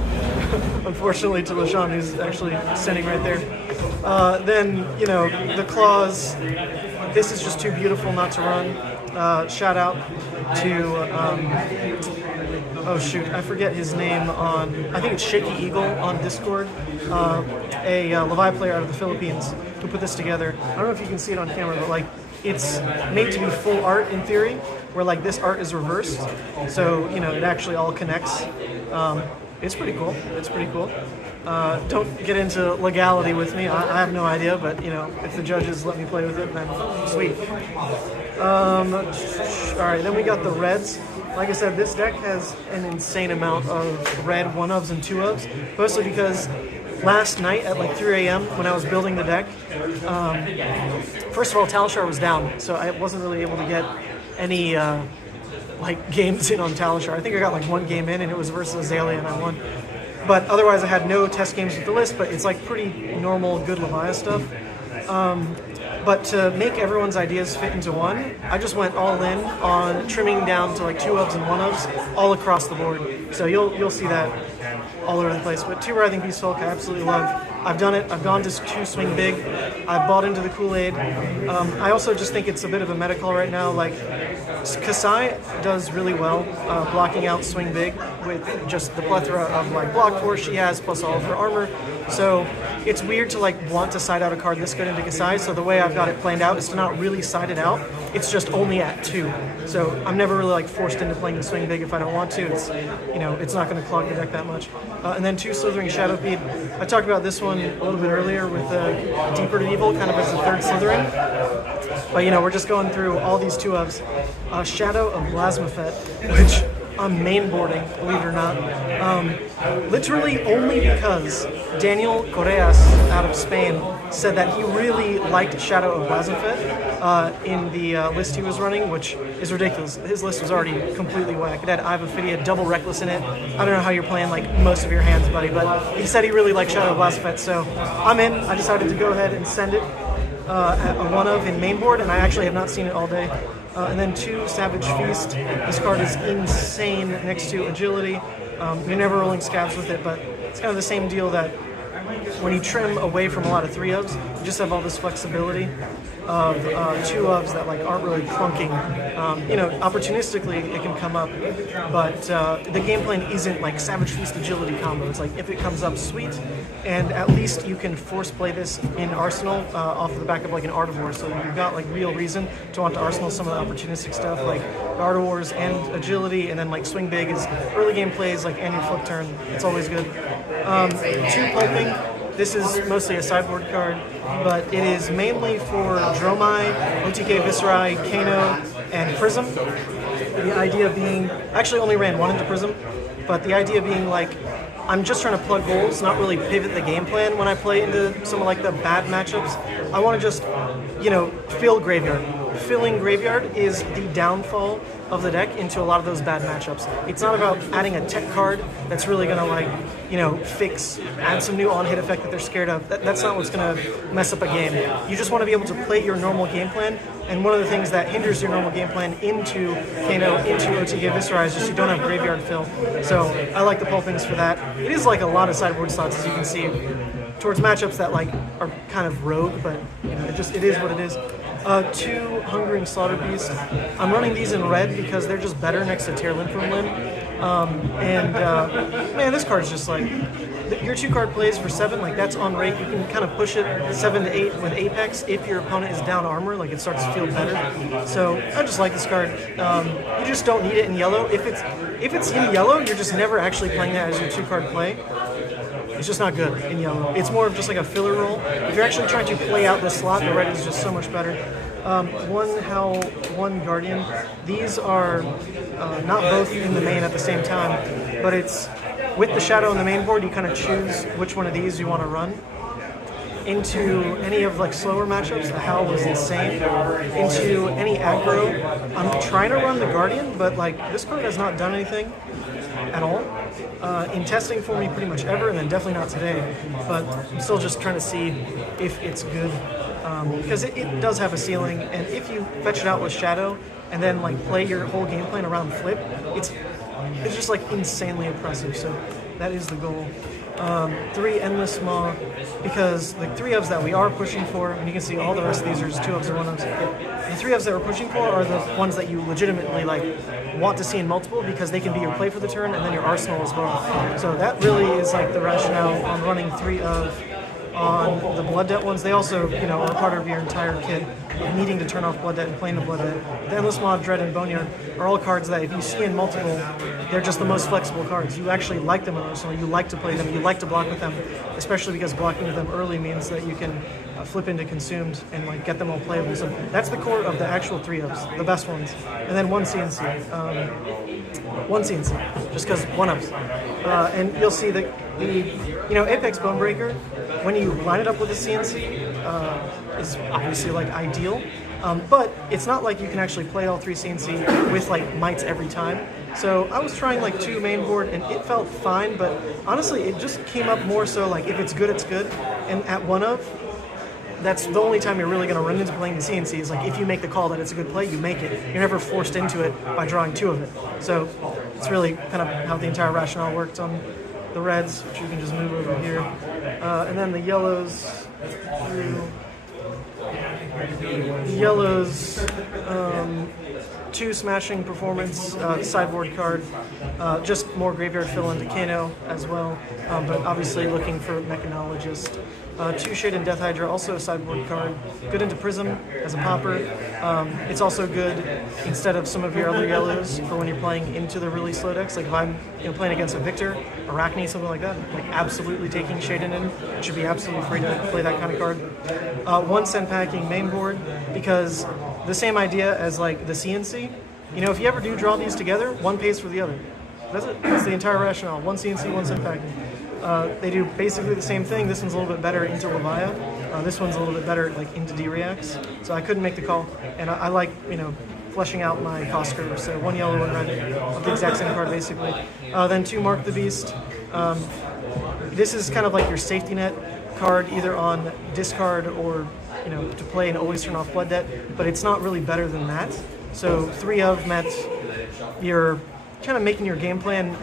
unfortunately to LeJean, who's actually standing right there. Then, you know, the claws, this is just too beautiful not to run. Shout out to, oh shoot, I forget his name on, I think it's Shaky Eagle on Discord, a Levia player out of the Philippines who put this together. I don't know if you can see it on camera, but like, it's made to be full art in theory, where like this art is reversed, so you know it actually all connects. It's pretty cool. It's pretty cool. Don't get into legality with me. I have no idea, but you know if the judges let me play with it, then sweet. All right, then we got the reds. Like I said, this deck has an insane amount of red 1-ofs and 2-ofs, mostly because last night at like 3 a.m. when I was building the deck, first of all, Talishar was down, so I wasn't really able to get any like games in on Talishar. I think I got like one game in, and it was versus Azalea, and I won. But otherwise, I had no test games with the list, but it's like pretty normal, good Levia stuff. But to make everyone's ideas fit into one, I just went all in on trimming down to like 2-ofs and 1-ofs all across the board. So you'll see that all over the place. But 2 Writhing Beast Hulk I absolutely love. I've done it. I've gone to 2 Swing Big. I've bought into the Kool-Aid. I also just think it's a bit of a meta call right now. Like Kassai does really well blocking out Swing Big with just the plethora of like block force she has plus all of her armor. So it's weird to like want to side out a card this good into Kassai. So the way I've got it planned out is to not really side it out. It's just only at 2. So I'm never really like forced into playing the Swing Big if I don't want to. It's, you know, it's not going to clog the deck that much. And then 2 Slithering Shadowpeed. I talked about this one a little bit earlier with Deeper to Evil, kind of as the 3rd Slithering. But you know, we're just going through all these 2-ofs. Shadow of Blasmafet, which I'm mainboarding, believe it or not. Literally only because Daniel Correas out of Spain said that he really liked Shadow of Blasmafet in the list he was running, which is ridiculous. His list was already completely whack. It had Eye of Ophidia, double Reckless in it. I don't know how you're playing like most of your hands, buddy, but he said he really liked Shadow of Blasmafet, so I'm in. I decided to go ahead and send it at a 1-of in mainboard, and I actually have not seen it all day. And then 2 Savage Feast. This card is insane next to Agility. You're never rolling scabs with it, but it's kind of the same deal that when you trim away from a lot of 3-ofs, you just have all this flexibility of 2-ofs that like aren't really clunking. You know, opportunistically it can come up, but the game plan isn't like Savage Feast Agility combo. It's like if it comes up, sweet, and at least you can force play this in Arsenal off the back of like an Art of War. So you've got like real reason to want to Arsenal some of the opportunistic stuff like Art of Wars and Agility, and then like Swing Big is early game plays like and your flip turn. It's always good. 2 Pulping. This is mostly a sideboard card, but it is mainly for Dromai, OTK Viserai, Kayo, and Prism. The idea being, I actually only ran 1 into Prism, but the idea being like, I'm just trying to plug holes, not really pivot the game plan when I play into some of like the bad matchups. I want to just, you know, fill Graveyard. Filling Graveyard is the downfall of the deck into a lot of those bad matchups. It's not about adding a tech card that's really going to like, you know, add some new on-hit effect that they're scared of. That's not what's going to mess up a game. You just want to be able to play your normal game plan, and one of the things that hinders your normal game plan into Kano, into OTK Viserai is just you don't have Graveyard fill. So I like the Pulpings for that. It is like a lot of sideboard slots, as you can see, towards matchups that like are kind of rogue, but you know, it is what it is. 2 Hungering Slaughter Beast. I'm running these in red because they're just better next to Tear Limb from Limb. Man, this card's just like, your 2 card plays for 7, like that's on rate. You can kind of push it 7 to 8 with Apex if your opponent is down armor, like it starts to feel better. So I just like this card. You just don't need it in yellow. If it's in yellow, you're just never actually playing that as your 2 card play. It's just not good in yellow. It's more of just like a filler roll. If you're actually trying to play out the slot, the red is just so much better. 1 Howl, 1 Guardian. These are not both in the main at the same time, but it's with the Shadow on the main board, you kind of choose which one of these you want to run. Into any of like slower matchups, the Howl was insane. Into any aggro, I'm trying to run the Guardian, but like this card has not done anything at all in testing for me pretty much ever, and then definitely not today. But I'm still just trying to see if it's good because it does have a ceiling, and if you fetch it out with Shadow and then like play your whole game plan around flip, it's just like insanely impressive. So that is the goal. 3 Endless Maw, because the 3 ofs that we are pushing for, and you can see all the rest of these are just 2 ofs or 1 ofs. The 3 ofs that we're pushing for are the ones that you legitimately like want to see in multiple because they can be your play for the turn and then your arsenal as well. So that really is like the rationale on running 3 of on the Blood Debt ones. They also, you know, are part of your entire kit, needing to turn off Blood Debt and playing the Blood Debt. The Endless Maw, Dread, and Boneyard are all cards that if you see in multiple, they're just the most flexible cards. You actually like them in Arsenal, you like to play them, you like to block with them, especially because blocking with them early means that you can flip into Consumed and like get them all playable. So that's the core of the actual 3 ofs, the best ones. And then 1 CNC. 1 CNC, just because 1 ofs. And you'll see that the Apex Bonebreaker, when you line it up with a CNC, is obviously like ideal. But it's not like you can actually play all 3 CNC with like mites every time. So I was trying like 2 main board and it felt fine, but honestly it just came up more so like if it's good, it's good. And at 1 of, that's the only time you're really going to run into playing the CNC is like if you make the call that it's a good play, you make it. You're never forced into it by drawing 2 of it. So it's really kind of how the entire rationale worked on the reds, which you can just move over here. And then the yellows, the 2 smashing performance, sideboard card, just more graveyard fill into Kayo as well, but obviously looking for Mechanologist. 2 Shade and Death Hydra, also a sideboard card, good into Prism as a popper. It's also good instead of some of your other yellows for when you're playing into the really slow decks. Like if I'm playing against a Victor, Arachne, something like that, like absolutely taking Shade in, it should be absolutely free to play that kind of card. 1 Send Packing main board, because the same idea as like the CNC, if you ever do draw these together, 1 pays for the other. That's it. That's the entire rationale. 1 CNC, 1 Send Packing. They do basically the same thing. This one's a little bit better into Levia. This one's a little bit better like into D-Reacts. So I couldn't make the call, and I like fleshing out my cost curve. So 1 yellow, 1 red of the exact same card basically. Then 2 Mark the Beast. This is kind of like your safety net card, either on discard or to play and always turn off Blood Debt, but it's not really better than that. So 3 of meant you're kind of making your game plan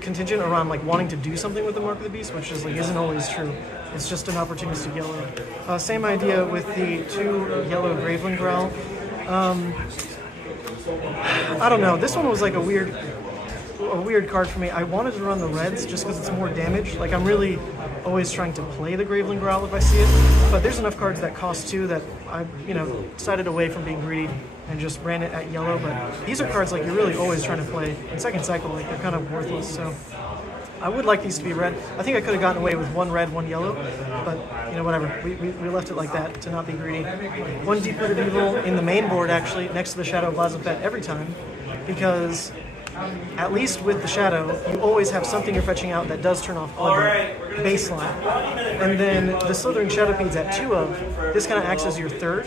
contingent around like wanting to do something with the Mark of the Beast, which is like isn't always true. It's just an opportunistic yellow. Same idea with the 2 yellow Graveling Growl. I don't know. This one was like a weird card for me. I wanted to run the reds just because it's more damage. Like I'm really always trying to play the Graveling Growl if I see it, but there's enough cards that cost 2 that I decided away from being greedy and just ran it at yellow. But these are cards like you're really always trying to play in second cycle. Like they're kind of worthless. So I would like these to be red. I think I could have gotten away with 1 red, 1 yellow, but whatever. We left it like that to not be greedy. 1 Deep-Rooted Evil in the main board actually next to the Shadow Blazopet every time, because at least with the Shadow, you always have something you're fetching out that does turn off Blood baseline. And then the Slithering Shadowpedes at 2 of, this kind of acts as your 3rd,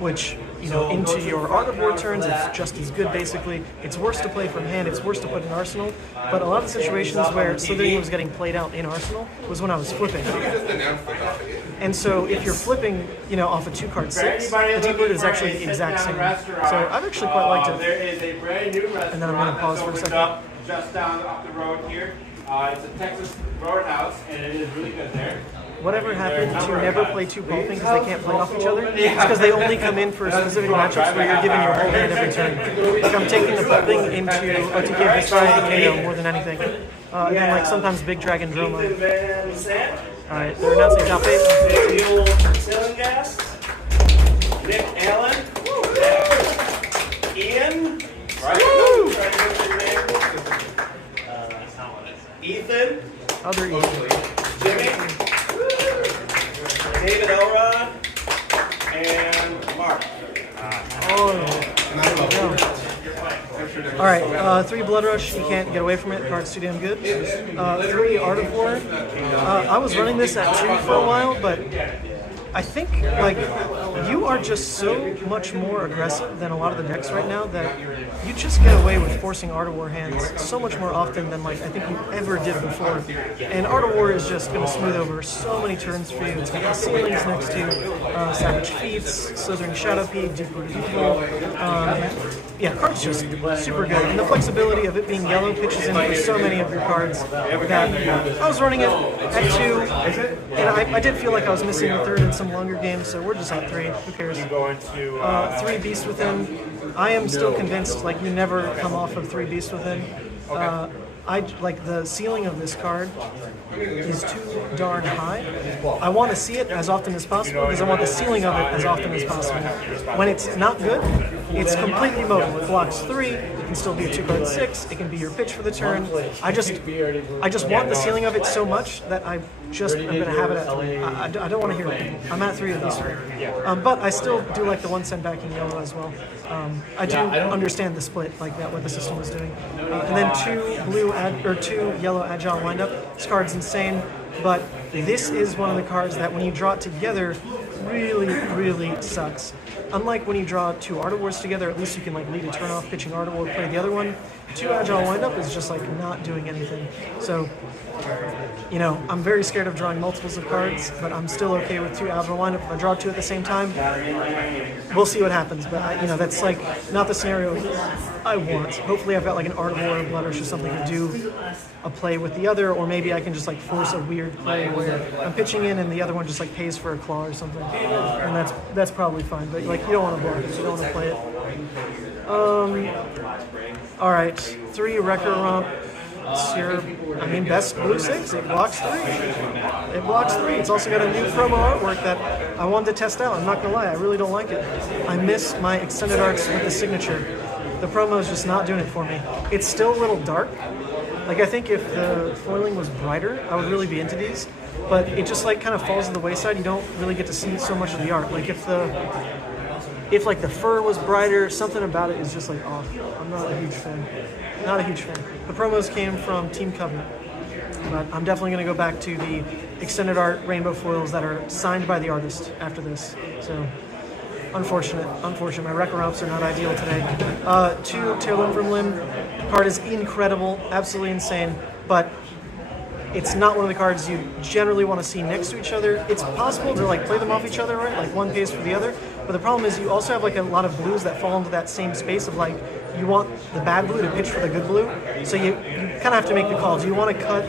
which, into your Art of War turns, it's just as good basically. It's worse to play from hand, it's worse to put in Arsenal, but a lot of the situations where Slithering was getting played out in Arsenal was when I was flipping. And so if you're flipping, off a 2-card 6, the Deep-Root is actually the exact same. So I've actually quite liked it. There is a brand new restaurant. And then I'm going to pause for a second. Just down up the road here. It's a Texas Roadhouse, and it is really good there. Whatever happened to never play 2 pulping because they can't play off each other? It's because they only come in for specific matchups where you're giving your whole hand every turn. Like I'm taking the pulping into OTK Viserai and Kayo more than anything. And then like sometimes Big Dragon Dromai. Alright, they're announcing top 8. Sailing Gas, Nick Allen, Ian, Ethan, other Ethan, Jimmy, David Elrod, and Mark. Alright, 3 Blood Rush, you can't get away from it, card's too damn good. 3 Art of War. I was running this at 2 for a while, but I think like you are just so much more aggressive than a lot of the decks right now that you just get away with forcing Art of War hands so much more often than like I think you ever did before. And Art of War is just going to smooth over so many turns for you. It's got the ceilings next to Savage Feats, Slithering Shadow Peak, Deep Rooted Evil. Yeah, card's just super good. And the flexibility of it being yellow pitches in for so many of your cards that I was running it at 2, and I did feel like I was missing the third in some longer games, so we're just at 3. Who cares? 3 Beast Within. I am still convinced like you never come off of 3 Beast Within. I like the ceiling of this card is too darn high. I want to see it as often as possible because I want the ceiling of it as often as possible. When it's not good, it's completely mobile. It blocks 3. It can still be a 2-card 6. It can be your pitch for the turn. I just want the ceiling of it so much that I'm going to have it at 3. I don't want to hear it. I'm at 3 of these 3. But I still do like the 1 cent backing yellow as well. I do understand the split like that, what the system was doing. And then 2 yellow agile windup. This card's insane, but this is one of the cards that when you draw it together really, really sucks. Unlike when you draw 2 Art of Wars together, at least you can like lead a turn off pitching Art of War, play the other one. 2 agile windup is just like not doing anything. So, you know, I'm very scared of drawing multiples of cards, but I'm still okay with 2 agile windup. If I draw 2 at the same time, we'll see what happens. But you know, that's like not the scenario I want. Hopefully, I've got like an Art of War or Blood Rush or something to do a play with the other, or maybe I can just like force a weird play where I'm pitching in and the other one just like pays for a claw or something, and that's probably fine. But like you don't want to block it, you don't want to play it. All right, 3 Wrecker Romp. It's your, best blue 6. It blocks 3. It blocks 3. It's also got a new promo artwork that I wanted to test out. I'm not gonna lie, I really don't like it. I miss my extended arts with the signature. The promo is just not doing it for me. It's still a little dark. Like I think if the foiling was brighter, I would really be into these. But it just like kind of falls to the wayside. You don't really get to see so much of the art. Like if like the fur was brighter, something about it is just like off. I'm not a huge fan. Not a huge fan. The promos came from Team Covenant, but I'm definitely going to go back to the extended art rainbow foils that are signed by the artist after this. So, unfortunate. My Wrecker Romps are not ideal today. 2 Tear Limb from Limb. Card is incredible, absolutely insane, but it's not one of the cards you generally want to see next to each other. It's possible to like play them off each other, right? Like one pays for the other. But the problem is you also have like a lot of blues that fall into that same space of like you want the bad blue to pitch for the good blue. So you kind of have to make the call. Do you want to cut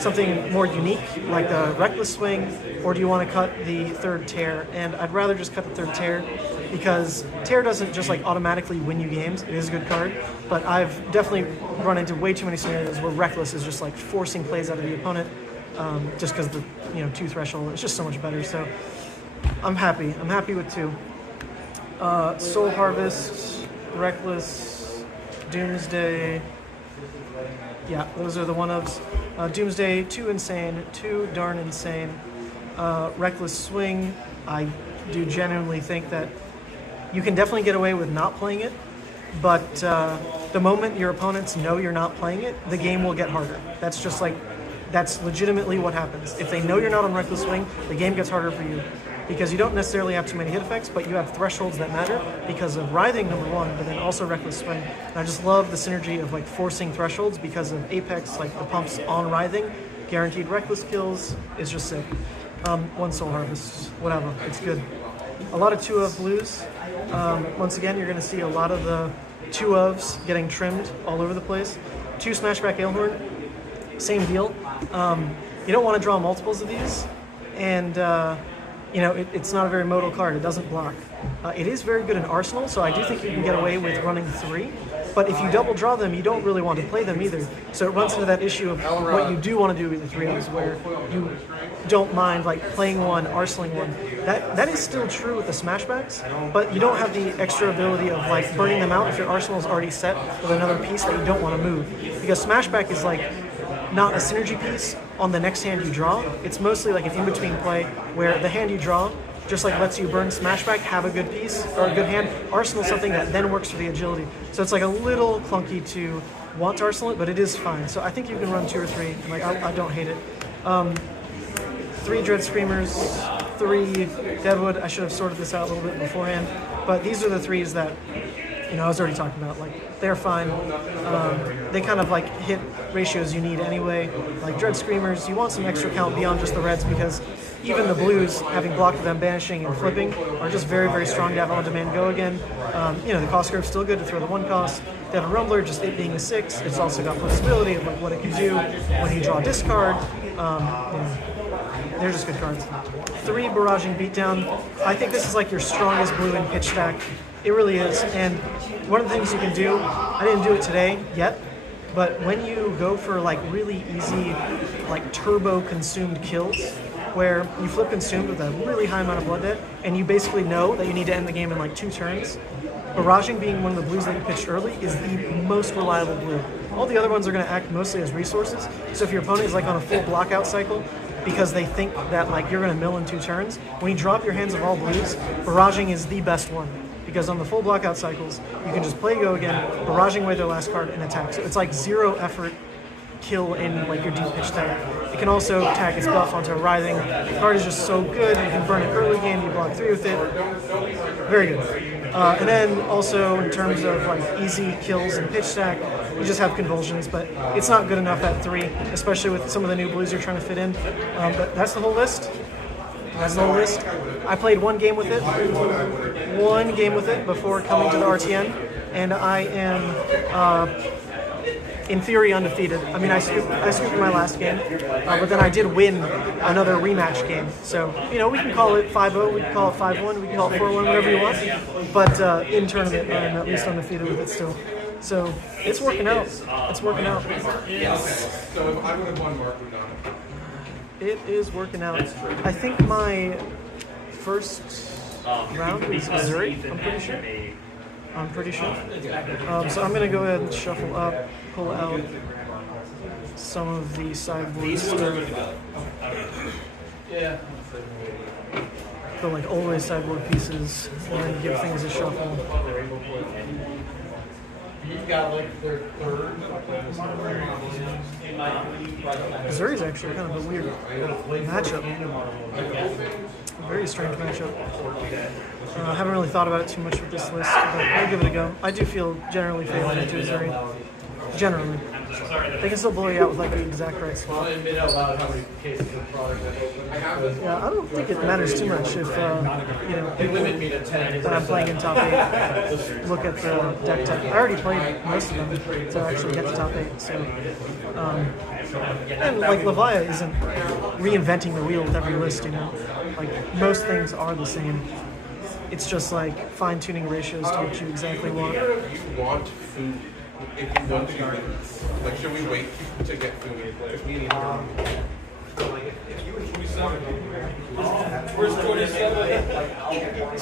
something more unique like the Reckless Swing, or do you want to cut the 3rd Tear? And I'd rather just cut the 3rd Tear because Tear doesn't just like automatically win you games. It is a good card, but I've definitely run into way too many scenarios where Reckless is just like forcing plays out of the opponent just because the 2 threshold. It's just so much better. So I'm happy. I'm happy with 2. Soul Harvest, Reckless, Doomsday. Yeah, those are the one-ofs. Doomsday, 2 insane, 2 darn insane. Reckless Swing, I do genuinely think that you can definitely get away with not playing it, but the moment your opponents know you're not playing it, the game will get harder. That's just like, that's legitimately what happens. If they know you're not on Reckless Swing, the game gets harder for you. Because you don't necessarily have too many hit effects, but you have thresholds that matter because of Writhing, number 1, but then also Reckless Swing. And I just love the synergy of like forcing thresholds because of Apex, like the pumps on Writhing, guaranteed Reckless kills is just sick. 1 Soul Harvest, whatever, it's good. A lot of 2 of blues. Once again, you're going to see a lot of the 2 ofs getting trimmed all over the place. 2 Smashback Ailhorn, same deal. You don't want to draw multiples of these, and it's not a very modal card. It doesn't block. It is very good in Arsenal, so I do think you can get away with running 3. But if you double draw them, you don't really want to play them either. So it runs into that issue of what you do want to do with the 3-ofs, where you don't mind like playing 1, arsenaling 1. That is still true with the Smashbacks, but you don't have the extra ability of like burning them out if your arsenal is already set with another piece that you don't want to move. Because Smashback is like not a synergy piece on the next hand you draw. It's mostly like an in-between play where the hand you draw just like lets you burn Smashback, have a good piece or a good hand, arsenal something that then works for the agility. So it's like a little clunky to want to arsenal it, but it is fine. So I think you can run 2 or 3. Like I don't hate it. 3 Dread Screamers, 3 Deadwood. I should have sorted this out a little bit beforehand, but these are the 3s that, you know, I was already talking about. Like, they're fine. They kind of like hit ratios you need anyway. Like Dread Screamers, you want some extra count beyond just the reds because even the blues, having blocked them banishing and flipping, are just very, very strong to have on-demand go again. You know, the cost curve's still good to throw the 1 cost. They have a Rumbler, just it being a 6. It's also got flexibility of like what it can do when you draw a discard. You know, they're just good cards. 3 Barraging Beatdown. I think this is like your strongest blue in pitch stack. It really is. And one of the things you can do, I didn't do it today yet, but when you go for like really easy, like turbo consumed kills, where you flip consumed with a really high amount of blood debt, and you basically know that you need to end the game in like 2 turns, Barraging being one of the blues that you pitched early is the most reliable blue. All the other ones are going to act mostly as resources, so if your opponent is like on a full blockout cycle, because they think that like you're going to mill in 2 turns, when you drop your hands of all blues, Barraging is the best one. Because on the full blockout cycles, you can just play go again, barraging away their last card, and attack. So it's like 0 effort kill in like your deep pitch tag. It can also tag its buff onto a writhing. The card is just so good, you can burn it early game, you block 3 with it. Very good. And then also in terms of like easy kills and pitch stack, you just have convulsions, but it's not good enough at 3, especially with some of the new blues you're trying to fit in. But that's the whole list. That's the whole list. I played 1 game with it. 1 game with it before coming to the RTN, and I am, in theory, undefeated. I mean, I scooped my last game, but then I did win another rematch game. So, you know, we can call it 5-0, we can call it 5-1, we can call it 4-1, whatever you want. But in tournament, I'm at least undefeated with it still. So it's working out. It's working out. Yes. So if I would have won, Mark would not have. It is working out. I think my first round was Uzuri, I'm pretty sure. So I'm going to go ahead and shuffle up, pull out some of the sideboard stuff. The like always sideboard pieces, and give things a shuffle. You've got like their 3rd. Missouri's actually kind of a weird matchup. Very strange matchup. I haven't really thought about it too much with this list, but I'll give it a go. I do feel generally favored into Missouri. Generally. They can still blow you out with like the exact right swap. Yeah, I don't think it matters too much if, you know, people that I'm playing in top 8 look at the deck type. I already played most of them to actually get to top 8, so. And like Levia isn't reinventing the wheel with every list, you know. Like most things are the same. It's just like fine-tuning ratios to what you exactly want. If you want food, if you want to, like, should we wait to get food? If we need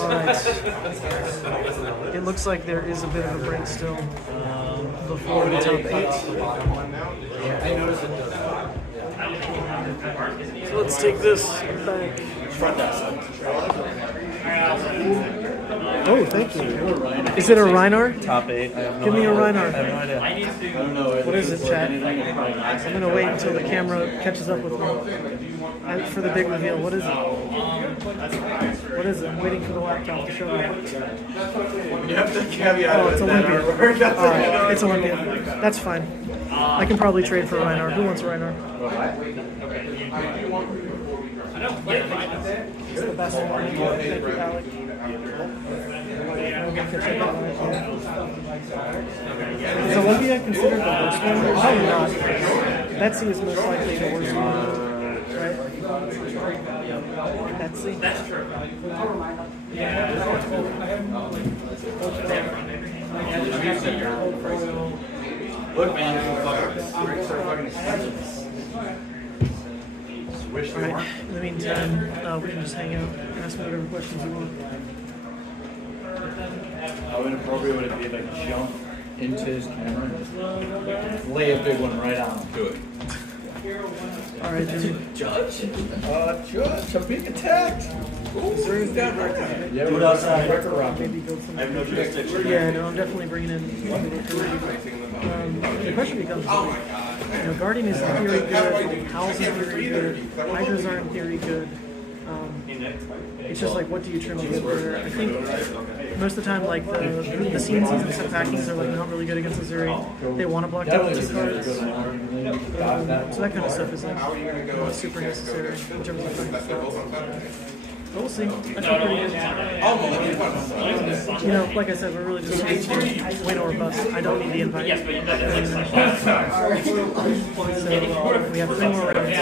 Alright. It looks like there is a bit of a break still before the top 8. So let's take this back. Oh, thank you. Is it a Reinar? Top 8. Give me a Reinar. I have no idea. I don't know. What is it, chat? I'm going to wait until the camera catches up with me. For the big reveal, what is it? What is it? I'm waiting for the laptop to show me. You have to caveat. Oh, it's Olympia. Alright, it's Olympia. That's fine. I can probably trade for Reinar. Who wants a Reinar? It's the best one. Thank you, Alec. Is Olympia considered the worst one? Probably not. Betsy is most likely the worst one, right? Betsy? That's true. Look, man, fucking expensive. Alright, in the meantime, we can just hang out and ask me whatever questions you want. How inappropriate would it be if I jump into his camera and just lay a big one right on him? Do it. Alright, then. Judge? Judge, I'm being attacked. Yeah, do it outside. Maybe go from I have no jurisdiction. Yeah, no, I'm definitely bringing in. The question becomes, you know, Guardian is in theory good, Howl's in theory good, Hydras are in theory good. it's just like, what do you trim to get where? I think most of the time, like the CNCs and set packings are like not really good against Uzuri. They want to block out with 2 cards. So that kind of stuff is like not super necessary in terms of playing stats. But we'll see. I feel pretty good. You know, like I said, we're really just trying to win or bust. I don't need the invite. So we have 3 more rounds.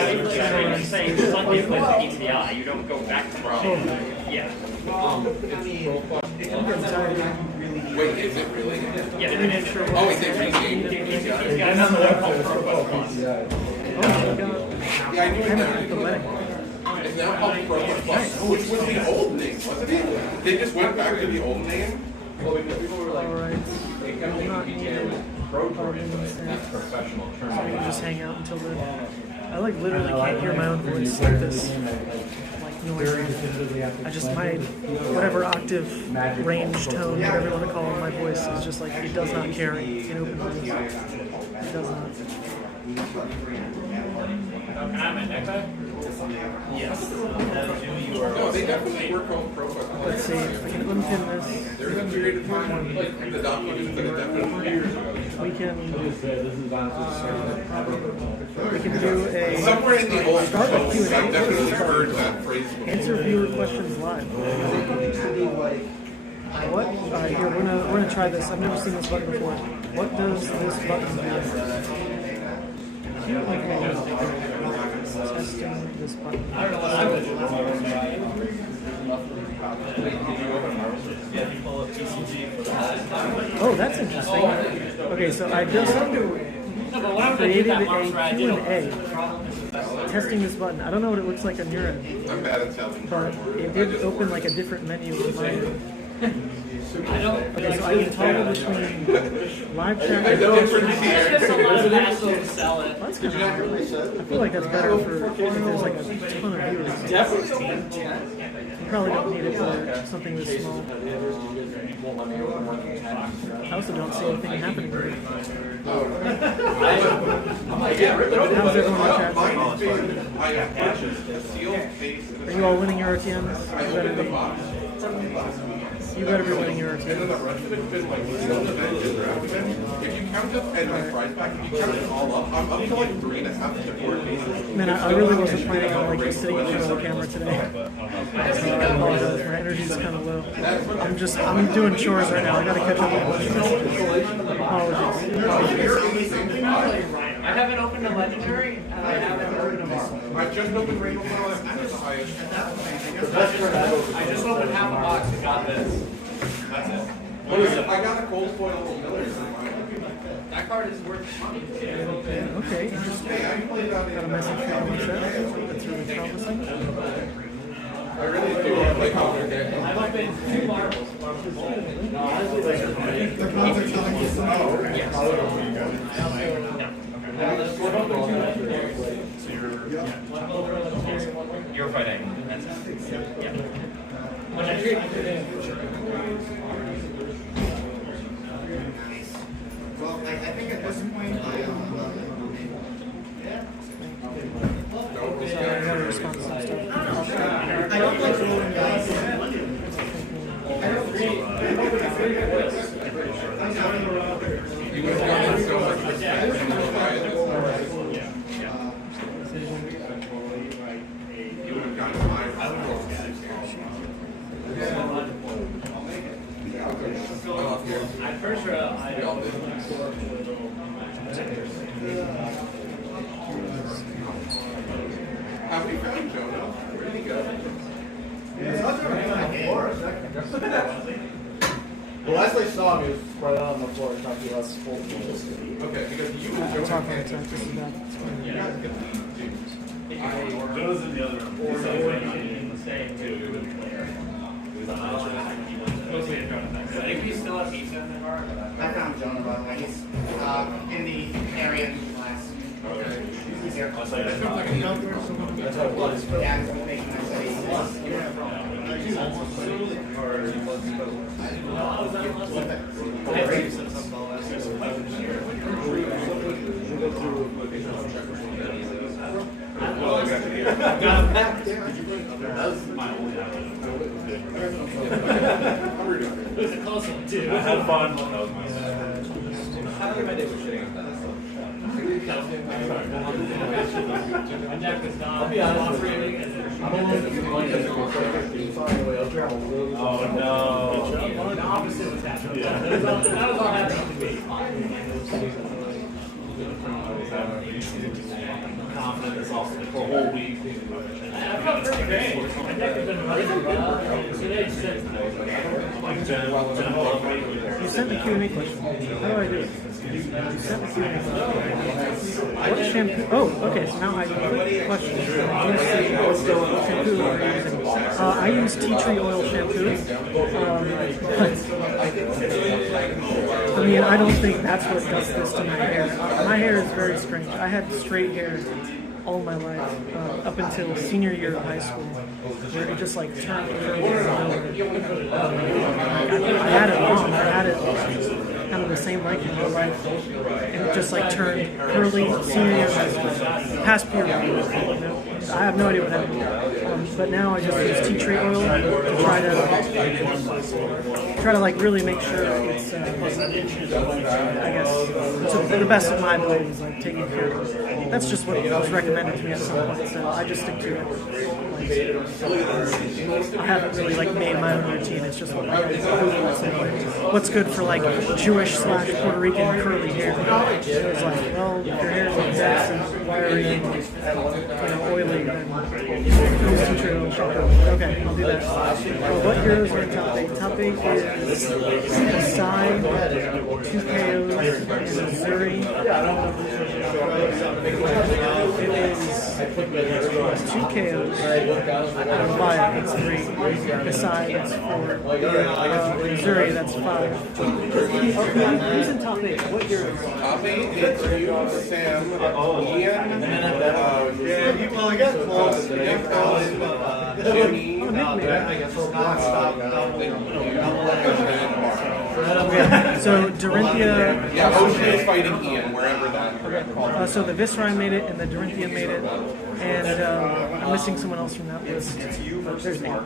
You don't go back to yeah. I'm getting tired. Wait, is it really? Yeah, oh, is it renamed? Oh my god. Yeah, I knew it now. The wedding. It's now called Pro Plus, which was the old name, wasn't it? They just went back to the old name? Alright. I'm not needed. That's professional term. So we can just hang out until then. I like literally can't hear my own voice like this. Like noise. I just, my, whatever octave, range, tone, whatever you want to call it, my voice is just like, it does not carry in open voice. It does not. Can I have my next time? Yes. No, they definitely work on Pro Plus. Let's see, I can unpin this. There's a period of time when the documents that are definitely We can do a somewhere in the old start with posts, Q&A. I've definitely heard that phrase before. Answer viewer questions live. What? Alright, here, we're gonna try this. I've never seen this button before. What does this button do? Testing this button. Oh, that's interesting. Okay, so I just created a Q&A testing this button. I don't know what it looks like on your end. I'm bad at telling. But it did open like a different menu on my end. Okay, so I can toggle between live chat and That's kind of weird. I feel like that's better for if there's like a ton of viewers. You probably don't need it for something this small. I also don't see anything happening here. How's everyone in chat? Are you all winning your RTMs? You better be winning your RTMs. If you count up and my prize pack, if you count it all up, I'm up to like 3.5 to 4 cases. Man, I really wasn't planning on like just sitting in front of the camera today. So I apologize. My energy's kind of low. I'm doing chores right now. I gotta catch up with apologies. I haven't opened a legendary. I just opened Rainbow Flower and it's the highest. I just opened half a box and got this. That's it. What is it? I got a cold foil Miller. That card is worth money. Okay, interesting. Got a message from the chat. That's really promising. I really do like how they're getting. I've opened 2 marbles. You're fighting. That's it. Yeah. Well, I think at this point, I gotta respond to some stuff. I don't like rolling dice. You would have gotten so much respect and you would buy this. You would have gotten my I'm pretty sure I don't. Have we found Jonah? Where did he go? The last I saw him, he was spread out on the floor, trying to do less full. Okay, because you and I'm Jonah talking can't. to this is not. Joe's in the other room. In the same I think we still have pizza in the car. I found Jonah, by the way. He's in the area in class. Okay. He's here. That's like an easy one. Yeah, he's making my studies. That was I had fun. I'll be honest with you. Oh no. The opposite was happening. That was all happening to me. Confident this also for a whole week. I felt pretty great. My neck has been running well. Today You sent me Q&A question. How do I do it? You sent me Q&A question. What shampoo? Oh, okay. So now I click question. Shampoo are you using? I use tea tree oil shampoo. I mean, I don't think that's what does this to my hair. My hair is very strange. I had straight hair all my life, up until senior year of high school, where it just like turned curly. I had it long. I had it kind of the same length my whole life, and it just like turned curly senior year of high school, past puberty. You know? I have no idea what happened, but now I just use tea tree oil to try to like really make sure it's I guess to the best of my abilities, like taking care of it. That's just what was recommended to me at some point, so I just stick to it. I haven't really like made my own routine. It's just what what's good for like Jewish/Puerto Rican curly hair. It was like, well, if your hair is like this and wiry and oily, then use tea tree oil shampoo. Okay, I'll do that. What heroes are in top 8? Top 8 is Kassai, 2 KOs, and Uzuri. It is 2 KOs. Levia, that's 3. Kassai, that's 4. Uzuri, that's 5. Who's in top 8? What heroes? Top 8, it's you, Sam, Ian, you probably got close. Jimmy, so Dorinthea. Yeah, Ocean is fighting Ian wherever that. So the Viserai made it, and the Dorinthea made it, and I'm missing someone else from that list. It's you versus Mark.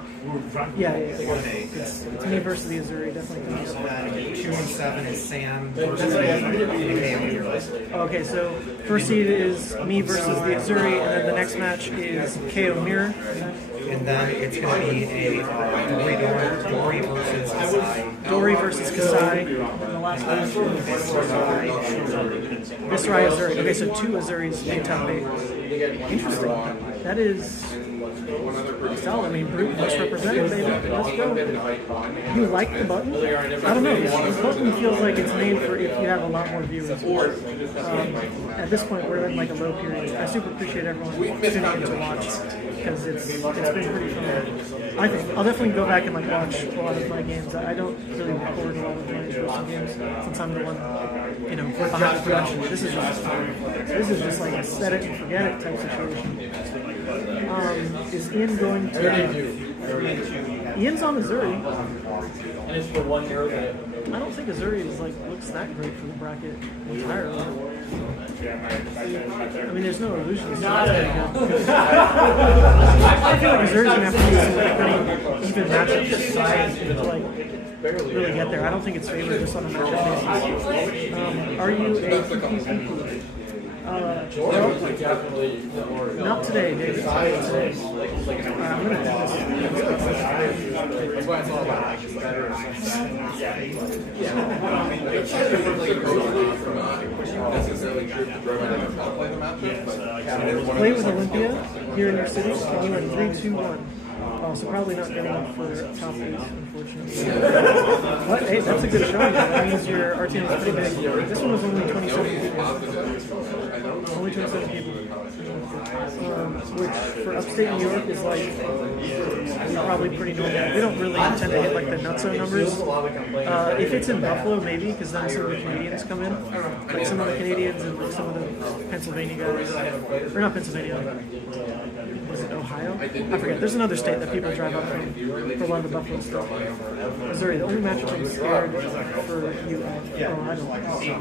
Yeah. It's me versus the Uzuri, definitely. 2 and 7 is Sam versus Kayo. Okay, so first seed is me versus the Uzuri, and then the next match is Kayo Mirror. And then it's going to be a Dory versus Kassai. Dory versus Kassai. And the last match is Viserai Uzuri. Okay, so 2 Uzuris made top 8. Interesting. That is solid. I mean, Brute must represent, baby. Let's go. You like the button? I don't know. This button feels like it's made for if you have a lot more viewers. At this point, we're in like a low period. I super appreciate everyone tuning in to watch because it's been pretty fun. I think I'll definitely go back and like watch a lot of my games. I don't really record a lot of my personal games since I'm the one, behind the production. This is just like a set it and forget it type situation. Is Ian going to? Ian's on Uzuri. And it's for 1 year. I don't think Uzuri is looks that great for the bracket entirely. I mean, there's no illusions. I feel like Uzuri's gonna have to do some pretty even matchups to really get there. I don't think it's favored just on a matchup basis. Are you a PPP? Not today, David. Today. I'm going to do this. Play with Olympia here in your city. Can you win 3, 2, 1? Oh, so probably not getting up for top 8, unfortunately. What? Hey, that's a good showing. That means your RTM is pretty big. This one was only 27 people. Only 27 people. Which for upstate New York is probably pretty normal. We don't really tend to hit the nutso numbers. If it's in Buffalo, maybe, because then some of the Canadians come in. Like some of the Canadians and some of the Pennsylvania guys. Or not Pennsylvania. was it Ohio? I forget. There's another state that people drive up from for a lot of the Buffalo stuff. Missouri, the only matchup I'm scared for you. Oh, I don't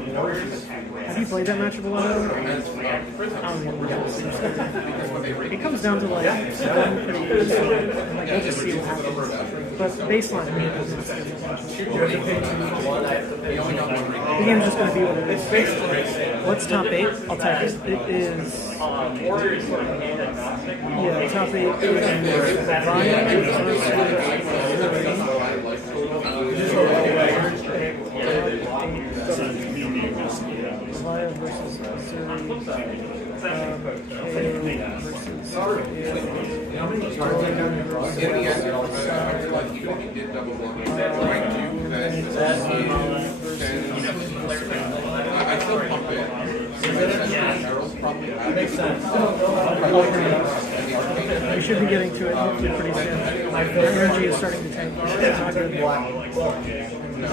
know. Have you played that matchup a lot? I don't know. It comes down to like one pretty easy, and like we'll just see what happens. But baseline, I mean, the game's just going to be what it is. What's top 8? I'll type it. It is. Yeah, top 8 is Via versus I still pump it. Makes sense. We should be getting to it hopefully pretty soon. My energy is starting to tank. It's not good. I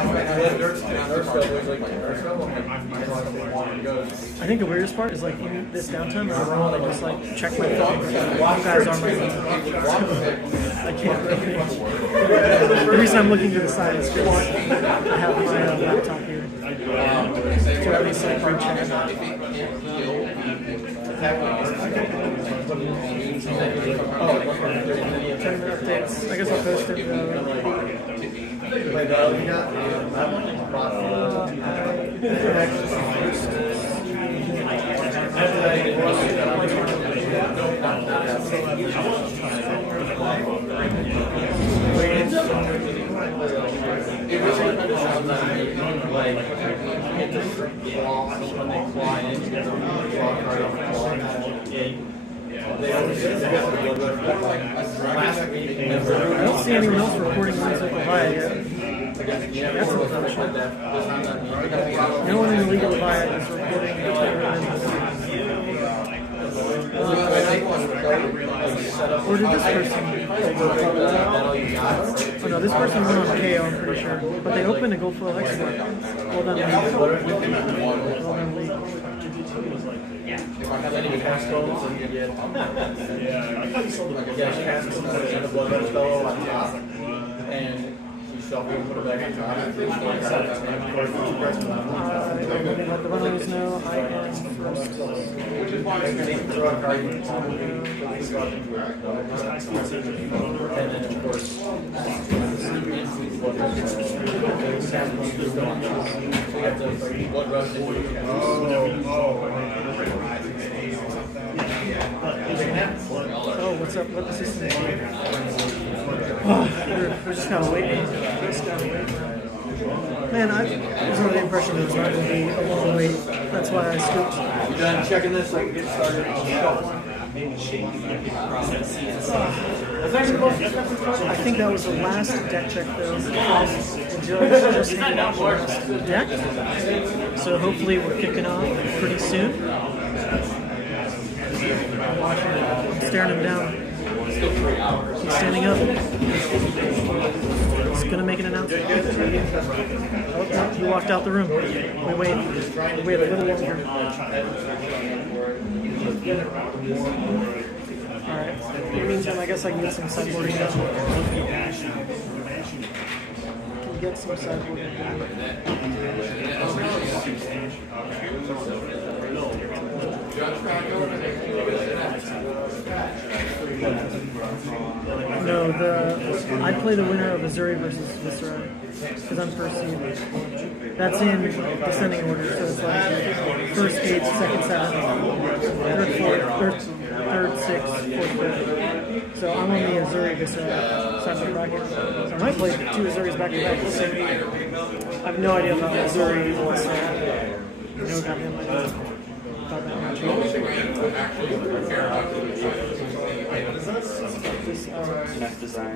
think the weirdest part is like in this downtime, I just like check my phone. You guys are my phone. I can't really. The reason I'm looking to the side is because I have my laptop here to at least like reach out. 10-minute updates. I guess I'll post it. I don't see anyone else recording music with Levia yet. That's unfortunate. No one in the League of Levia is recording or did this person? Oh no, this person went on Kayo, I'm pretty sure. But they opened a gold foil export. Well done, Lee. Well done, Lee. If I have any cast stones and get I thought you sold like a cast stone and a blood red fellow on top, and you shuffle and put it back on top. Let the runners know I am first. And then of course we have to blood rush into Oh, what's up? What is this thing? Oh, we're just kind of waiting. Man, I was under the impression it was not going to be a long wait. That's why I scooped. You done checking this so I can get started? I think that was the last deck check though. The judge just handed out the last deck. So hopefully we're kicking off pretty soon. I'm staring him down. He's standing up. He's gonna make an announcement. Oh, no, he walked out the room. We wait. We wait a little longer. Alright. In the meantime, I guess I can get some sideboarding done. Can get some sideboarding done. No, I play the winner of Uzuri versus Viserai because I'm first seed. That's in descending order, so it's like first 8, second 7, third 4th, third 6, fourth 5th. So I'm on the Uzuri Viserai side of the bracket. So I might play 2 Uzuris back to back. We'll see. I have no idea about Uzuri Viserai. No goddamn idea. Next design.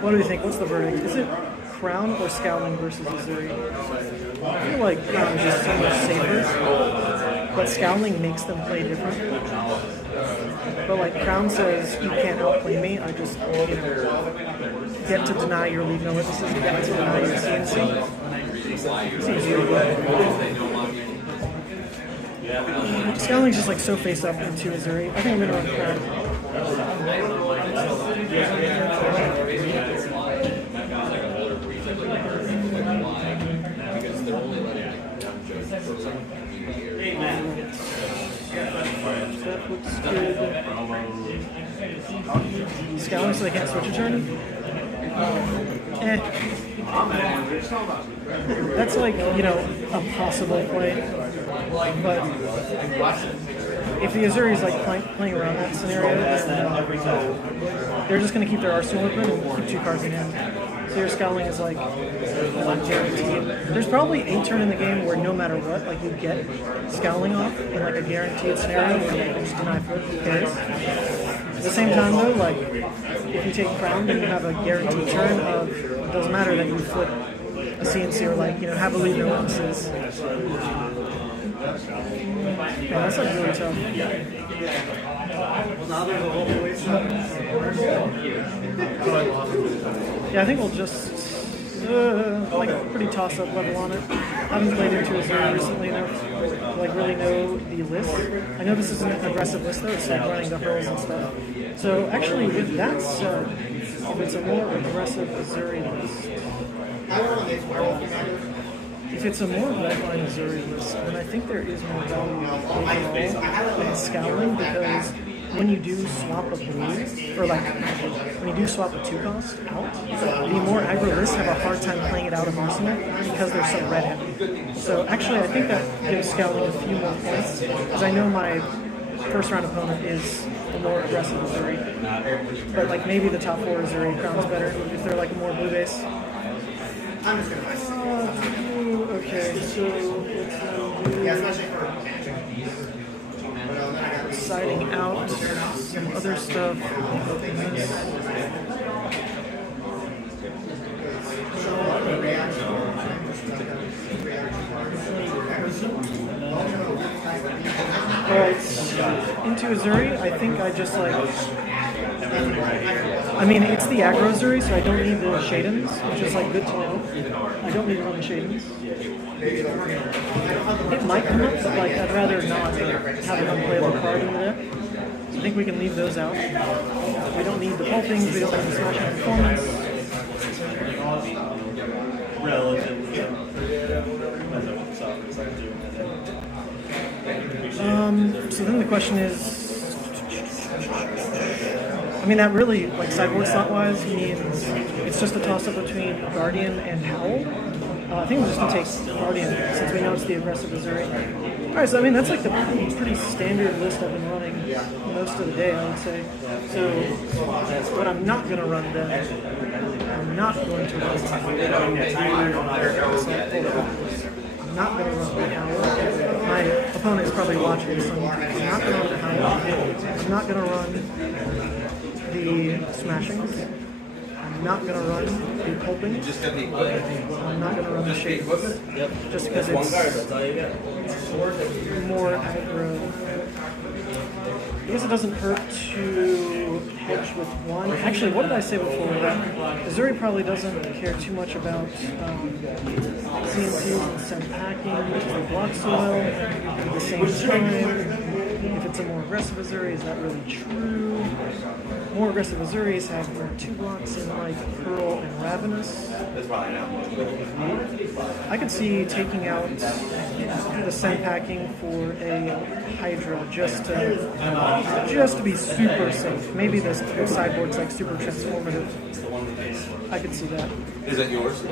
What do you think? What's the verdict? Is it Crown or Scowling versus Uzuri? I feel like Crown is just so much safer, but Scowling makes them play different. But like Crown says, you can't outplay me. I just, you know, get to deny your league no witnesses, get to deny your CNC. Seems really good. Scowling's just like so face up into Uzuri. I think I'm gonna run Crown. That looks good. Scowling so they can't switch a turn? That's like, you know, a possible play. But if the Uzuri is like playing around that scenario, then they're just going to keep their arsenal open and keep 2 cards in hand. So your Scowling is like guaranteed. There's probably a turn in the game where no matter what, like you get Scowling off in like a guaranteed scenario where you can just deny flip, who cares? At the same time though, like if you take Crown, then you have a guaranteed turn of, it doesn't matter that you flip a CNC or like, you know, have a lead no witnesses. Yeah, that's like really tough. Yeah, I think we'll just like pretty toss-up level on it. I haven't played into Uzuri recently enough to like really know the list. I know this is an aggressive list though, it's like running the hurls and stuff. So actually with that said, if it's a more aggressive Uzuri list, if it's a more redline Uzuri list, then I think there is more value overall in Scowling, because when you do swap a blue, or like when you do swap a 2 cost out, the more aggro lists have a hard time playing it out of Arsenal because they're so red heavy. So actually I think that gives Scowling a few more points, because I know my first round opponent is a more aggressive Uzuri. But like maybe the top 4 Uzuri Crown's better if they're like a more blue base. I'm just gonna okay, so siding out some other stuff. Alright, into Uzuri, I think I just like, I mean, it's the aggro Uzuri, so I don't need the Shadens, which is like good to know. I don't need to run Shadens. It might come up, but like I'd rather not have an unplayable card in the deck. So I think we can leave those out. We don't need the pulpings, we don't need the smashing performance. So then the question is, I mean, that really, like, sideboard slot-wise means it's just a toss-up between Guardian and Howl. I think we're just going to take Guardian, since we know it's the aggressive Uzuri. Alright, so I mean, that's like the pretty standard list I've been running most of the day, I would say. So, what I'm not going to run then, I'm not going to run I'm not going to run Howl. My opponent is probably watching this, so I'm not going to run Howl. I'm not going to run the smashings. I'm not going to run the pulping. I'm not going to run the shades. Just because it's more aggro. I guess it doesn't hurt to hedge with one. Actually, what did I say before? Uzuri probably doesn't care too much about CNCs and send packing because they block so well. At the same time, if it's a more aggressive Uzuri, is that really true? More aggressive Uzuris have 2 blocks in like Pearl and Ravenous. I could see taking out the send packing for a Hydra just to be super safe. Maybe the sideboard's like super transformative. I could see that. Is that yours?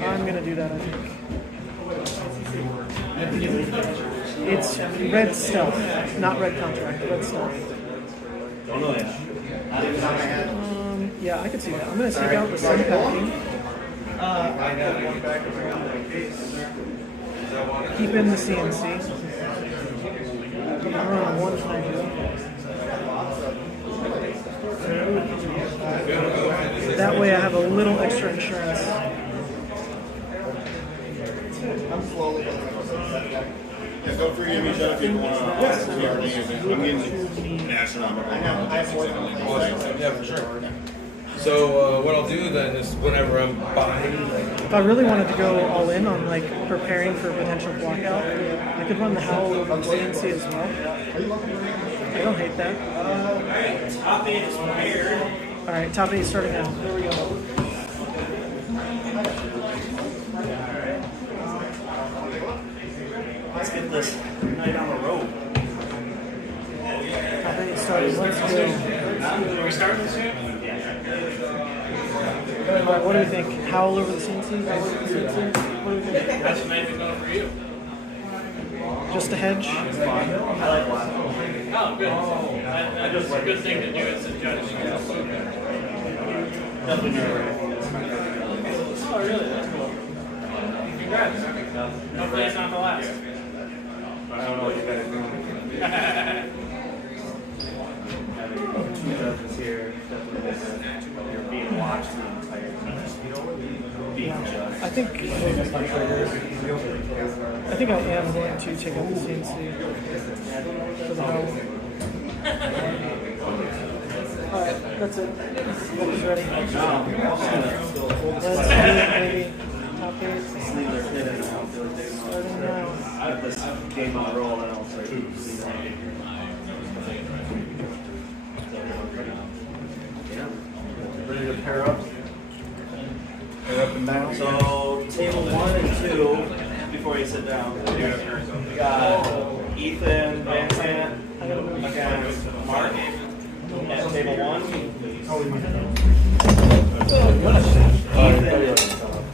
I'm gonna do that, I think. It's red stealth, not red contract, red stealth. Yeah, I could see that. I'm gonna take out the send packing. Keep in the CNC. I'm running 1 Hydra. That way I have a little extra insurance. I'm slowly Yeah, feel free to reach out if you want to. I'm getting an astronomical. I have more than one thing. Yeah, for sure. So what I'll do then is whenever I'm buying. If I really wanted to go all in on like preparing for a potential blockout, I could run the Howl over the CNC as well. I don't hate that. Top 8 is weird. Alright, top 8 starting now. There we go. Let's get this night on the road. Top 8 starting. Let's go. Are we starting soon? Alright, what do we think? Howl over the CNC? Howl over the CNC? What do we think? That's a nice going for you. Just a hedge? I like black. Oh, good. That's a good thing to do as a judge. Definitely nerve. Oh, really? That's cool. Congrats. Hopefully it's not the last. I don't know what you guys are doing. Having 2 judges here, definitely you're being watched the entire time. Being judged. I think I am going to take out the CNC for the Howl. Alright, that's it. Everybody's ready. Let's maybe top 8. Leave their kid in now. Starting now. I have this game on the roll and I'll say, ready to pair up? Pair up and down. So, table 1 and 2, before you sit down, we got Ethan, Van Sant, against Mark at table 1.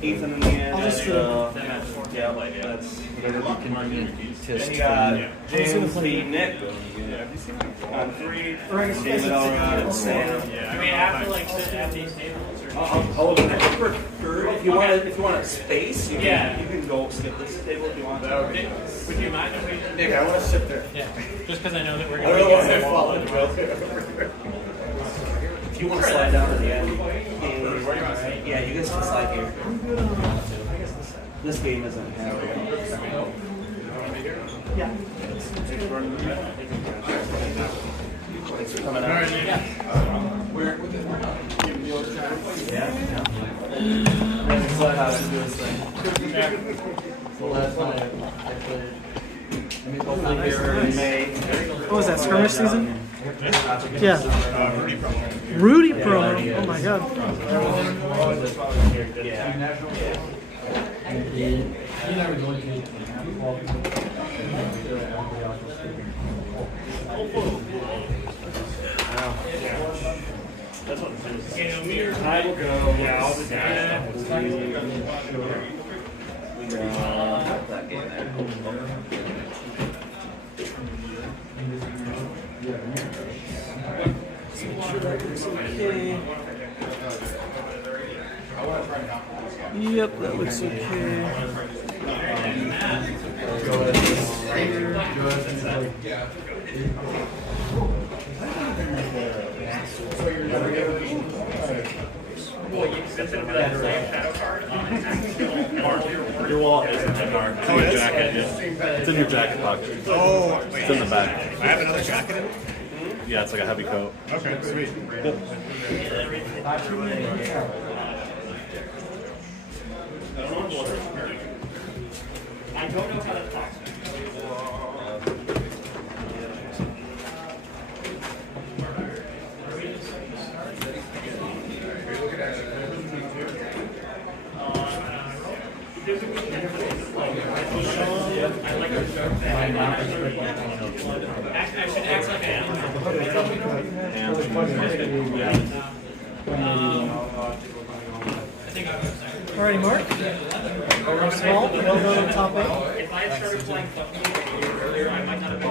Ethan in the end. I'll just yeah, that's whatever the convenient then you got James v. Nick on 3. David Elrod and Sam. I mean, after like sitting at these tables. Oh, if you want a space, you can go skip this table if you want to. Would you mind if we? Nick, I want to sit there. Yeah, just because I know that we're I going don't to want to fall. If you want to slide down to the end, yeah, you guys can slide here. This game isn't happening. Yeah. Thanks for coming out. Yeah. How to do this thing. The last time I played. Here in May. What was that, skirmish season? Yeah. Rudy promo. Oh my god. I will go. Yeah, I'll just Yep, that looks okay. Your wallet is in the card. It's in your jacket. It's in your jacket pocket. Oh, It's in the back. I have another jacket in it? Yeah, it's like a heavy coat. Okay, sweet. Yep. I don't know how to talk. Alrighty, Mark. First of all, well done on top 8. If I had started playing earlier, I might not have been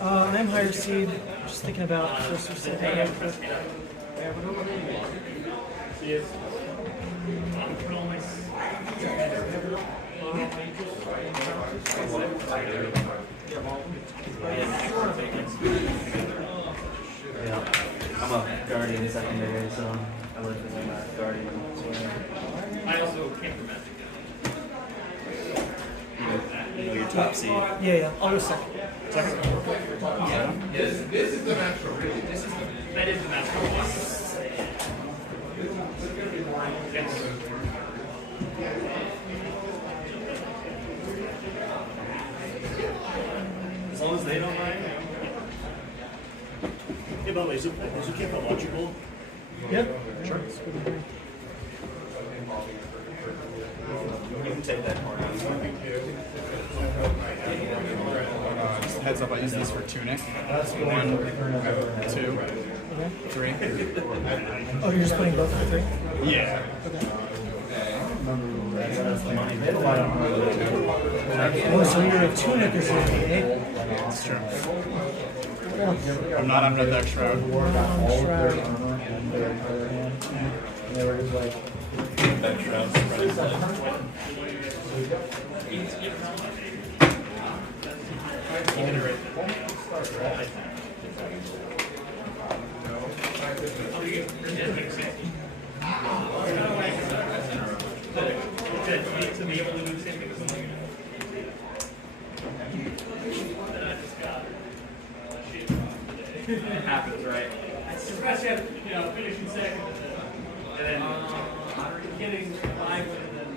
I'm higher seed. Just thinking about first or second. I'm a guardian secondary, so I live in a guardian. I also came from Magic. You know your top seed. Yeah, I'll go second. Second? Yeah. This is the match for really. That is the match for one. Yes. As long as they don't mind. Hey, by the way, is it camp electrical? Yep. Sure. You can take that part out. Just heads up, I use these for tunic. 1, 2, 3. Oh, you're just putting both for 3? Yeah. Oh, so your tunic is in the 8? That's true. I'm not on Red Deck Shroud. That shroud's spreading. It happens, right? Especially after, finishing second and then getting 5 and then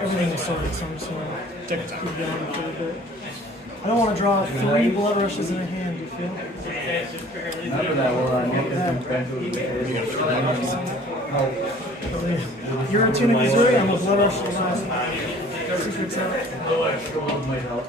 Everything is sorted, so I'm just going to keep going for a bit. I don't want to draw 3 blood rushes in a hand, do you feel? Remember that You're a tunic Uzuri, I'm a blood rush last. Secrets out. might help.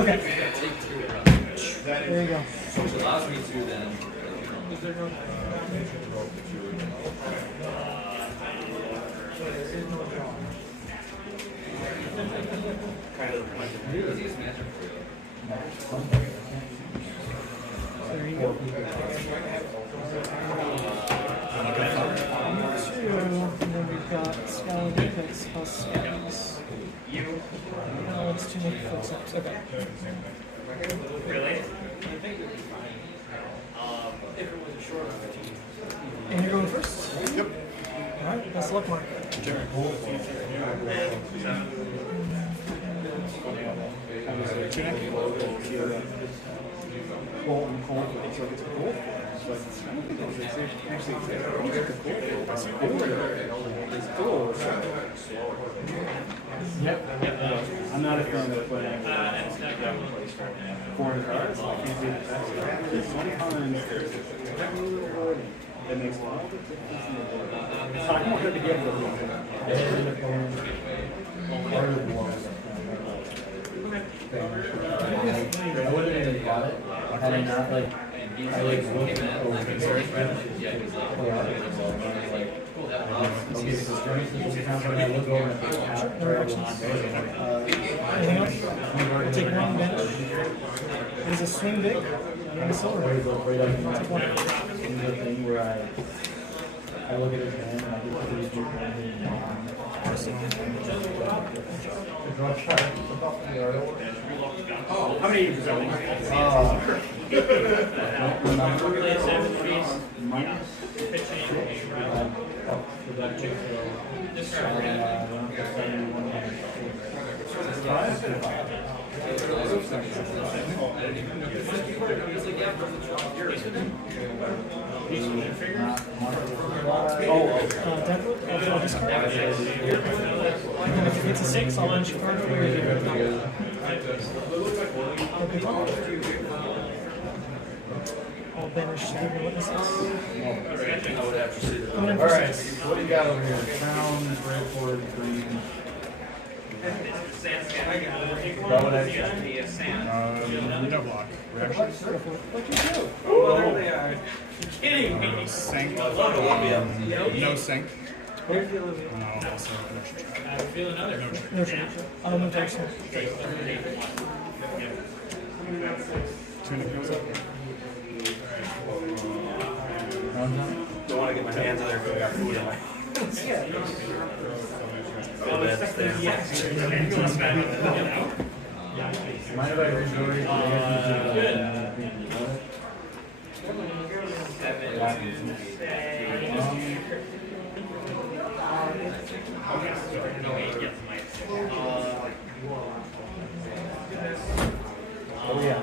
Okay. There you go. Which allows me to then. Kind of easiest matchup for you. There you go. 2, and then we've got Skeleton picks plus spells. No, it's tunic footsteps. Okay. Really? And you're going first? Yep. Alright, best of luck, Mark. Yep. I'm not a fan of playing 400 cards. I can't do that. Sometimes there's it makes a lot of difference in the board. So I want her to get the I wouldn't even got it. Had I not I looked over the Anything else? Take 1 advantage. Is a swing big? And a silver. Take 1. The thing where I look at his hand and I get How many are you presenting? I'll discard. And if it's a 6, I'll punch your card over here. I'll banish the witnesses. Alright, what do you got over here? Crown, red forward, green. No block. Reaction. What you do? Oh, there they are. Kidding me. Sync. No sync. No, also I feel another. No change. No person. Tunic goes up. Don't want to get my hands in there because I got food in my Mind if I read Dory? Oh yeah.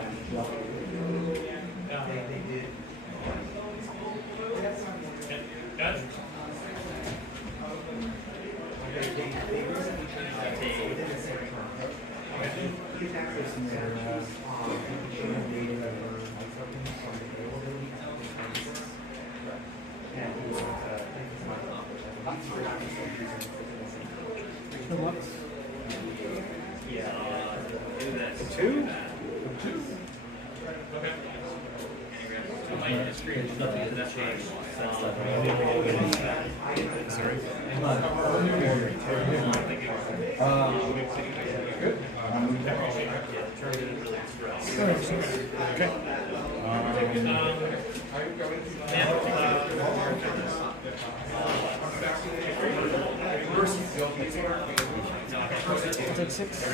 Take 6.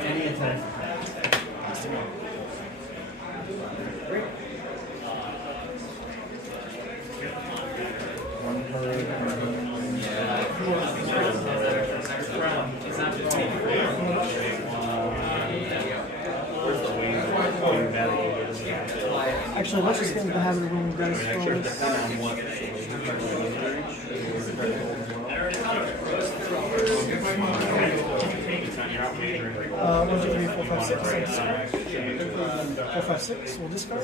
Any attack. One Actually, let's just get into the habit of rolling dice for this. 1, 2, 3, 4, 5, 6. So discard. 4, 5, 6. We'll discard.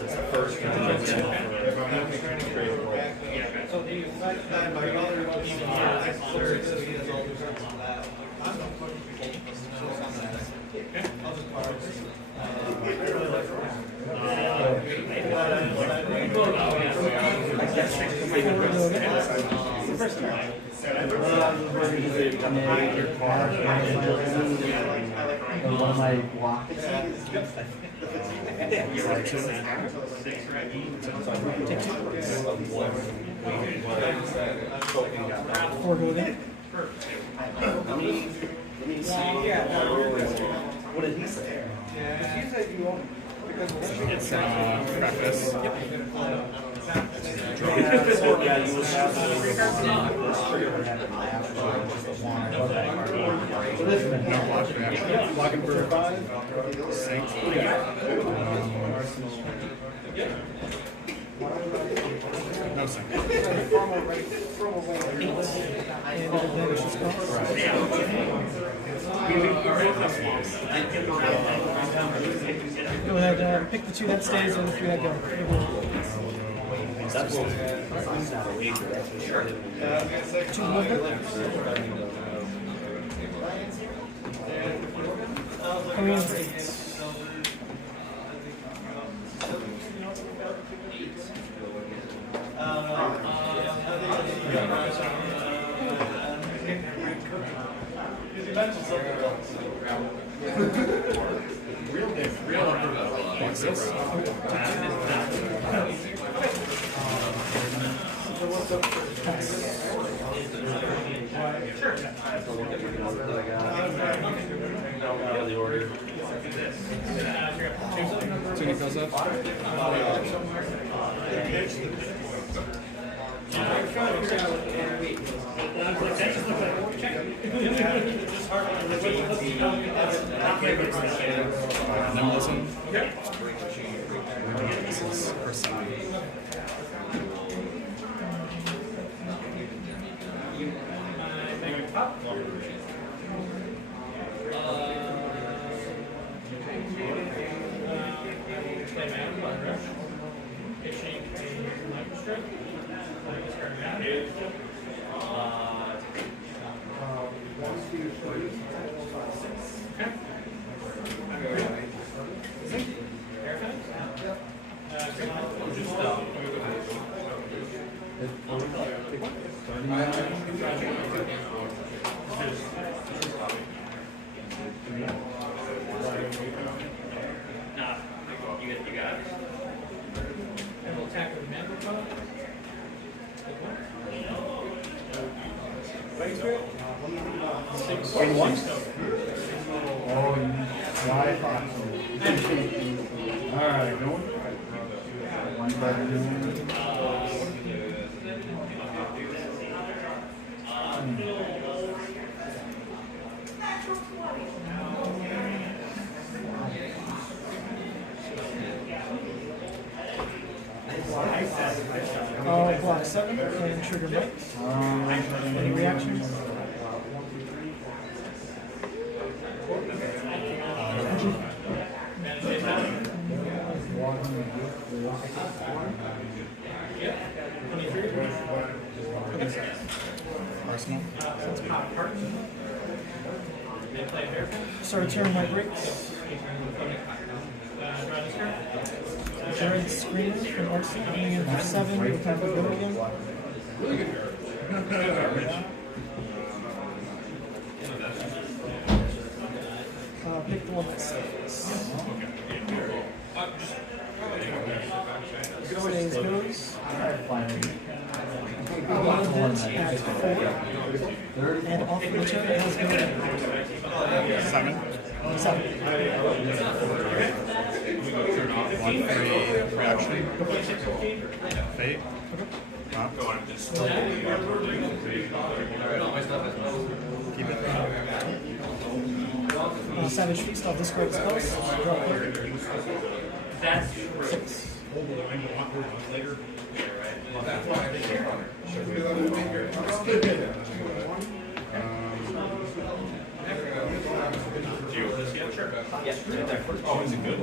One of my block. Four go in. Let me see. What did he say? It's practice. Yep. Yeah, you would have No block reaction. Blocking for 5. Sync. No sync. And it'll vanish as well. Go ahead, pick the 2 that stays and the 3 that go. That's what I'm not awake, that's for sure. 2 movement. Coming in states. The order. Too many fills up. Never listen. This is Prism. Alright, no one? One button. 7 and trigger Mike. Any reactions? Arsenal. So return my breaks. Jared Screamer from Arsenal coming in for 7 with half a go again. Pick the one that stays. Stays goes. At 4. And off the turn it has go 7. One free reaction. Fate. Keep it. Savage Feast, I'll discard spells. Draw a card. 6. Oh, is it good?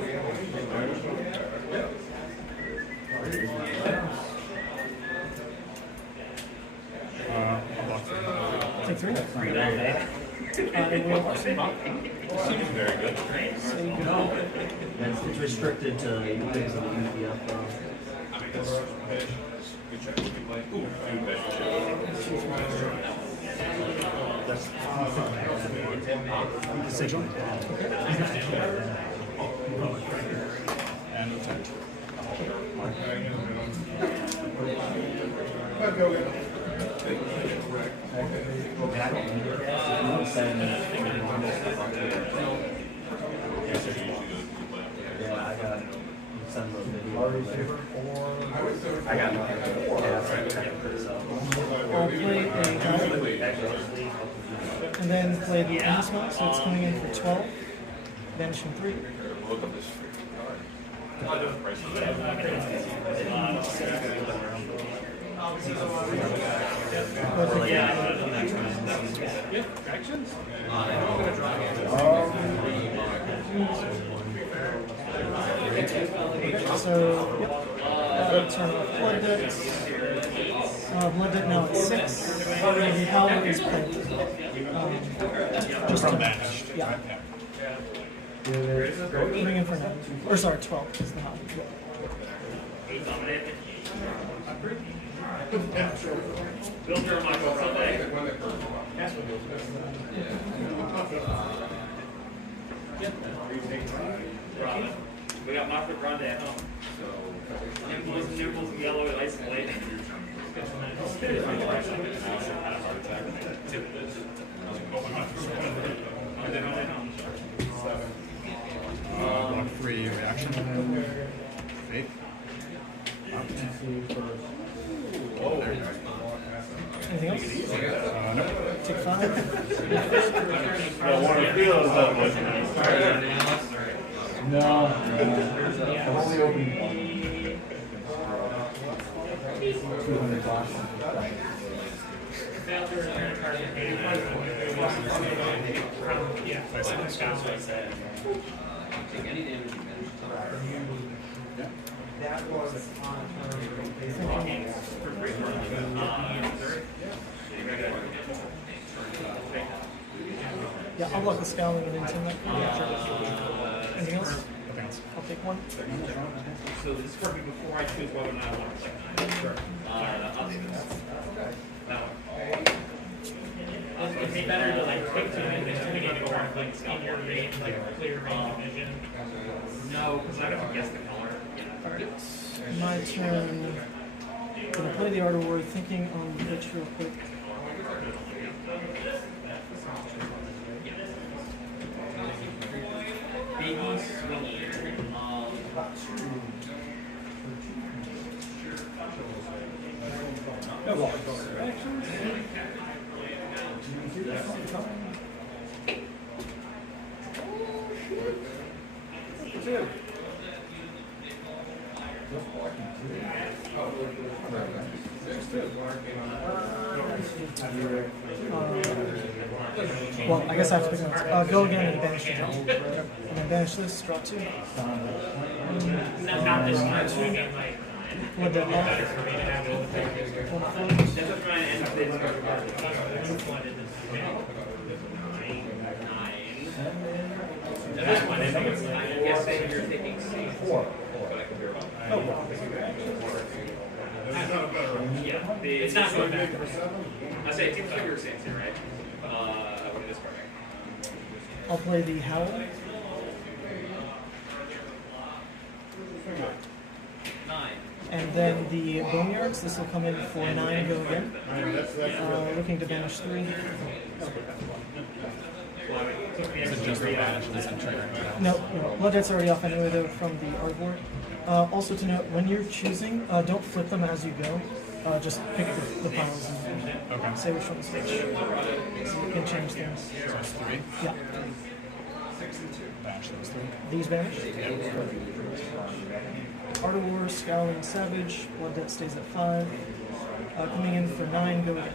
Take 3. Seems very good. It's restricted to things on Olympia. Good check. Ooh, food Decision. And attack. Yeah, I got send those videos. I got I'll play a guy. And then play the end spell, so it's coming in for 12. Vanishing 3. Look up this Actions? So, yep. Turn off Blood Debt. Blood Debt now at 6. The Howler is planted. Just From to banished. Yeah. Bring in for 9. Or sorry, 12 is the Howler. Bill Dromai goes all day. We got Martha Grande at home. Nipples, yellow, and isolate. One of the feels that was. No. I've only opened one. 200 bucks. That was on yeah, I'll look the scowling and into that. Anything else? I'll take one. So this is for me before I choose whether or not I want to play. Sure. I'll do this. That one. It'd be better to like quick to it than to begin to work like in your range, like clear range of vision. No, because I don't guess the color. My turn. Gonna play the Art of War, thinking on the pitch real quick. Baby swingy. Well, I guess I have to pick one. Go again and banish the jump. And then banish this, draw 2. Not this one. Would that off? I'm guessing you're taking C4. Yeah, it's not going back. I say it's your same, right? What is this part? I'll play the Howl. 9. And then the Boneyards, this will come in for 9, go again. Looking to banish 3. Is it just the banish and trigger? No, Blood Debt's already off anyway though from the art board. Also to note, when you're choosing, don't flip them as you go. Just pick the piles and say which one's which. So you can change things. So it's 3? Yeah. Banish those 3. These banish? Art of War, Scowling Savage, Blood Debt stays at 5. Coming in for 9, go again.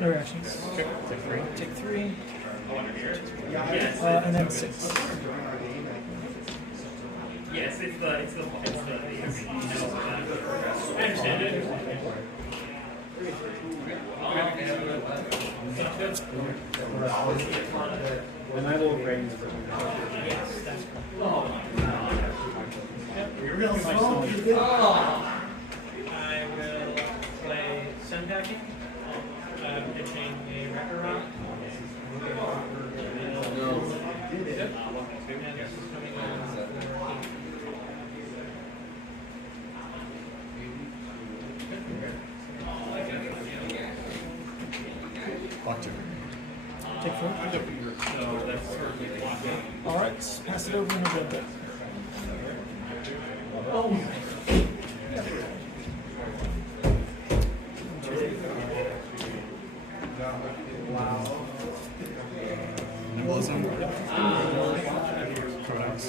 No reactions. Take 3. And then 6. Yes, it's the I understand it. And I will raise it. Yes, that's You're real slow. I will play Sunpacking, pitching a Wrecker Rock. Block 2. Take 4. Alright, pass it over and a bit. Oh. Wow. Nimblism. Codex.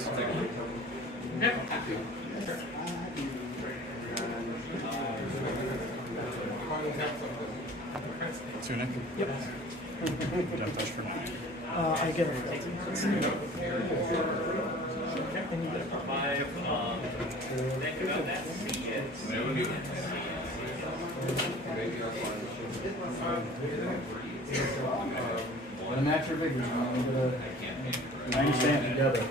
Tunic. Yep. Death touch for 9. I get a frailty. And you get a problem. The natural vigor, a little bit of 9 stamp together.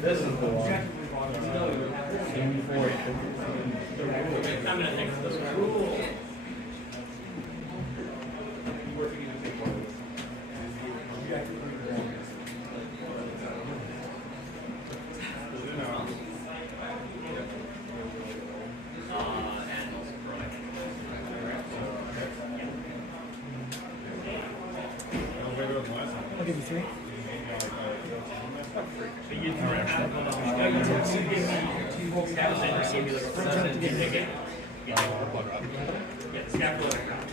This is the one. I'm going to take this one. I'll give you 3.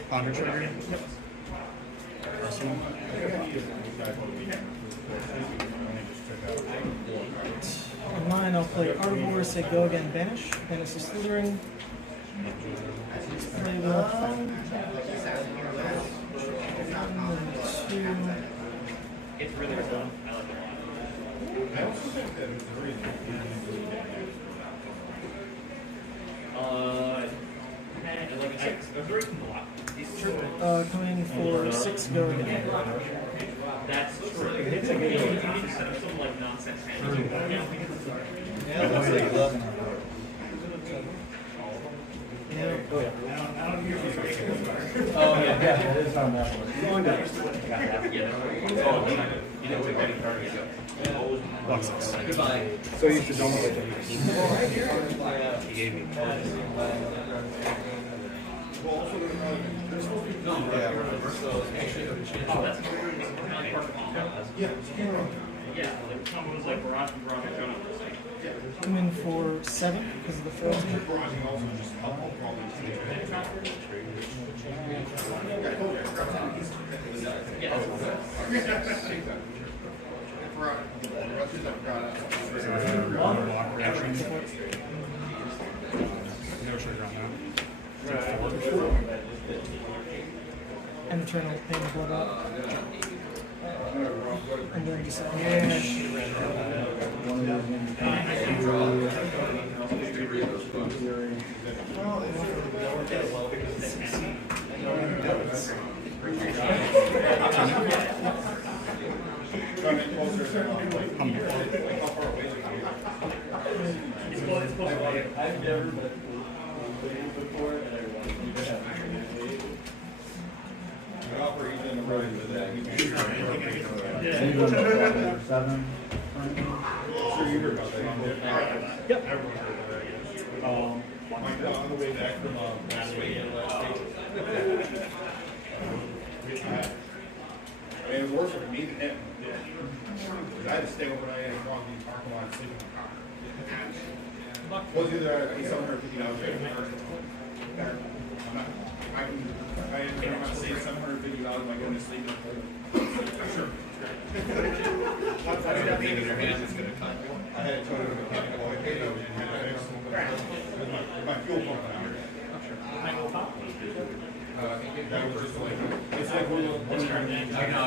Ponder trigger. Yep. On mine, I'll play Arbor, say go again, banish. Banish is slithering. Play the 2. It's really fun. I like it. Coming for 6, go again. That's true. It's a good some like nonsense. Oh yeah, it is on that one. Block 6. Goodbye. So you should don't let He gave me. Yeah, like someone was like Barrage and Barrage and Come in for 7 because of the frailty. Block reaction. No trigger on that. And turn on pain blood up. I'm going to say, Yep. On the way back from last weekend, I mean, it was worse for me than him. Because I had to stay overnight and walk in the parking lot and sleep in the car. Was either $750 I'm not saying $750 by going to sleep in the pool. Sure. I don't leave in your hands, it's going to come. I had to go to the mechanical. I paid up and had to fix my fuel pump out. That was just like, it's like one of those. I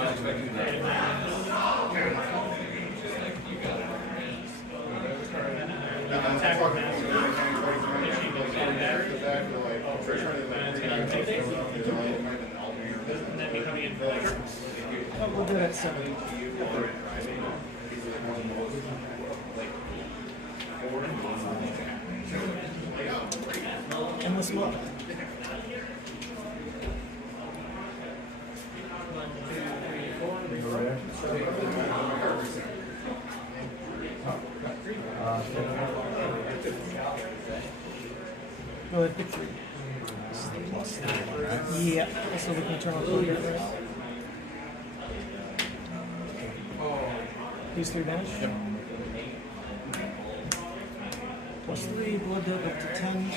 was expecting that. we'll do it at 7. Endless month. Go ahead, pick 3. This is the plus 3 one, right? Yeah, also we can turn on the right? These 3 vanish? Yep. Plus 3, blood debt up to 10.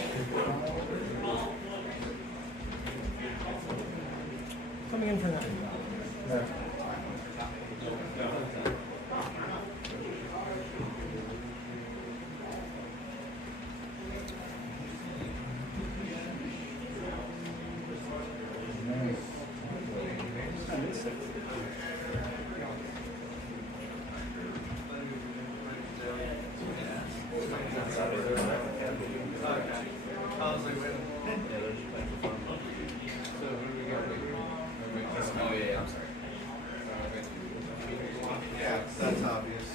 Coming in for 9. Oh yeah, I'm sorry. Yeah, that's obvious.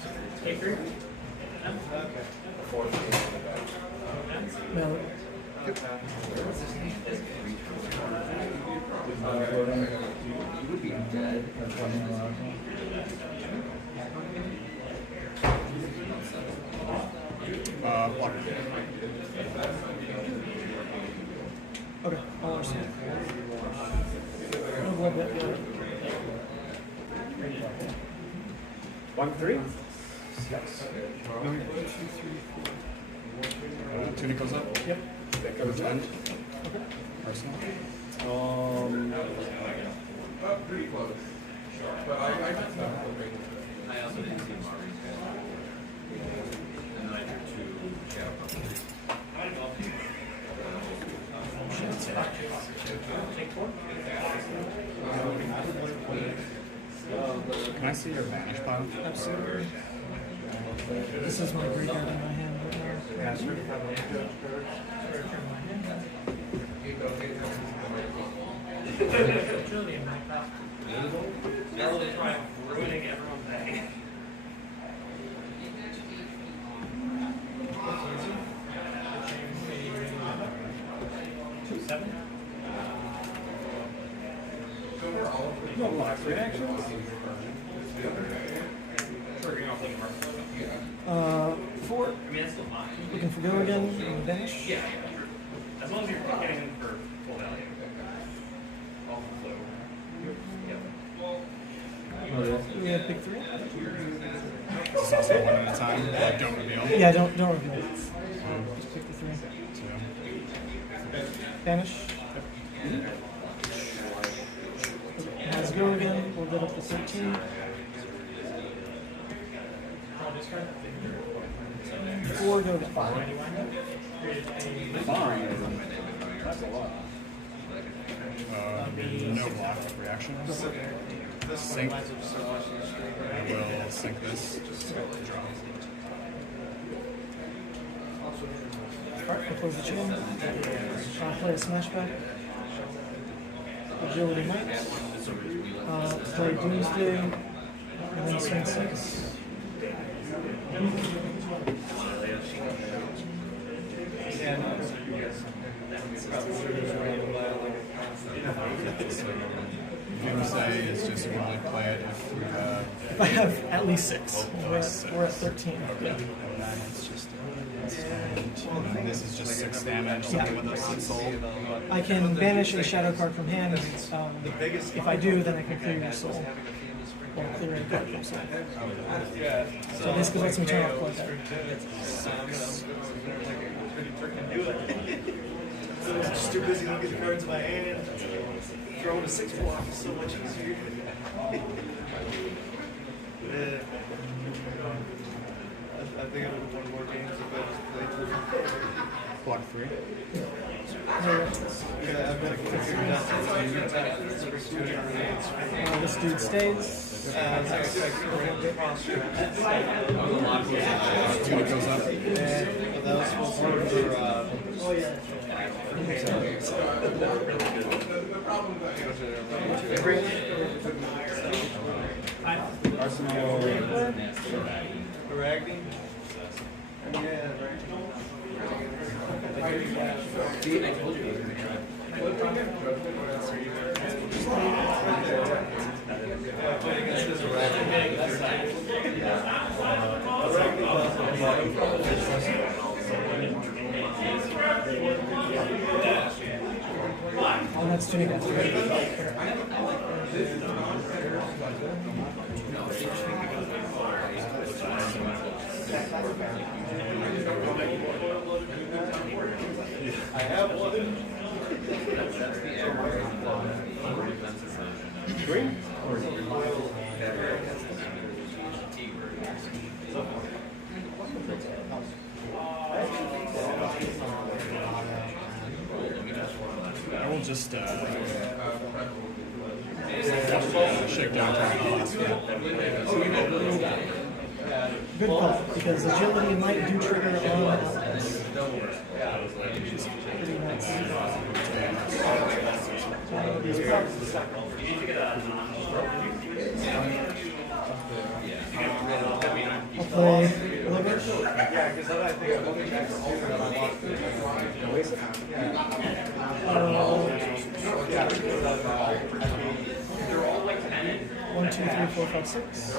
No. You would be dead. Block. Okay, I'll understand. No blood debt, go ahead. 1-3. Tunic goes up? Yep. That goes end. Arsenal. Pretty close. But I also didn't see Marty's head. And then I drew 2 shadow puppets. Can I see your vanish pile? Absolutely. This is my graveyard in my hand right now. Yeah, sure. Ruining everyone's day. No block reactions. 4. Looking for go again. Vanish. Yeah. As long as you're getting in for full value. We have pick 3. This is also one at a time. Like, don't reveal. Yeah, don't reveal. Just pick the 3. Vanish. Has go again. We'll get up to 13. 4 go to 5. Fine. That's a lot. No block reactions. Sync. I will sync this. Draw. Alright, we'll close the chain. Play a smashback. Agility Might. Play Doomsday. And then swing 6. Doomsday is just only play it if you have. If I have at least 6. We're at 13. Okay. And then it's just. And this is just 6 damage. Something with a 6 soul. I can banish a shadow card from hand. If I do, then I can clear your soul. Or clear a card from soul. So basically lets me turn off play there. Just too busy looking at the cards in my hand. Throwing a 6 block is so much easier. I think I would have won more games if I just played through. Block 3. Yeah, I've been figuring out This dude stays. Tunic goes up. That was supposed to be Arsenal. Ragging? Yeah, Oh, that's Tunic. I have one. Green? I will just shake down the last one. Good call, because agility and might do trigger on pretty nice. I'll play Leverage. Yeah, because then I think I'm looking back to all They're all like 10. 1, 2, 3, 4, 5, 6.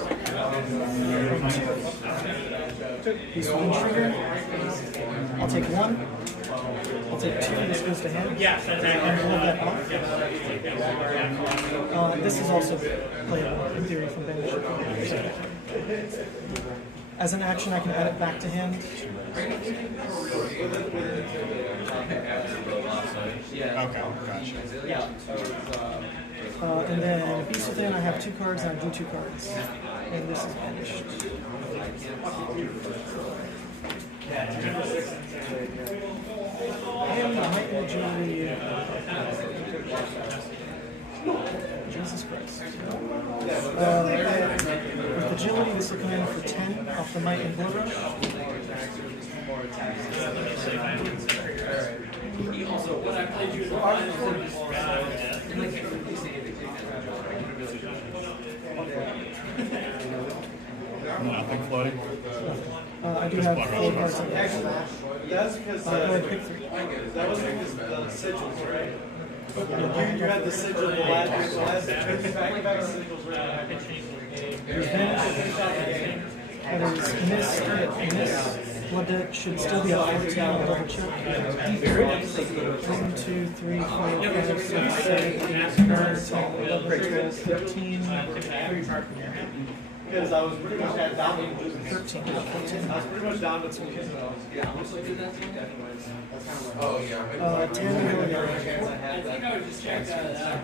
He's one trigger. I'll take 1. I'll take 2. This goes to hand. Yes, that's And hold that off. This is also playable in theory from bench. As an action, I can add it back to hand. Okay, gotcha. And then Beast Within, I have 2 cards, and I do 2 cards. And this is banished. And Might and Agility. Jesus Christ. With Agility, this will come in for 10 off the Might and Blood Rush. When I played you Nothing floating. I do have 4 cards on deck. That's because Go ahead, pick 3. that was because of the sigils, right? You had the sigil the last back-to-back sigils right That is miss. Blood debt should still be at 14. I'll double check. 1, 2, 3, 4, 5, 6, 7, 8, 9, 10, 11, 12, 13. Because I was pretty much down to 13. I was pretty much down to 2. Yeah, how much like did that take? Oh, yeah. 10 I think I would just check that out.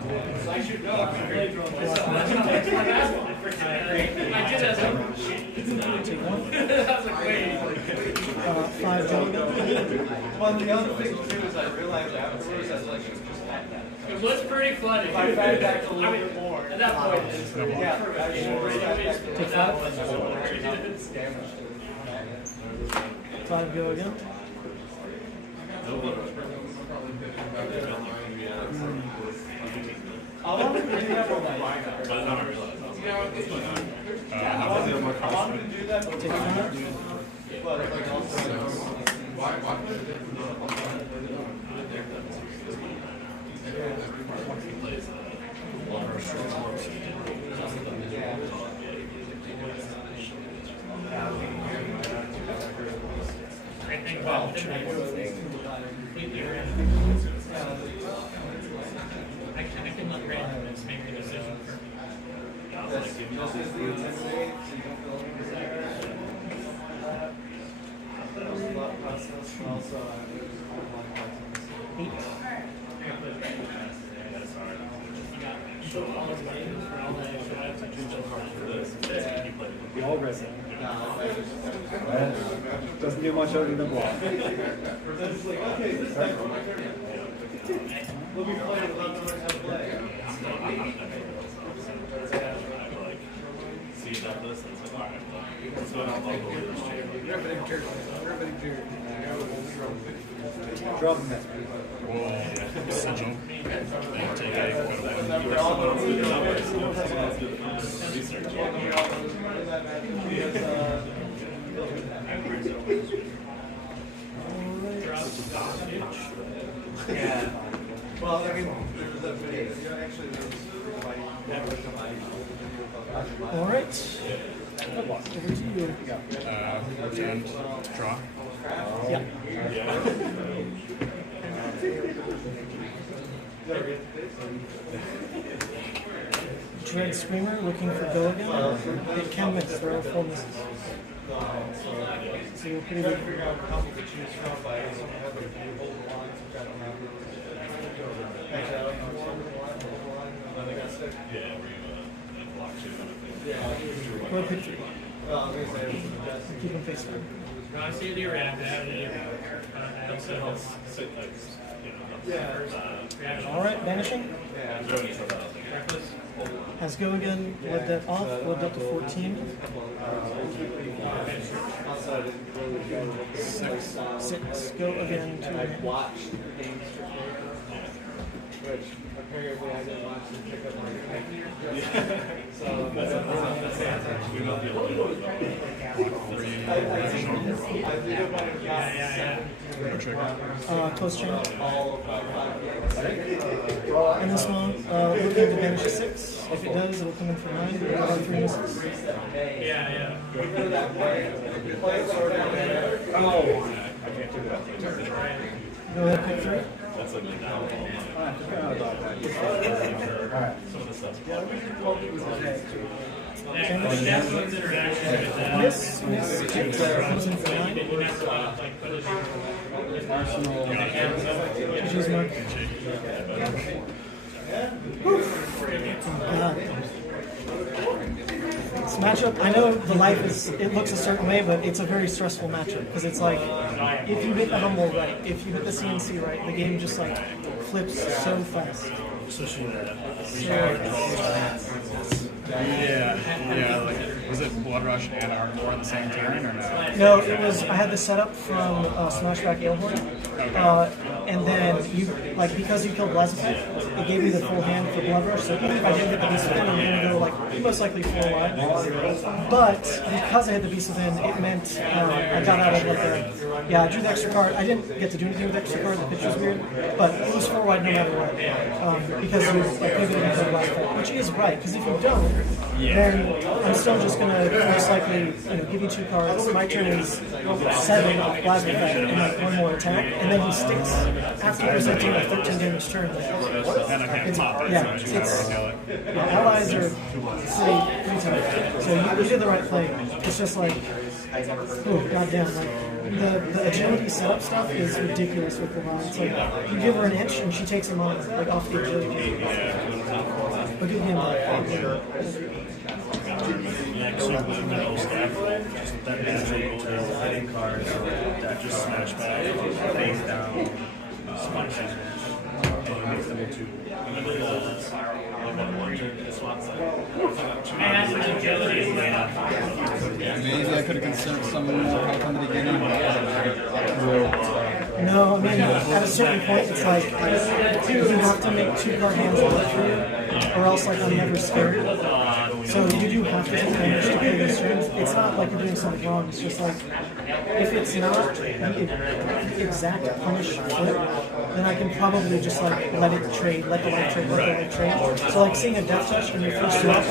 I should know. I played Dromai. I did as a Take 1. I was like, wait. 5 Dorinthea. Well, the other thing too is I realized afterwards that like just had that. It was pretty funny. If I back back a little bit more. At that point, Yeah, I should raise that back. Take 5. 5 go again. I wanted to do that for my I wanted to do that for Take 5. but like also great thing about it. I can let randomness make the decision for me. We all resonate. Doesn't do much other than block. It's like, okay, this time for my turn. We'll be playing without the rest of play. See that list, it's like, alright, let's go down local leaders. Drop that. Sigil. Take 8. Yeah. Well, I mean, there's that video. Actually, All right. Over to you. And draw. Yeah. Dread Screamer looking for go again. It can miss. There are 4 misses. So you're pretty good. Go pick 3. Keep him face down. I see the react. I have the All right, vanishing. Has go again. Blood debt off. Blood debt to 14. 6. Go again to which apparently I didn't watch and pick up my so close chain. And this one, looking to banish a 6. If it does, it'll come in for 9. We'll have 3 misses. Yeah. Oh, I can't do that. Go ahead, pick 3. That's like the downfall. Miss picked Crimson for 9. GG's Mark. This matchup, I know the life it looks a certain way, but it's a very stressful matchup because it's like, if you hit the humble right, if you hit the CNC right, the game just like flips so fast. Yeah. Like, was it Blood Rush and Armor on the same turn or no? No, it was. I had this set up from Smashback Ailhorn, and then because you killed Blasphemy, it gave me the full hand for Blood Rush. So even if I didn't get the Beast Within, I'm going to go like most likely 4 wide. But because I had the Beast Within, it meant I got out of like I drew the extra card. I didn't get to do anything with the extra card. The pitch was weird, but it was 4 wide no matter what, because you pivoted into the last card, which is right. Because if you don't, then I'm still just going to most likely give you 2 cards. My turn is 7 off Plasma Effect and like 1 more attack, and then he sticks after presenting a 13 damage turn. Allies are pretty tough. So you did the right play. It's just like, oh goddamn, like the agility setup stuff is ridiculous with the line. It's like you give her an inch and she takes him on like off the agility. But good game. Actually, with the middle staff, just that magic hitting card that just smash back, face down, smash it, and makes them into Maybe I could have considered someone more help in the beginning, but no, I mean, at a certain point, it's like you have to make 2 card hands work for you, or else like I'm never scared. So you do have to take damage to play these turns. It's not like you're doing something wrong. It's just like if it's not the exact punish flip, then I can probably just like let it trade, let the life trade, let the life trade. So like seeing a death touch when you're first up,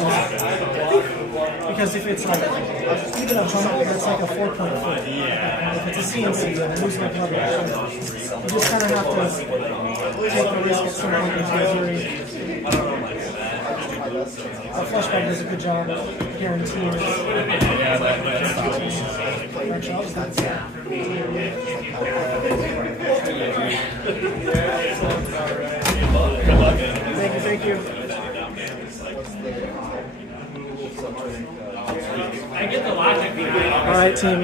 because if it's like even a humble, that's like a 4-point flip. If it's a CNC, then I'm losing my coverage. You just kind of have to take the risk at some point with Uzuri. Flashback does a good job guaranteeing it. Thank you. All right, team.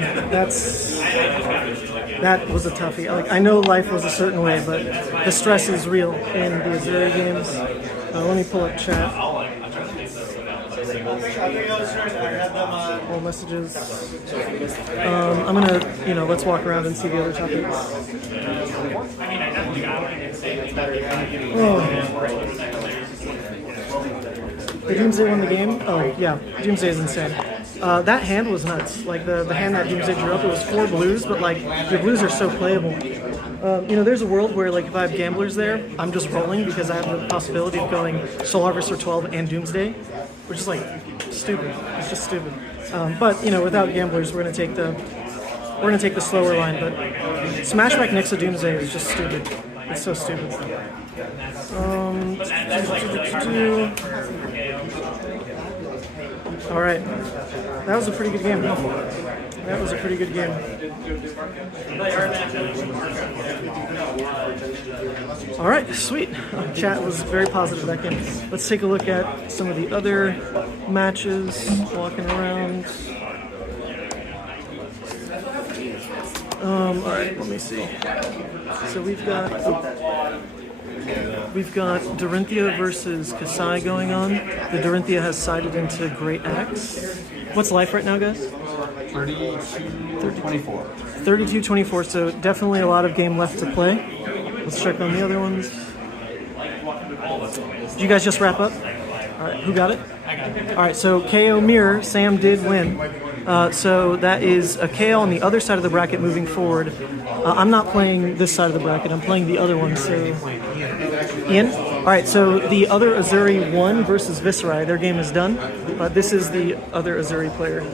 That was a toughie. Like I know life was a certain way, but the stress is real in the Uzuri games. Let me pull up chat. All messages. I'm gonna, let's walk around and see the other topics. Oh. The Doomsday won the game? Oh, yeah. Doomsday is insane. That hand was nuts. Like, the hand that Doomsday drew up, it was 4 blues, but, like, your blues are so playable. There's a world where, like, if I have gamblers there, I'm just rolling because I have the possibility of going Soul Harvester 12 and Doomsday, which is, like, stupid. It's just stupid. But, without gamblers, we're gonna take the slower line, but Smashback next to Doomsday is just stupid. It's so stupid. All right, that was a pretty good game. That was a pretty good game. All right, sweet. Chat was very positive that game. Let's take a look at some of the other matches. Walking around. All right, let me see. So we've got Dorinthea versus Kassai going on. The Dorinthea has sided into Great Axe. What's life right now, guys? 32-24. 32-24, so definitely a lot of game left to play. Let's check on the other ones. Did you guys just wrap up? All right, who got it? I got it. All right, so KO Mirror, Sam did win. So that is a KO on the other side of the bracket moving forward. I'm not playing this side of the bracket. I'm playing the other one. So Ian? All right, so the other Uzuri won versus Viserai. Their game is done. This is the other Uzuri player.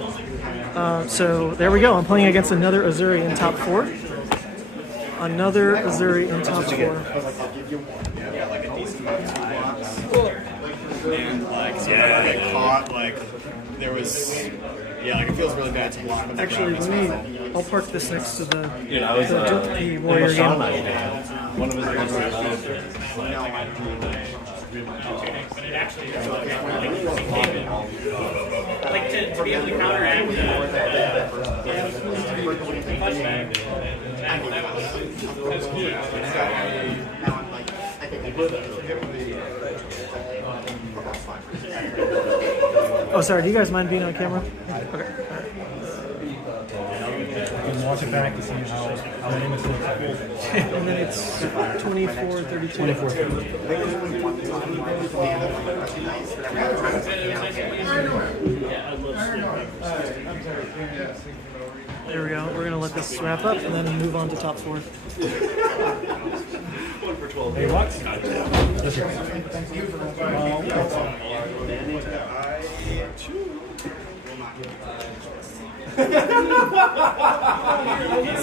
So there we go. I'm playing against another Uzuri in top 4. Another Uzuri in top 4. Yeah, like a decent amount of blocks. And like, so whenever I get caught, like, there was, yeah, like it feels really bad to block with the Actually, ground. let me. I'll park this next to the, Dude, I was the Warrior game. one of his But it actually is like to be able to counteract Oh, sorry. Do you guys mind being on camera? Okay. You can watch it back to see how the image looks like. And then it's 24, 32. 24. There we go. We're gonna let this wrap up and then move on to top 4. 1 for 12. Hey, what? Yes, sir.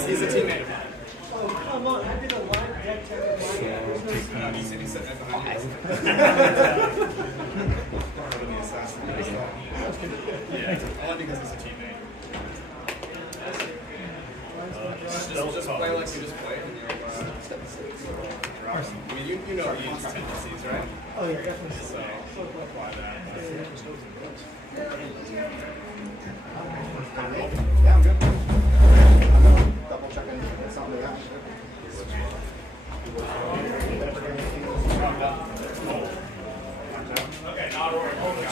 He's a teammate. Oh, come on. I did a live deck He said he said that behind yeah, only because he's a teammate. Just play like you just played. I mean, you know Ian's tendencies, right? Oh, yeah, definitely. So, apply that. Yeah, I'm good. Double checking something like that. Okay, now we're over.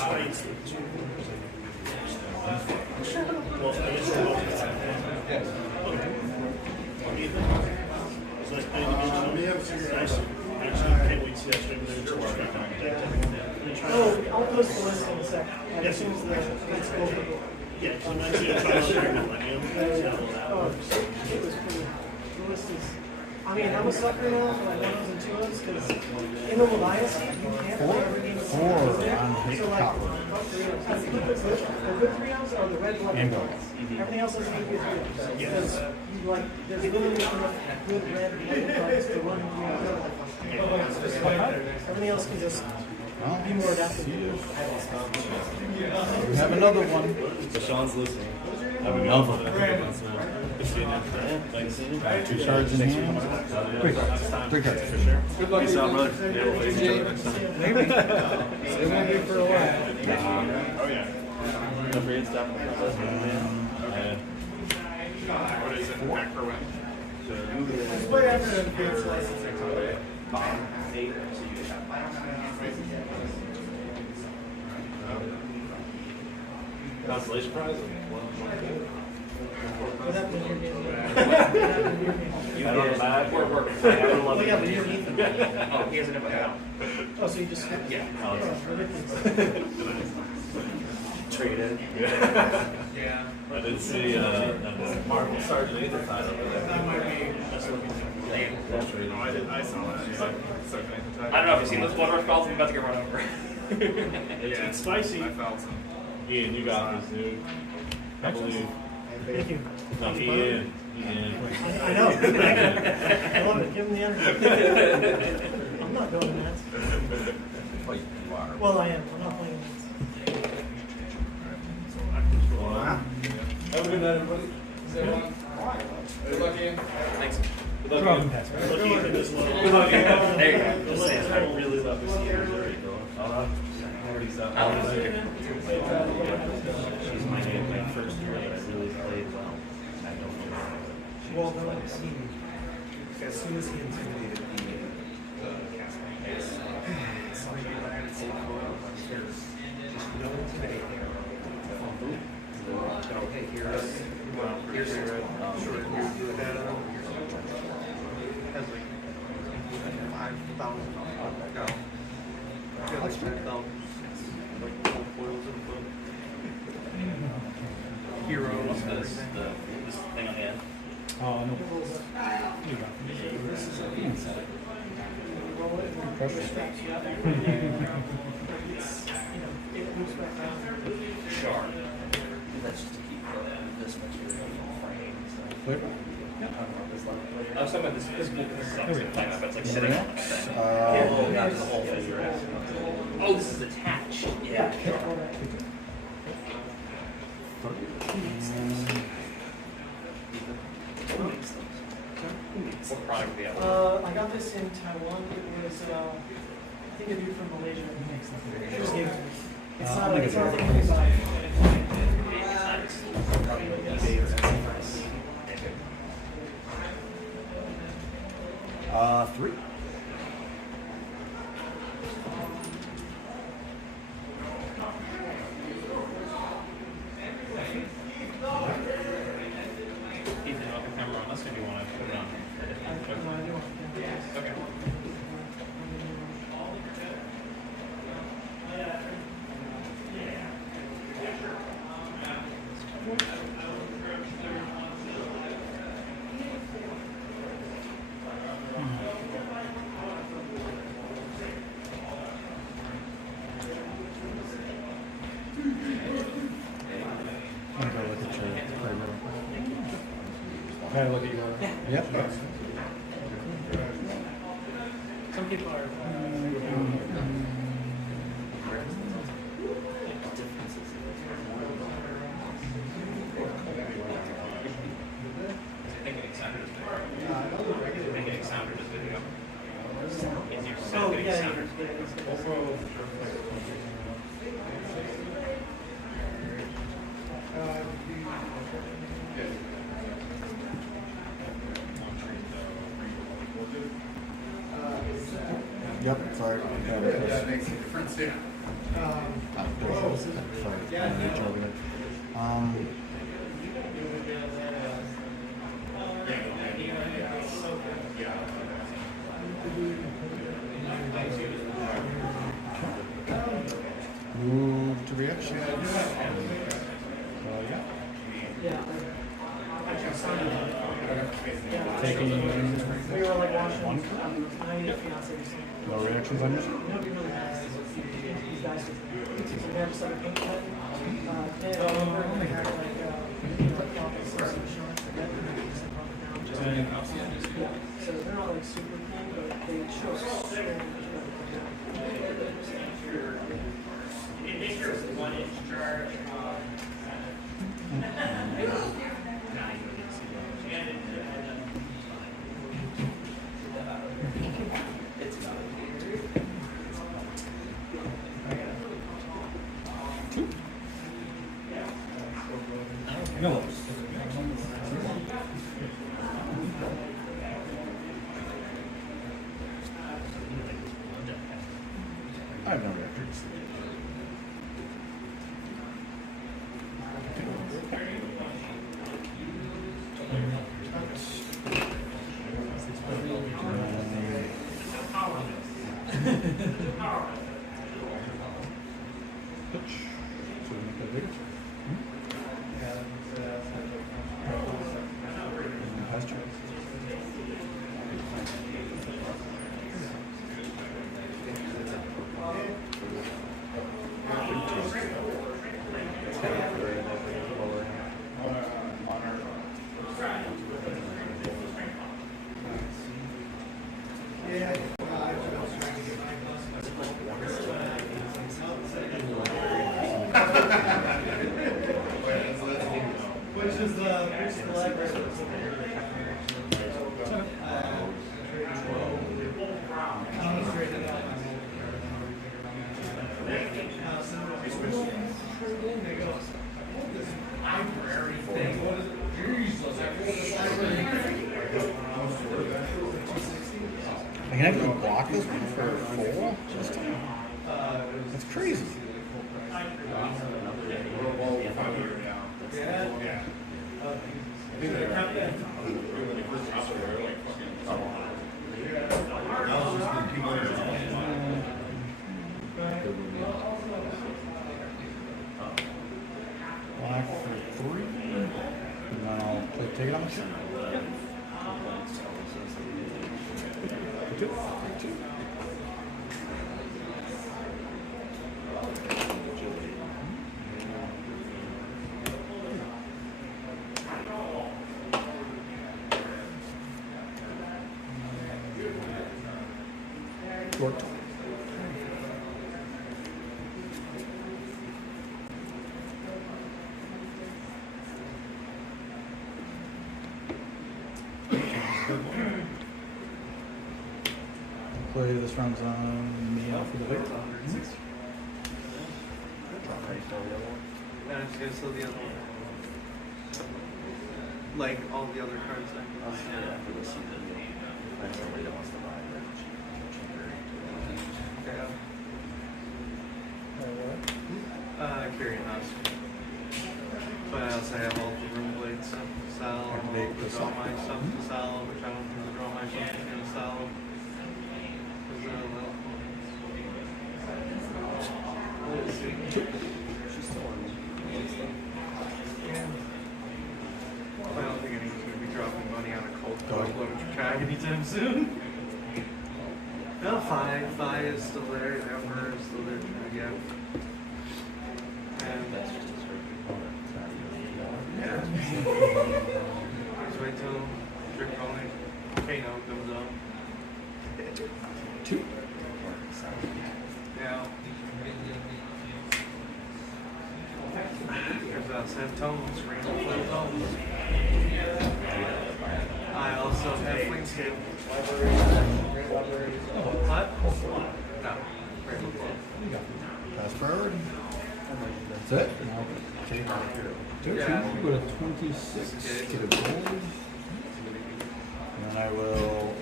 Oh, I'll post the list in a second. As soon as it's over. Yeah, so I'm actually going to try to share Millennium. Oh, it was pretty. The list is. I mean, I'm a sucker now for like 1s and 2s because in the Levias, you can't play every game. 4 on hit So like, copper. the good 3Ls are the red blood. And gold. Everything else doesn't give you 3Ls. Because you like, there's literally enough good red blood cards to run 3Ls. Everything else can just be more adaptive. We have another one. Sean's listening. Another. 2 cards in hand. 3 cards. 3 cards. For sure. Good luck, Sean, brother. Maybe. It won't be for a while. Oh, yeah. Don't forget to stop. What is it? Back for when? Let's play after the big slices. Constellation prize? What happened to your game? You had on the back? Oh, yeah, but you're Ethan. Oh, he hasn't done that. Oh, so you just. Yeah. Oh, ridiculous. Traded. Yeah. I didn't see Marvel Sergeant either side over there. That might be. That's really I saw that. I don't know if you've seen those Blood Rush spells. I'm about to get run over. It's spicy. I felt some. Ian, you got this, dude. I believe. Thank you. No, Ian. I know. I love it. Give him the energy. I'm not going to that. Well, I am. I'm not playing that. Have a good night, everybody. Good luck, Ian. Thanks. Good luck, Ian. Good luck, Ian, as well. Good luck, Ian. There you go. I really love to see Missouri go. She's my first year that I really played well. I don't know. Well, no, as soon as he intimidated the Kassai, somebody that I had seen just no intimidation. Go, hey, here's your short, here's your data. Has like $5,000. Go. Let's check it out. Like foils and book. Heroes. This thing on the end. Oh, no. Sharp. That's just to keep this material frame. Flavor? Yeah. I was talking about this physical thing that's like sitting on the thing. Oh, this is attached. Yeah. What product do you have? I got this in Taiwan. It was, I think a dude from Malaysia. Just gave it to me. It's not like it's not like it's Three. Ethan, I'll confirm unless if you want to put it on. Okay. I'm gonna look at your play real quick. Can I look at you? Yeah. Yep. Some people are. Oh, yeah. Yep, sorry. That makes a difference, yeah. Sorry, I'm reaching over there. Move to reaction. Yeah. Taking We were like watching one. my fiance or something. No reactions on yours? Nobody really has these guys. They have just like a pink pen. They had like association. So they're not like super clean, but they show No. I have no reactions. I can actually block this one for 4 this time. That's crazy. Black for 3. And then I'll take it on the turn. Two. Your turn. Play this round's on me off of the weight. Yeah, I'm just gonna sell the other one. Like all the other cards I can for this season. Somebody that wants to buy it. Carrying us. But I also have all the room blades stuff to sell, all the Dromai stuff to sell, which I don't think the Dromai stuff is gonna sell. She's still on. I don't think anyone's going to be dropping money on a cold load track anytime soon. No, Fi is still there, Emperor is still there trying to get. And that's just a sort of yeah. Just wait till Dromai Kayo comes up. 2. Yeah. There's Santones, Rainbow Tones. I also have Wingscape. What? No. Rainbow Flow. Pass priority. That's it. Now, okay. Go to 26 to the gold. And then I will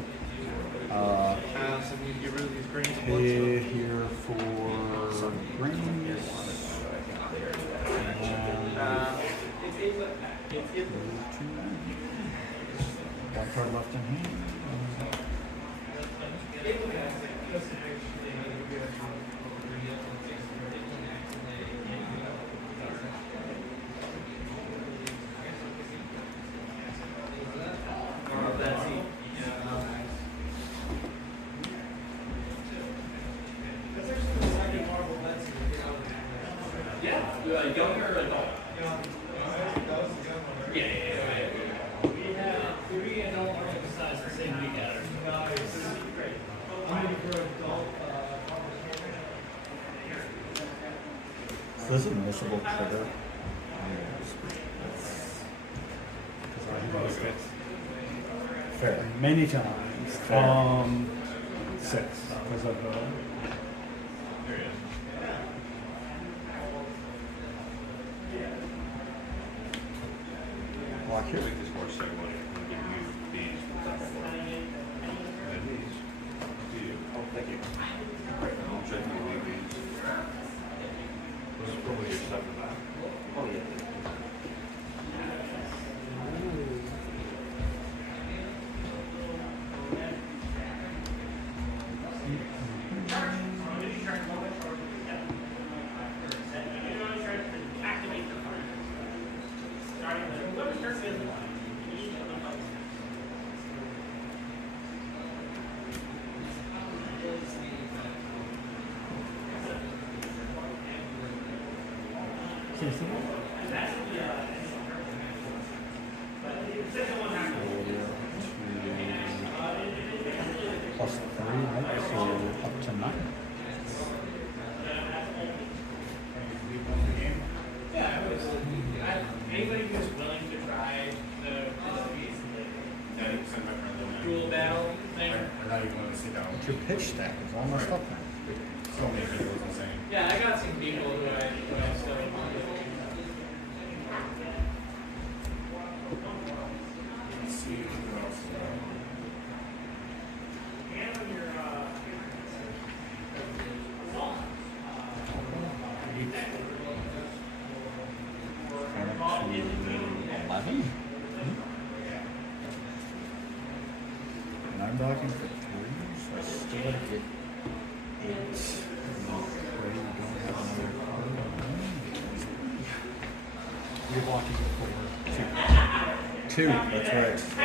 so you get rid of these greens and pay here for greens. One card left in hand. Younger or adult? Yeah. We have 3 adult exercises the same week at So this is a missable trigger. Fair. Many times. Fair. 6. Because of block here. Make this more ceremony. I'm going to give you these. And these. To you. Oh, thank you. Right, I'll check you leave these. This is probably your stuff in that. Oh, yeah. Plus 3, right? So up to 9. Anybody who's willing to try the dual battle thing? Or how you want to sit down. Your pitch stack is almost up now. So many videos insane. Yeah, I got some people who I still Let's see what else. To 11. 9 blocking for 3, so I still gotta get 8. You're blocking for 2. 2, that's right. So I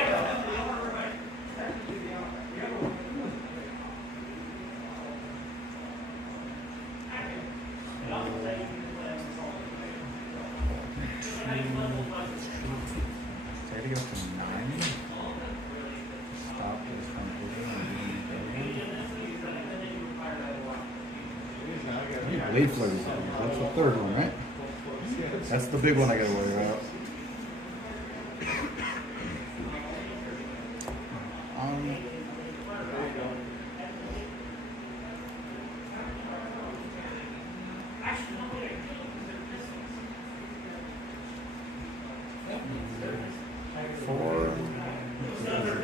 gotta go to 9. Stop this from over and Blade flavors. That's the third one, right? That's the big one I gotta worry about. Four,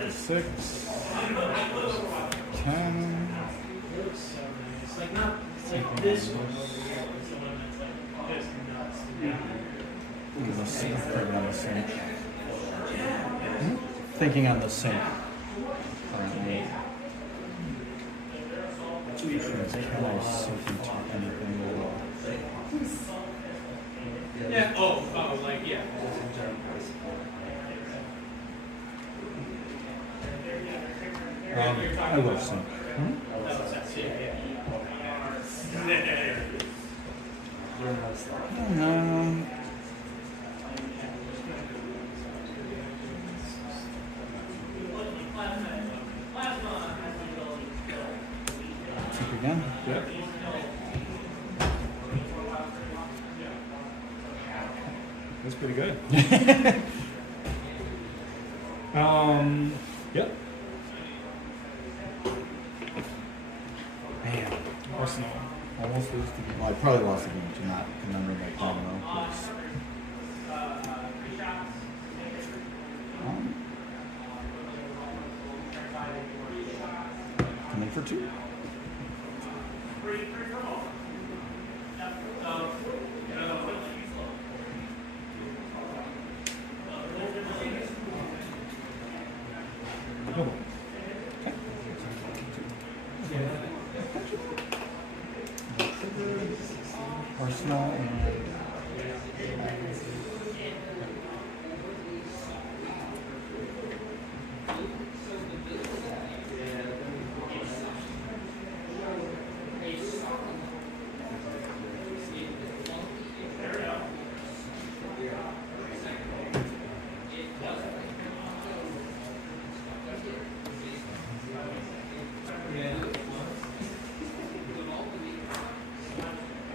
6, 10. Thinking on the sink. Currently. Can I sink into anything? Yeah. Oh, like yeah. I will sink. Sink again. Yeah. That's pretty good. Yep. Man, Arsenal almost lose the game. Well, I probably lost the game to not remembering that domino. Coming for 2. Arsenal and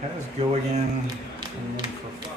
let's go again. And then for 4.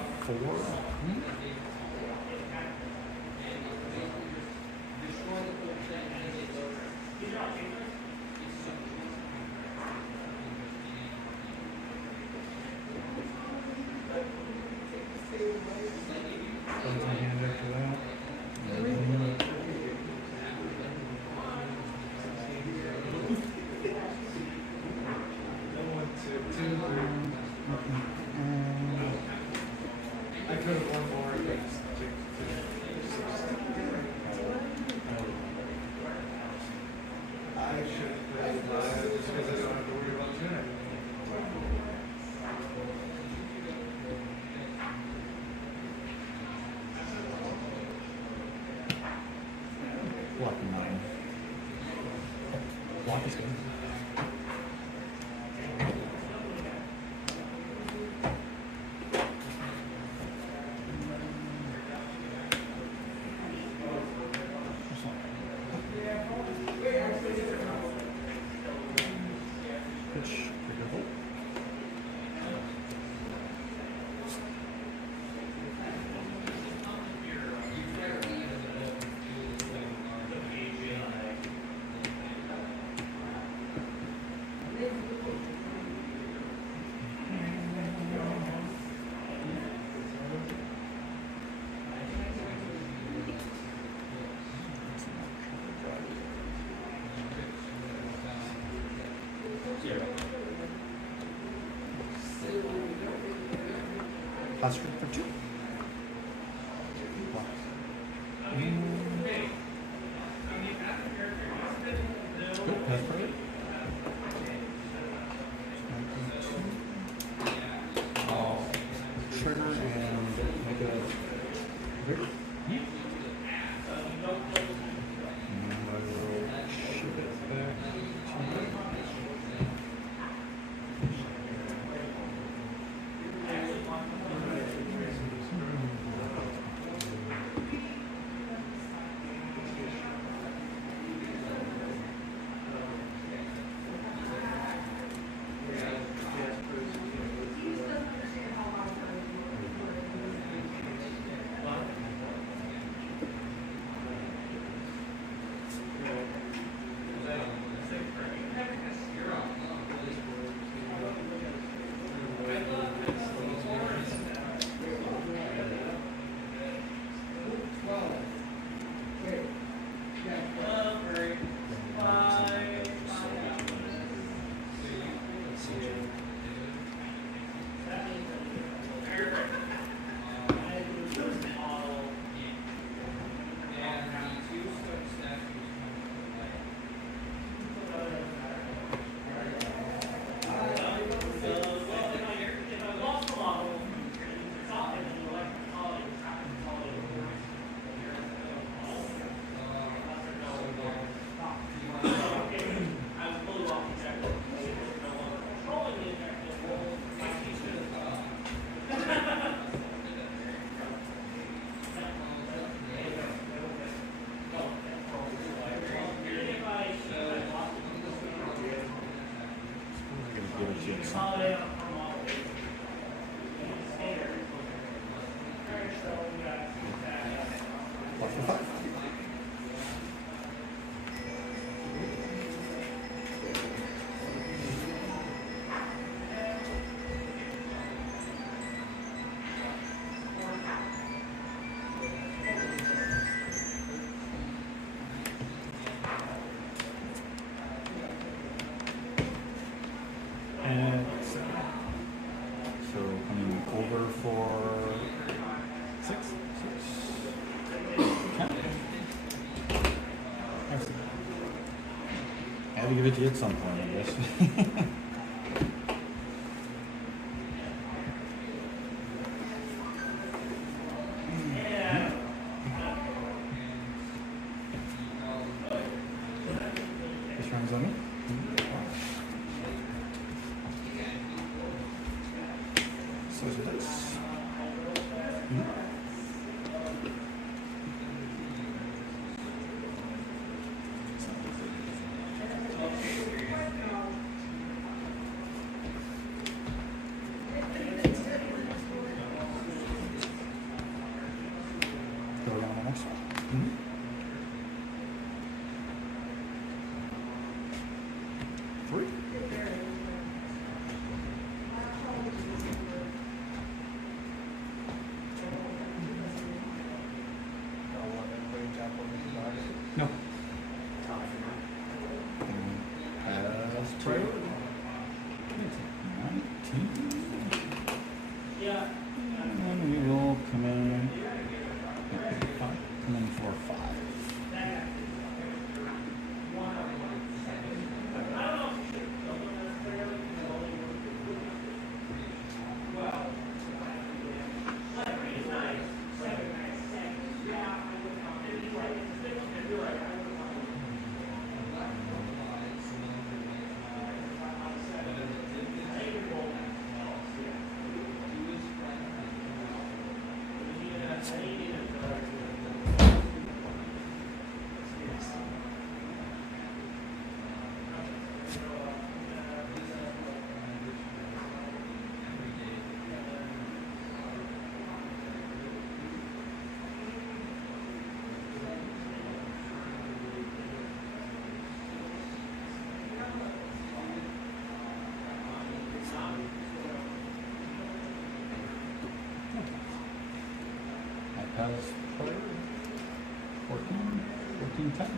Block 9. Block is good. Pass for 2. Good, pass for 8. I'll trigger and make a bigger. And I will ship it back to you. Block for 5. So coming over for 6. Had to give it to you at some point, I guess. This round's on me. So is this. Go around the next one. Three. No. Pass to 19. And then we will come in. Come in for 5. Has 14, 10.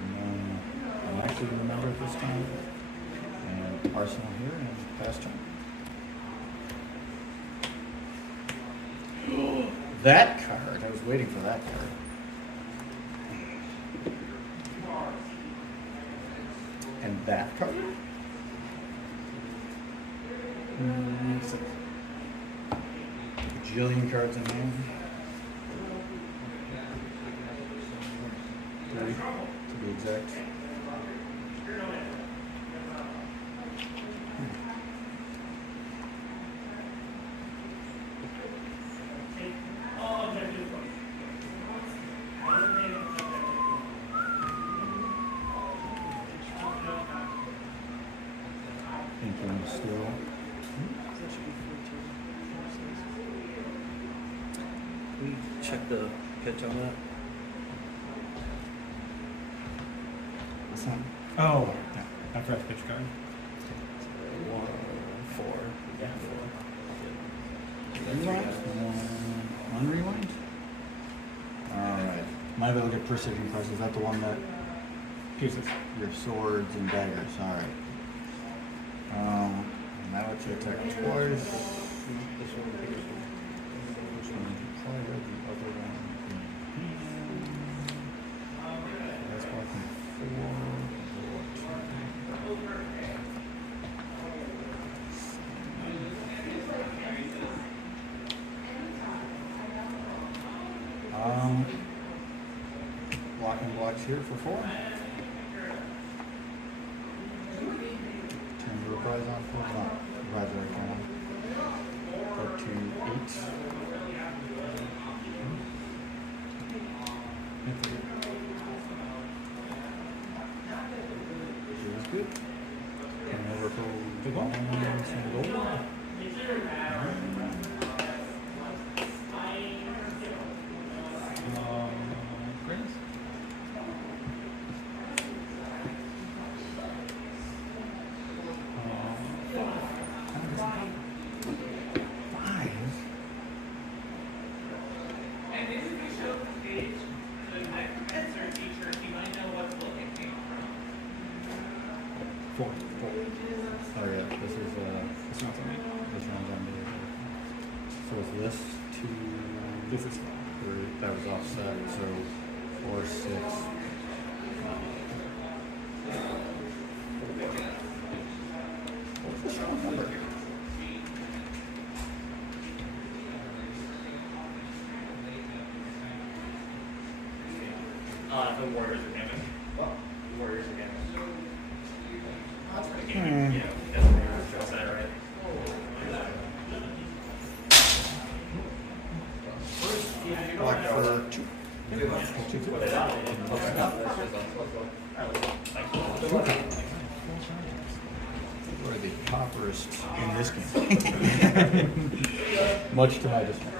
And then I'm actually going to remember it this time. And Arsenal here and pass turn. That card, I was waiting for that card. And that card? So bajillion cards in hand. 3 to be exact. Thinking still. Can we check the pitch on that? What's that? Oh, yeah. After I pitch card. 1, 4. Yeah, 4. Rewind? One rewind? Alright. Might be able to get precision press. Is that the one that pieces? Your swords and daggers. Alright. Now it's attack twice. This one here. Which one did you play? The other one. That's walking 4. Blocking blocks here for 4. Turn the reprise on 4. Not reprise right on. Go to 8. Feels good. Come over for 1 single. So is this 2? This is That was offset, so 4, 6. What's the strong number? The Warriors are gaming. Warriors are gaming. That's pretty Hmm. gaming. Yeah, that's that, right? Black for 2. We're the popperists in this game. Much to my dismay.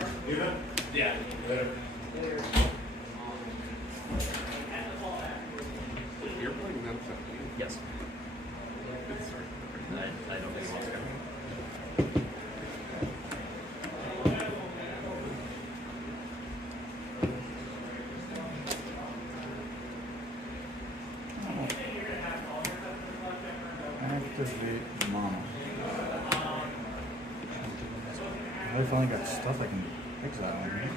Yeah. You're playing them. Yes. I don't think it's going. Activate Mama. I've only got stuff I can exile on here.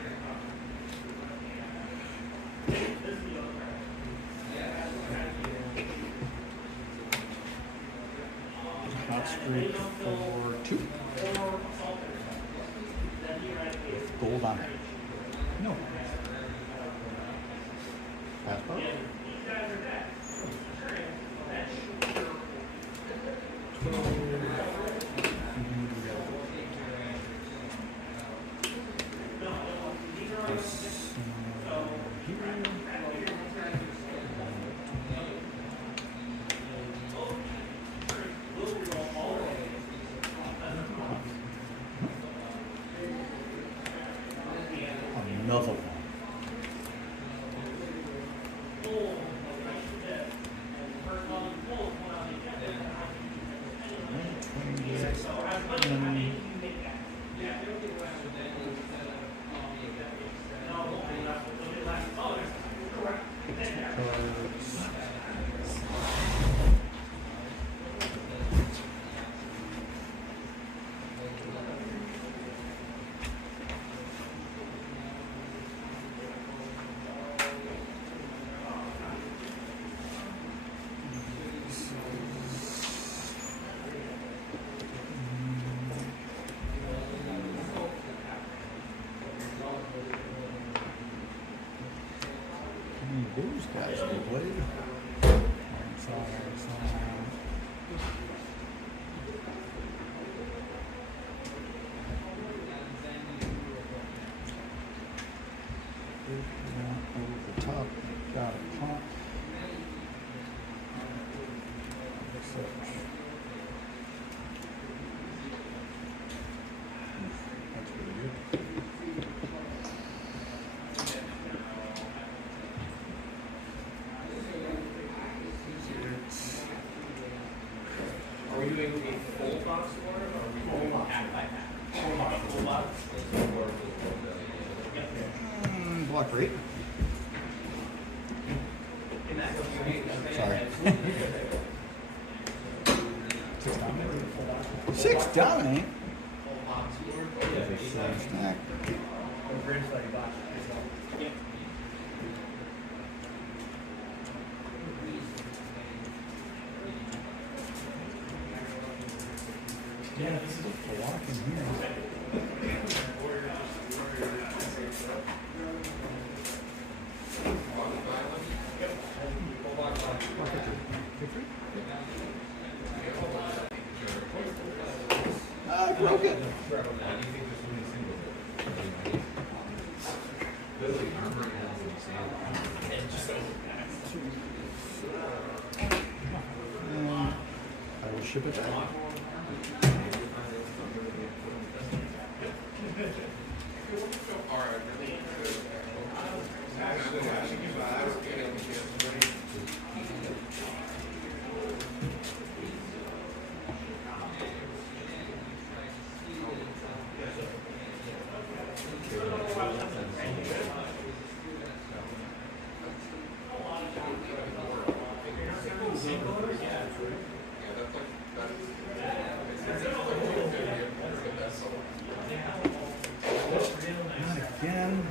Hot streak for 2. With gold on it. No. Passport. Another one. Those guys will blade. Over the top, got a pump. That's pretty good. Are we doing a full box score or are we doing half by half? Full box. Block rate. Sorry. 6 dominate. Snack. Yeah, this is a block in here. I broke it. I will ship it back. again.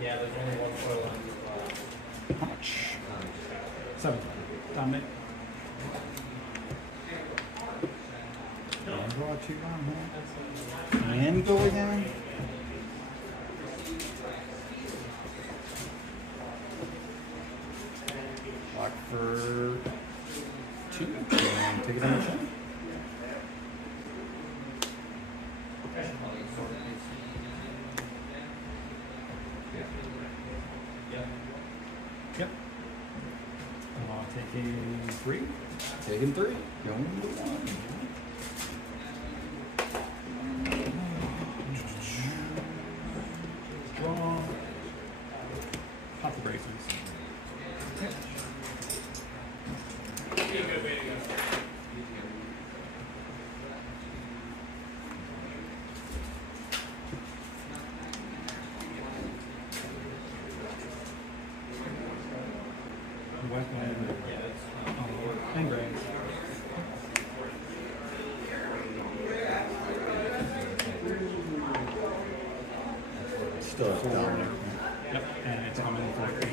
Yeah, there's only one foil on How much? 7. Dominate. And draw 2 down here. And go again. Block for 2. And take it on the chin. Yep. Taking 3. Taking 3. Going to 1. Draw. Pop the braces. And brains. Still has dominate. Yep, and it's coming for 8.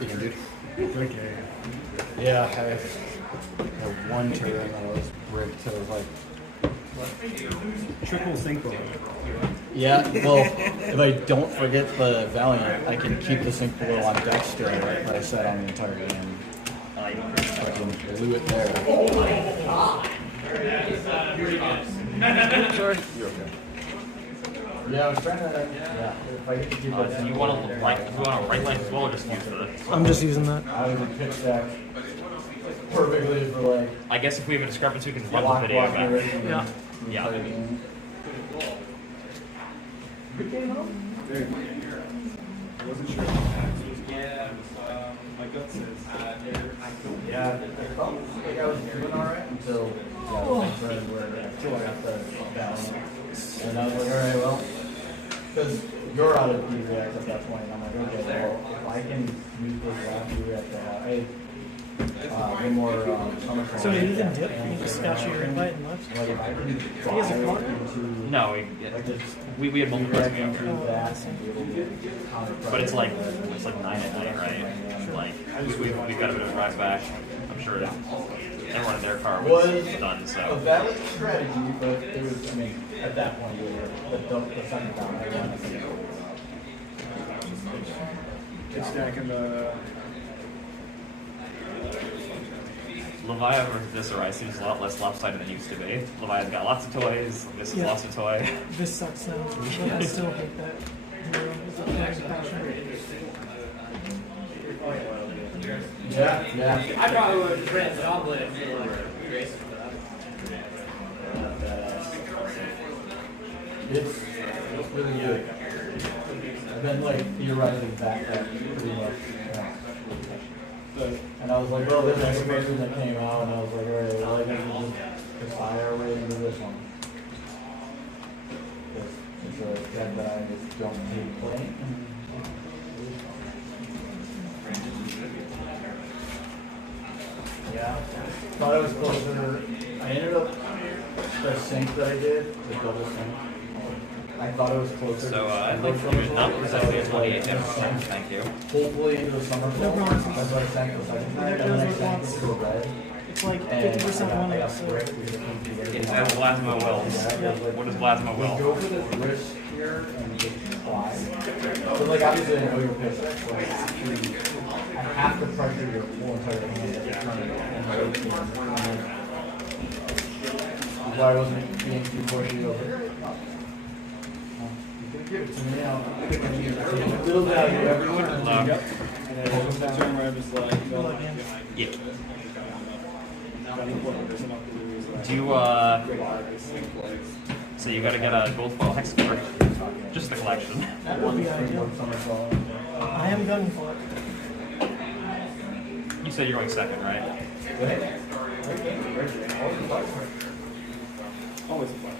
You can do. Okay. Yeah, I had one turn that I was bricked, so I was like, Triple synchro. yeah, well, if I don't forget the Valiant, I can keep the sync below on deck still, but I set on the entire game. So I can glue it there. Sorry. You're okay. Yeah, I was trying to. Yeah, if I get to keep Do you want to right line as well, or just use the? I'm just using that. I was a pitch deck perfectly for like. I guess if we have a discrepancy, we can run the block video back. Yeah. Yeah. Good game, huh? I wasn't sure. Yeah, my gut says. Yeah, I felt like I was doing alright until my friend where I got the Valiant. And I was like, alright, well, because you're out of D-React at that point, and I'm like, okay, well, if I can use this last D-React to have, one more summer So you even dip? You just scotch your invite and left? Like, if I can He has a card? No, we had multiple cards. But it's like 9 at night, right? Like we've got a bit of a drive back. I'm sure everyone in their car was done. a So valid strategy, but it was, I mean, at that point, the second down, I wanted to go. It's stacking the. Levia versus Viserai seems a lot less lopsided than it used to be. Levia's got lots of toys. This has lots of toy. This sucks now, but I still hate that hero. It's a passion. Yeah. I probably would have ran the omelet for It's really good. I've been like theorizing back that pretty much. And I was like, well, this information that came out, and I was like, alright, well, I can just Kassai our way into this one. It's a deck that I just don't hate playing. Yeah, thought I was closer. I ended up the sync that I did, the double sync. I thought it was closer. So I'd like for you to not present the 28 damage. Thank you. Hopefully into the summer. No problem. That's what I sank the second time, and then I sank it to a red. It's like And 50% I money. got So. bricked. It's Plasma Wells. What is Plasma We Well? go for this risk here and just fly. So like obviously I know your pitch deck, so I have to pressure your whole entire hand at the turn. That's why I wasn't being too pushy over here. You can give it to me now. Little value every turn. Hello. And then it comes down. Turn where I was like, Yeah. do Do you so you gotta get a gold foil hex card. Just the collection. That would be ideal. I am gunning for it. You said you're going second, right? Always a fun.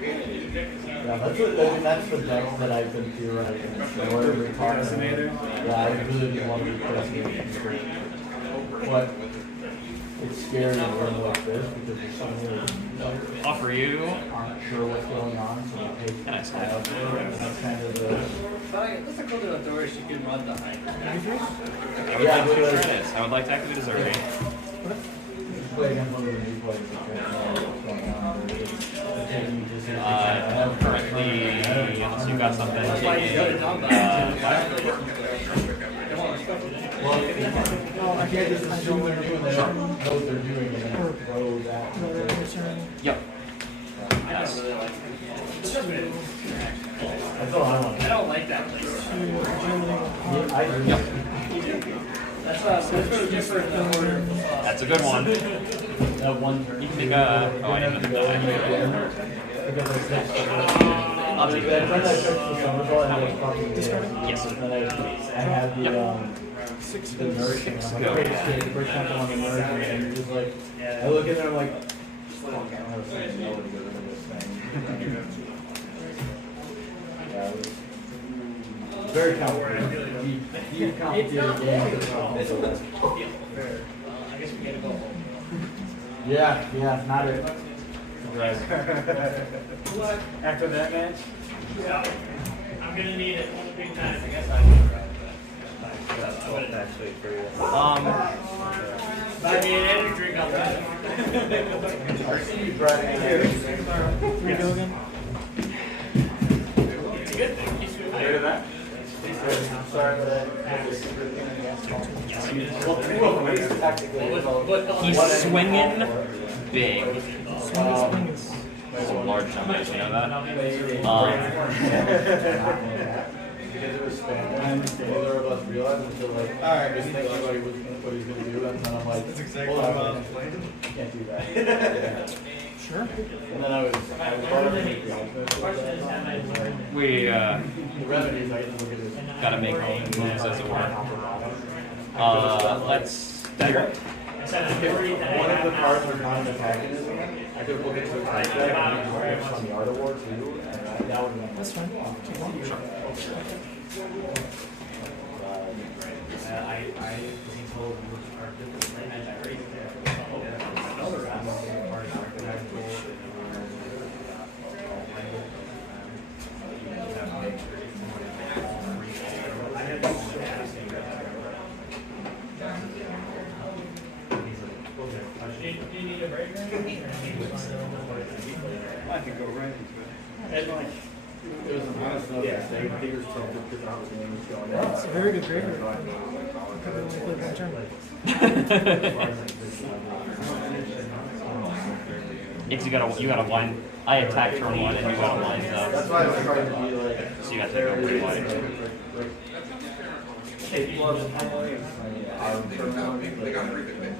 Yeah, that's what, I mean, that's the deck that I've been theorizing. So whatever you're talking about. Yeah, I really do want to be Procrastinator. But it's scary to run like this because there's so many Offer you. aren't sure what's going on, so they take Nice. out. That's kind of the. That's a cool little door she can run behind. I would like to try this. I would like to activate Uzuri. Play against one of the new players. Currently, unless you've got something, Well, I can't just assume they're doing that. Know what they're doing and then throw that. Yep. I don't really like it. That's all I want. I don't like that place. Yeah, I agree. Yep. That's really different than order. That's a good one. That one turn. You can take a. Oh, I didn't know that. I'll take that. Yes. And then I had the the nourishing. I'm like, great escape. The first time on the nourishing, and you're just like, I look at it, I'm like, fuck, I don't have to say no to get rid of this thing. Yeah, it was very complicated. Deep complicated game. I guess we gotta go home. Yeah, not it. After that match? Yeah. I'm gonna need it big time. I guess Actually, for you. Buy me an energy drink, I'll buy it. We go again? Good, thank you. Hear that? I'm sorry, but He's swinging big. It's a large number, you know that? Because it was spam, and neither of us realized until like, alright, just thinking about what he's gonna do, and then I'm like, hold on, can't do that. Yeah. Sure. And then I was part of the office. We The revenues, I didn't look at it. gotta make moves as it were. Let's dagger. If one of the cards was not an antagonism, I could look into the card deck and use it on the Art of War too, and that would have been. That's fine. I was told we are different, and I raised it. Another round, part of recognizable. Do you need a break? I could go right into it. It was an honest enough mistake. Peter's told the because I was going to go on. It's a very good graveyard. Could only play one turn. If you gotta wind. I attack turn 1 and you gotta wind up. That's why I was trying to be like. So you gotta take a pretty wide. Kick gloves and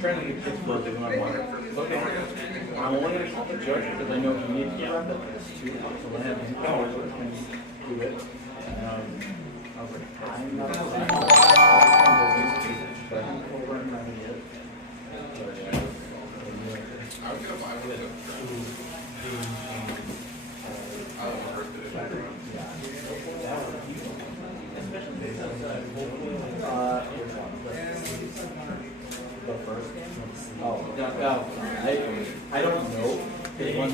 trying to get kick gloves in my one. I'm only going to call the judge because I know he needs to run it. It's 2 so I have 2 powers that can do it. I was like, I'm not going to but I can pull run my head. I was gonna buy one of The first game? Oh, no, I don't know. Because one,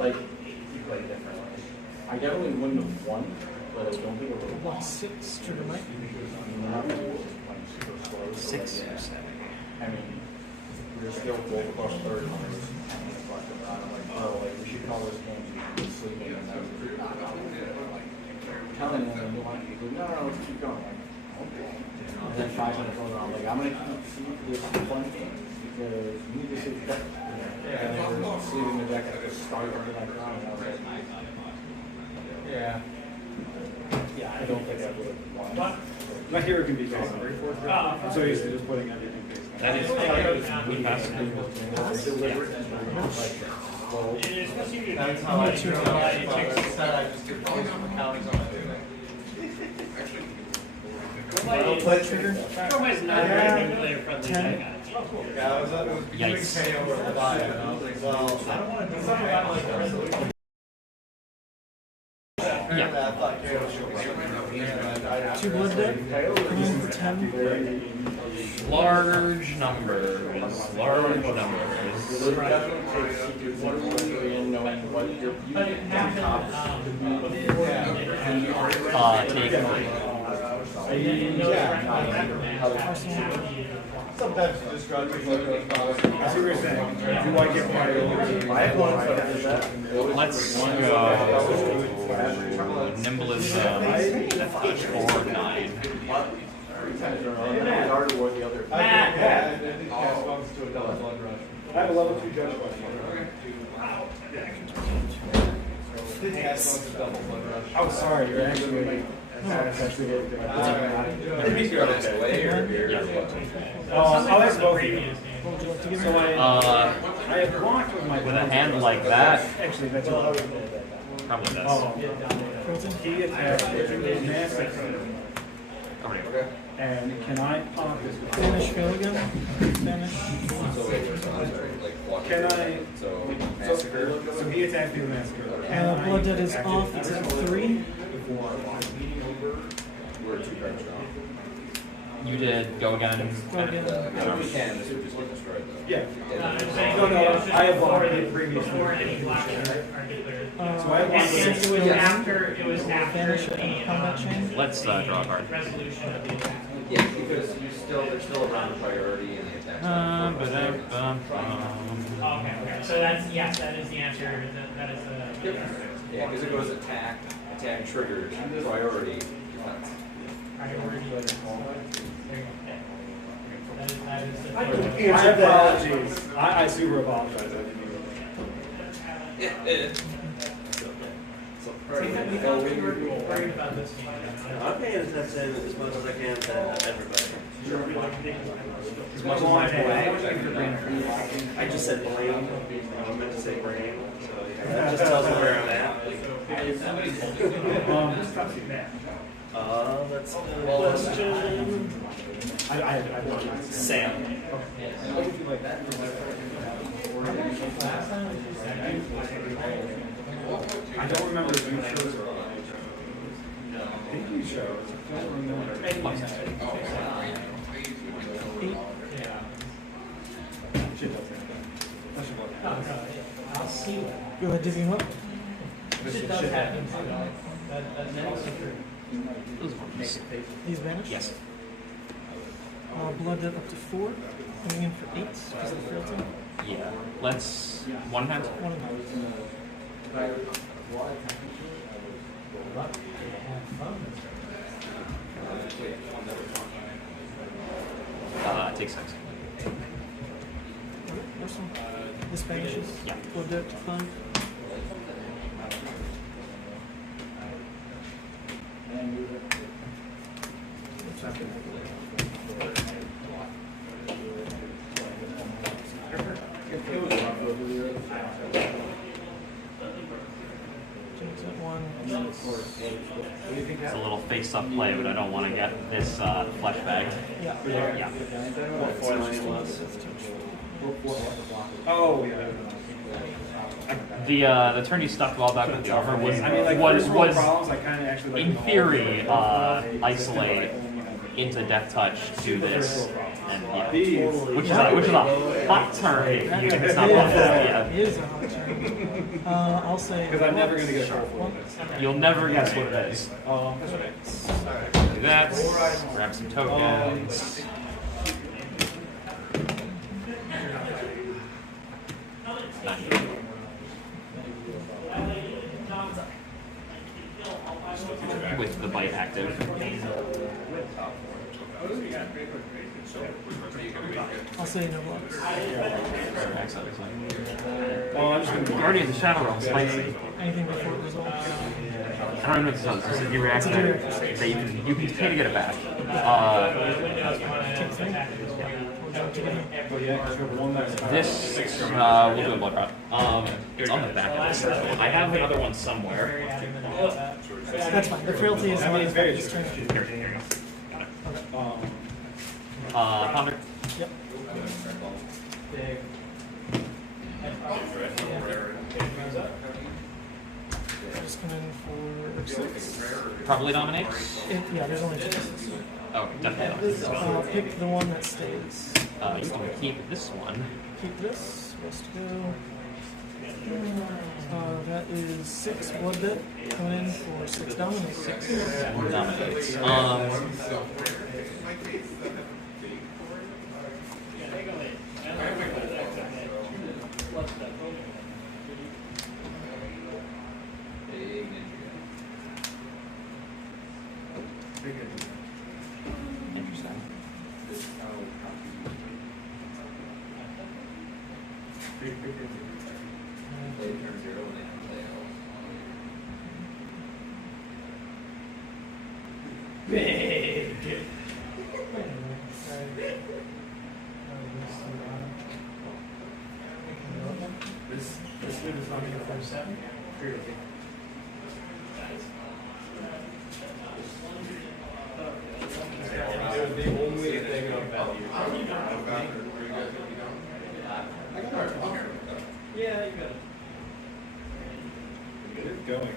like, you play differently. I definitely wouldn't have won, but I don't think it would have won. 6 to the mic. 6 or 7. I mean, we're still both plus third. I'm like, oh, like, we should call this game sleeping. And then telling them, no, let's keep going. Like, okay. And then 5 minutes later, I'm like, I'm going to keep this fun game because you need to see that. And they were sleeping the deck at the start of the next round. And I was like, yeah. Yeah, I don't think I would have won. My hero can be facing very forth. I'm so used to just putting everything facing. That is we pass. That's how I do Dromai's not a very good player friendly. Yeah, I was between Kayo or Levia, and I was like, well, I don't want to do something about like 10. Large numbers. Large numbers. Take 3. Sometimes you just gotta take a look at those. I see what you're saying. Do I get priority? Let's go. Nimblism 4-9. I have a level 2 judge question. Oh, sorry, you're actually. That's actually really good. I'll ask both of you. So I have blocked with my. With a hand like that, Actually, that's probably this. He attacks massive. And can I pop this? Vanish fail again. Vanish. Can I? So he attacked me with massacre. Blood Debt is off. It's at 3. We're 2 cards down. You did go again. Go again. If we can, this would just get destroyed though. Yeah. No, I have blocked it previously. So I have blocked it was after Vanish and combat chain. Let's draw a card. resolution of the attack. Yeah, because there's still a round of priority in the attack. Okay. So that's, yes, that is the answer. That is the. Yeah, because it goes attack triggers, priority, defense. My apologies. I super apologize. I'm paying attention as much as I can to everybody. As much as I can. I just said blame. I meant to say brain. So that just tells me where I'm at. That's the question. Sam. I don't remember if you chose or not. I think you chose. I don't remember. I'll see what. Go ahead, divvy him up. Shit does happen. That's also true. These vanish? Yes. Blood Debt up to 4. Coming in for 8 because of the frailty. Yeah. Let's one hand. One of them. Take 6. This vanishes. Yeah. Blood Debt to 5. It's a little face-up play, but I don't want to get this flesh bag. Yeah. Yeah. What foil any was? Oh, yeah. The turn you stuck well back with the armor was I mean, like, was first world problems, I kind of actually like in the whole theory thing. isolate into death touch to this, and yeah, These. which is a hot turn. If it's not Yeah, it is a hot turn. I'll say. Because I'm never going to get a card for this. You'll never guess what it is. Do that. Grab some tokens. With the bite active. I'll say no blocks. Oh, I'm just going to Guardian of the Shadow Realm, spicy. Anything before it resolves. I don't know what this does. It's a reaction that you can pay to get it back. Take 3. This, we'll do a blood rot. It's on the back of this. I have another one somewhere. That's fine. The frailty is not very this turn. Ponder. Yep. Just come in for 6. Probably dominates. Yeah, there's only 2. Oh, definitely. Pick the one that stays. You can keep this one. Keep this. Rest go. That is 6 blood bit coming in for 6 dominance. 6 dominates. Interesting. Big. This dude is running for 7. The only thing of value. Yeah, you got it. Get it going.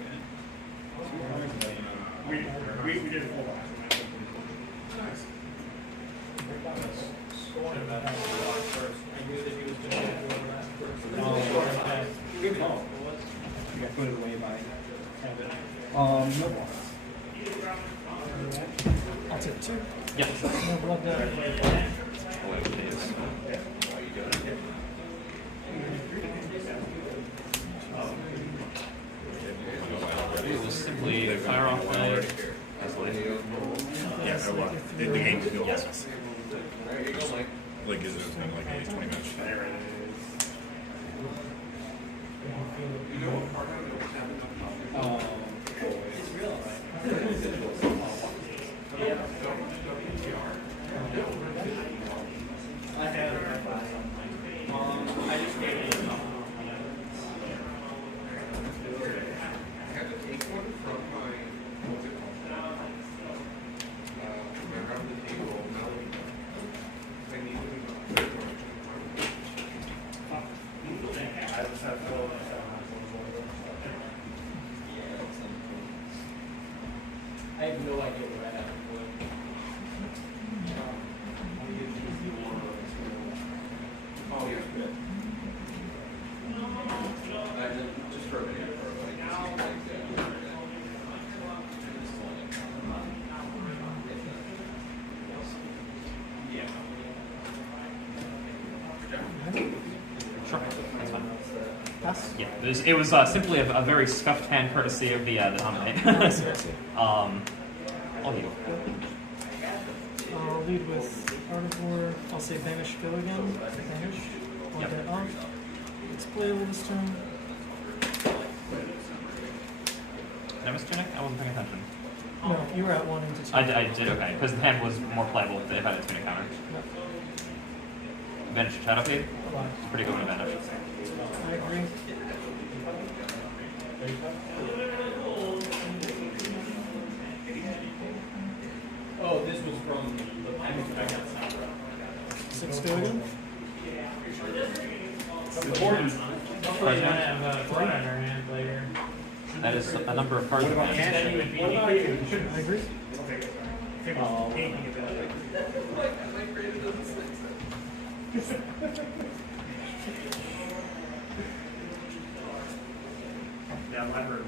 We did a full lap. Nice. Good call. You got put it away by. No. I'll take 2. Yep. No blood die. We will simply fire off my. Yeah, the game feels. Yes. Like, is it like a 20 match? I have no idea where I have to put it. Oh, yeah, good. Just for a minute. Sure, that's fine. Pass? Yeah, it was simply a very scuffed hand courtesy of the dominate. I'll lead. I'll lead with Artivore. I'll say Vanish go again. Vanish. I'll get off. It's playable this turn. Did I miss Tunic? I wasn't paying attention. No, you were at 1 into 2. I did, okay, because the hand was more playable if I had a Tunic counter. Yep. Vanish Shadow Fade? It's pretty good with Vanish. I agree. Oh, this was from the back outside. 6 go again. Important. Hopefully you don't have blood on our hand later. That is a number of cards. What about cash? What about you? I agree. Yeah, I heard.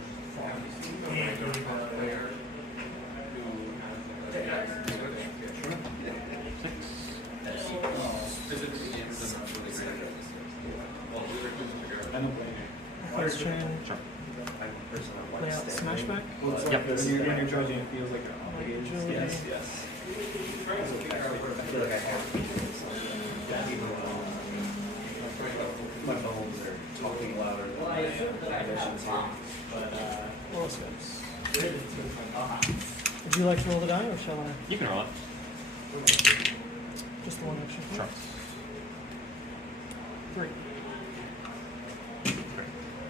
First chain. Sure. Play out Smashback. Yep. When you're judging, it feels like an obligation. Yes, yes. I feel like I have my bones are talking louder than my ambitions here. Horoscopes. Would you like to roll the die, or shall I? You can roll it. Just the one action. Sure. 3.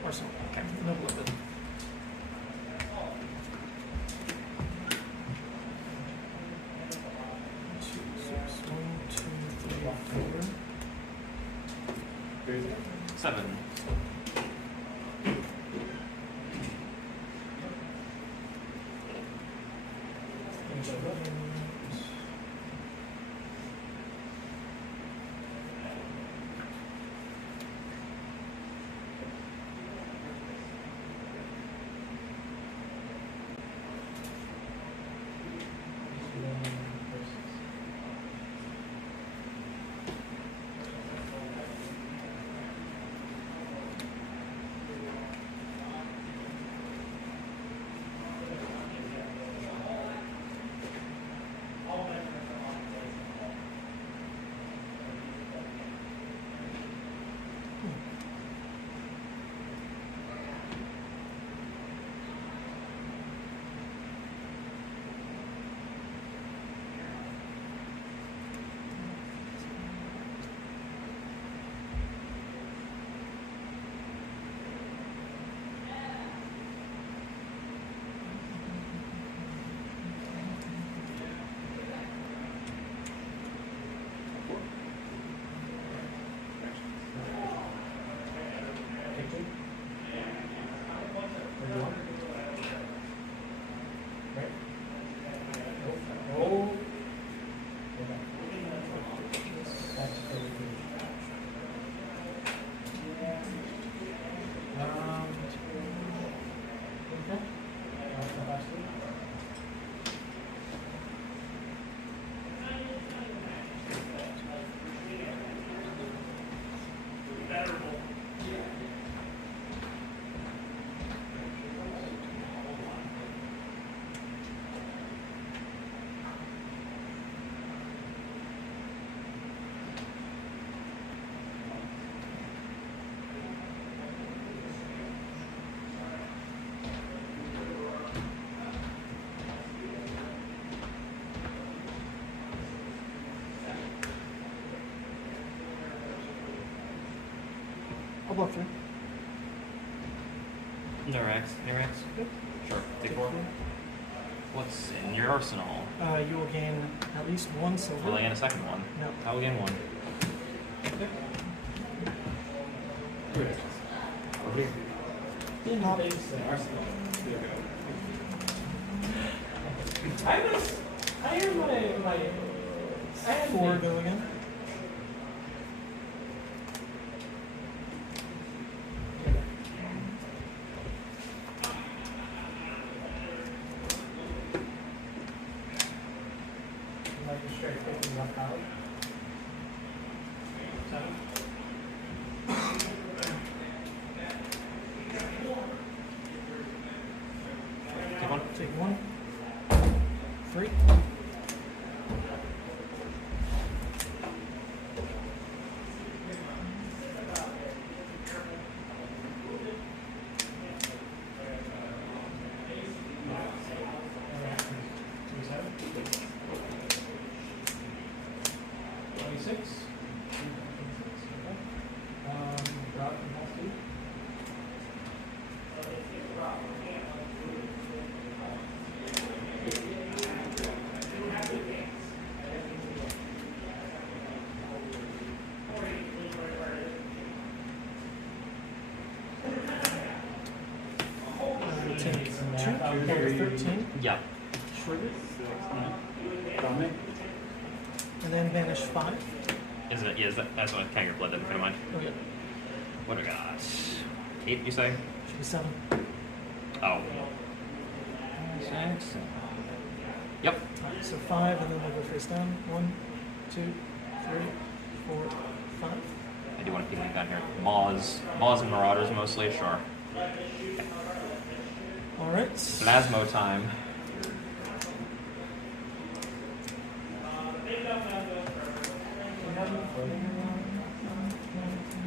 Arsenal. Okay. No blood bit. Seven. I'll block 3. No Rex. No Rex. Yep. Sure. Take 4. What's in your arsenal? You will gain at least 1 silver. Will I gain a second one? No. I will gain 1. Over here. I hear my I had 4 go again. Take 1. Take 1. 3. Take 2, 13. Yeah. Trigger. And then vanish 5. Is it? Yeah, that's what kind of your blood doesn't mind. Oh, yeah. What do I got? 8, you say? Should be 7. Oh. 6. Yep. So 5, and then we'll go face down. 1, 2, 3, 4, 5. I do want to keep down here. Maws and Marauders mostly, sure. Alright. Plasmo time.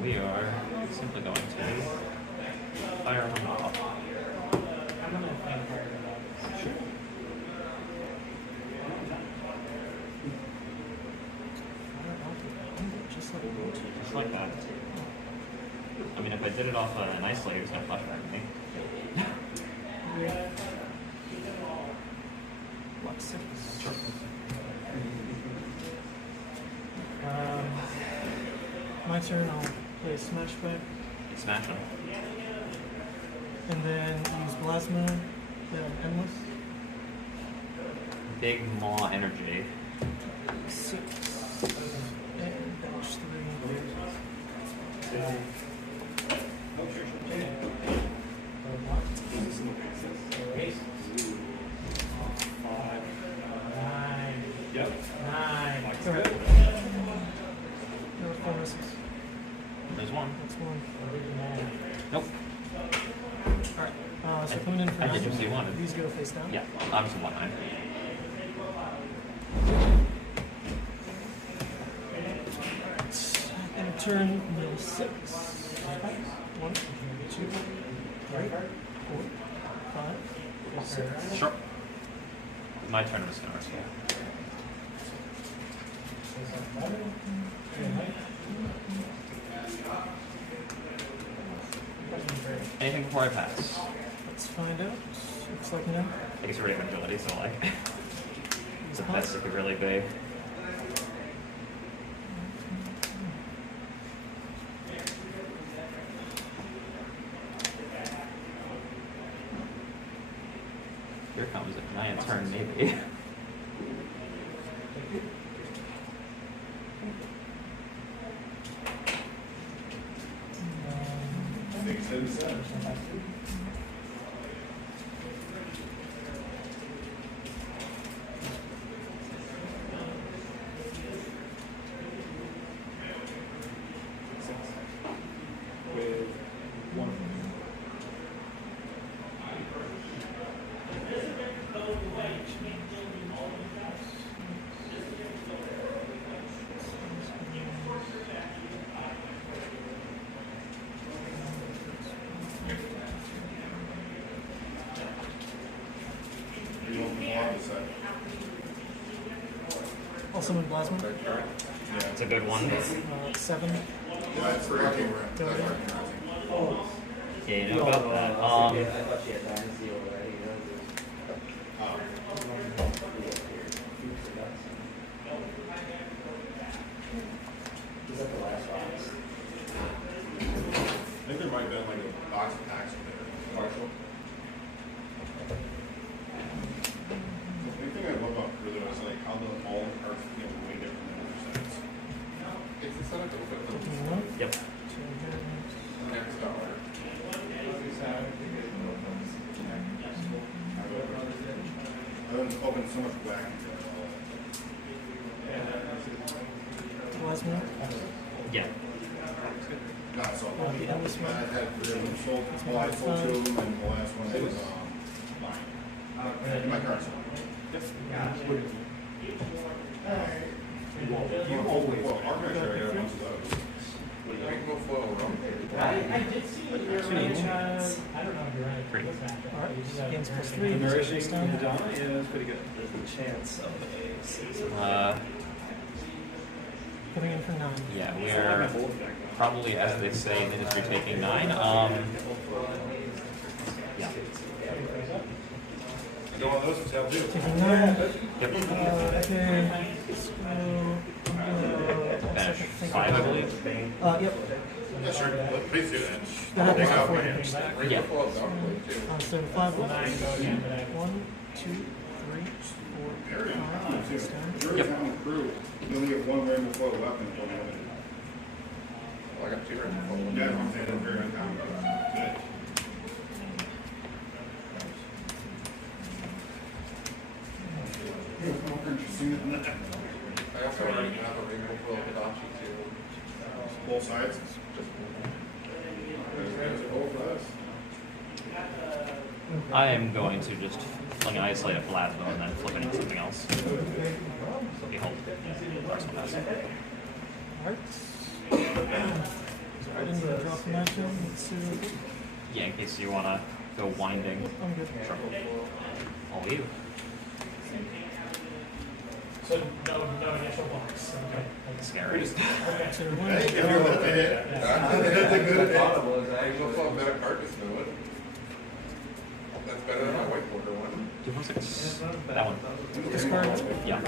We are simply going to fire them off. Just like that. I mean, if I did it off an isolator, it's gonna flashback at me. What, 6? Sure. My turn, I'll play Smash Back. Smash them. And then use Plasma, Endless. Big Maw energy. 6. And dash 3. Yep. 9. Alright. There were 4 misses. There's 1. That's 1. Nope. Alright. So coming in for I did just see 1. These go face down? Yeah, obviously 1 9. And turn middle 6. 1, 2, 3, 4, 5, 6. Sure. My turn, I'm just gonna risk Anything before I pass? Let's find out. Looks like no. I guess already have agility, so like the best it could really be. Here comes a giant turn, maybe. Also in Plasma. Yeah, it's a good one. 7. Yeah, it's 13. Yeah, you know about that. I think there might have been like a box of packs in there. Partial. The big thing I love about Prism is like how all the cards feel way different than other sets. It's the setup that will fit. Yep. Next dollar. I've been opening so much whack. Last minute? Yeah. Not so. Oh, the endless one. I had three of them sold. Well, I sold two of them, and the last one was mine. My cards. Well, architecture, I got a bunch of those. Rainbow flow around. I did see your I don't know if you're right. Alright, gains plus 3. Nourishing Next time. Madonna? Yeah, that's pretty good. There's a chance of a season. Putting in for 9. Yeah, we are probably, as they say in the industry, taking 9. Yeah. I go on those for sale too. Taking 9. Yep. Okay. Finish 5, I believe. Yep. Yeah, sure. Please do that. That Take happens out before my- you push that. Yeah. So 5, 1, 2, 3, 4, Very 5, too. 6, 10. Jury's Yep. on the crew. You only get one rainbow flow weapon for limited. Well, I got 2 rainbow flow. Yeah, I'm saying they're very uncommon. Good. It's more interesting than that. I also already have a rainbow flow Hidachi too. Both sides. Just There's both of us. I am going to just fling an isolate at Plasma and then flip it into something else. So behold. Alright. So right into the drop matchup. Let's see. Yeah, in case you want to go winding. I'm good. Sure. All you. So no initial box. Okay. Scary. Okay, so Hey, if you're looking at it, that's a good day. Rainbow flow better card to snow it. That's better than my whiteboarder one. 2, 4, 6. That one. Discard. Yeah.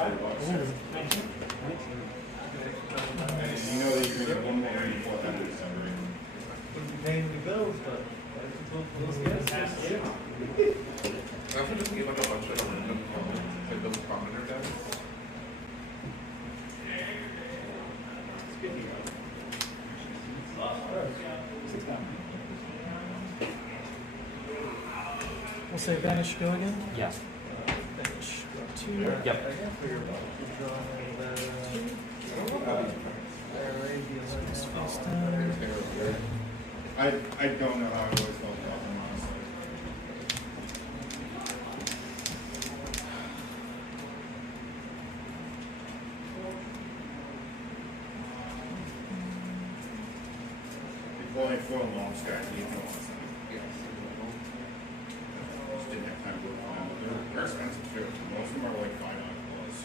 You know that you can get one more rainbow flow at the end of December. Paying the bills, but I also just need like a bunch of random like those commoner decks. We'll say Vanish, go again. Yeah. Vanish, go 2. Yep. I don't know how I always felt about them, honestly. People only foil long skies, you know what I'm saying? Just didn't have time to work on them. They're expensive too. Most of them are like $5 plus.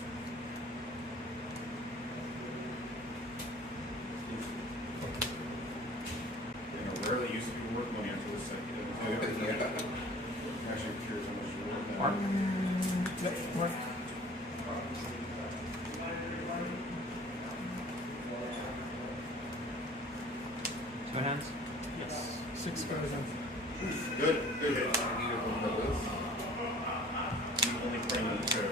Rarely used to be worth money until it's like, actually curious how much you're worth now. Yep, Mark. Two hands? Yes. 6 go again. Good hit. I needed one of those. Only playing on the two.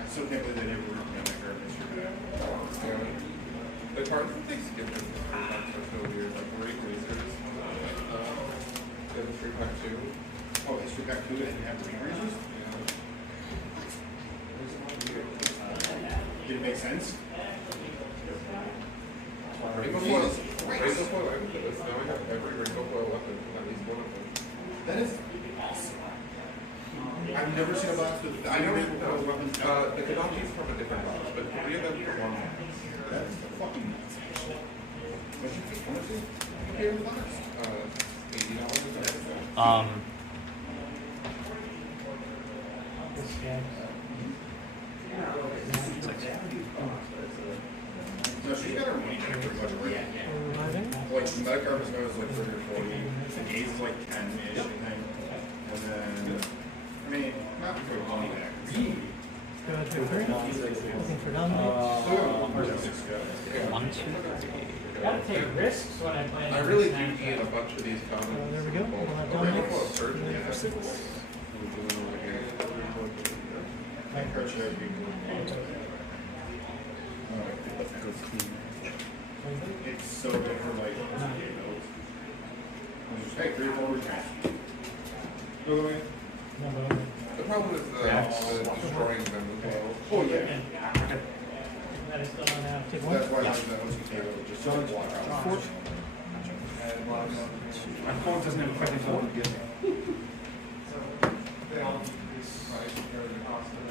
I still can't believe they never worked me on that card this year. Yeah. The cards that they skip in this three packs are so weird. Like Great Razors, the other 3-pack too. Oh, history pack 2 and you have the razors? Did it make sense? Rainbow foil. Rainbow foil Amethyst. Now I have every rainbow foil weapon, at least one of them. That is awesome. I've never seen a box with I know rainbow foil weapons. the Kadachi's from a different box, but 3 of them from one box. That's fucking nuts. What'd you pay? How much did you pay in the box? $80. No, she's got her money back pretty much already. like Metacarp is known as like 30 or 40. The Gaze is like 10-ish, I think. And then, I mean, not very long there. Looking for down. 1, 2, 3. Gotta take risks when I play. I really do need a bunch of these combos. There we go. We'll have We're gonna dominance. go surge For 6. I encourage you to be it's so different, like, hey, 3 or 4 returns. The problem is the destroying them as well. Oh, yeah. That I still don't have. Take So one. that's why I like that once you take it, just so it's block out. Four. My phone doesn't have a quick control to get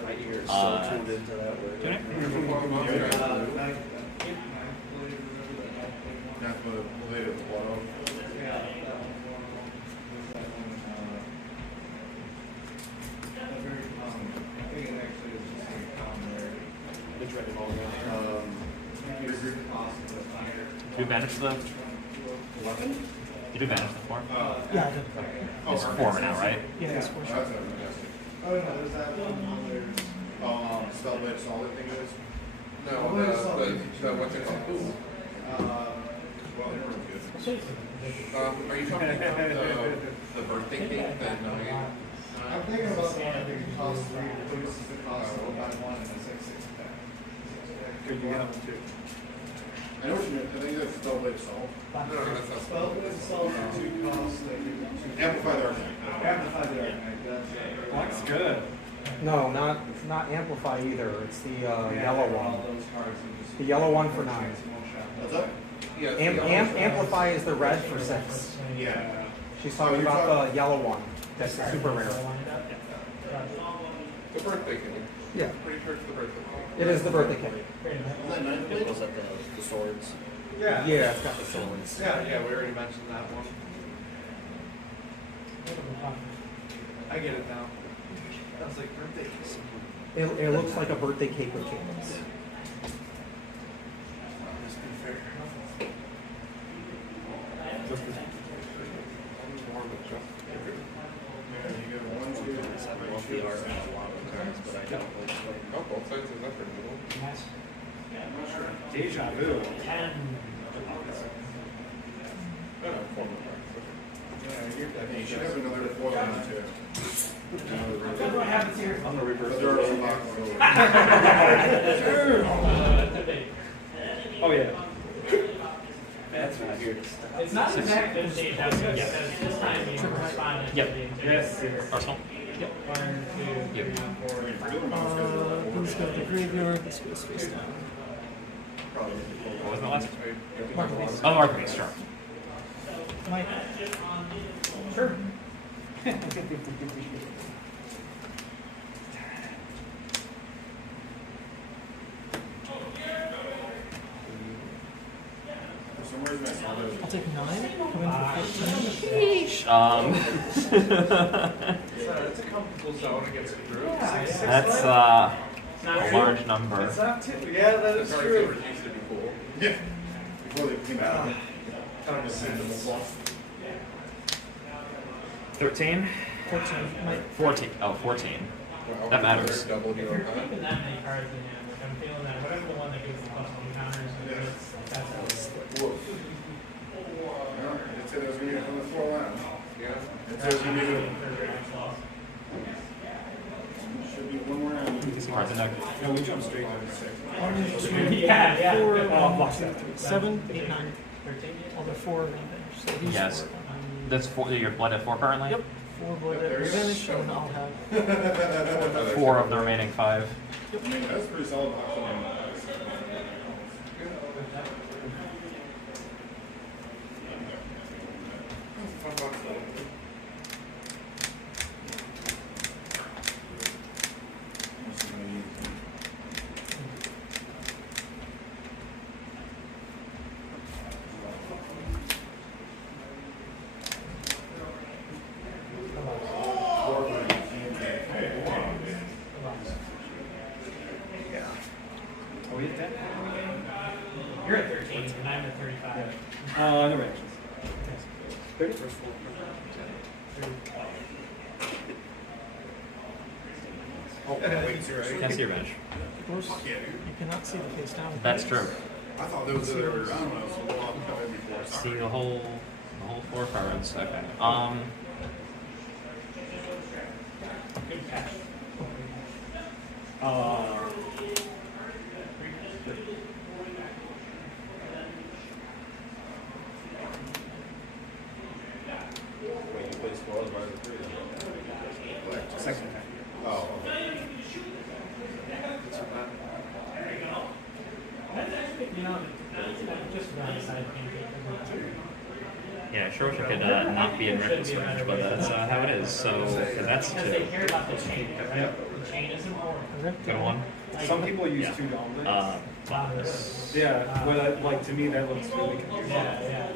My ear is so tuned into that word. That's what later the blow. Do you banish the? You do banish the 4? Yeah, I did. It's 4 now, right? Yeah, it's 4. That's fantastic. Oh, no, there's that Spellblade Solid thing is? No, the what's it called? Ooh. Well, everyone's good. Are you talking about the birthday cake that I'm thinking about the one that costs 3, reduces the cost of about 1 and it's like 6 pack. Could you get up to 2? I know what you mean, I think that's Spellblade Solid. No, that's not Spellblade Solid to cost amplify the argument. Amplify the argument, That's good. No, it's not Amplify either. It's the yellow one. The yellow one for 9. What's that? Yeah, Amplify is the red for 6. Yeah. She's talking about the yellow one. That's the super rare. the birthday cake. Yeah. Pretty sure it's the birthday cake. It is the birthday cake. Was that the swords? Yeah. Yeah, it's got the swords. Yeah, we already mentioned that one. I get it now. That was like birthday cake. It looks like a birthday cake with candles. Oh, both sides is up for middle. Deja vu. 10. You should have another 4 on too. What happens here? I'm gonna reverse the Oh yeah. That's not here. It's not exactly deja vu, because this time you responded to Yep. the Yes. Arsenal? Yep. 1, 2, 3, 4. These go to the graveyard, this goes face down. What was the last? Market base. Oh, Market Base, sure. Mike. Sure. I'll take 9. Come in for 14. It's a comfortable zone against a group. That's a large number. It's not too. Yeah, that is true. Yeah. Before they came out. 13? 14. Mike. 14. Oh, 14. That matters. Double hero Keeping that many cards in hand, like I'm feeling that whatever the one that gives the +1 counters, that's Whoa. It said it was going to be on the 4 line. Yeah. It said it was going to be should be 1 more round. Cards in there. No, we jump straight to the 6. 1, 2, Yeah. 4, Oh, box that. 7, 8, 9. All the 4 revenge. So these Yes. 4. That's 4. You're blood at 4 currently? Yep. 4 blood at revenge, and I'll have 4 of the remaining 5. I mean, that's pretty solid box. Are we at 10? You're at 13, and I'm at 35. No reactions. 30? Oh, wait, Viserai. Can't see your bench. You cannot see the face down. That's true. I thought there was the other way around when I was a little off cover before. See the whole 4 cards. Okay. Good catch. Wait, you play spoilers right at 3. What? Second time. Oh, okay. You know, just around the side Yeah, sure wish I could not be in reckless range, but that's how it is. So that's because they 2. care about the chain, right? The chain is important. Go 1. Some people use 2 dominants. Yeah, but like to me that looks really confusing. Yeah.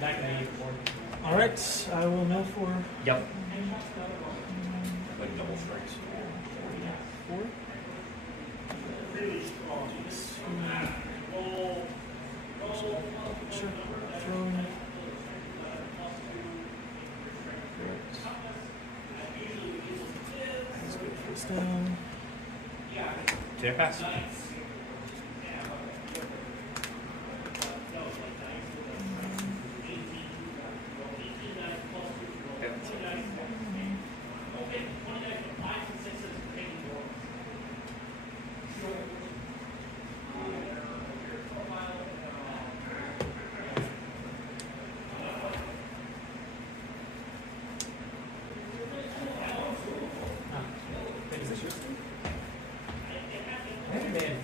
That can be important. All right, I will mill for Yep. Like double strikes. 4. Sure. Throwing. Let's go face down. Take pass.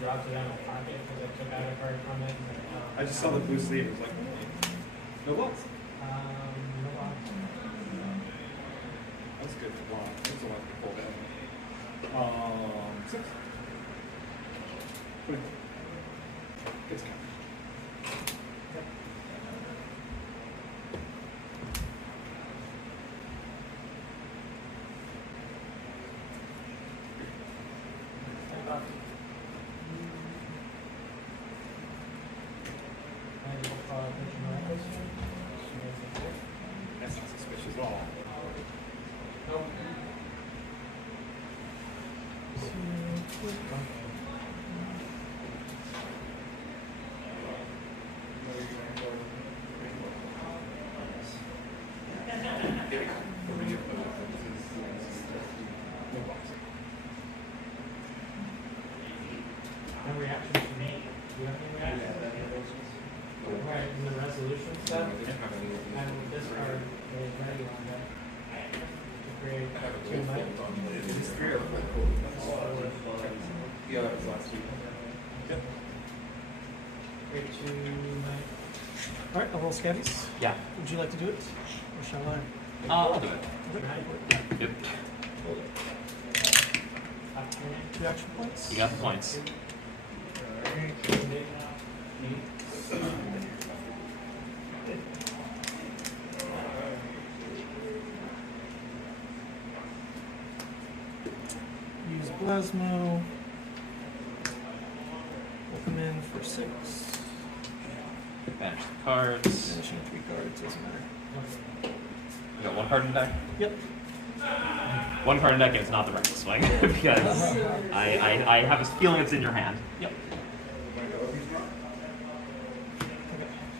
Dropped it out of pocket because I took out a card from it. I just saw the blue sleeve. It was like, no box. No box. That's good for block. That's a lot to pull down. 6. It's kind That's not suspicious at all. No reaction to me. Do you have any reactions? Right, in the resolution stuff, I will discard the ready on that to create 2 light. Yeah, that was last week. Yep. Create 2 light. All right, I'll roll scabbies. Yeah. Would you like to do it, or shall I? I'll do it. Yep. 2 action points. You got the points. Use Plasmo. We'll come in for 6. Banish the cards. Finishing 3 cards, doesn't matter. You got 1 card in deck? Yep. 1 card in deck, and it's not the reckless swing because I have a feeling it's in your hand. Yep.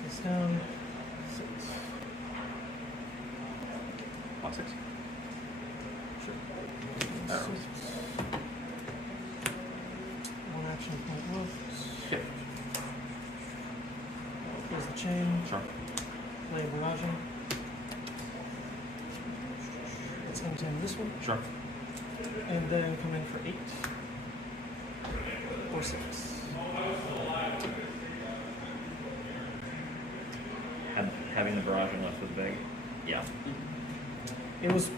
It's down 6. 1 6. Sure. Arrows. 1 action point left. Yep. Close the chain. Sure. Play barraging. Let's untend this one. Sure. And then come in for 8. Or 6. Having the barrage left was big. Yeah. It was.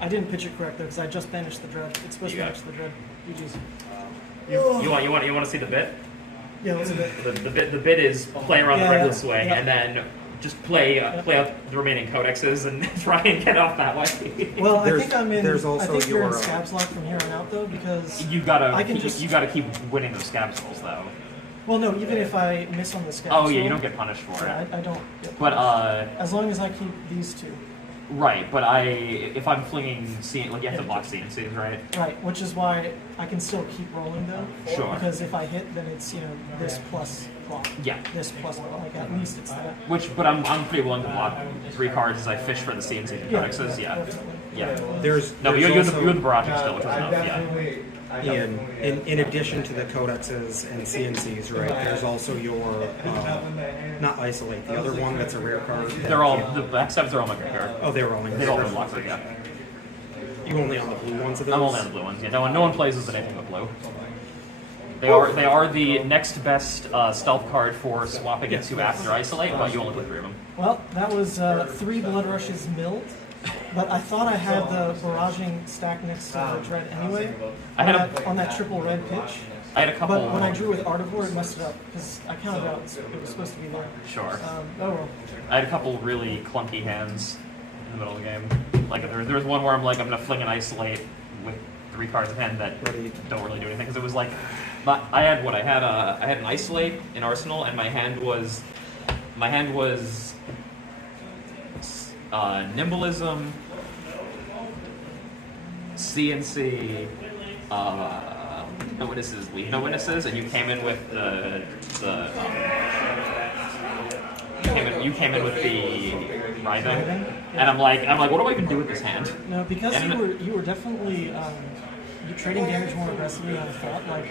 I didn't pitch it correct though because I just banished the dread. It's supposed You to got match the dread. GG's. You want to see the bit? Yeah, let's do it. The bit is play around the reckless swing yeah. and then just play up the remaining codexes and try and get off that way. Well, I think I'm in. there's I also think you're in your, scabs lock from here on out though because you gotta I can just. you gotta keep winning those scabs rolls though. Well, no, even if I miss on the scouts. Oh yeah, you don't get punished for it. Yeah, I don't get But as long as I keep these two. right, but if I'm flinging like you have to block CNCs, right? Right, which is why I can still keep rolling though. Sure. Because if I hit, then it's this plus block. Yeah. This plus block. Like at least it's that. But I'm pretty willing to block 3 cards as I fish for the CNC codexes. Yeah. Definitely. Yeah. There's no, but you're also- the barraging still, which is enough. Yeah. Ian, in addition to the codexes and CNCs, right, there's also your, not isolate, the other one that's a rare card. They're all, the backstabs are all my card. Oh, they're all in They all have blocks, yeah. You only on the blue ones of those? I'm only on the blue ones, yeah. No one plays as anything but blue. They are the next best stealth card for swapping into after isolate, but you only play 3 of them. Well, that was 3 blood rushes milled. But I thought I had the barraging stack next to the red anyway. I had on that triple red pitch. I had a couple. But when I drew with Artivore, it messed it up because I counted out it was supposed to be there. Sure. Oh well. I had a couple really clunky hands in the middle of the game. Like there was one where I'm gonna fling an isolate with 3 cards in hand that don't really do anything because it was like, I had an isolate in Arsenal and my hand was Nimbleism, CNC, no witnesses, leave no witnesses, and you came in with you came in with the writhing, and I'm like, what do I even do with this hand? No, because you were definitely you're trading damage more aggressively than I thought. Like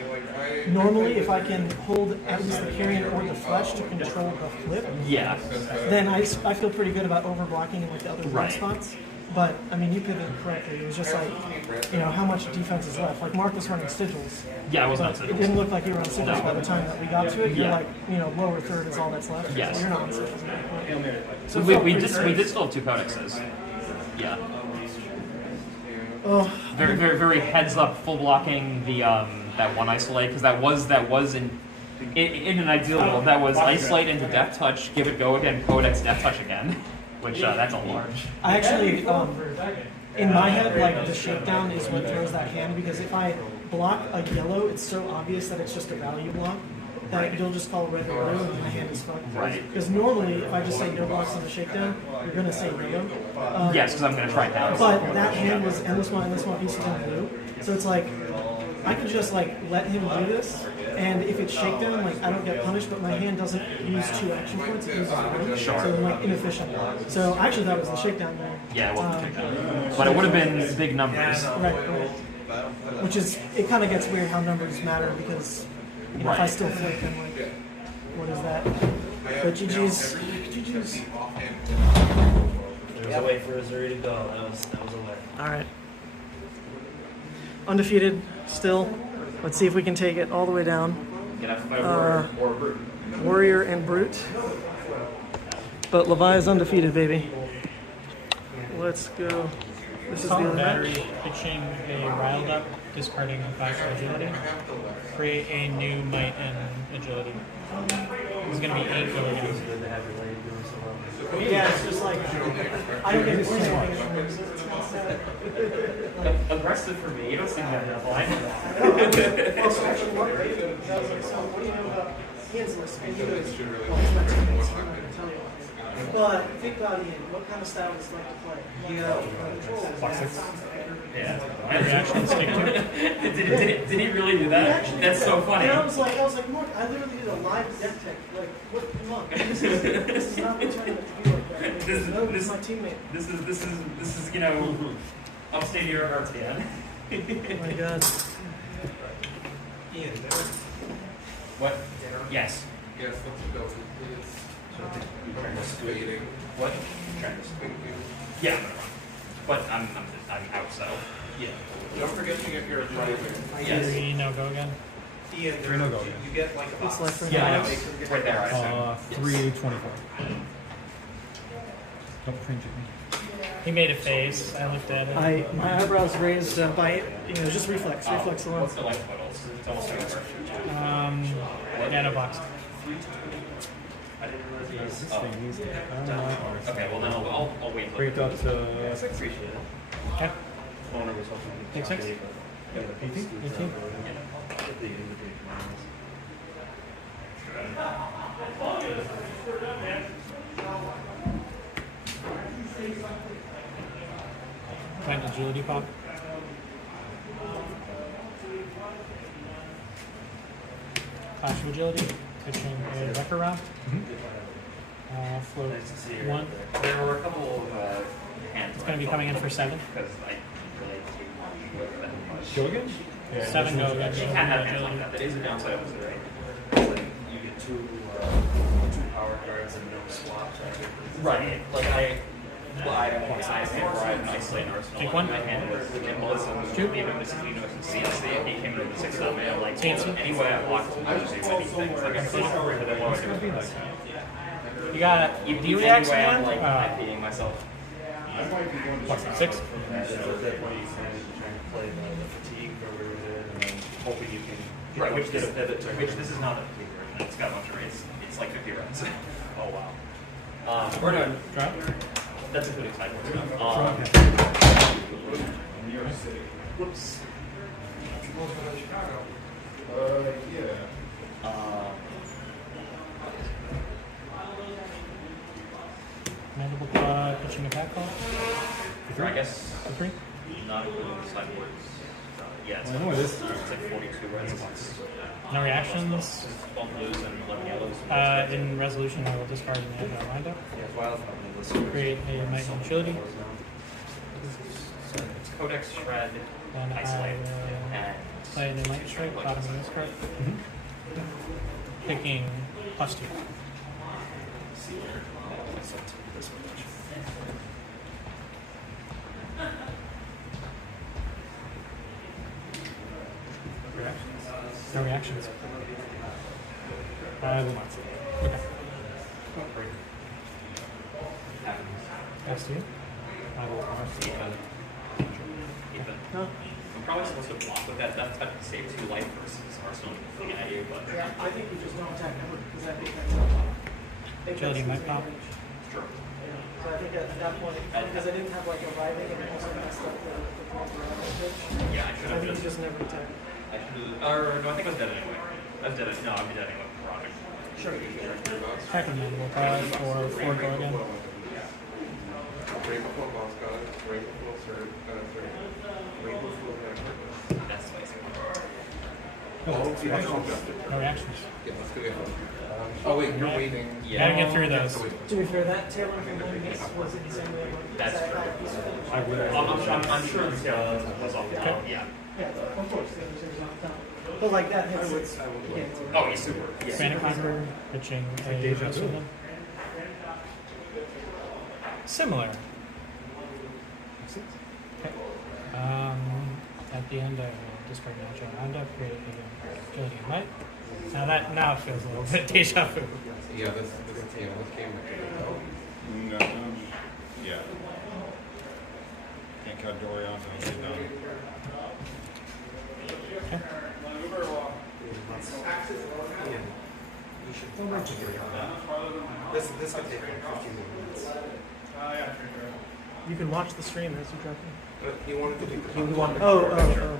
normally, if I can hold at least the carrion or the flesh to control the flip, yeah, then I feel pretty good about overblocking in like the other right spots. But I mean, you pivoted correctly. It was just like, how much defense is left. Like Mark was running sigils. Yeah, I was on sigils. sigils. It didn't look like you were on sigils No. by the time that we got to it. You're Yeah. like, lower third is all that's left. Yes. So you're not on sigils. So it we felt did pretty safe. still have 2 codexes. Yeah. Oh. Very heads up, full blocking the that one isolate because that was in an ideal world that was isolate into death touch, give it go again, codex death touch again, which that's a large. I actually, in my head, like the shakedown is what throws that hand because if I block a yellow, it's so obvious that it's just a value block that you'll just call red or blue and my hand is fucked. Right. Because normally, if I just say no blocks on the shakedown, you're going to say yellow. Yes, because I'm going to try that. But that hand was endless one pieces on blue. So it's like, I could just like let him do this, and if it's shakedown, like I don't get punished, but my hand doesn't use 2 action points, it uses 1. Sure. So I'm like inefficient. So actually that was the shakedown there. Yeah, it wasn't shakedown. But it would have been big numbers. Right. Which is, it kind of gets weird how numbers matter because, if I still flip, then like, what is that? But GG's. There's a way for Uzuri to go. That was a way. Alright. Undefeated, still. Let's see if we can take it all the way down. Warrior and Brute. But Levi is undefeated, baby. Let's go. This is the other battery match. pitching a riled up, discarding 5 for agility. Create a new might and agility. There's going to be 8 going in. Yeah, it's just like, I don't get this Aggressive for me, you don't seem to have enough line. Well, so actually, what do you know about Ian's list? And he goes, well, it's my teammates, I'm not going to tell you. But think about Ian, what kind of style does he like to play? Yeah. My reaction stick to it. Did he really do that? That's so funny. And I was like, Mark, I literally did a live deck tech. Like, what? Come on, this is not the tournament to be like that. Like, this is my teammate. This is upstate New York arts again. Oh my god. Ian, What? Yes. Yes, let's go, please. Waiting. What? Yeah. But I'm out, so. Yeah. Don't forget to get your driving. Yes. 3 no go again. Ian, Three no go. you get like a What's box. left for Yeah, I now? know. Right there, I assume. 324. Don't cringe at me. He made a face. I looked at it. My eyebrows raised by, just reflex alone. What's the life totals? It's almost over. Nano box. Okay, well then I'll wait. Bring it up to 6. Appreciate it. Okay. take 6. 18? 18? Trying agility pop. Clash of agility. Pitching a wrecker round. Float one. There were a couple of hands. It's going to be coming in for 7. Because I really too much. Go again? 7 go again. You can't have hands like that. That is a downside of Viserai. You get two power cards and no swap. Right. Like I want to say where I have an isolate arsenal. Take one. My hand was nimblest and even this is CNC. He came in with the 6 up and like anyway I blocked him. I just do many things. Like I feel over to the lower difference. You got D-Reax man? Like I'm beating myself. What's that, 6? Right, which this is not a fatigue version. It's got a bunch of rates. It's like 50 rounds. Oh wow. We're done. Drop. That's including sideboard stuff. Whoops. Mandible pitching a back call. I guess. 3? Not including the sideboards. Yeah, it's, Well, I know it is. It's like 42 reds once. No reactions. 12 blues and 11 yellows. In resolution, I will discard an agile windup. Create a Might and Agility. It's Codex, Shred, Then Isolate, I and play the Light Strike, bottom of this card. Picking +2. No reactions. I will not. Okay. Pass to you. I will Ethan. No. I'm probably supposed to block with that. That's got to save 2 life versus Arsenal looking at you, but. Yeah, I think we just don't attack ever because I think that's. Agility might pop. True. So I think at that point, because I didn't have like a riving and it also messed up the proper pitch. Yeah, I should have I think you just never attack. I should have. Or no, I think I was dead anyway. I was dead. No, I'd be dead anyway. Project. Sure. Second Mandible pause for 4 go again. That's spicy. No reactions. Yeah, let's do it. Oh wait, you're waiting. Yeah. Gotta get through those. To be fair, that tail from Olympia was in the same way. That's true. I'm sure the tail was off the top. Yeah. Yeah, of course. But like that hits with. Oh, he's super. Yeah. Granite Conqueror, pitching a Deja Vu. Similar. Okay. At the end, I will discard an agile roundup, create a agility and might. Now it feels a little bit deja vu. Yeah, this game. No. Yeah. Can't cut Dorian. Okay. This could take like 15 minutes. You can watch the stream as you drop in. But he wanted to do. He wanted to Oh.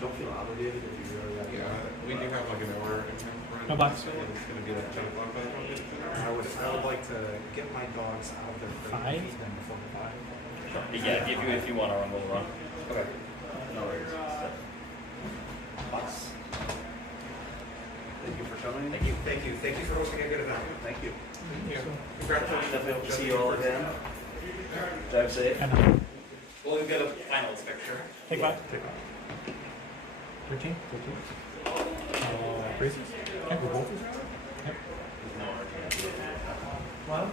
Don't feel obligated if you really like. Yeah, we do have like an hour in front. No box. So it's gonna be like 10 o'clock by the time we get to I would like to get my dogs out of their Five? cages then before the 5. Yeah, if you want to run, we'll run. Okay. No worries. Box. Thank you for showing. Thank you. Thank you for hosting a good event. Thank you. Congratulations. Definitely hope to see you all again. Drive safe. Well, we've got a finals picture. Take 5. 13. Prism. Okay. Revolt. Yep. What?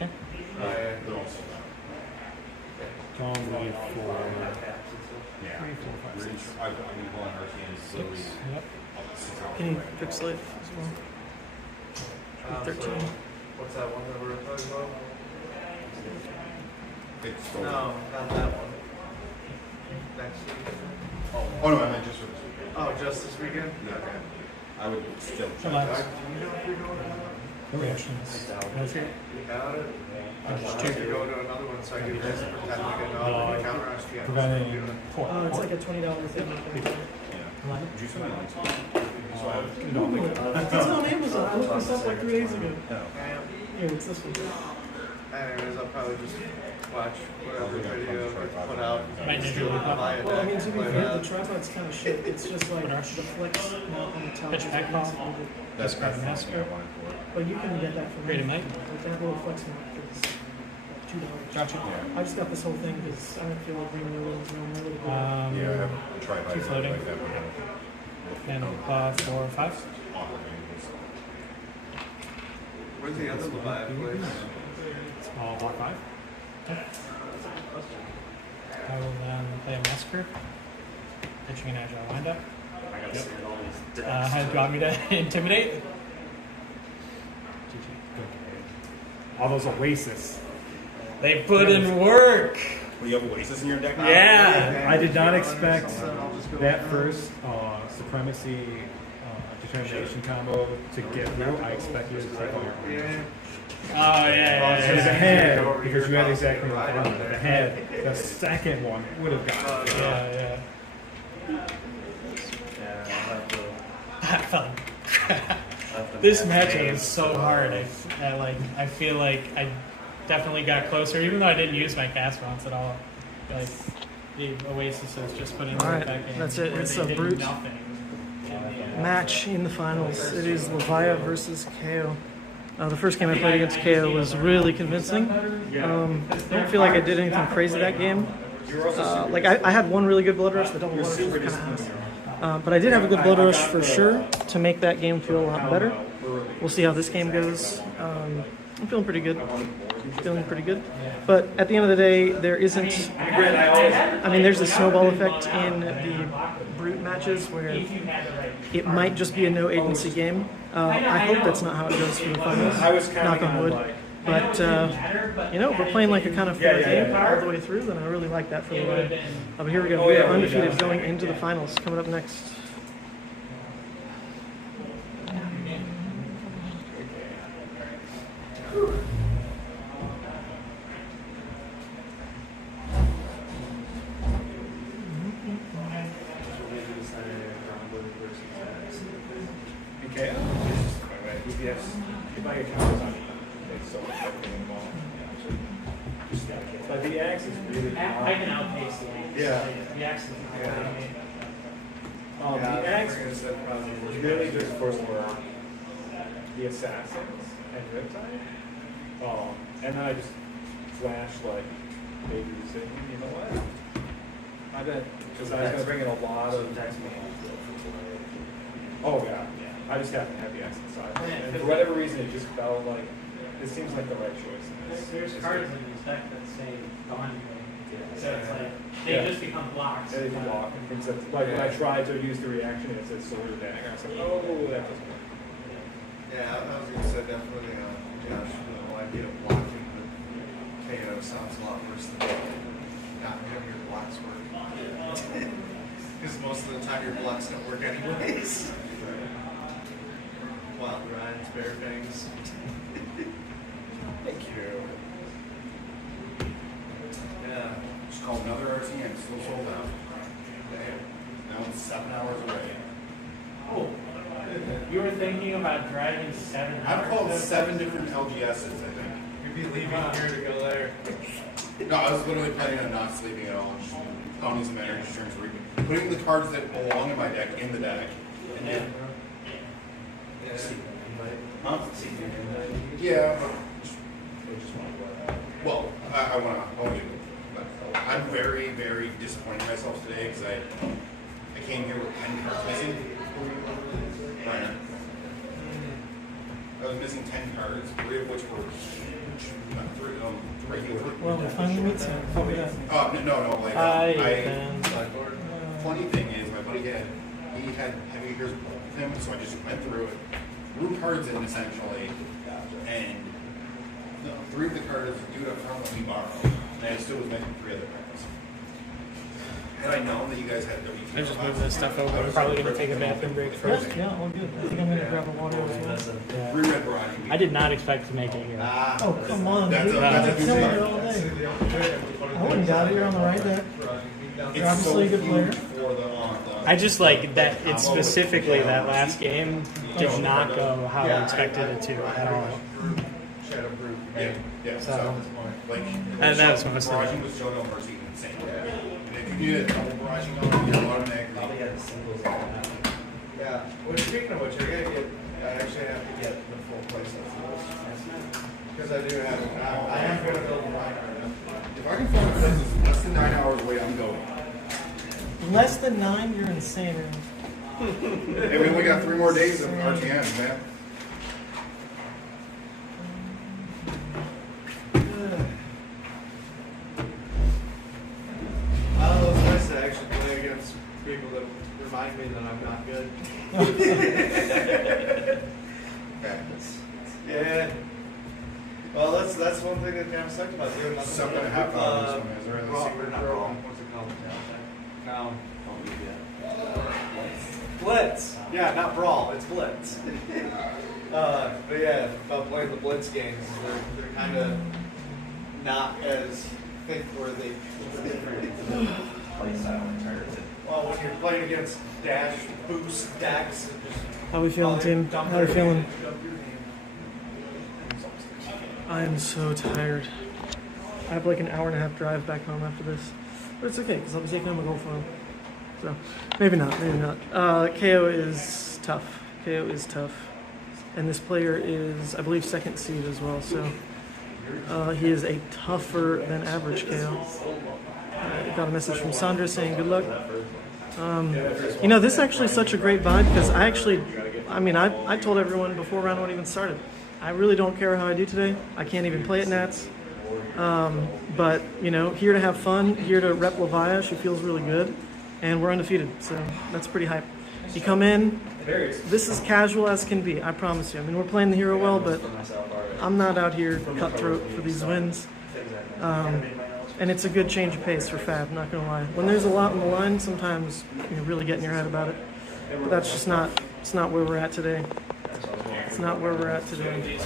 Okay. Don't wait for. Yeah. 3, 4, 5, 6. I'm going Hurricane, 6. Yep. Can you pixelate as well? 13. What's that one that we were talking about? It's No, not that one. Next week. Oh no, I meant just for this. Oh, just this weekend? Yeah. I would still. Relax. Do you know if you're going to another one? No reactions. No fear. You got it? I Just want two. to go to another one so I can just pretend like I know the counter SPF. Preventing 4. Oh, it's like a $20 thing. Yeah. Would you send my links? So so I It's on Amazon. I looked this up like 3 days ago. Here, what's this one? Anyways, I'll probably just watch whatever video put out. Well, I mean, to be fair, the tripod's kind of shit. It's just like the flex mount on the top. Pitch back ball. That's kind of master. But you can get that from Rated Mike? Like that little flex mount is $2. Gotcha. Yeah. I just got this whole thing because I don't feel like bringing new ones around. Really good. Yeah, I haven't tried Two floating. like that. And 4 or 5. Where's the other Levia place? Small block 5. Okay. I will then play a Massacre. Pitching an Agile windup. I gotta stand all these How do you want me to intimidate? All those Oasis. They put in work. Well, you have Oasis in your deck now? Yeah. I did not expect that first Supremacy Determination combo to get through. I expected it to take all your own. Oh, yeah. It was ahead because you had exactly what I wanted. Ahead. The second one would have gotten it. Yeah. This matchup is so hard. I feel like I definitely got closer, even though I didn't use my cast mounts at all. Like the Oasis is just putting All it right, back in. that's it. where It's they a did brute nothing. match in the finals. It is Levia versus Kayo. The first game I played against Kayo was really convincing. I don't feel like I did anything crazy that game. I had one really good blood rush. The double blood rush was kind of ass. But I did have a good blood rush for sure to make that game feel a lot better. We'll see how this game goes. I'm feeling pretty good. But at the end of the day, there isn't... I mean, there's a snowball effect in the brute matches where it might just be a no agency game. I hope that's not how it goes for the finals. Knock on wood. But, if we're playing like a kind of fair game all the way through, then I really like that for the way. But here we go. We are undefeated going into the finals. Coming up next. If I get counters on it's so everything involved. But the axe is really I can outpace the Yeah. The axe is the axe was really just for the assassins and Riptide. And then I just flashed maybe saying, you know what? I bet because I was going to bring in a lot of. Oh yeah. I just happen to have the axe inside. And for whatever reason, it just felt like it seems like the right choice. There's cards in this deck that say gone. So it's like they just become blocks. Yeah, they can block. And things when I tried to use the reaction, it said sword or dagger. I was like, oh, that doesn't work. Yeah, I was going to say definitely, Josh, the idea of blocking the KO sounds a lot worse than not having your blocks work. Because most of the time your blocks don't work anyways. Wild Ryan's Bear Fangs. Thank you. Yeah. Just called another RTN, still sold out. Now it's 7 hours away. Oh, you were thinking about driving 7 hours? I've called 7 different LGSs, I think. You'd be leaving here to go there. No, I was literally planning on not sleeping at all. Just counting some energy strings, putting the cards that belong in my deck in the deck. And then, huh? Yeah, well, I want to. I'm very, very disappointed in myself today because I came here with 10 cards missing. I was missing 10 cards, 3 of which were huge. Not 3, Well, we finally meet some. No. Funny thing is, my buddy had heavy hitters with him, so I just went through it, threw cards in essentially, and 3 of the cards dude up front let me borrow, and I still was missing 3 other cards. Had I known that you guys had WT, I just moved this stuff over. I'm probably going to take a bathroom break first. Yeah, all good. I think I'm going to grab a water as well. Yeah. I did not expect to make it here. Oh, come on. That's dude. a I've been here all day. I wouldn't got here on the right deck. You're obviously a good player. I just like that. It's specifically that last game did not go how I expected it to at all. Yeah. So, Like, and that was mostly. barraging with Jono versus insane. And if you need a double barraging on, you're automatically. Yeah. Well, speaking of which, I actually have to get the full playset because I do have. I am going to build a line. If I can find a place that's less than 9 hours away, I'm going. Less than 9, you're insane. Hey, we only got 3 more days of RTMs, man. Oh, it's nice to actually play against people that remind me that I'm not good. Yeah. Well, that's one thing that kind of sucked about doing nothing. 7.5 hours when I was around the secret program. What's it called? No. Blitz. Yeah, not brawl. It's blitz. But yeah, about playing the blitz games, they're kind of not as think-worthy. Well, when you're playing against dash, boost, decks, and just How we feeling, team? How we feeling? I am so tired. I have like an hour and a half drive back home after this. But it's okay, because I'll be taking home a gold foil. So, maybe not. Kayo is tough. Kayo is tough. And this player is, I believe, 2nd seed as well, so he is a tougher than average Kayo. Got a message from Sandra saying good luck. This is actually such a great vibe, because I told everyone before round 1 even started, I really don't care how I do today. I can't even play at Nats. But, here to have fun, here to rep Levia. She feels really good. And we're undefeated, so that's pretty hype. You come in, this is casual as can be, I promise you. We're playing the hero well, but I'm not out here cutthroat for these wins. And it's a good change of pace for Fab, not gonna lie. When there's a lot on the line, sometimes you really get in your head about it. But that's just it's not where we're at today. It's not where we're at today.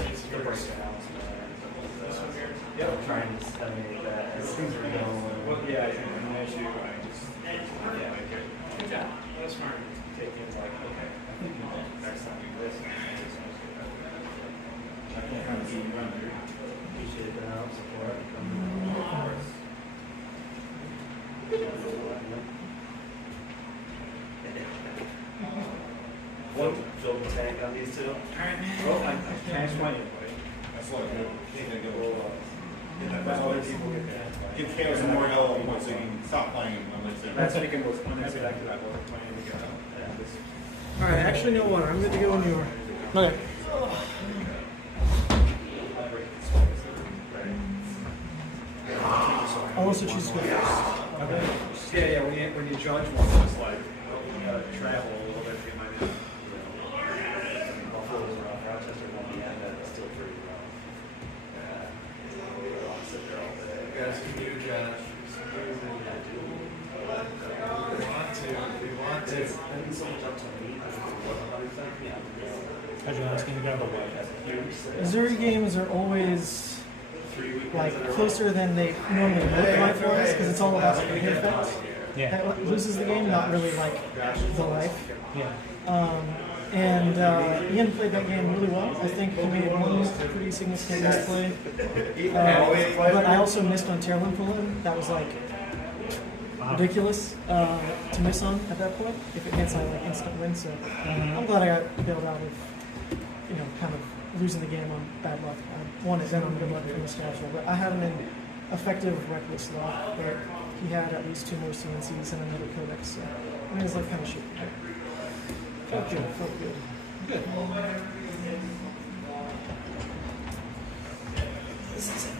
One fill the tank on these two. Well, I changed my invite. That's what I do. Other people get Kayo some more yellow points so you can stop playing him. That's thinking was unexpected. I wasn't planning to get out. Alright, actually, no water. I'm good to go when you are. Okay. I'll also choose to go first. Yeah. When you judge one, it's like travel a little bit. You might have. Buffalo's around Rochester, won't be at that. It's still pretty rough. I'll sit there all day. Guys, can you, Josh? We want to. I'd be so much up to me. How's your last game go? Missouri games are always closer than they normally look life wise, because it's all about the hit effect. Yeah. That loses the game, not really like the life. Yeah. And Ian played that game really well. I think he made one pretty significant misplay. But I also missed on Tailwind pull-in. That was ridiculous to miss on at that point. If it hits, I instant win. So I'm glad I got bailed out of, kind of losing the game on bad luck. I won it then on good luck from the schedule. But I had him in effective reckless luck. But he had at least 2 more CNCs and another codex. So his life kind of shit. Felt good. Good. This is it.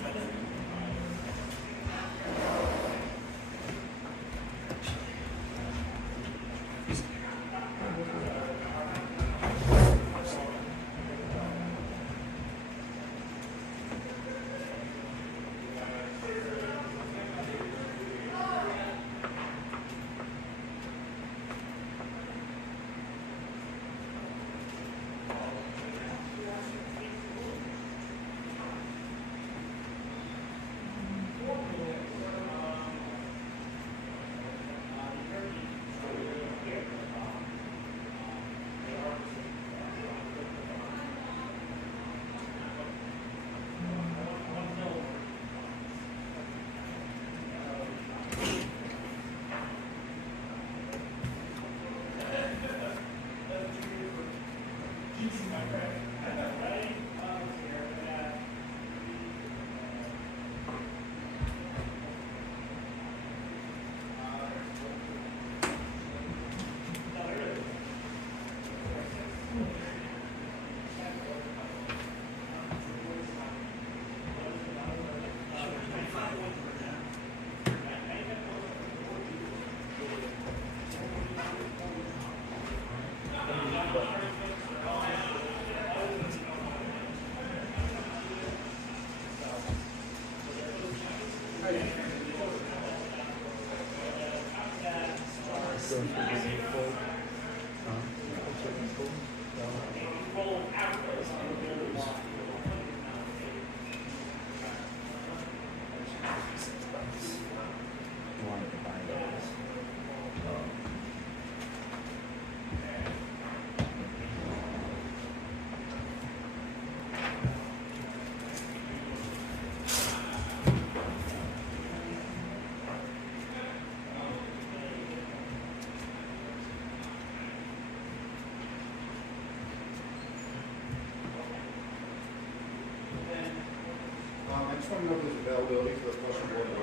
I just want to know if there's availability for the custom board of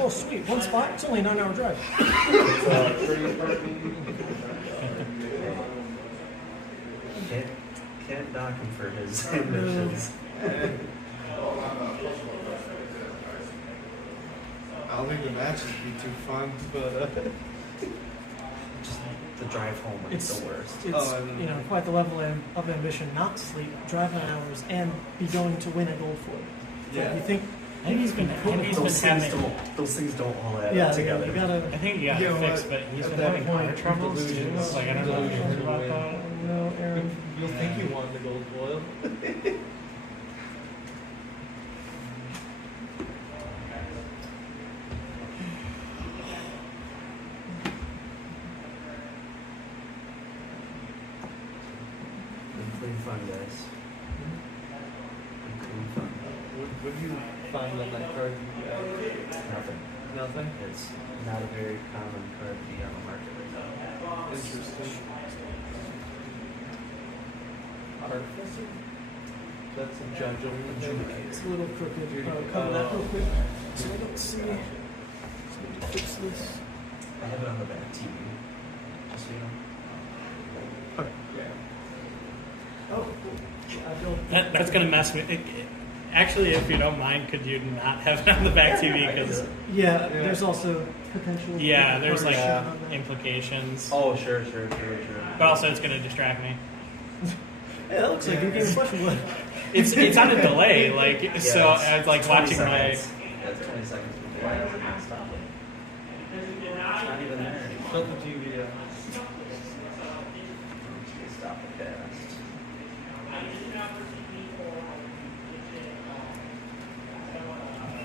Oh, sweet. One spot. It's only a 9-hour drive. Can't knock him for his ambitions. I don't think the matches would be too fun, but Just the drive home would be the worst. It's you know, quite the level of ambition not to sleep, drive 9 hours, and be going to win a gold floor. Yeah. You think I think he's been having those things don't all add yeah, up together. You gotta, I think he got it fixed, but he's been having car troubles too. Like I don't know if you heard about that. no, Aaron. you'll think you won the gold foil. Clean fun, guys. Clean fun. What do you find on that card? Nothing. Nothing? It's not a very common card to be on the market right now. Interesting. Artificer? That's a judge over It's a little crooked. Cover that real quick so I don't see. So I need to fix this. I have it on the back TV. Just so you know. Okay. Oh, cool. I don't. That's gonna mess me. Actually, if you don't mind, could you not have it on the back TV? Because Yeah, there's also potential. yeah, there's like partnership on that. implications. Oh, sure. But also, it's gonna distract me. Yeah, that looks like your game of flesh and blood. It's on a delay, like Yeah, so. it's I was like 20 watching my. seconds. Yeah, it's 20 seconds before I have to stop it. It's not even there anymore. Shut the TV off. Stop it fast.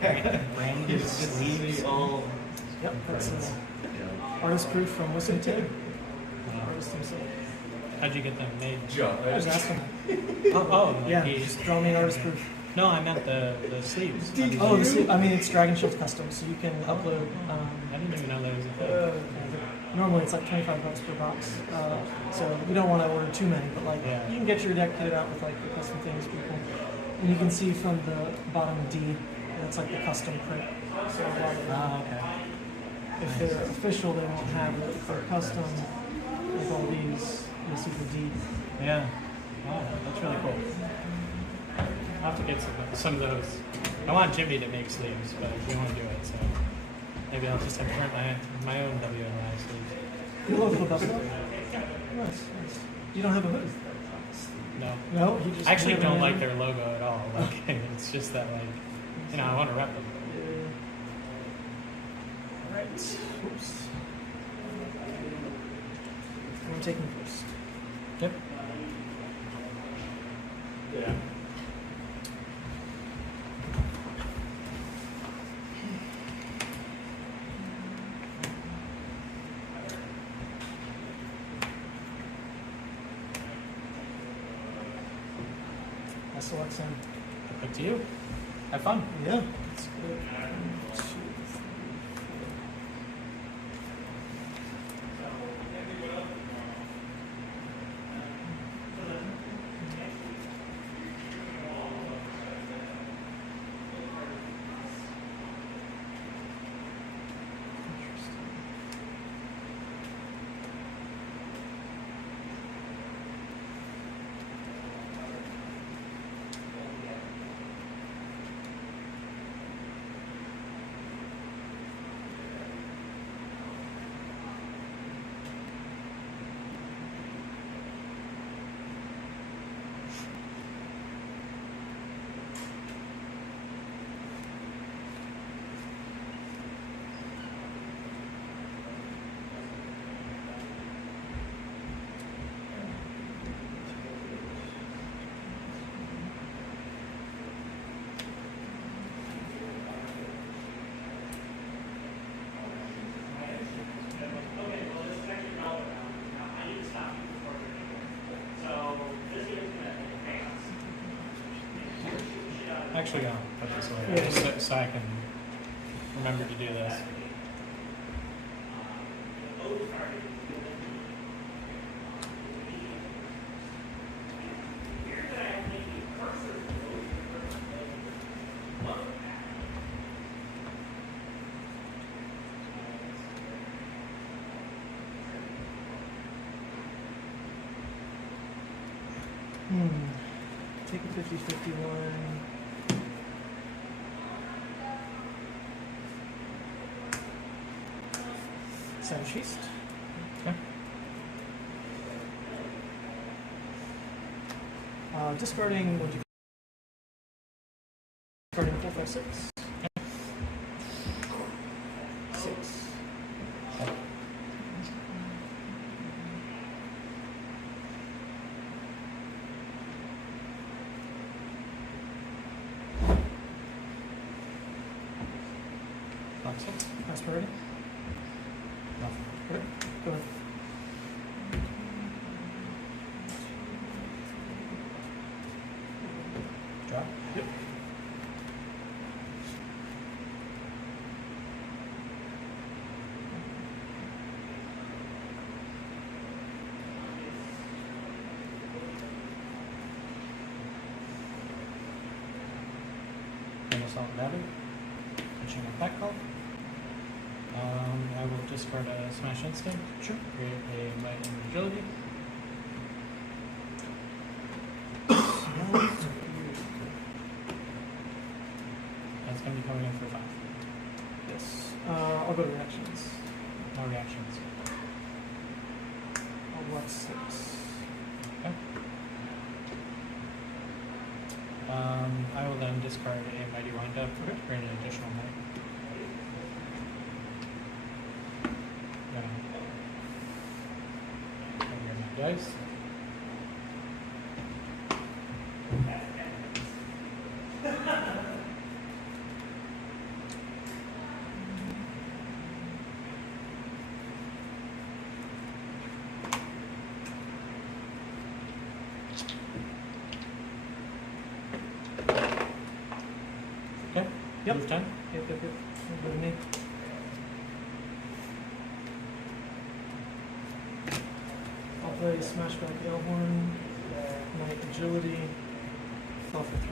Brand new sleeves. Yep, that's artist proof from Listen to. Artist himself. How'd you get them made? I was asking. Oh, Yeah, he- just draw me artist proof. No, I meant the sleeves. Oh, I mean, it's Dragon Shift custom, so you can upload. I didn't even know that was a thing. Normally it's like $25 per box, so we don't want to order too many, but like Yeah. you can get your deck kitted out with like the custom things people, and you can see from the bottom D, that's like the custom print. So a lot of Okay. if they're official, they won't have it. If they're custom, with all these, you'll see the D. Yeah. Wow, that's really cool. I'll have to get some of those. I want Jimmy to make sleeves, but he won't do it, so maybe I'll just have to print my own WNY sleeves. You love the buffalo? Nice. You don't have a hood? No. No, you just I actually have don't an like animal? their logo at all. Like, it's just that, like, you know, I want to rep them. Alright. Oops. I'm taking first. Yep. Yeah. That's the Lexan. Up to you. Have fun. Yeah. That's good. Actually, I'll put this away Yeah. so I can remember to do this. Take a 50-51. Savage Feast. Okay. Discarding 4, 5, 6. 6. Prosperity. Nothing. Okay, go ahead. Drop. Yep. Assault battery. Switching my back call. I will discard a Smash Instinct. Sure. Create a Might and Agility. That's going to be coming in for 5. Yes. I'll go to reactions. No reactions. I'll block 6. Okay. I will then discard a Mighty Windup to create an additional Might. Dice. Okay. Yep. Move 10. Yep. Go to me. I'll play Smashback Ailhorn, Knight Agility, fall for 3.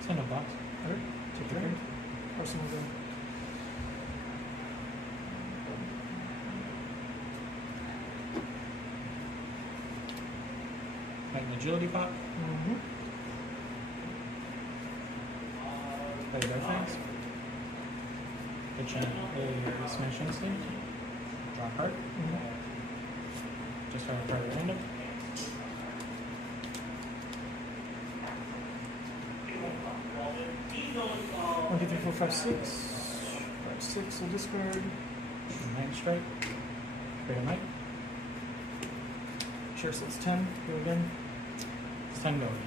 Send a box. Alright, take your turn. Arsenal go. Make an Agility pop. Mm-hmm. Play both things. Pitch in a Smash Instinct. Draw a card. Just try to card at random. One, 2, 3, 4, 5, 6. 5, 6, I'll discard. 9 strike. Create a Might. Sure, so it's 10. Go again. It's 10 go again.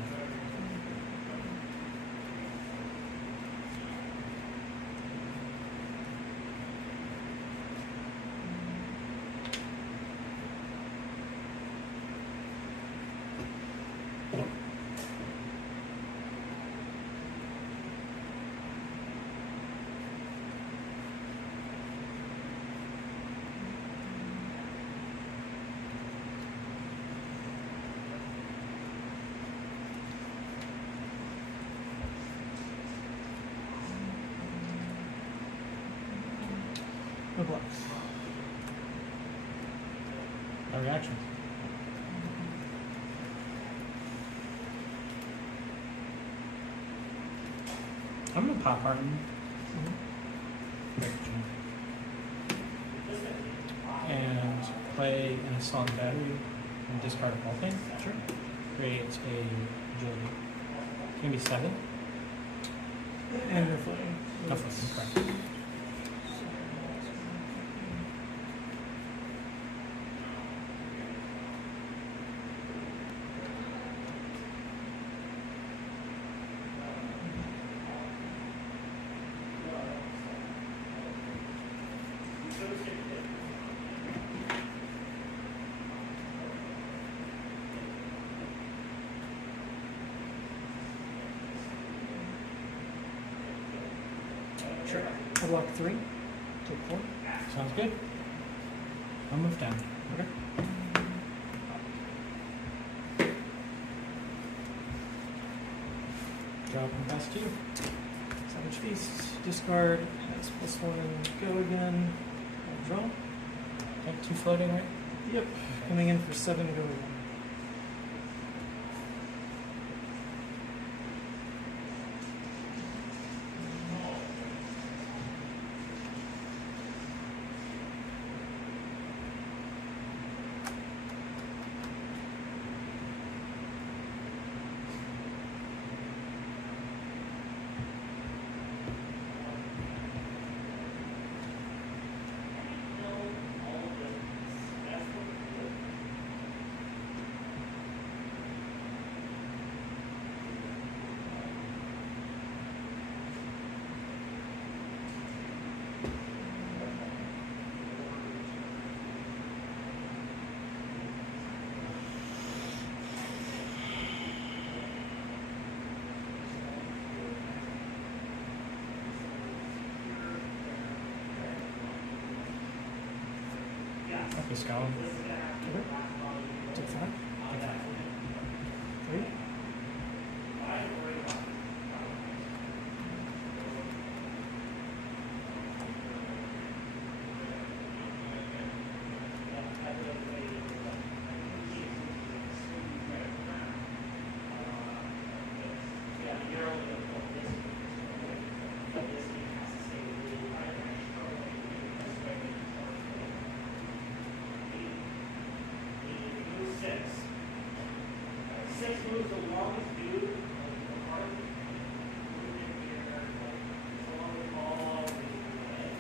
No blocks. No reactions. I'm gonna pop Harden. And play an Assault Battery and discard a ball thing. Sure. Create a Agility. It's gonna be 7. And no floating. No floating, correct. Sure. I block 3. Take 4. Sounds good. I'll move down. Okay. Drop and pass 2. Savage Feast. Discard. Has +1. Go again. I'll draw. Got 2 floating, right? Yep. Coming in for 7. Go again. Okay, Skull. Okay. Take 5. Take 5. 3.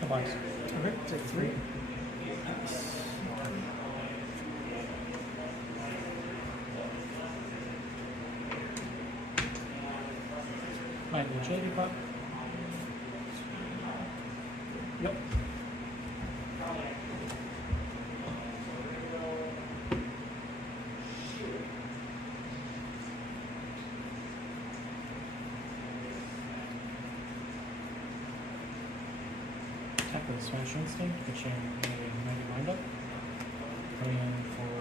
The box. Okay. Take 3. Might be utility pop. Yep. Attack with Smash Instinct, which maybe wind up. Going in for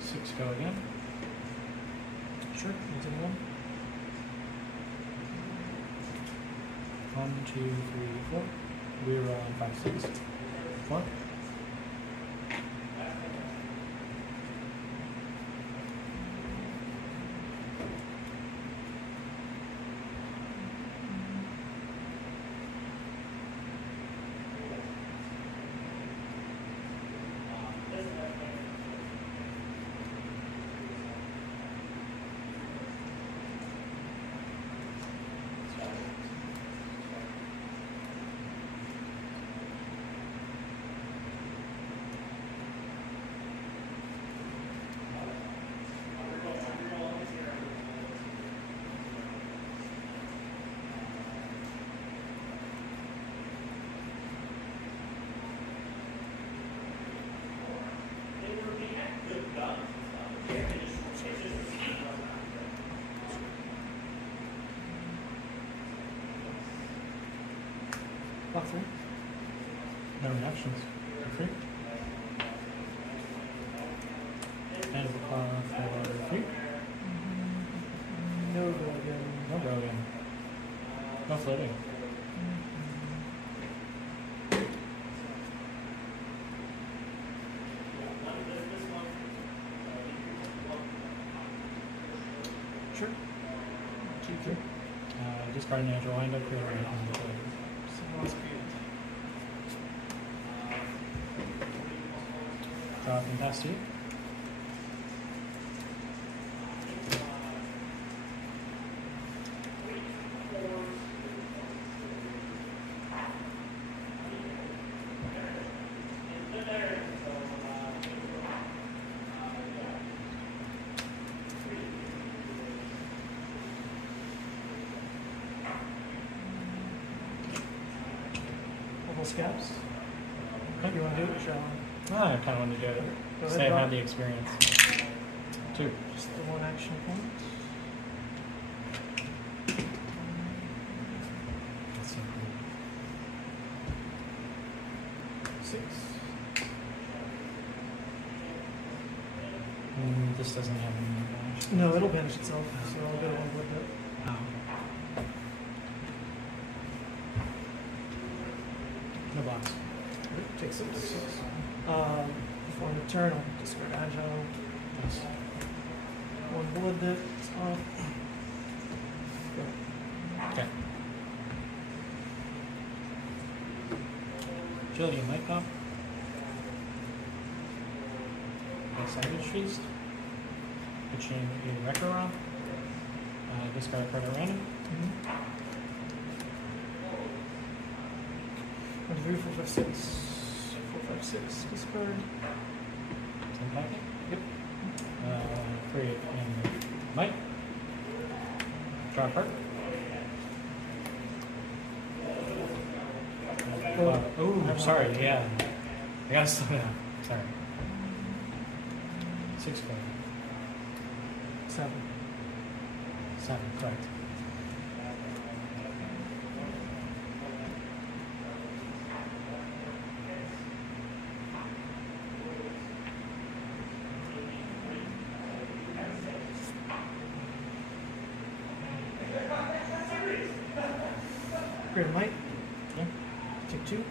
6. Go again. Sure. Using 1. 1, 2, 3, 4. We're on 5, 6. 4. Block 3. No reactions. Free. And for 3. No go again. No go again. No floating. Sure. G3. Discard an natural wind up, create a random. Sounds good. Drop and pass 2. Scabs. What do you want to do, shall I kind of want to do it. Go ahead, Say I've draw. had the experience. 2. Just the 1 action point. That's so cool. This doesn't have any banish. No, it'll banish itself, so I'll get a one with it. Oh. No blocks. Take 6. Before the turn, I'll discard Agile. Yes. One blood that it's off. Okay. Jill, you might pop. Savage Feast. Put you in a Wrecker Round. Discard a card at random. 1, 2, 3, 4, 5, 6. 4, 5, 6. Discard. 10 packet? Yep. Create and Mike. Draw a card. Oh, I'm sorry, yeah. I gotta slow down. Sorry. 6 card. 7. 7, correct. Great Might. Okay. Take 2.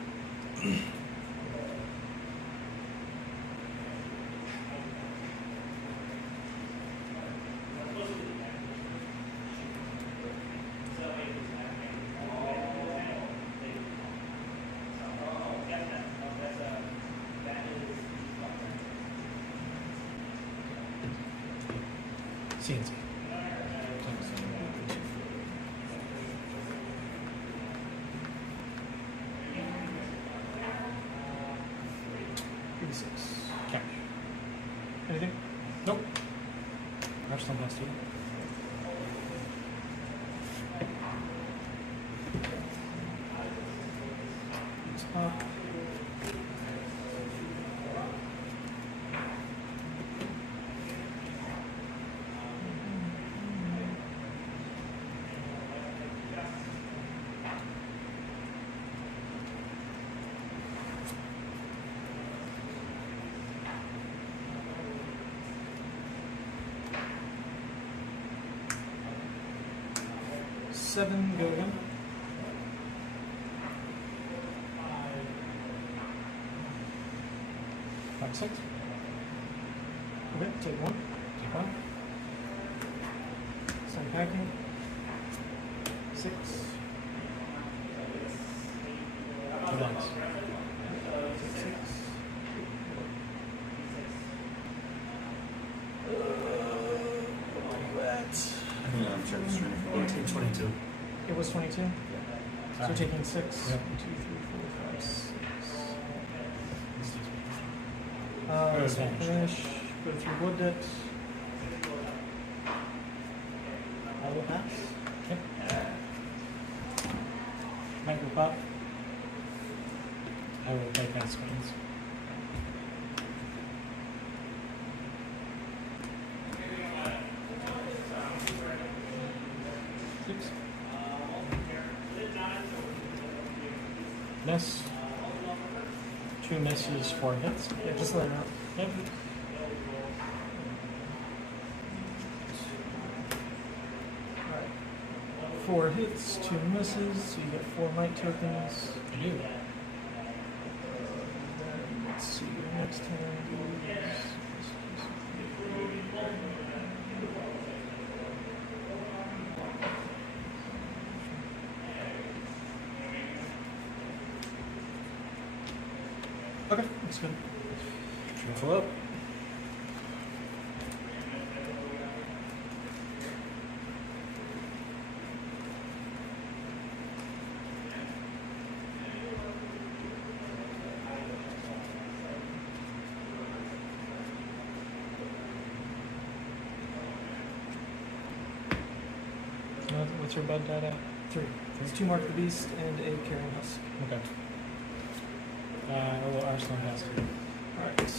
CNC. Okay. Anything? Nope. Arsenal has 2. It's up. Seven, go again. Five, 6. Okay, take 1. Take 1. Send packing. 6. 2 blanks. Take 6. Yeah, I'm trying to stream. 22. It was 22? So Alright. taking 6. Yep. 1, 2, 3, 4, 5, 6. Go So advantage. finish. Go through wood debt. I will pass. Okay. Micro pop. I will take that screens. Six. Miss. 2 misses, 4 hits. Yeah, just let it out. Yep. Alright. 4 hits, 2 misses, so you get 4 might tokens. I do. Then let's see, your next hand is. Okay, that's good. Shuffle up. What's your bud died at? 3. It's 2 Mark the Beast and a Carrying Husk. Okay. I will Arsenal has to. Alright.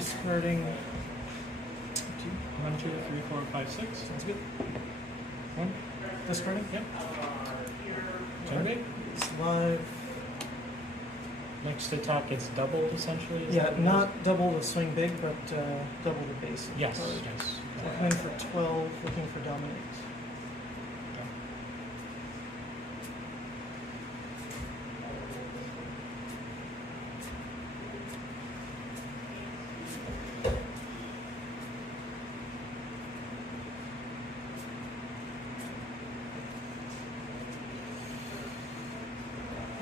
Discarding 1, 2, 3, 4, 5, 6. Sounds good. 1. Discarding. Yep. Turn big. It's live. Next attack gets doubled essentially. Is Yeah, that what it not is? double the swing big, but double the base. of the Yes. card. Yes. I come in for 12, looking for dominate.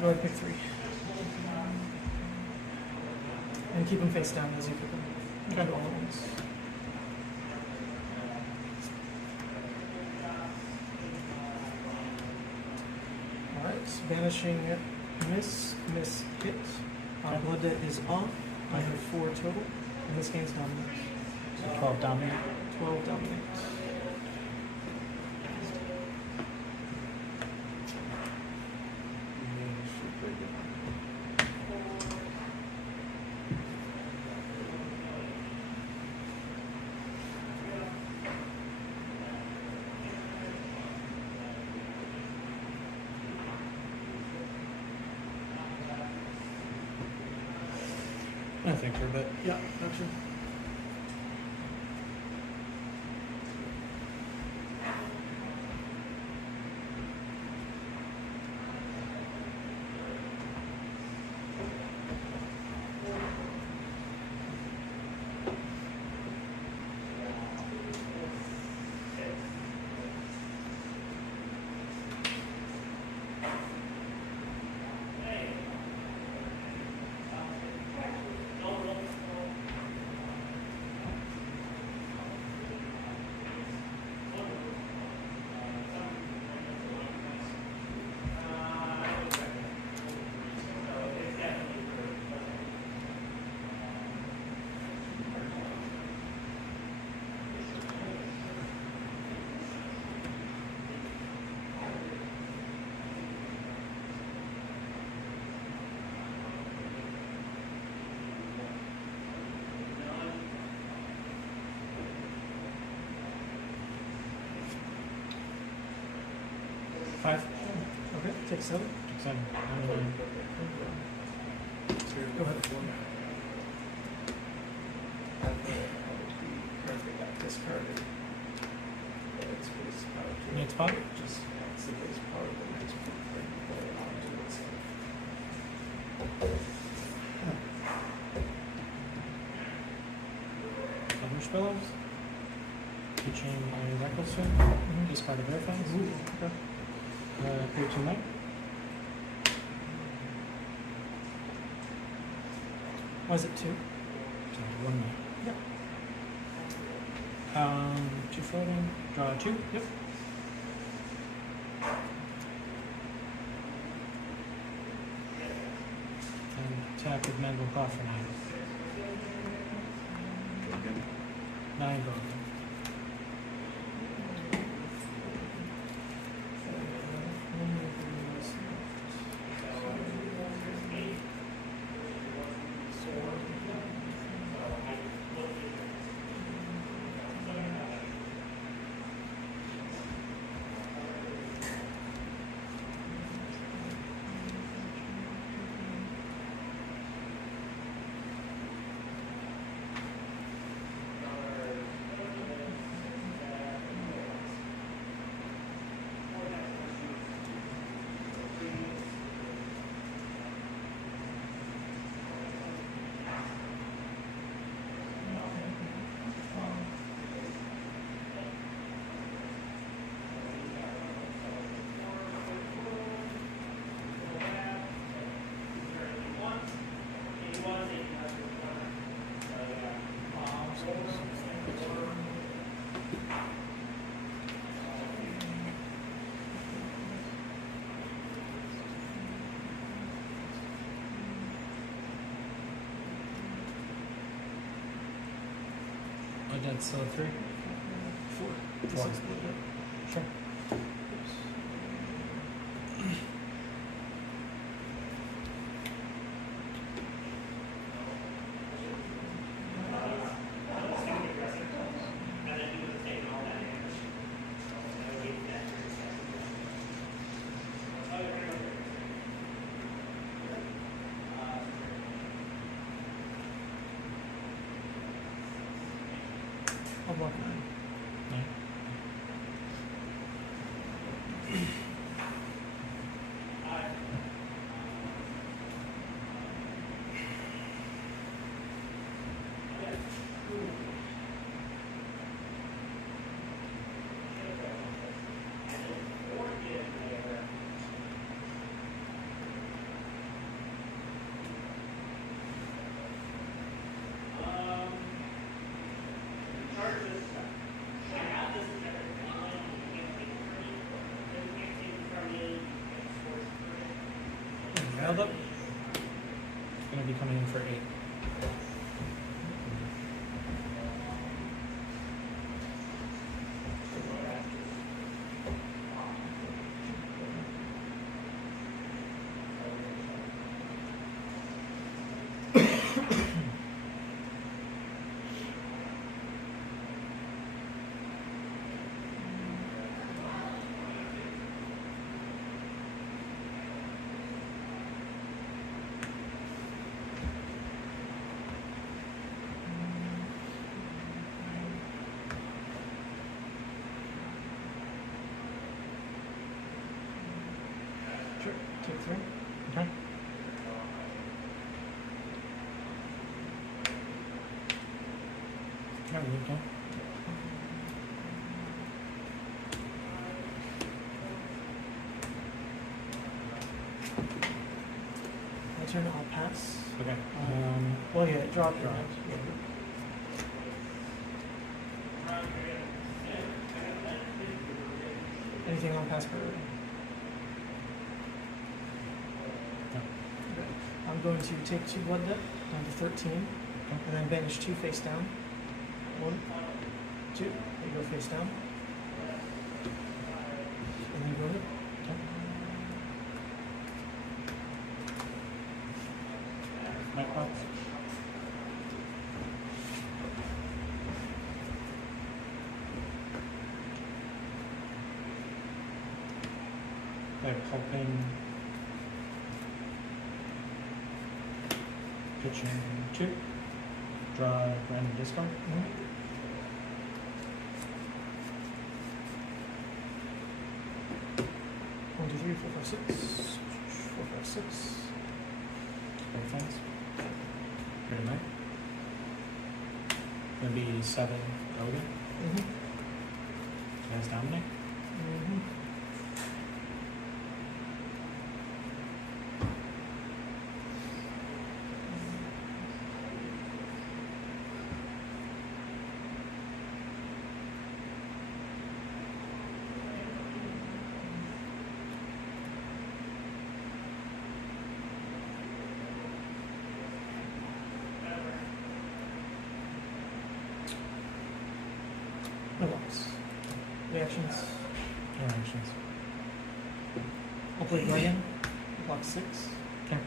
Go ahead, pick 3. And keep them face down as you pick them. Okay. All at once. Alright, banishing miss, hit. Blood debt is off. I have 4 total. And this game's dominant. So 12 dominate. 12 dominate. I think for a bit. Yeah, gotcha. Five. Okay, take 7. Take 7. Go ahead. Discarded. Next spot? Just the base power of the next Other spells. Teaching a reckless swing. Discard a verify. Okay. Pay 2 9. Why is it 2? So 1 9. Yep. 2 floating. Draw 2. Yep. And attack with Mangle Claw for 9. 9 gold. Oh, that's still a 3? 4. 4. Sure. block 9. Held up. It's going to be coming in for 8. Sure. Take 3. Okay. There we go. My turn, I'll pass. Okay. Well, yeah, drop. Yeah. Anything on pass priority? I'm going to take 2 blood debt down to 13, and then banish 2 face down. 1, 2, they go face down. And then go ahead. Night box. They're helping. Pitching 2. Draw random discard. 1, 2, 3, 4, 5, 6. 4, 5, 6. Both things. Here tonight. Gonna be 7 Logan. Guys dominate. No blocks. Reactions. No reactions. I'll play Guardian. Block 6. Okay.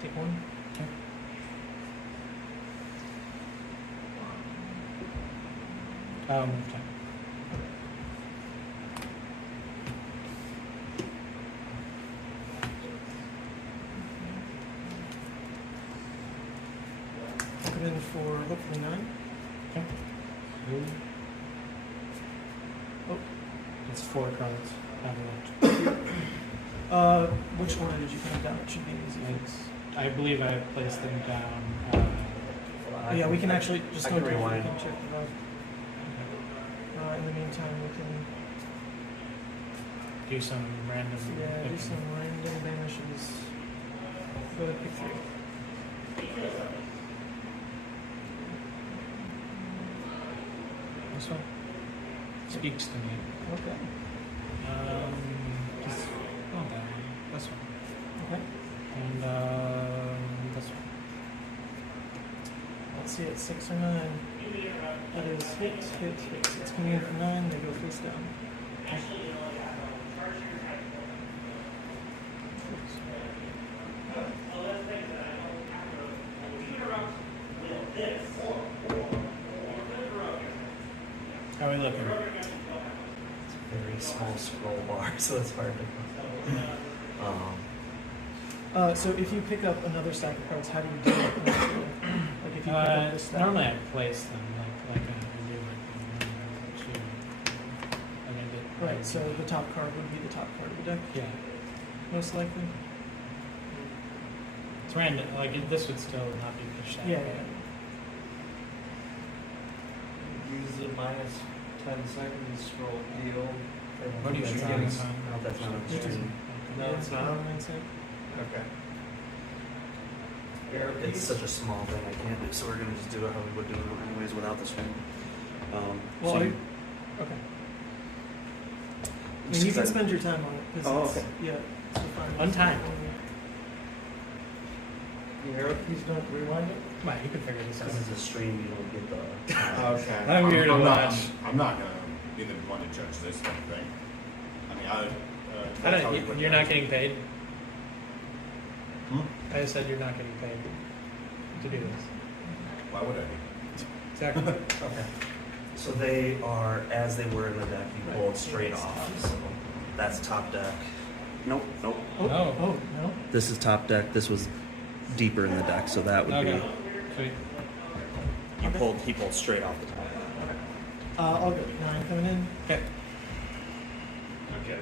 Take 1. Okay. Okay. I'll come in for hopefully 9. Okay. Oh. It's 4 cards. Which order did you put them down? It should be an easy fix. I believe I placed them down. Yeah, we can actually just go to rewind. We can check the vibe. In the meantime, we can do some random. Yeah, do some random banishes. Go ahead, pick 3. This one speaks to me. Okay. Just not that one. This one. Okay. And this one. Let's see, it's 6 or 9. That is hit. It's coming in for 9. They go face down. Okay. How are we looking? It's a very small scroll bar, so it's hard to. So if you pick up another stack of cards, how do you do it? Like if you pick up this stack. Normally I place them like Right, so the top card would be the top card of the deck? Yeah. Most likely? It's random. Like, this would still not be pushed out. Yeah, Use the minus 10 seconds scroll deal. What do you shoot? No, that's not on screen. No, it's not. Okay. It's such a small thing I can't do, so we're gonna just do it how we would do it anyways without the screen. Well, So okay. I mean, you can spend your time on it. 'Cause Oh, it's- okay. Yeah. it's fine. Untimed. Please don't rewind it. Right, you can figure this out. This is a stream, you don't get the. Okay. I'm here to watch. I'm not gonna be the one to judge this kind of thing. I mean, I don't, you're not getting paid? Hmm? I just said you're not getting paid to do this. Why would I be? Exactly. Okay. So they are, as they were in the deck, you pulled straight off. So that's top deck. Nope, nope. Oh, no. This is top deck. This was deeper in the deck, so that would Okay. be. Sweet. He pulled straight off the top. I'll go 9 coming in. Okay. Okay.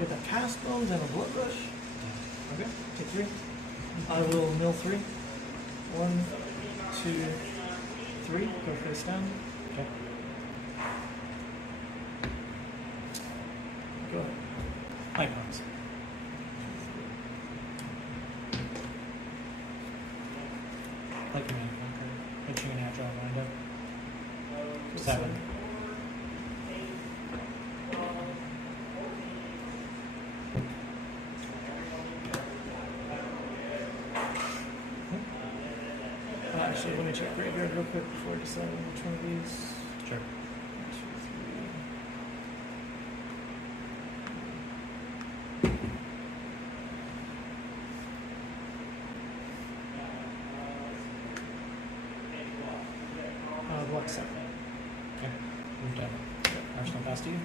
With a cast bones and a blood rush. Okay. Take 3. I will mill 3. 1, 2, 3. Go face down. Okay. Go ahead. My bones. Like a manufacturer. Pitching an agile window. 7. Actually, let me check graveyard real quick before I decide on which one of these. Sure. 1, 2, 3. Block 7. Okay. Moved up. Arsenal pass to you.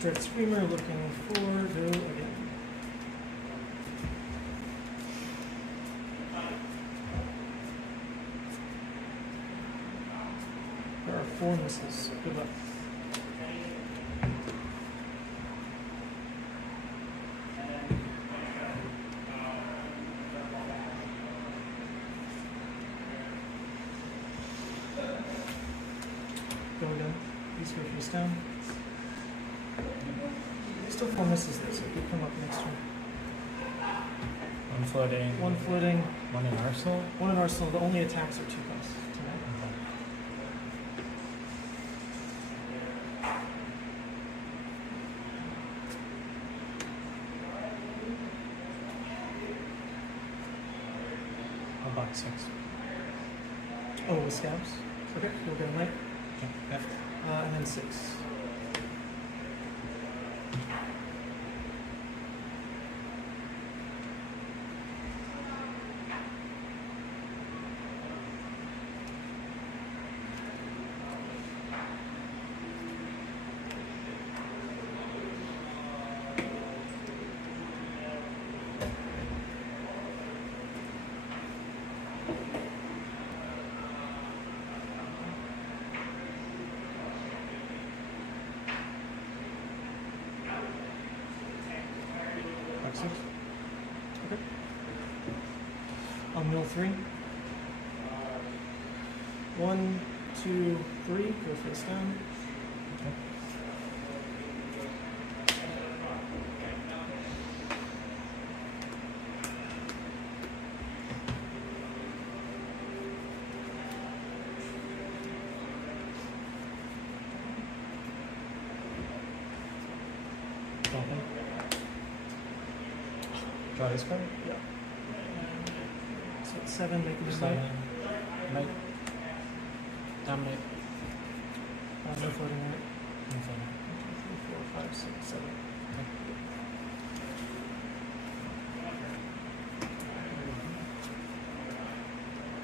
Dread Screamer looking for go again. There are 4 misses. Good luck. Go again. Please go face down. Still 4 misses there, so it could come up next turn. 1 floating. 1 floating. 1 in Arsenal. 1 in Arsenal. The only attacks are 2 costs tonight. I'll box 6. Oh, with scabs. Okay, we'll go light. Okay. And then 6. Box 6. Okay. I'll mill 3. 1, 2, 3. Go face down. Okay. Draw this card? Yeah. So it's 7, make it 7. Knight. Dominate. No floating on it. No floating. 1, 2, 3, 4, 5, 6, 7.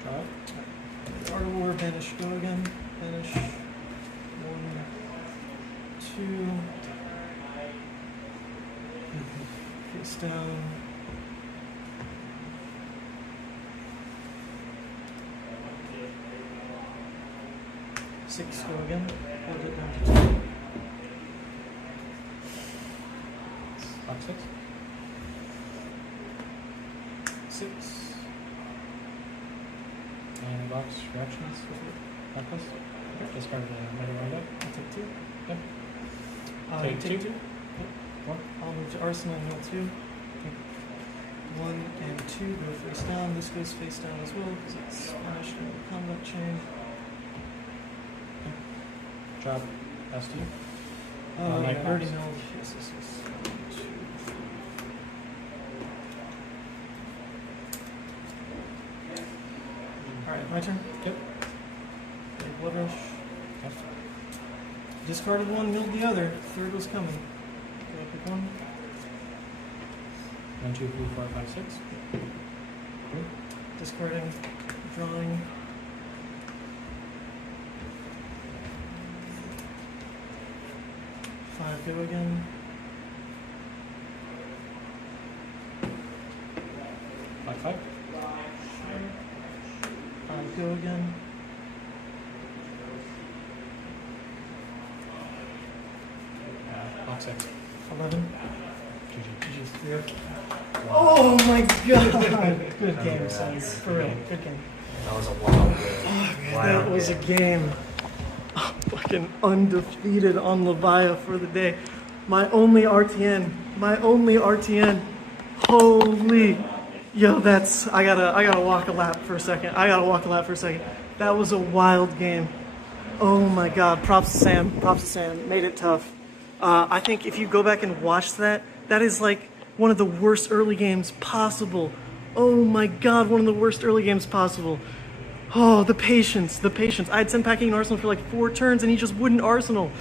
Draw it. Art of War, vanish, go again. Vanish. 1, 2. Face down. Six, go again. Hold it down to 2. Box 6. 6. And box reactions with it. Necklace. Discard the middle window. I'll take 2. Yep. Take 2. Yep. 1. I'll move to Arsenal and heal 2. 1 and 2 go face down. This goes face down as well because it's splashed in the combat chain. Drop. Pass to you. Oh, Knight yeah, already box. milled. Yes, yes, yes. 1, 2, 3. Alright, my turn? Yep. Okay, Blood Rush. Yep. Discarded 1, milled the other. Third was coming. Okay, pick 1. 1, 2, 3, 4, 5, 6. Discarding. Drawing. Five, go again. 5, 5. 5, go again. Box 6. 11. GG. Oh my god! Good game, Sons. For real, good game. That was a wild game. That was a game. I'm fucking undefeated on Levia for the day. My only RTN. My only RTN. Holy. Yo, that's... I gotta walk a lap for a second. That was a wild game. Oh my god. Props to Sam. Props to Sam. Made it tough. I think if you go back and watch that, that is like one of the worst early games possible. Oh my god, one of the worst early games possible. Oh, the patience, the patience. I had sent packing in Arsenal for like 4 turns and he just wouldn't Arsenal.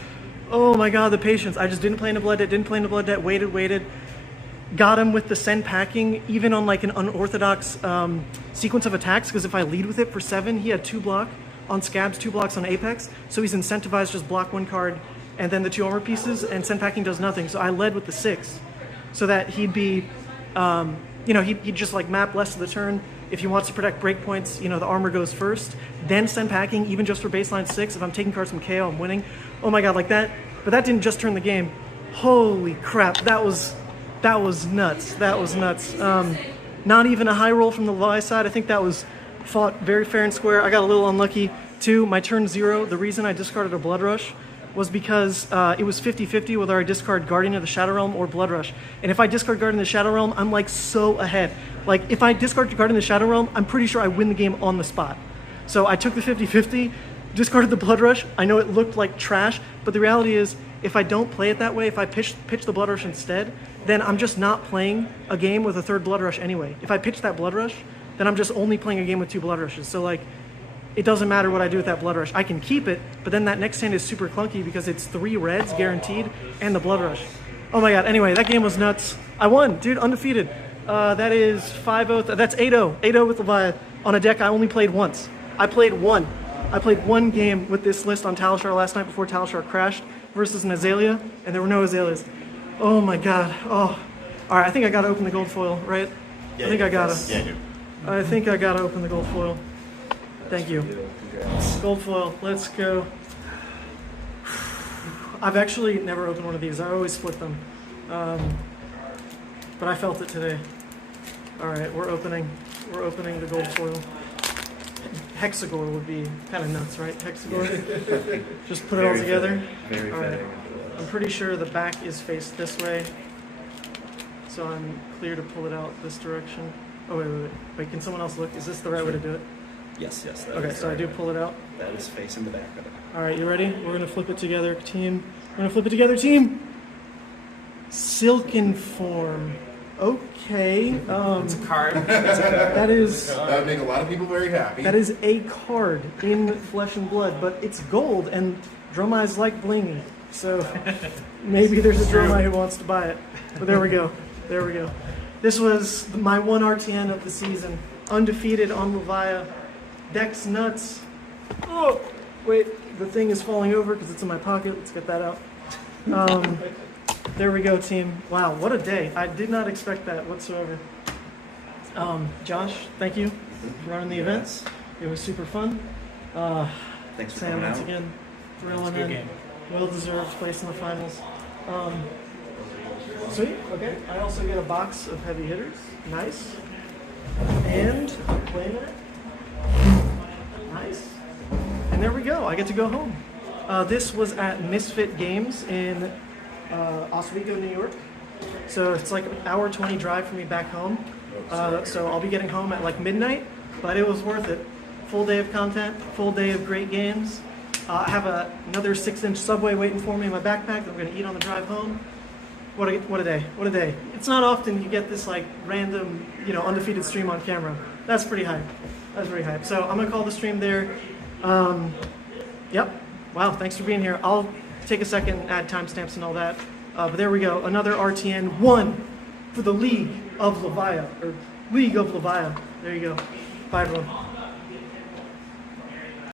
Oh my god, the patience. I just didn't play into Blood Debt, waited. Got him with the send packing, even on like an unorthodox sequence of attacks, because if I lead with it for 7, he had 2 block on Scabs, 2 blocks on Apex, so he's incentivized just block 1 card and then the 2 armor pieces, and send packing does nothing. So I led with the 6, so that he'd be, he'd just like map less of the turn. If he wants to protect breakpoints, the armor goes first. Then send packing, even just for baseline 6. If I'm taking cards from Kayo, I'm winning. Oh my god, like that. But that didn't just turn the game. Holy crap, that was nuts. That was nuts. Not even a high roll from the Levia side. I think that was fought very fair and square. I got a little unlucky too. My turn 0, the reason I discarded a Blood Rush was because it was 50-50 whether I discard Guardian of the Shadow Realm or Blood Rush. And if I discard Guardian of the Shadow Realm, I'm like so ahead. Like if I discard Guardian of the Shadow Realm, I'm pretty sure I win the game on the spot. So I took the 50-50, discarded the Blood Rush. I know it looked like trash, but the reality is if I don't play it that way, if I pitch the Blood Rush instead, then I'm just not playing a game with a 3rd Blood Rush anyway. If I pitch that Blood Rush, then I'm just only playing a game with 2 Blood Rushes. So like, it doesn't matter what I do with that Blood Rush. I can keep it, but then that next hand is super clunky because it's 3 reds guaranteed and the Blood Rush. Oh my god, anyway, that game was nuts. I won, dude, undefeated. That is 5-0, that's 8-0. 8-0 with Levia on a deck I only played once. I played one game with this list on Talishar last night before Talishar crashed versus an Azalea, and there were no Azaleas. Oh my god, oh. Alright, I think I gotta open the gold foil, right? Yeah, I think I gotta. Yeah, dude. I think I gotta open the gold foil. Thank you. Gold foil, let's go. I've actually never opened one of these. I always split them. But I felt it today. Alright, we're opening the gold foil. Hexagore would be kind of nuts, right? Hexagore. Just put it all together. Very all right. fitting. I'm pretty sure the back is faced this way, so I'm clear to pull it out this direction. Oh wait! Can someone else look? Is this the right way to do it? Yes. that Okay, is so I right. do pull it out. That is facing the back of it. All right, you ready? We're gonna flip it together, team. We're gonna flip it together, team. Silken form. Okay. It's a card. That is. That would make a lot of people very happy. That is a card in Flesh and Blood, but it's gold, and Dromai's like blingy, so maybe there's a Dromai who wants to buy it. But there we go. There we go. This was my one RTN of the season. Undefeated on Levia. Deck's nuts. Oh, wait. The thing is falling over because it's in my pocket. Let's get that out. There we go, team. Wow, what a day. I did not expect that whatsoever. Josh, thank you for running the events. It was super fun. Thanks for Sam, coming once out. again, thrilling Good in. game. Well-deserved place in the finals. Sweet, okay. I also get a box of heavy hitters. Nice. And playmat. Nice. And there we go. I get to go home. This was at Misfit Games in Oswego, New York. So it's like an hour 20 drive for me back home. So I'll be getting home at like midnight, but it was worth it. Full day of content, full day of great games. I have another 6-inch Subway waiting for me in my backpack that I'm going to eat on the drive home. What a day. What a day. It's not often you get this like random, undefeated stream on camera. That's pretty hype. That's pretty hype. So I'm going to call the stream there. Yep. Wow, thanks for being here. I'll take a second and add timestamps and all that. But there we go. Another RTN 1 for the League of Levia. Or League of Levia. There you go. Bye, everyone.